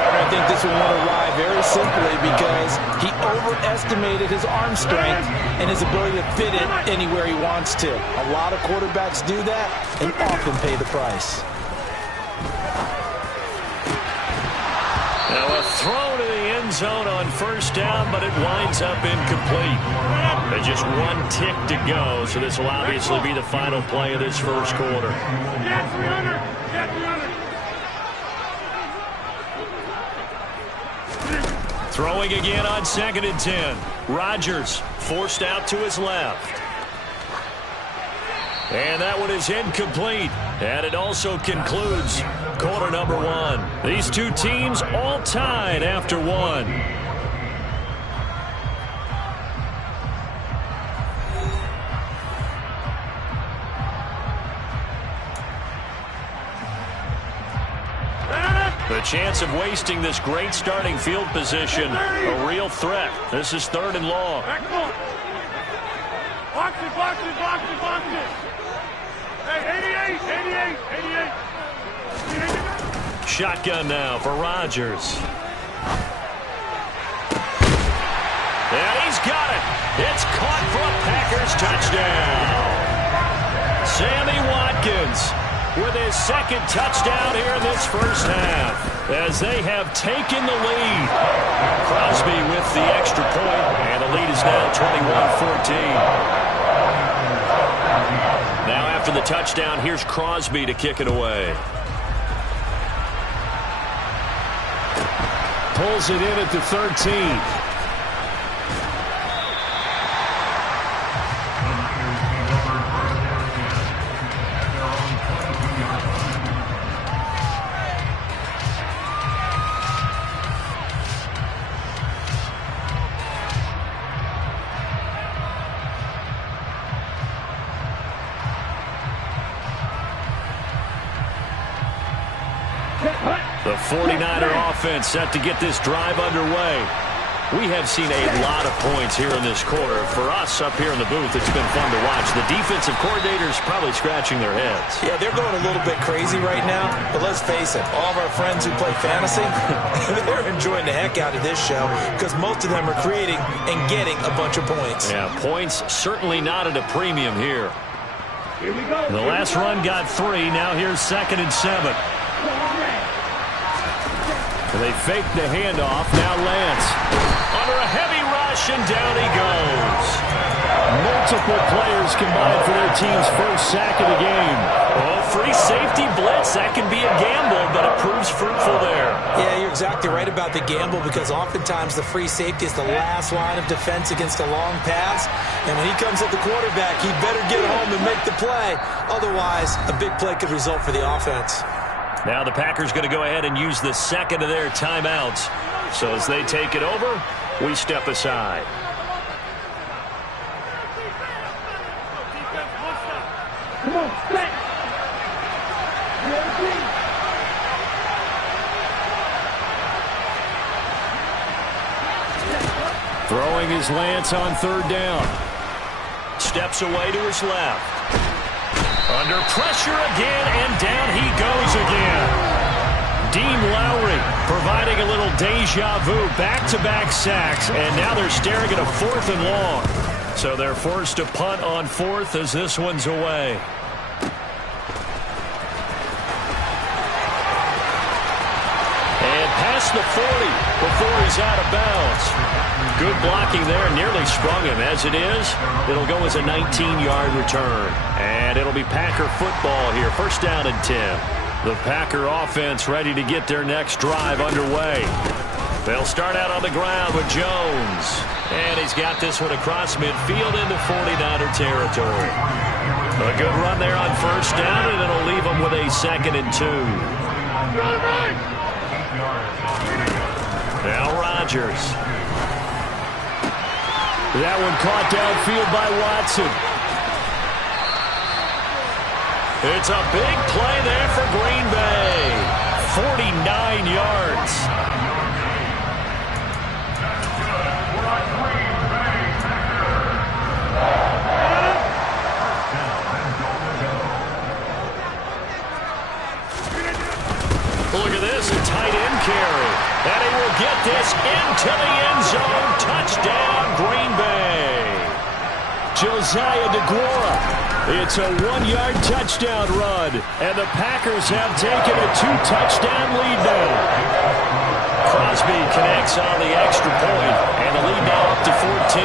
I think this one went awry very simply because he overestimated his arm strength and his ability to fit it anywhere he wants to. A lot of quarterbacks do that and often pay the price. Now a throw to the end zone on 1st down, but it winds up incomplete. And just 1 tick to go, so this will obviously be the final play of this first quarter. Get 300! Get 300! Throwing again on 2nd and 10. Rodgers forced out to his left. And that one is incomplete. And it also concludes quarter number 1. These two teams all tied after 1. The chance of wasting this great starting field position, a real threat. This is 3rd and long. Back on. Box it, box it, box it, box it. Hey, 88. Shotgun now for Rodgers. And he's got it. It's caught for a Packers touchdown. Sammy Watkins with his 2nd touchdown here in this first half as they have taken the lead. Crosby with the extra point, and the lead is now 21-14. Now after the touchdown, here's Crosby to kick it away. Pulls it in at the 13. The 49er offense set to get this drive underway. We have seen a lot of points here in this quarter. For us up here in the booth, it's been fun to watch. The defensive coordinators probably scratching their heads. Yeah, they're going a little bit crazy right now, but let's face it, all of our friends who play fantasy, they're enjoying the heck out of this show because most of them are creating and getting a bunch of points. Yeah, points certainly not at a premium here. Here we go. The last run got 3. Now here's 2nd and 7. They fake the handoff. Now Lance under a heavy rush, and down he goes. Multiple players Packers combined for their team's first sack of the game. Oh, free safety blitz. That can be a gamble, but it proves fruitful there. Yeah, you're exactly right about the gamble because oftentimes the free safety is the last line of defense against a long pass. And when he comes at the quarterback, he better get home and make the play. Otherwise, a big play could result for the offense. Now the Packers going to go ahead and use the second of their timeouts. So as they take it over, we step aside. Come on, set. Throwing his Lance on third down. Steps away to his left. Under pressure again, and down he goes again. Dean Lowry providing a little deja vu, back-to-back sacks, and now they're staring at a 4th and long. So they're forced to punt on 4th as this one's away. And past the 40 before he's out of bounds. Good blocking there, nearly sprung him. As it is, it'll go as a 19-yard return. And it'll be Packer football here. First down and 10. The Packer offense ready to get their next drive underway. They'll start out on the ground with Jones. And he's got this one across midfield into 49er territory. A good run there on first down, and it'll leave them with a 2nd and 2. Now Rodgers. That one caught downfield by Watson. It's a big play there for Green Bay. 49 yards. Look at this, a tight end carry. And he will get this into the end zone. Touchdown, Green Bay. Josiah DeGuara. It's a 1-yard touchdown run. And the Packers have taken a 2-touchdown lead now. Crosby connects on the extra point. And the lead now up to 14.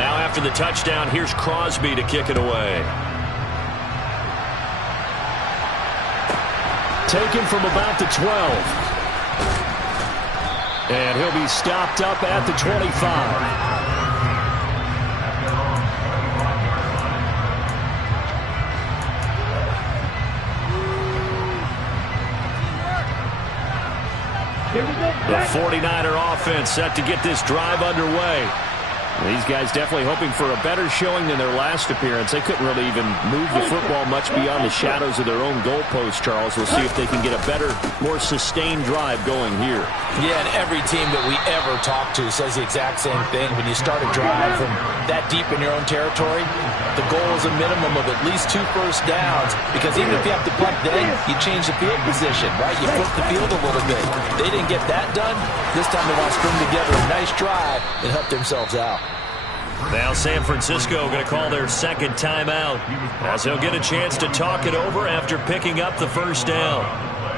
Now after the touchdown, here's Crosby to kick it away. Taken from about the 12. And he'll be stopped up at the 25. The 49er offense set to get this drive underway. These guys definitely hoping for a better showing than their last appearance. They couldn't really even move the football much beyond the shadows of their own goalpost, Charles. We'll see if they can get a better, more sustained drive going here. Yeah, and every team that we ever talk to says the exact same thing. When you start a drive from that deep in your own territory, the goal is a minimum of at least 2 first downs, because even if you have to punt then, you change the field position, right? You flip the field a little bit. They didn't get that done. This time they want to string together a nice drive and help themselves out. Now San Francisco going to call their second timeout as they'll get a chance to talk it over after picking up the first down.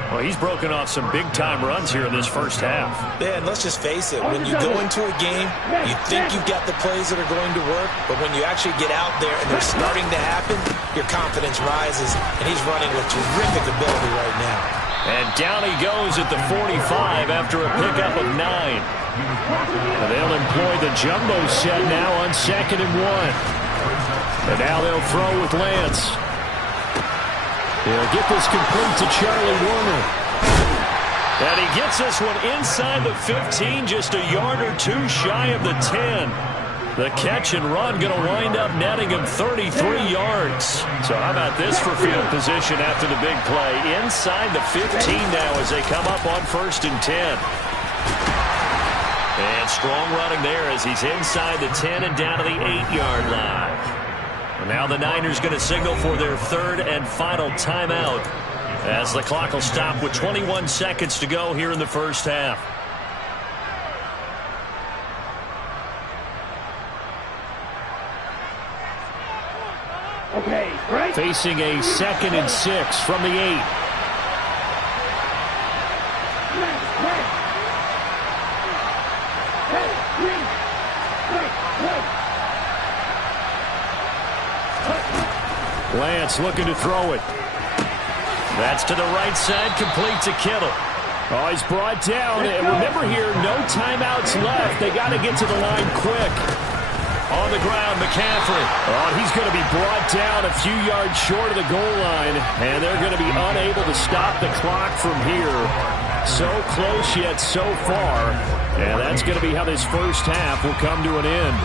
Well, he's broken off some big-time runs here in this first half. Yeah, and let's just face it. When you go into a game, you think you've got the plays that are going to work, but when you actually get out there and they're starting to happen, your confidence rises, and he's running with terrific ability right now. And down he goes at the 45 after a pickup of 9. And they'll employ the jumbo set now on 2nd and 1. And now they'll throw with Lance. He'll get this complete to Charlie Warner. And he gets this one inside the 15, just a yard or 2 shy of the 10. The catch and run going to wind up netting him 33 yards. So how about this for field position after the big play? Inside the 15 now as they come up on 1st and 10. And strong running there as he's inside the 10 and down to the 8-yard line. And now the Niners going to signal for their 3rd and final timeout as the clock will stop with 21 seconds to go here in the first half. Okay, right. Facing a 2nd and 6 from the 8. Hey, 3. Lance looking to throw it. That's to the right side, complete to Kittle. Oh, he's brought down. And remember here, no timeouts left. They got to get to the line quick. On the ground, McCaffrey. Oh, he's going to be brought down a few yards short of the goal line. And they're going to be unable to stop the clock from here. So close yet so far. And that's going to be how this first half will come to an end.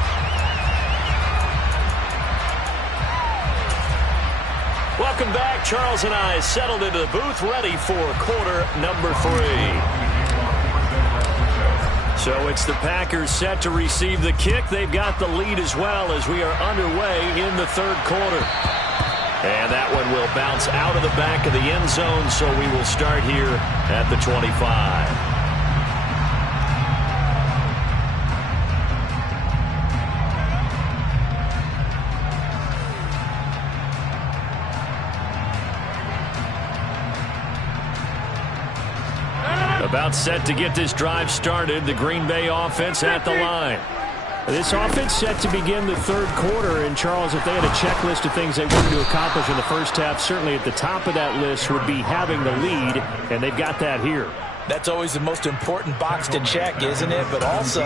Welcome back. Charles and I settled into the booth, ready for quarter number 3. So it's the Packers set to receive the kick. They've got the lead as well as we are underway in the third quarter. And that one will bounce out of the back of the end zone, so we will start here at the 25. About set to get this drive started. The Green Bay offense at the line. This offense set to begin the third quarter. And, Charles, if they had a checklist of things they wanted to accomplish in the first half, certainly at the top of that list would be having the lead, and they've got that here. That's always the most important box to check, isn't it? But also,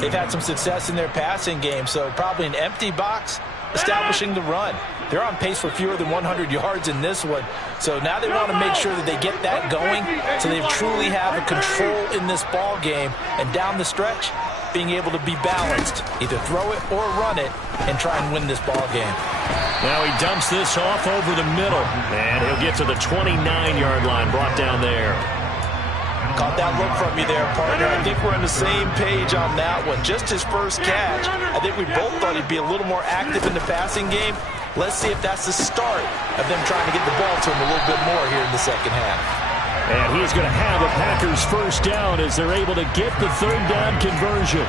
they've had some success in their passing game, so probably an empty box establishing the run. They're on pace for fewer than 100 yards in this one. So now they want to make sure that they get that going so they truly have a control in this ball game. And down the stretch, being able to be balanced. Either throw it or run it and try and win this ball game. Now he dumps this off over the middle. And he'll get to the 29-yard line, brought down there. Caught that look from you there, partner. I think we're on the same page on that one. Just his first catch. I think we both thought he'd be a little more active in the passing game. Let's see if that's the start of them trying to get the ball to him a little bit more here in the second half. And he's going to have a Packers first down as they're able to get the third down conversion.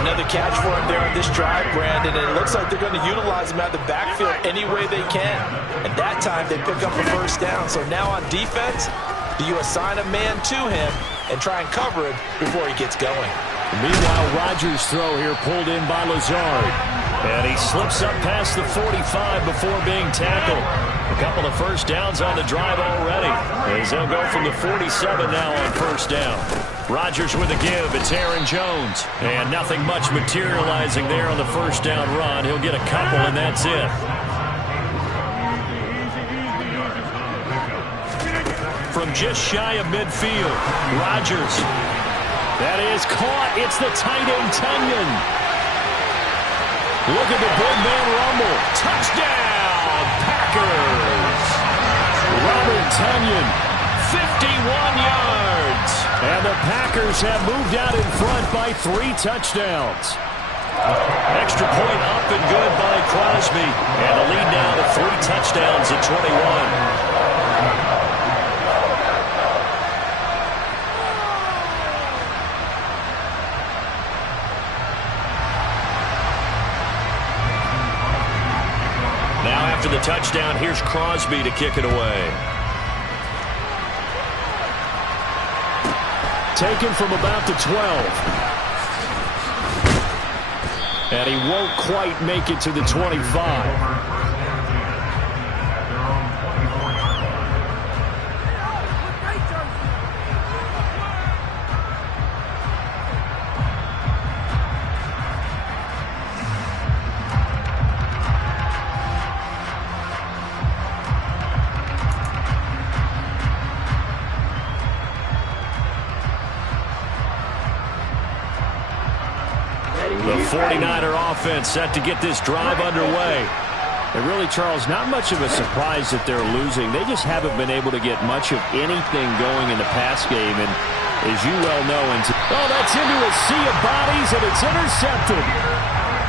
Another catch for him there on this drive, Brandon, and it looks like they're going to utilize him out of the backfield any way they can. And that time they pick up a first down. So now on defense, do you assign a man to him and try and cover him before he gets going? Meanwhile, Rodgers' throw here pulled in by Lazard. And he slips up past the 45 before being tackled. A couple of first downs on the drive already, as they'll go from the 47 now on first down. Rodgers with a give. It's Aaron Jones. And nothing much materializing there on the first down run. He'll get a couple, and that's it. From just shy of midfield, Rodgers. That is caught. It's the tight end, Tunyon. Look at the big man rumble. Touchdown, Packers. Robert Tunyon, 51 yards. And the Packers have moved out in front by 3 touchdowns. Extra point up and good by Crosby. And the lead now to 3 touchdowns at 21. After the touchdown, here's Crosby to kick it away. Taken from about the 12. And he won't quite make it to the 25. The 49er offense set to get this drive underway. And really, Charles, not much of a surprise that they're losing. They just haven't been able to get much of anything going in the pass game. And as you well know, that's into a sea of bodies, and it's intercepted.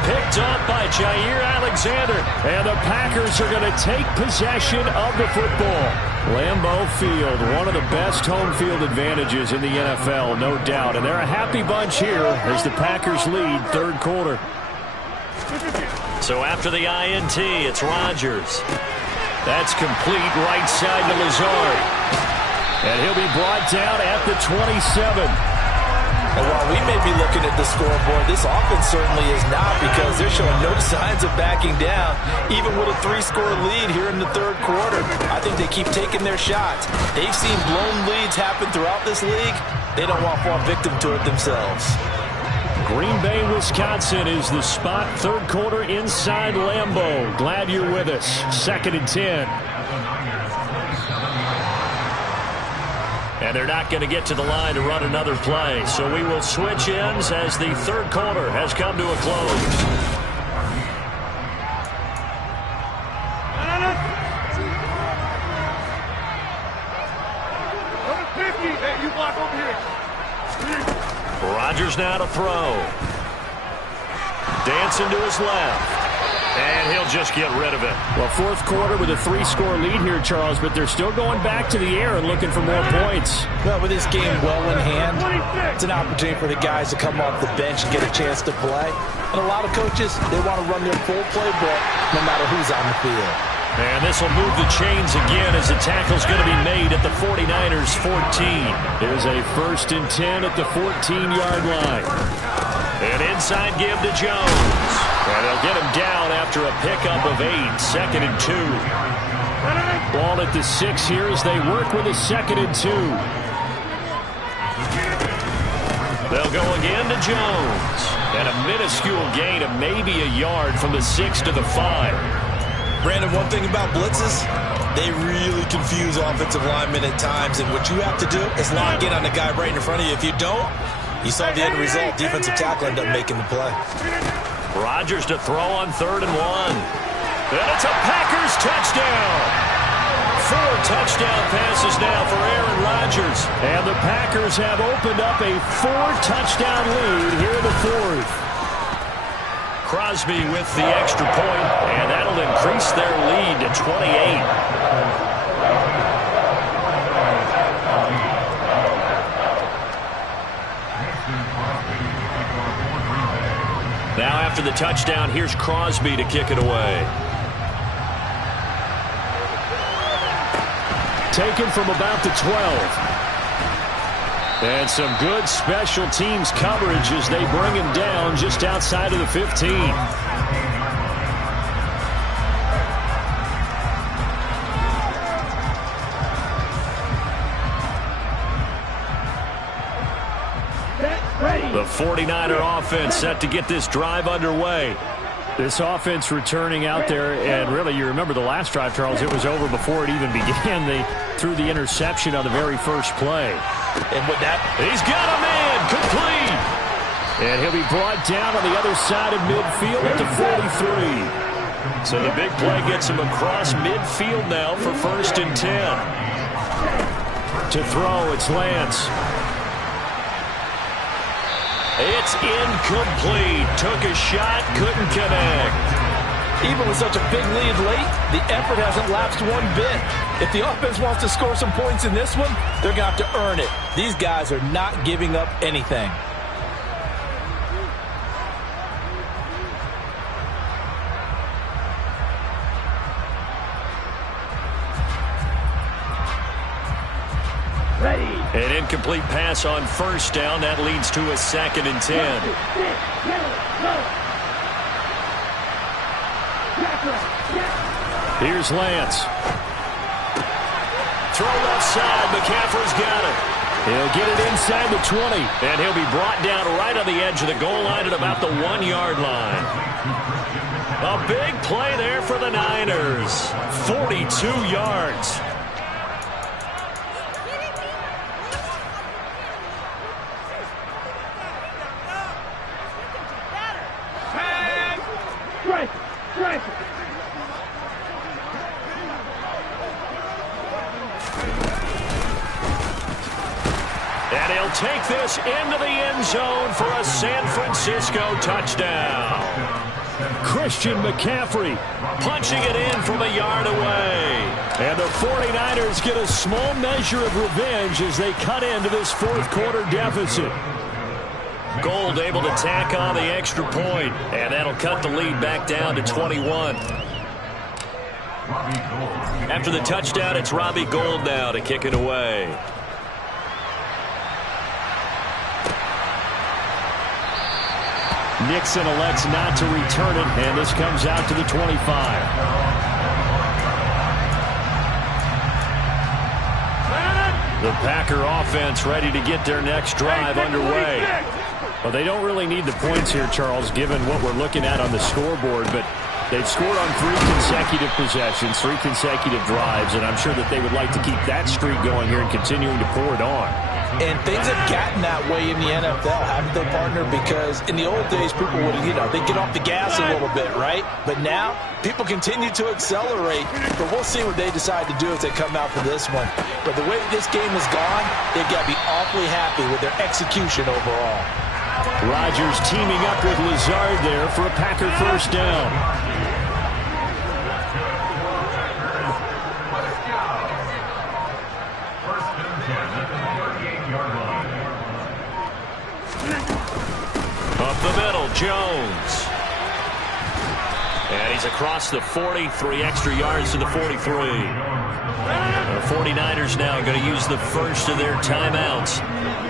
Picked up by Jair Alexander. And the Packers are going to take possession of the football. Lambeau Field, one of the best home field advantages in the NFL, no doubt. And they're a happy bunch here as the Packers lead third quarter. So after the INT, it's Rodgers. That's complete right side to Lazard. And he'll be brought down at the 27. And while we may be looking at the scoreboard, this offense certainly is not, because they're showing no signs of backing down, even with a 3-score lead here in the third quarter. I think they keep taking their shots. They've seen blown leads happen throughout this league. They don't want to fall victim to it themselves. Green Bay, Wisconsin is the spot. Third quarter inside Lambeau. Glad you're with us. 2nd and 10. And they're not going to get to the line to run another play. So we will switch ends as the third quarter has come to a close. Number 50. Hey, you block over here. Rodgers now to throw. Dancing to his left. And he'll just get rid of it. Well, fourth quarter with a 3-score lead here, Charles, but they're still going back to the air and looking for more points. Well, with this game well in hand, it's an opportunity for the guys to come off the bench and get a chance to play. And a lot of coaches, they want to run their full playbook no matter who's on the field. And this will move the chains again as the tackle's going to be made at the 49ers 14. There's a 1st and 10 at the 14-yard line. An inside give to Jones. And they'll get him down after a pickup of 8. 2nd and 2. Ball at the 6 here as they work with a 2nd and 2. They'll go again to Jones. And a minuscule gain of maybe a yard from the 6 to the 5. Brandon, one thing about blitzes, they really confuse offensive linemen at times, and what you have to do is lock in on the guy right in front of you. If you don't, you saw the end result. Defensive tackle ended up making the play. Rodgers to throw on 3rd and 1. And it's a Packers touchdown. 4 touchdown passes now for Aaron Rodgers. And the Packers have opened up a 4-touchdown lead here in the 4th. Crosby with the extra point, and that'll increase their lead to 28. Now after the touchdown, here's Crosby to kick it away. Taken from about the 12. And some good special teams coverage as they bring him down just outside of the 15. The 49er offense set to get this drive underway. This offense returning out there, and really, you remember the last drive, Charles, it was over before it even began. They threw the interception on the very first play. And with that, he's got a man, complete. And he'll be brought down on the other side of midfield at the 43. So the big play gets him across midfield now for 1st and 10. To throw, it's Lance. It's incomplete. Took a shot, couldn't connect. Even with such a big lead late, the effort hasn't lapsed one bit. If the offense wants to score some points in this one, they're going to have to earn it. These guys are not giving up anything. An incomplete pass on 1st down. That leads to a 2nd and 10. Here's Lance. Throw left side. McCaffrey's got it. He'll get it inside the 20. And he'll be brought down right on the edge of the goal line at about the 1-yard line. A big play there for the Niners. 42 yards. And he'll take this into the end zone for a San Francisco touchdown. Christian McCaffrey punching it in from a yard away. And the 49ers get a small measure of revenge as they cut into this 4th quarter deficit. Gold able to tack on the extra point, and that'll cut the lead back down to 21. After the touchdown, it's Robbie Gould now to kick it away. Nixon elects not to return it, and this comes out to the 25. The Packer offense ready to get their next drive underway. Well, they don't really need the points here, Charles, given what we're looking at on the scoreboard, but they've scored on 3 consecutive possessions, 3 consecutive drives, and I'm sure that they would like to keep that streak going here and continuing to pour it on. And things have gotten that way in the NFL, haven't they, partner? Because in the old days, people would, they'd get off the gas a little bit, right? But now, people continue to accelerate. But we'll see what they decide to do as they come out for this one. But the way this game has gone, they've got to be awfully happy with their execution overall. Rodgers teaming up with Lazard there for a Packer first down. Up the middle, Jones. And he's across the 40, 3 extra yards to the 43. The 49ers now going to use the first of their timeouts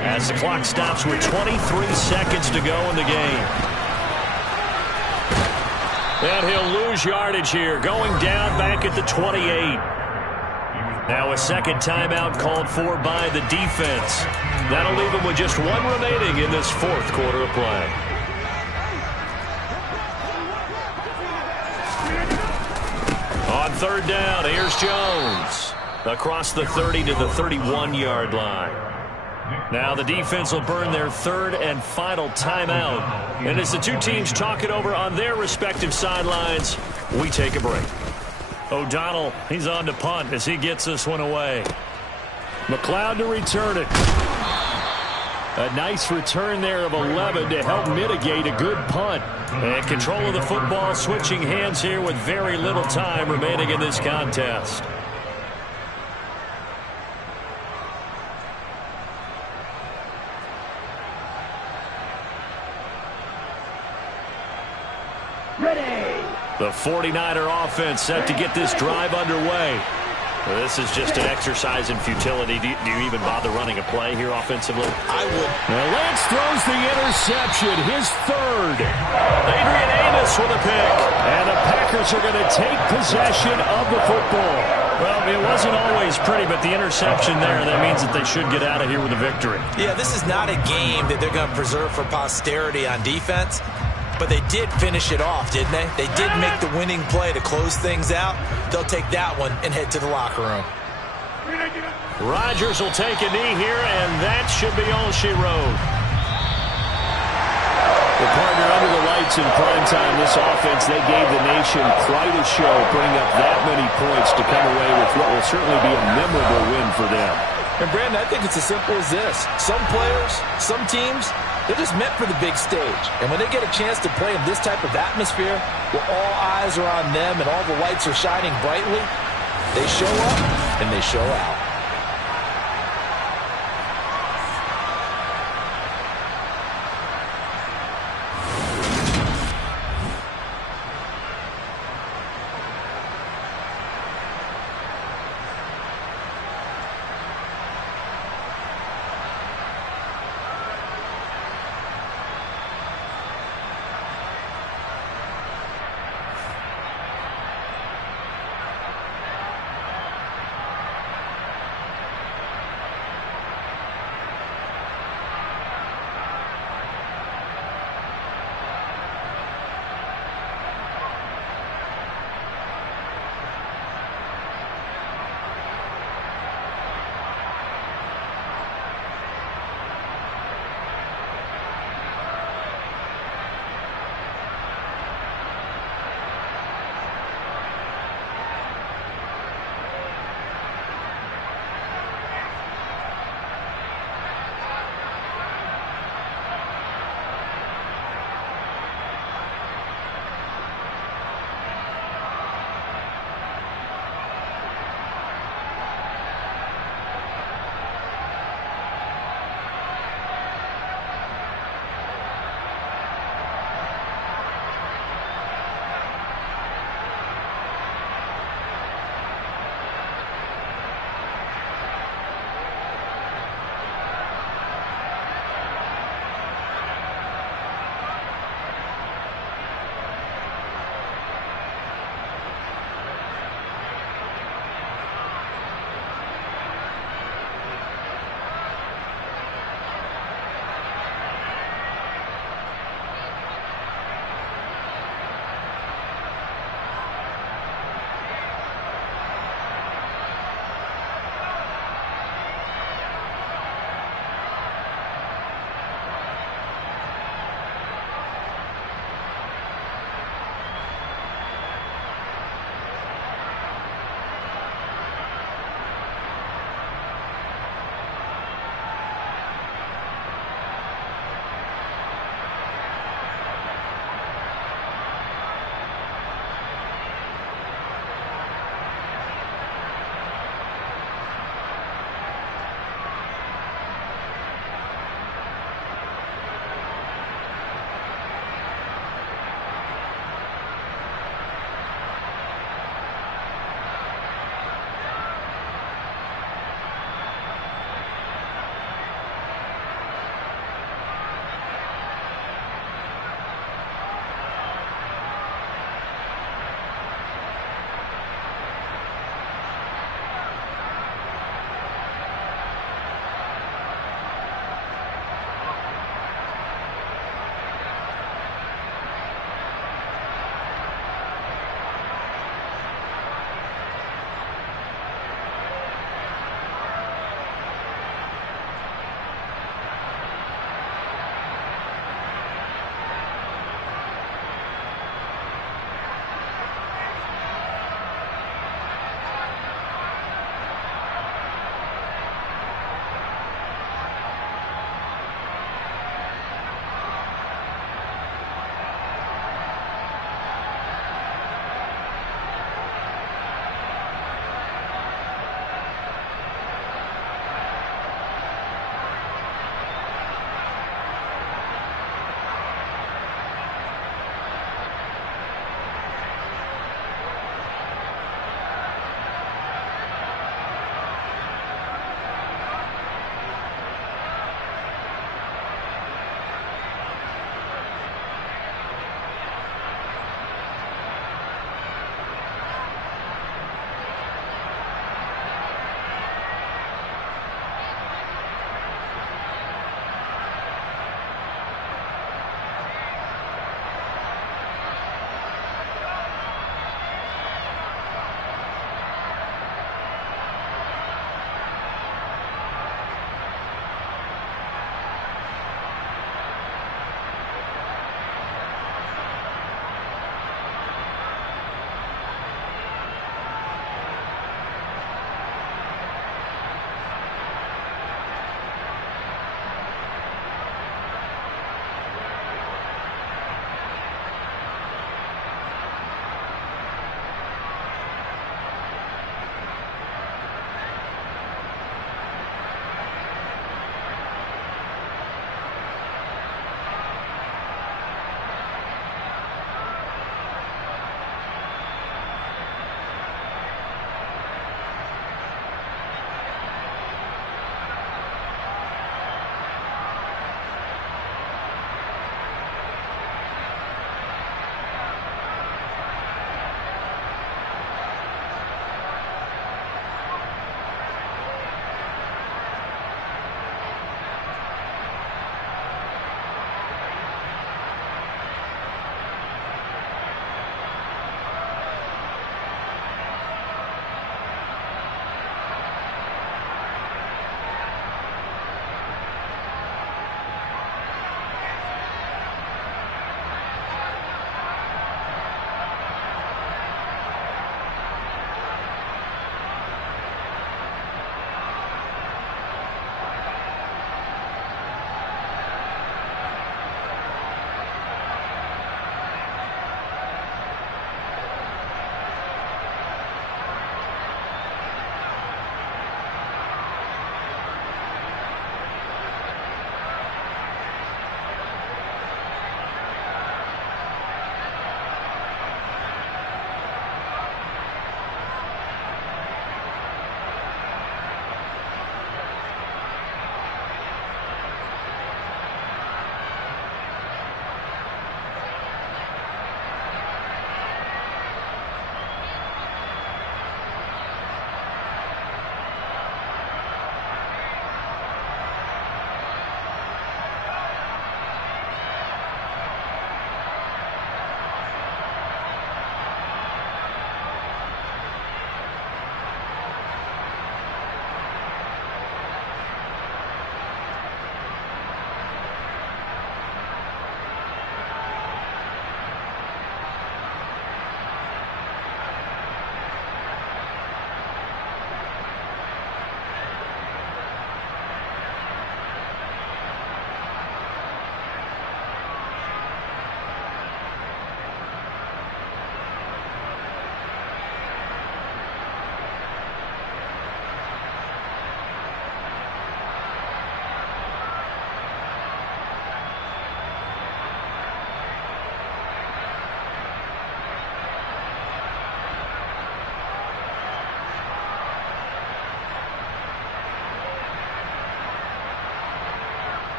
as the clock stops with 23 seconds to go in the game. And he'll lose yardage here, going down back at the 28. Now a second timeout called for by the defense. That'll leave him with just 1 remaining in this 4th quarter of play. On 3rd down, here's Jones. Across the 30 to the 31-yard line. Now the defense will burn their 3rd and final timeout. And as the two teams talk it over on their respective sidelines, we take a break. O'Donnell, he's on to punt as he gets this one away. McLeod to return it. A nice return there of 11 to help mitigate a good punt. And control of the football switching hands here with very little time remaining in this contest. The 49er offense set to get this drive underway. Well, this is just an exercise in futility. Do you even bother running a play here offensively? I would. Now Lance throws the interception, his 3rd. Adrian Amos with a pick. And the Packers are going to take possession of the football. Well, it wasn't always pretty, but the interception there, that means that they should get out of here with a victory. Yeah, this is not a game that they're going to preserve for posterity on defense. But they did finish it off, didn't they? They did make the winning play to close things out. They'll take that one and head to the locker room. Rodgers will take a knee here, and that should be all she wrote. The partner under the lights in primetime, this offense, they gave the nation quite a show, putting up that many points to come away with what will certainly be a memorable win for them. And, Brandon, I think it's as simple as this. Some players, some teams, they're just meant for the big stage. And when they get a chance to play in this type of atmosphere, where all eyes are on them and all the lights are shining brightly, they show up and they show out.